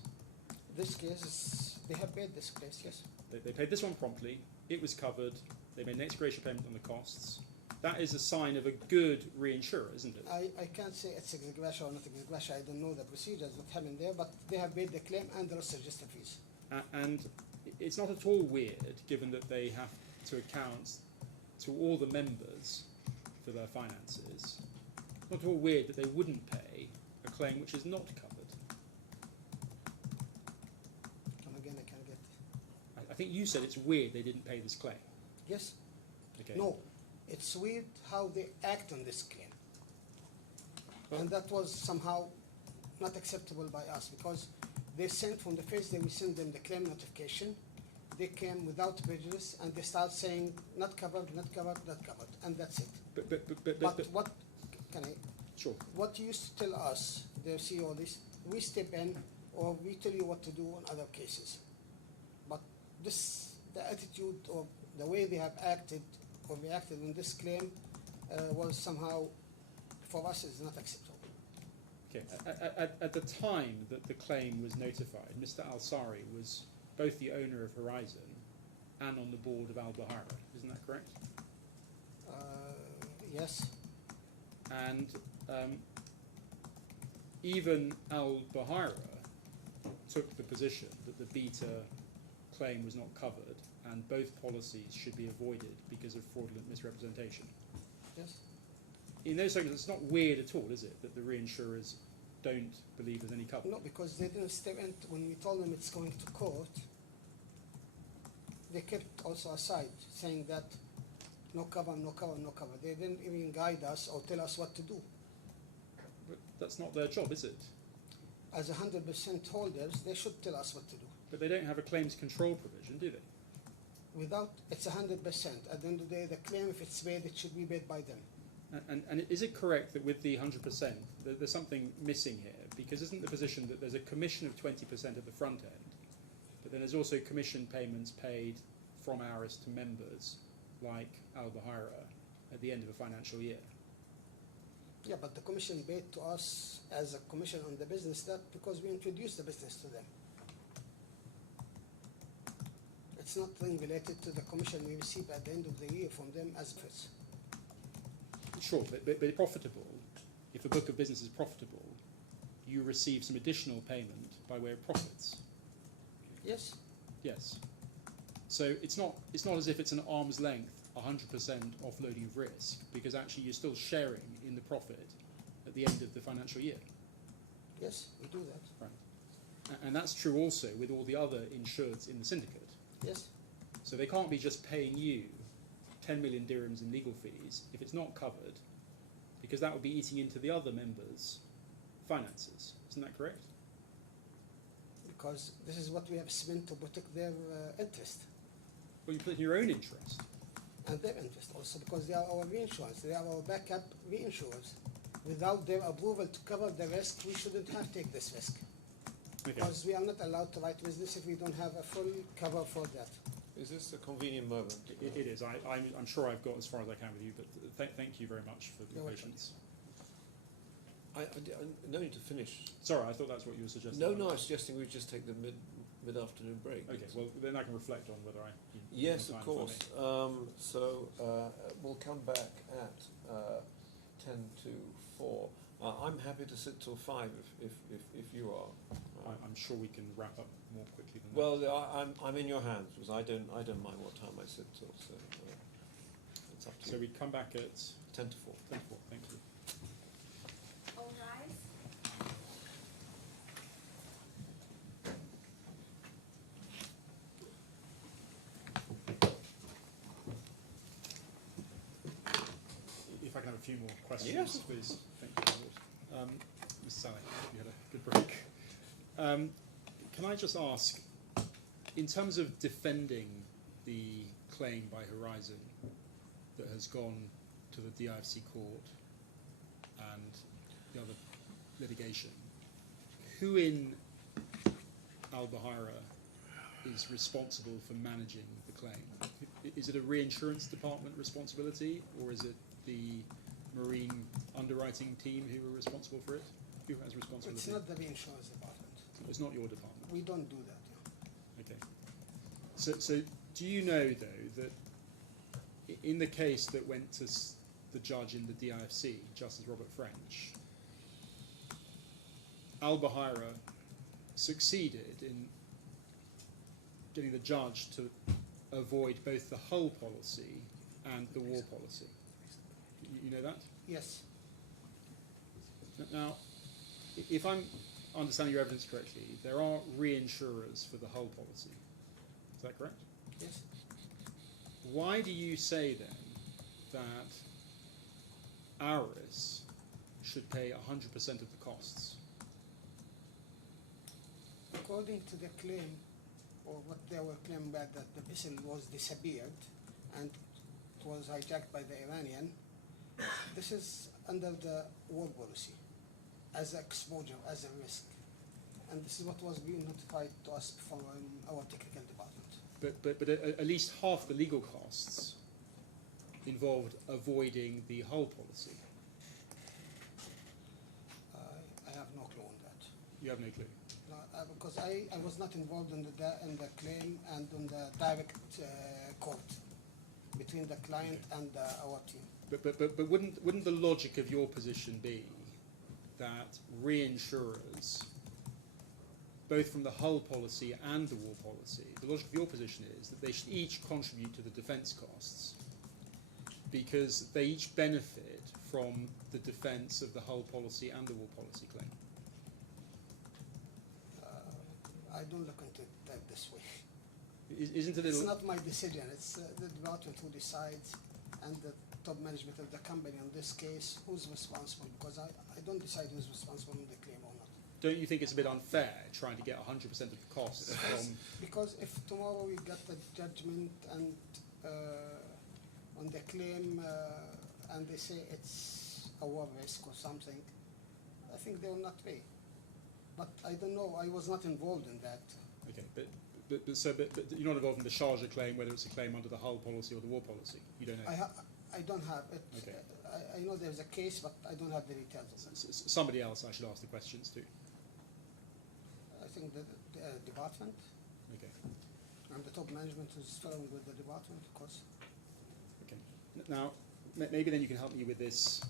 This case is, they have paid this case, yes. They paid this one promptly, it was covered, they made an ex gratia payment on the costs. That is a sign of a good reinsurer, isn't it? I can't say it's ex gratia or not ex gratia. I don't know the procedures that happened there, but they have paid the claim and the loss adjuster fees. And it's not at all weird, given that they have to account to all the members for their finances. Not at all weird that they wouldn't pay a claim which is not covered. Come again, I can't get. I think you said it's weird they didn't pay this claim. Yes. Okay. No. It's weird how they act on this claim. Well, And that was somehow not acceptable by us because they sent from the first day we sent them the claim notification. They came without prejudice and they start saying not covered, not covered, not covered, and that's it. But what can I? sure. What you used to tell us, the CEO, this we step in or we tell you what to do on other cases. But this, the attitude or the way they have acted or reacted on this claim was somehow, for us, is not acceptable. Okay. At the time that the claim was notified, Mr. Al-Sari was both the owner of Horizon and on the board of Al-Buhaira. Isn't that correct? Yes, And even Al-Buhaira took the position that the beta claim was not covered and both policies should be avoided because of fraudulent misrepresentation. yes. In those circumstances, it's not weird at all, is it, that the reinsurers don't believe there's any cover? No, because they didn't step in when we told them it's going to court. They kept also aside, saying that no cover, no cover, no cover. They didn't even guide us or tell us what to do. But that's not their job, is it? As 100% holders, they should tell us what to do. But they don't have a claims control provision, do they? Without, it's 100%. At the end of the day, the claim, if it's paid, it should be paid by them. And is it correct that with the 100%, there's something missing here? Because isn't the position that there's a commission of 20% at the front end, but then there's also commission payments paid from Aris to members like Al-Buhaira at the end of a financial year? Yeah, but the commission paid to us as a commission on the business, that because we introduced the business to them. It's nothing related to the commission we receive at the end of the year from them as first. Sure, but profitable. If a book of business is profitable, you receive some additional payment by way of profits. Yes, Yes. So it's not as if it's an arm's length, 100% offloading of risk, because actually you're still sharing in the profit at the end of the financial year. yes, we do that. Right. And that's true also with all the other insureds in the syndicate. Yes, So they can't be just paying you 10 million dirhams in legal fees if it's not covered, because that would be eating into the other members' finances. Isn't that correct? because this is what we have spent to protect their interest Well, you put in your own interest. and their interest also because they are our reinsurance. They are our backup reinsurers. Without their approval to cover the risk, we shouldn't have to take this risk. Okay. Because we are not allowed to write business if we don't have a full cover for that. Is this a convenient moment? It is. I'm sure I've got as far as I can with you, but thank you very much for You're your welcome. patience. no need to finish. Sorry, I thought that's what you were suggesting. No, I was suggesting we just take the mid-afternoon break. Okay, well, then I can reflect on whether I... Yes, of time course. for me. So we'll come back at 10 to 4. I'm happy to sit till 5 if you are. I'm sure we can wrap up more quickly than Well, I'm in your hands because I don't mind what time I sit till. So it's up that. to So you. we come back at 10 to 4. 10 to 4. Thank you. All rise. If I can have a few more questions, Yes. please. Thank you. Mr. Sally, you had a good break. Can I just ask, in terms of defending the claim by Horizon that has gone to the DIFC court and the other litigation, who in Al Buhaira is responsible for managing the claim? Is it a reinsurance department responsibility, or is it the marine underwriting team who are responsible for it? Who has responsibility? It's not the reinsurance department. It's not your department. We don't do that. Okay. So do you know, though, that in the case that went to the judge in the DIFC, Justice Robert French, Al Buhaira succeeded in getting the judge to avoid both the hull policy and the war policy. You know that? Yes. Now, if I'm understanding your evidence correctly, there are reinsurers for the hull policy. Is that correct? Yes. Why do you say then that Aris should pay 100% of the costs? According to the claim, or what they were claiming that the vessel was disappeared and it was hijacked by the Iranian, this is under the war policy as an exposure, as a risk. And this is what was being notified to us from our technical department. But at least half the legal costs involved avoiding the hull policy. I have no clue on that. You have no clue. No, because I was not involved in the claim and on the direct court between the client and our team. But wouldn't the logic of your position be that reinsurers, both from the hull policy and the war policy, the logic of your position is that they should each contribute to the defence costs because they each benefit from the defence of the hull policy and the war policy claim? I don't look into that this way. Isn't it a It's little... not my decision. It's the department who decides, and the top management of the company in this case who's responsible. Because I don't decide who's responsible in the claim or not. Don't you think it's a bit unfair trying to get 100% of the costs from... Because if tomorrow we get the judgment and on the claim and they say it's a war risk or something, I think they will not pay. But I don't know. I was not involved in that. Okay, but you're not involved in the Sharjah claim, whether it's a claim under the hull policy or the war policy. You don't know. I don't have it. Okay. I know there's a case, but I don't have the details of it. Somebody else I should ask the questions to. I think the department Okay. and the top management is following with the department, of course. Okay. Now, maybe then you can help me with this.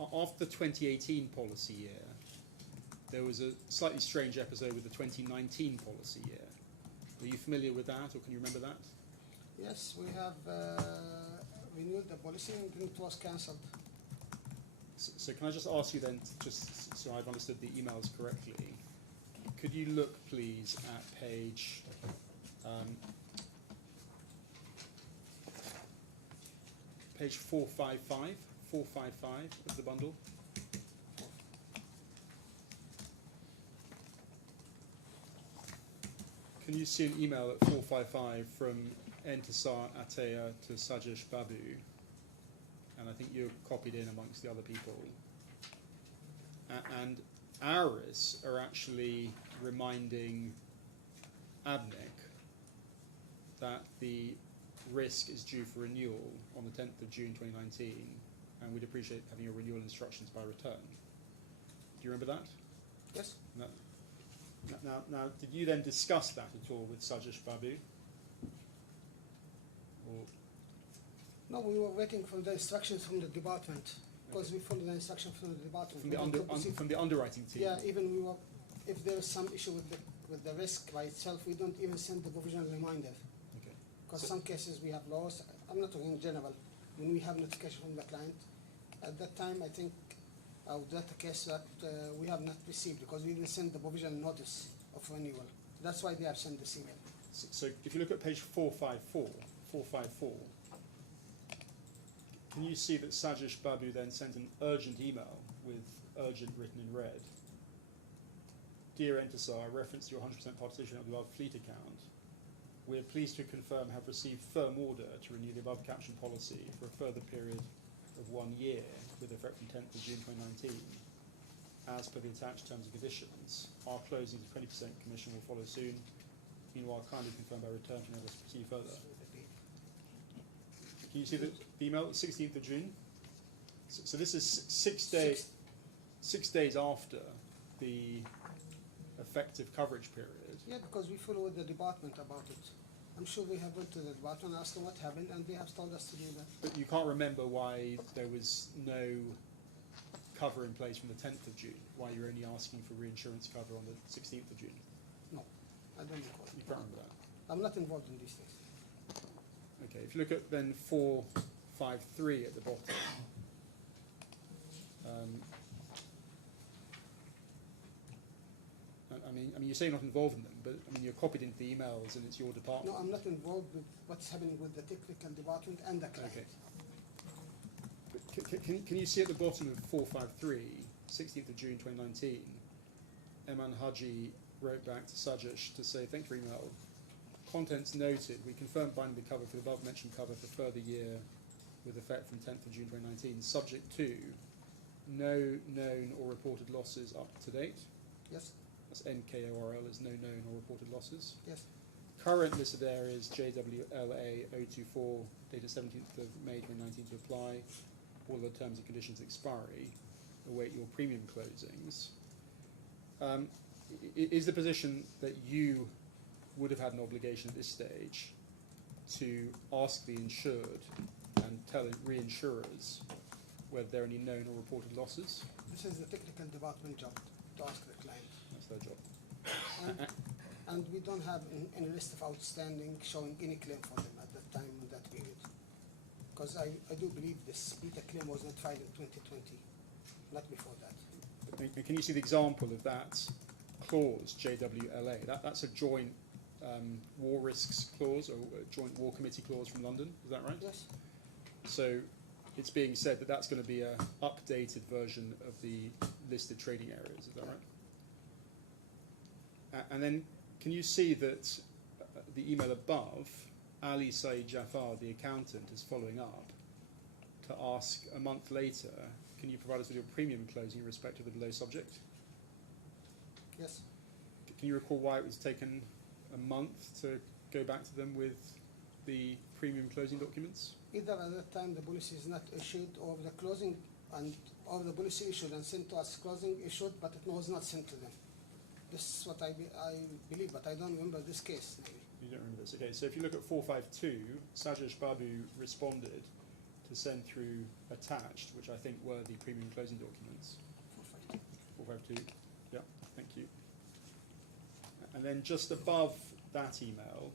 After the 2018 policy year, there was a slightly strange episode with the 2019 policy year. Are you familiar with that, or can you remember that? Yes, we have renewed the policy and it was cancelled. So can I just ask you then, just so I've understood the emails correctly, could you look please at page page 455 of the bundle? Can you see an email at 455 from Entisar Ateya to Sajesh Babu? And I think you're copied in amongst the other people. And Aris are actually reminding ABNIC that the risk is due for renewal on the 10th of June 2019, and we'd appreciate having your renewal instructions by return. you remember that? Yes. Now, did you then discuss that at all with Sajesh Babu? Or No, we were waiting for the instructions from the department because we followed the instructions from the department. from We the, don't proceed- from the underwriting team? Yeah, even we were, if there is some issue with the risk by itself, we don't even send the provisional reminder. Okay. Because So- some cases we have lost. I'm not talking in general. When we have notification from the client, at that time I think that's a case that we have not received because we didn't send the provisional notice of renewal. That's why they have sent this email. So if you look at page 454, can you see that Sajesh Babu then sent an urgent email with urgent written in red? Dear Entisar, reference to your 100% participation of the above fleet account. We are pleased to confirm have received firm order to renew the above caption policy for a further period of 1 year with effect from 10th of June 2019. As per the attached terms and conditions, our closing to 20% commission will follow soon. Meanwhile, kindly confirm by return to enable us to proceed further. Can you see the email, 16th of June? So this is 6 days after the effective coverage period. Yeah, because we follow the department about it. I'm sure we have went to the department and asked them what happened, and they have told us to do that. But you can't remember why there was no cover in place from the 10th of June, why you're only asking for reinsurance cover on the 16th of June. No, I don't recall. You can't remember that. I'm not involved in these things. Okay, if you look at then 453 at the bottom, I mean, you say you're not involved in them, but I mean, you're copied into the emails and it's your department. No, I'm not involved with what's happening with the technical department and the client. Okay. But can you see at the bottom of 453, 16th of June 2019, Eman Haji wrote back to Sajesh to say, thank you for your email. Contents noted, we confirm binding the cover for the above mentioned cover for further year with effect from 10th of June 2019, subject to no known or reported losses up to date. Yes, That's NKORL is no known or reported losses. yes, Current listed areas JWLA 024 dated 17th of May 2019 to apply. All the terms and conditions expiry. Await your premium closings. Is the position that you would have had an obligation at this stage to ask the insured and tell reinsurers whether there are any known or reported losses? this is the technical department job to ask the client. That's their job. And we don't have any list of outstanding showing any claim for them at that time in that period. Because I do believe this beta claim was not filed in 2020, not before that. And can you see the example of that clause, JWLA? That's a joint war risks clause or a joint war committee clause from London, is that right? Yes, So it's being said that that's going to be an updated version of the listed trading areas, is that right? And then can you see that the email above, Ali Saeed Jafar, the accountant, is following up to ask a month later, can you provide us with your premium closing in respect of the below subject? yes. Can you recall why it was taken a month to go back to them with the premium closing documents? Either at that time the policy is not issued or the closing or the policy issued and sent to us closing issued, but it was not sent to them. This is what I believe, but I don't remember this case. Maybe. You don't remember this? Okay, so if you look at 452, Sajesh Babu responded to send through attached, which I think were the premium closing documents. 452, yeah, thank you. And then just above that email,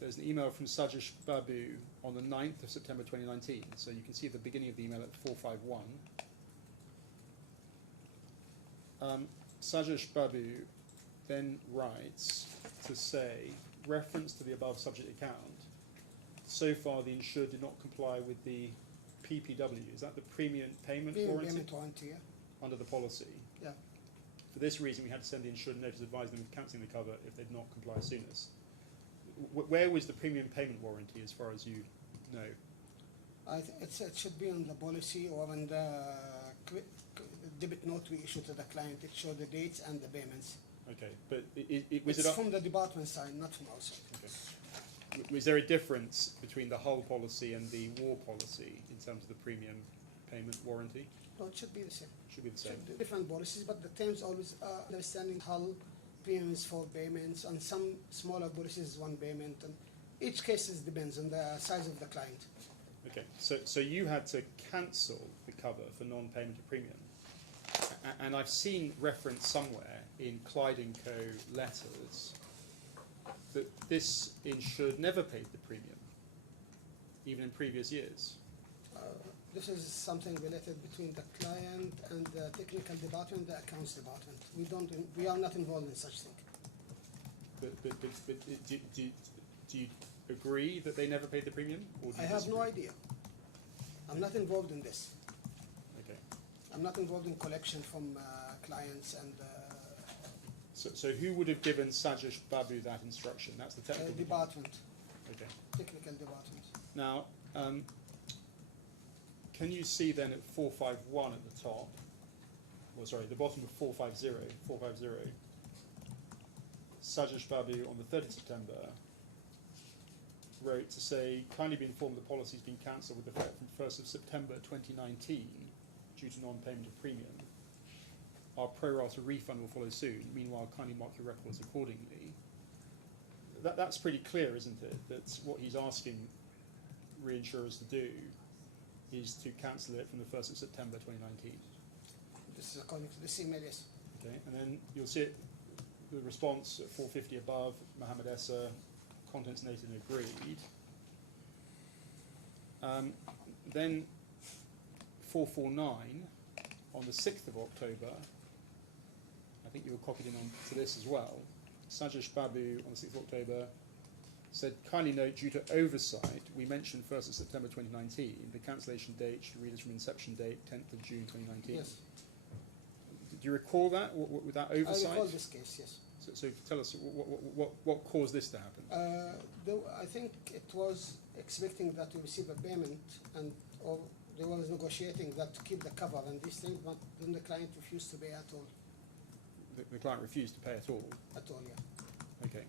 there's an email from Sajesh Babu on the 9th of September 2019. So you can see the beginning of the email at 451. Sajesh Babu then writes to say, reference to the above subject account, so far the insured did not comply with the PPW. Is that the premium payment warranty? Payment warranty, yeah. Under the policy? Yeah. For this reason, we had to send the insured notice advising them of cancelling the cover if they'd not comply soonest. Where was the premium payment warranty as far as you know? It should be on the policy or on the debit note we issue to the client. It shows the dates and the payments. Okay, but was It's it from the department side, not from our side. Okay. Was there a difference between the whole policy and the war policy in terms of the premium payment warranty? No, it should be the same. Should be the same. Should be different policies, but the terms always are understanding hull premiums for payments, and some smaller policies one payment, and each case depends on the size of the client. Okay, so you had to cancel the cover for non-payment of premium, and I've seen reference somewhere in Clyde & Co. letters that this insured never paid the premium, even in previous years. This is something related between the client and the technical department, the accounts department. We are not involved in such thing. But do you agree that they never paid the premium? Or do I you have no disagree? idea. I'm not involved in this. Okay. I'm not involved in collection from clients and So who would have given Sajesh Babu that instruction? That's the technical department, Okay. technical department. Now, can you see then at 451 at the top, well, sorry, the bottom of 450, Sajesh Babu on the 3rd of September wrote to say, kindly be informed the policy has been cancelled with effect from 1st of September 2019 due to non-payment of premium. Our pro rata refund will follow soon. Meanwhile, kindly mark your records accordingly. That's pretty clear, isn't it? That what he's asking reinsurers to do is to cancel it from the 1st of September 2019. This is according to this email, yes. Okay, and then you'll see it, the response at 450 above, Mohammed Essa, contents noted and agreed. Then 449 on the 6th of October, I think you were copied in on to this as well. Sajesh Babu on the 6th of October said, kindly note, due to oversight, we mentioned 1st of September 2019. The cancellation date should read as from inception date, 10th of June 2019. Yes. Do you recall that, with that oversight? I recall this case, yes. So tell us, what caused this to happen? I think it was expecting that we receive a payment, and or they were negotiating that to keep the cover and these things, but then the client refused to pay at all. The client refused to pay at all? At all, yeah. Okay.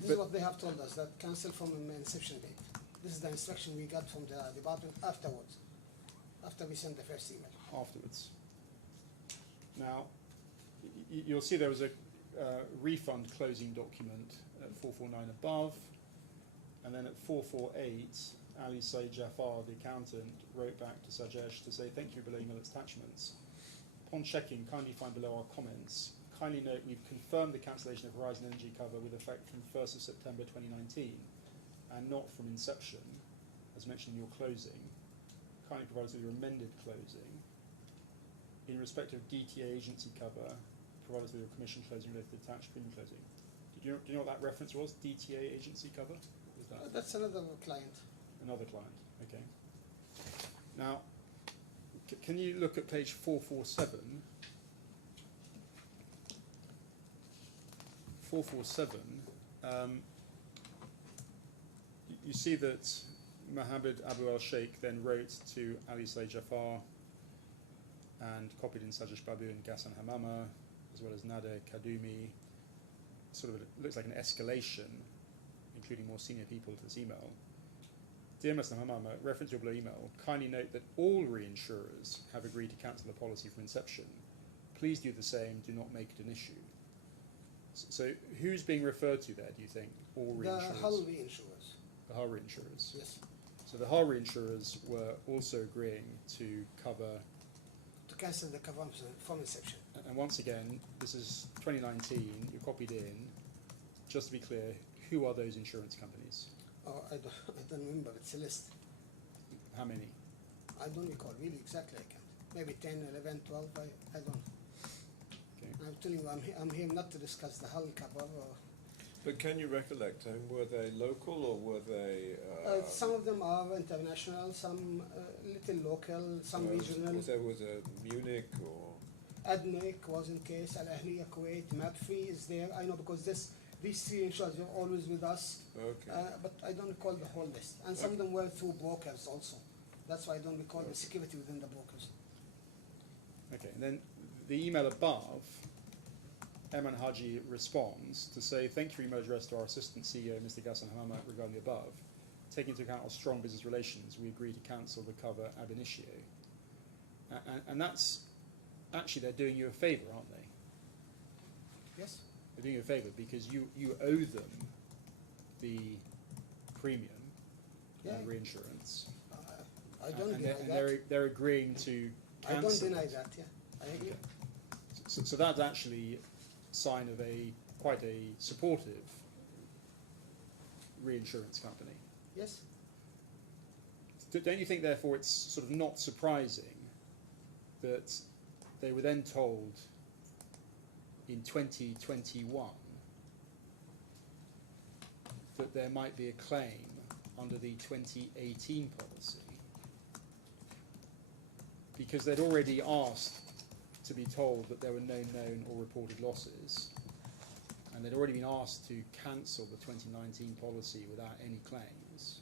This is what they have told us, that cancel from the inception date. This is the instruction we got from the department afterwards, after we sent the first email. Afterwards. Now, you'll see there was a refund closing document at 449 above, and then at 448, Ali Said Jafar, the accountant, wrote back to Sajesh to say, thank you below email attachments. Upon checking, kindly find below our comments. Kindly note we've confirmed the cancellation of Horizon Energy cover with effect from 1st of September 2019 and not from inception, as mentioned in your closing. Kindly provide us with your amended closing. In respect of DTA agency cover, provide us with your commission closing related to attached premium closing. Do you know what that reference was? DTA agency cover? What was that? That's another client. Another client, okay. Now, can you look at page 447? 447, you see that Mohammed Abu al-Sheikh then wrote to Ali Said Jafar and copied in Sajesh Babu and Ghassan Hamama, as well as Nada Kadumi. Sort of, it looks like an escalation, including more senior people to this email. Dear Mr. Hamama, reference your below email, kindly note that all reinsurers have agreed to cancel the policy from inception. Please do the same, do not make it an issue. So who's being referred to there, do you think? All reinsurers? The hull reinsurers. The hull reinsurers. Yes. So the hull reinsurers were also agreeing to cover... To cancel the cover from inception. And once again, this is 2019, you're copied in. Just to be clear, who are those insurance companies? Oh, I don't remember, it's a list. How many? I don't recall really exactly, I can't. Maybe 10, 11, 12, I don't know. Okay. I'm telling you, I'm here not to discuss the hull cover. But can you recollect, were they local or were they... Some of them are international, some little local, some regional. Was there Munich or... Adnic was in case, Al Ahliya Kuwait, MAPFRE is there. I know because these three insurers are always with us. Okay. But I don't recall the whole list. And some of them were through brokers also. That's why I don't recall the security within the brokers. Okay, and then the email above, Eman Haji responds to say, thank you for your email address to our Assistant CEO, Mr. Ghassan Hamama, regarding the above. Taking into account our strong business relations, we agree to cancel the cover ab initio. And that's actually, they're doing you a favour, aren't they? Yes? They're doing you a favour because you owe them the premium Yeah. and reinsurance. I don't and deny they're agreeing to I cancel. don't deny that, yeah. I agree. Okay. So that's actually a sign of quite a supportive reinsurance company. Yes? Don't you think, therefore, it's sort of not surprising that they were then told in 2021 that there might be a claim under the 2018 policy, because they'd already asked to be told that there were no known or reported losses, and they'd already been asked to cancel the 2019 policy without any claims?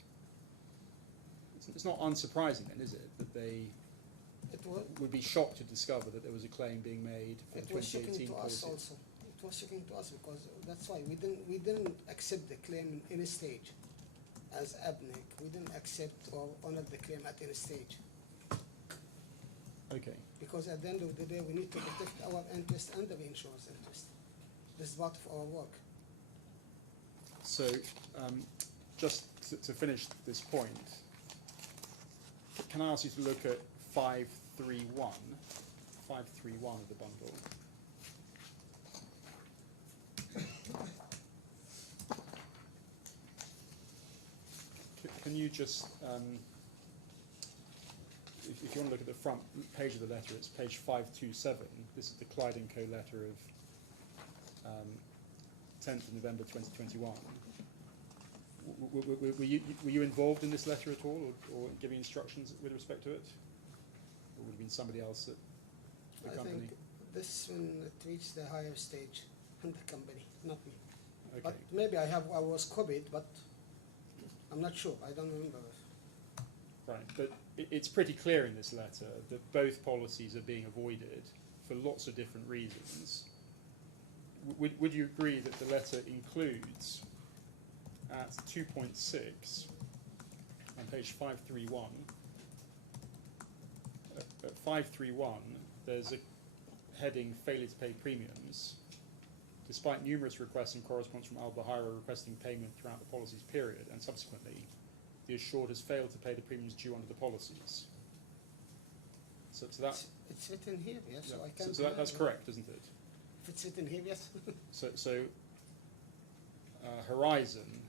It's not unsurprising then, is it, that they would be shocked to discover that there was a claim being made for the It was shocking 2018 to us policy? also. It was shocking to us because that's why we didn't accept the claim in any stage. As ABNIC, we didn't accept or honor the claim at any stage. Okay. Because at the end of the day, we need to protect our interest and the insurance interest. This is part of our work. So, just to finish this point, can I ask you to look at 531 of the bundle? Can you just, if you want to look at the front page of the letter, it's page 527. This is the Clyde & Co. letter of 10th of November 2021. Were you involved in this letter at all, or giving instructions with respect to it? Or would it have been somebody else at the company? I think this when it reached the higher stage in the company, not me. Okay. But maybe I was copied, but I'm not sure. I don't remember. Right, but it's pretty clear in this letter that both policies are being avoided for lots of different reasons. Would you agree that the letter includes at 2.6 on page 531, at 531 there's a heading failure to pay premiums, despite numerous requests and correspondence from Al Buhaira requesting payment throughout the policy's period, and subsequently the assured has failed to pay the premiums due under the policies. So that It's written here, yes. yeah. So I can't. So that's correct, isn't it? If it's written here, yes. So Horizon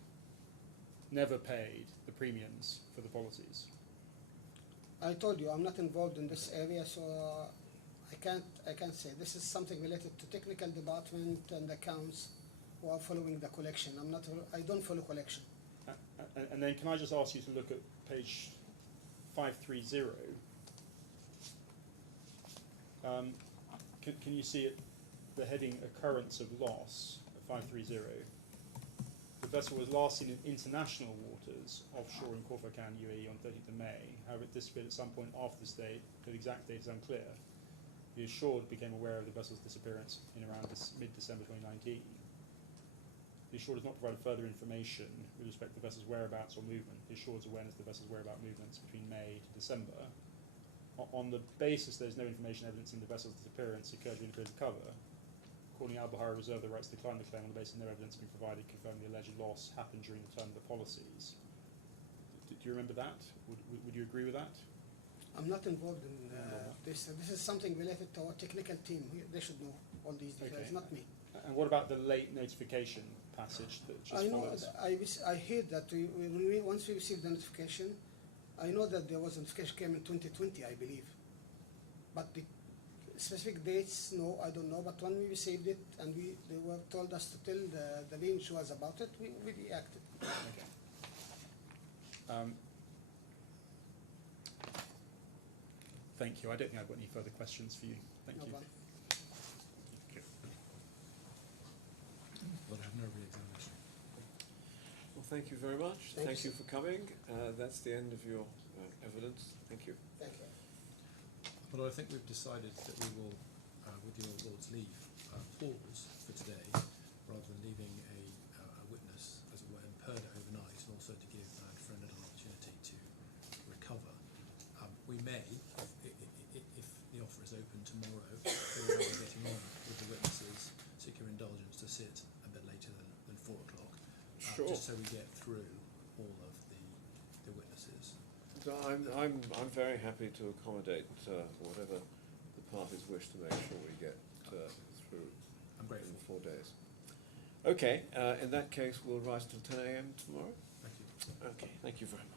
never paid the premiums for the policies. I told you I'm not involved in this area, so I can't say. This is something related to technical department and accounts who are following the collection. I don't follow collection. And then can I just ask you to look at page 530? Can you see it, the heading occurrence of loss at 530? The vessel was last seen in international waters offshore in Corfacan, UAE on 30th of May. However, it disappeared at some point after this date. The exact date is unclear. The assured became aware of the vessel's disappearance in around mid-December 2019. The assured has not provided further information with respect to the vessel's whereabouts or movement. The assured's awareness of the vessel's whereabouts movements between May to December. On the basis there's no information evidencing the vessel's disappearance occurred during the period of cover, accordingly Al Buhaira reserved the rights to decline the claim on the basis no evidence has been provided confirming the alleged loss happened during the term of the policies. Do you remember that? Would you agree with that? I'm not involved in this. This is something related to our technical team. They should know all these details, Okay. not me. And what about the late notification passage that just I know. follows? I heard that once we received the notification, I know that there was a notification came in 2020, I believe. But the specific dates, no, I don't know. But when we received it and they were told us to tell the reinsurers about it, we reacted. Okay. Thank you. I don't think I've got any further questions for you. Thank No you. problem. Okay. But I have no re-examination. Well, thank you very much. Thank Thank you, you for coming. That's the end of your evidence. Thank you. Thank you. But I think we've decided that we will, with your Lord's leave, pause for today, rather than leaving a witness, as it were, impaired overnight, and also to give our friend an opportunity to recover. We may, if so we get through all of the witnesses. So I'm very happy to accommodate whatever the parties wish to make sure we get through I'm grateful. in 4 days. Okay, in that case, we'll rise till 10 a.m. tomorrow. Thank you. Okay, thank you very much.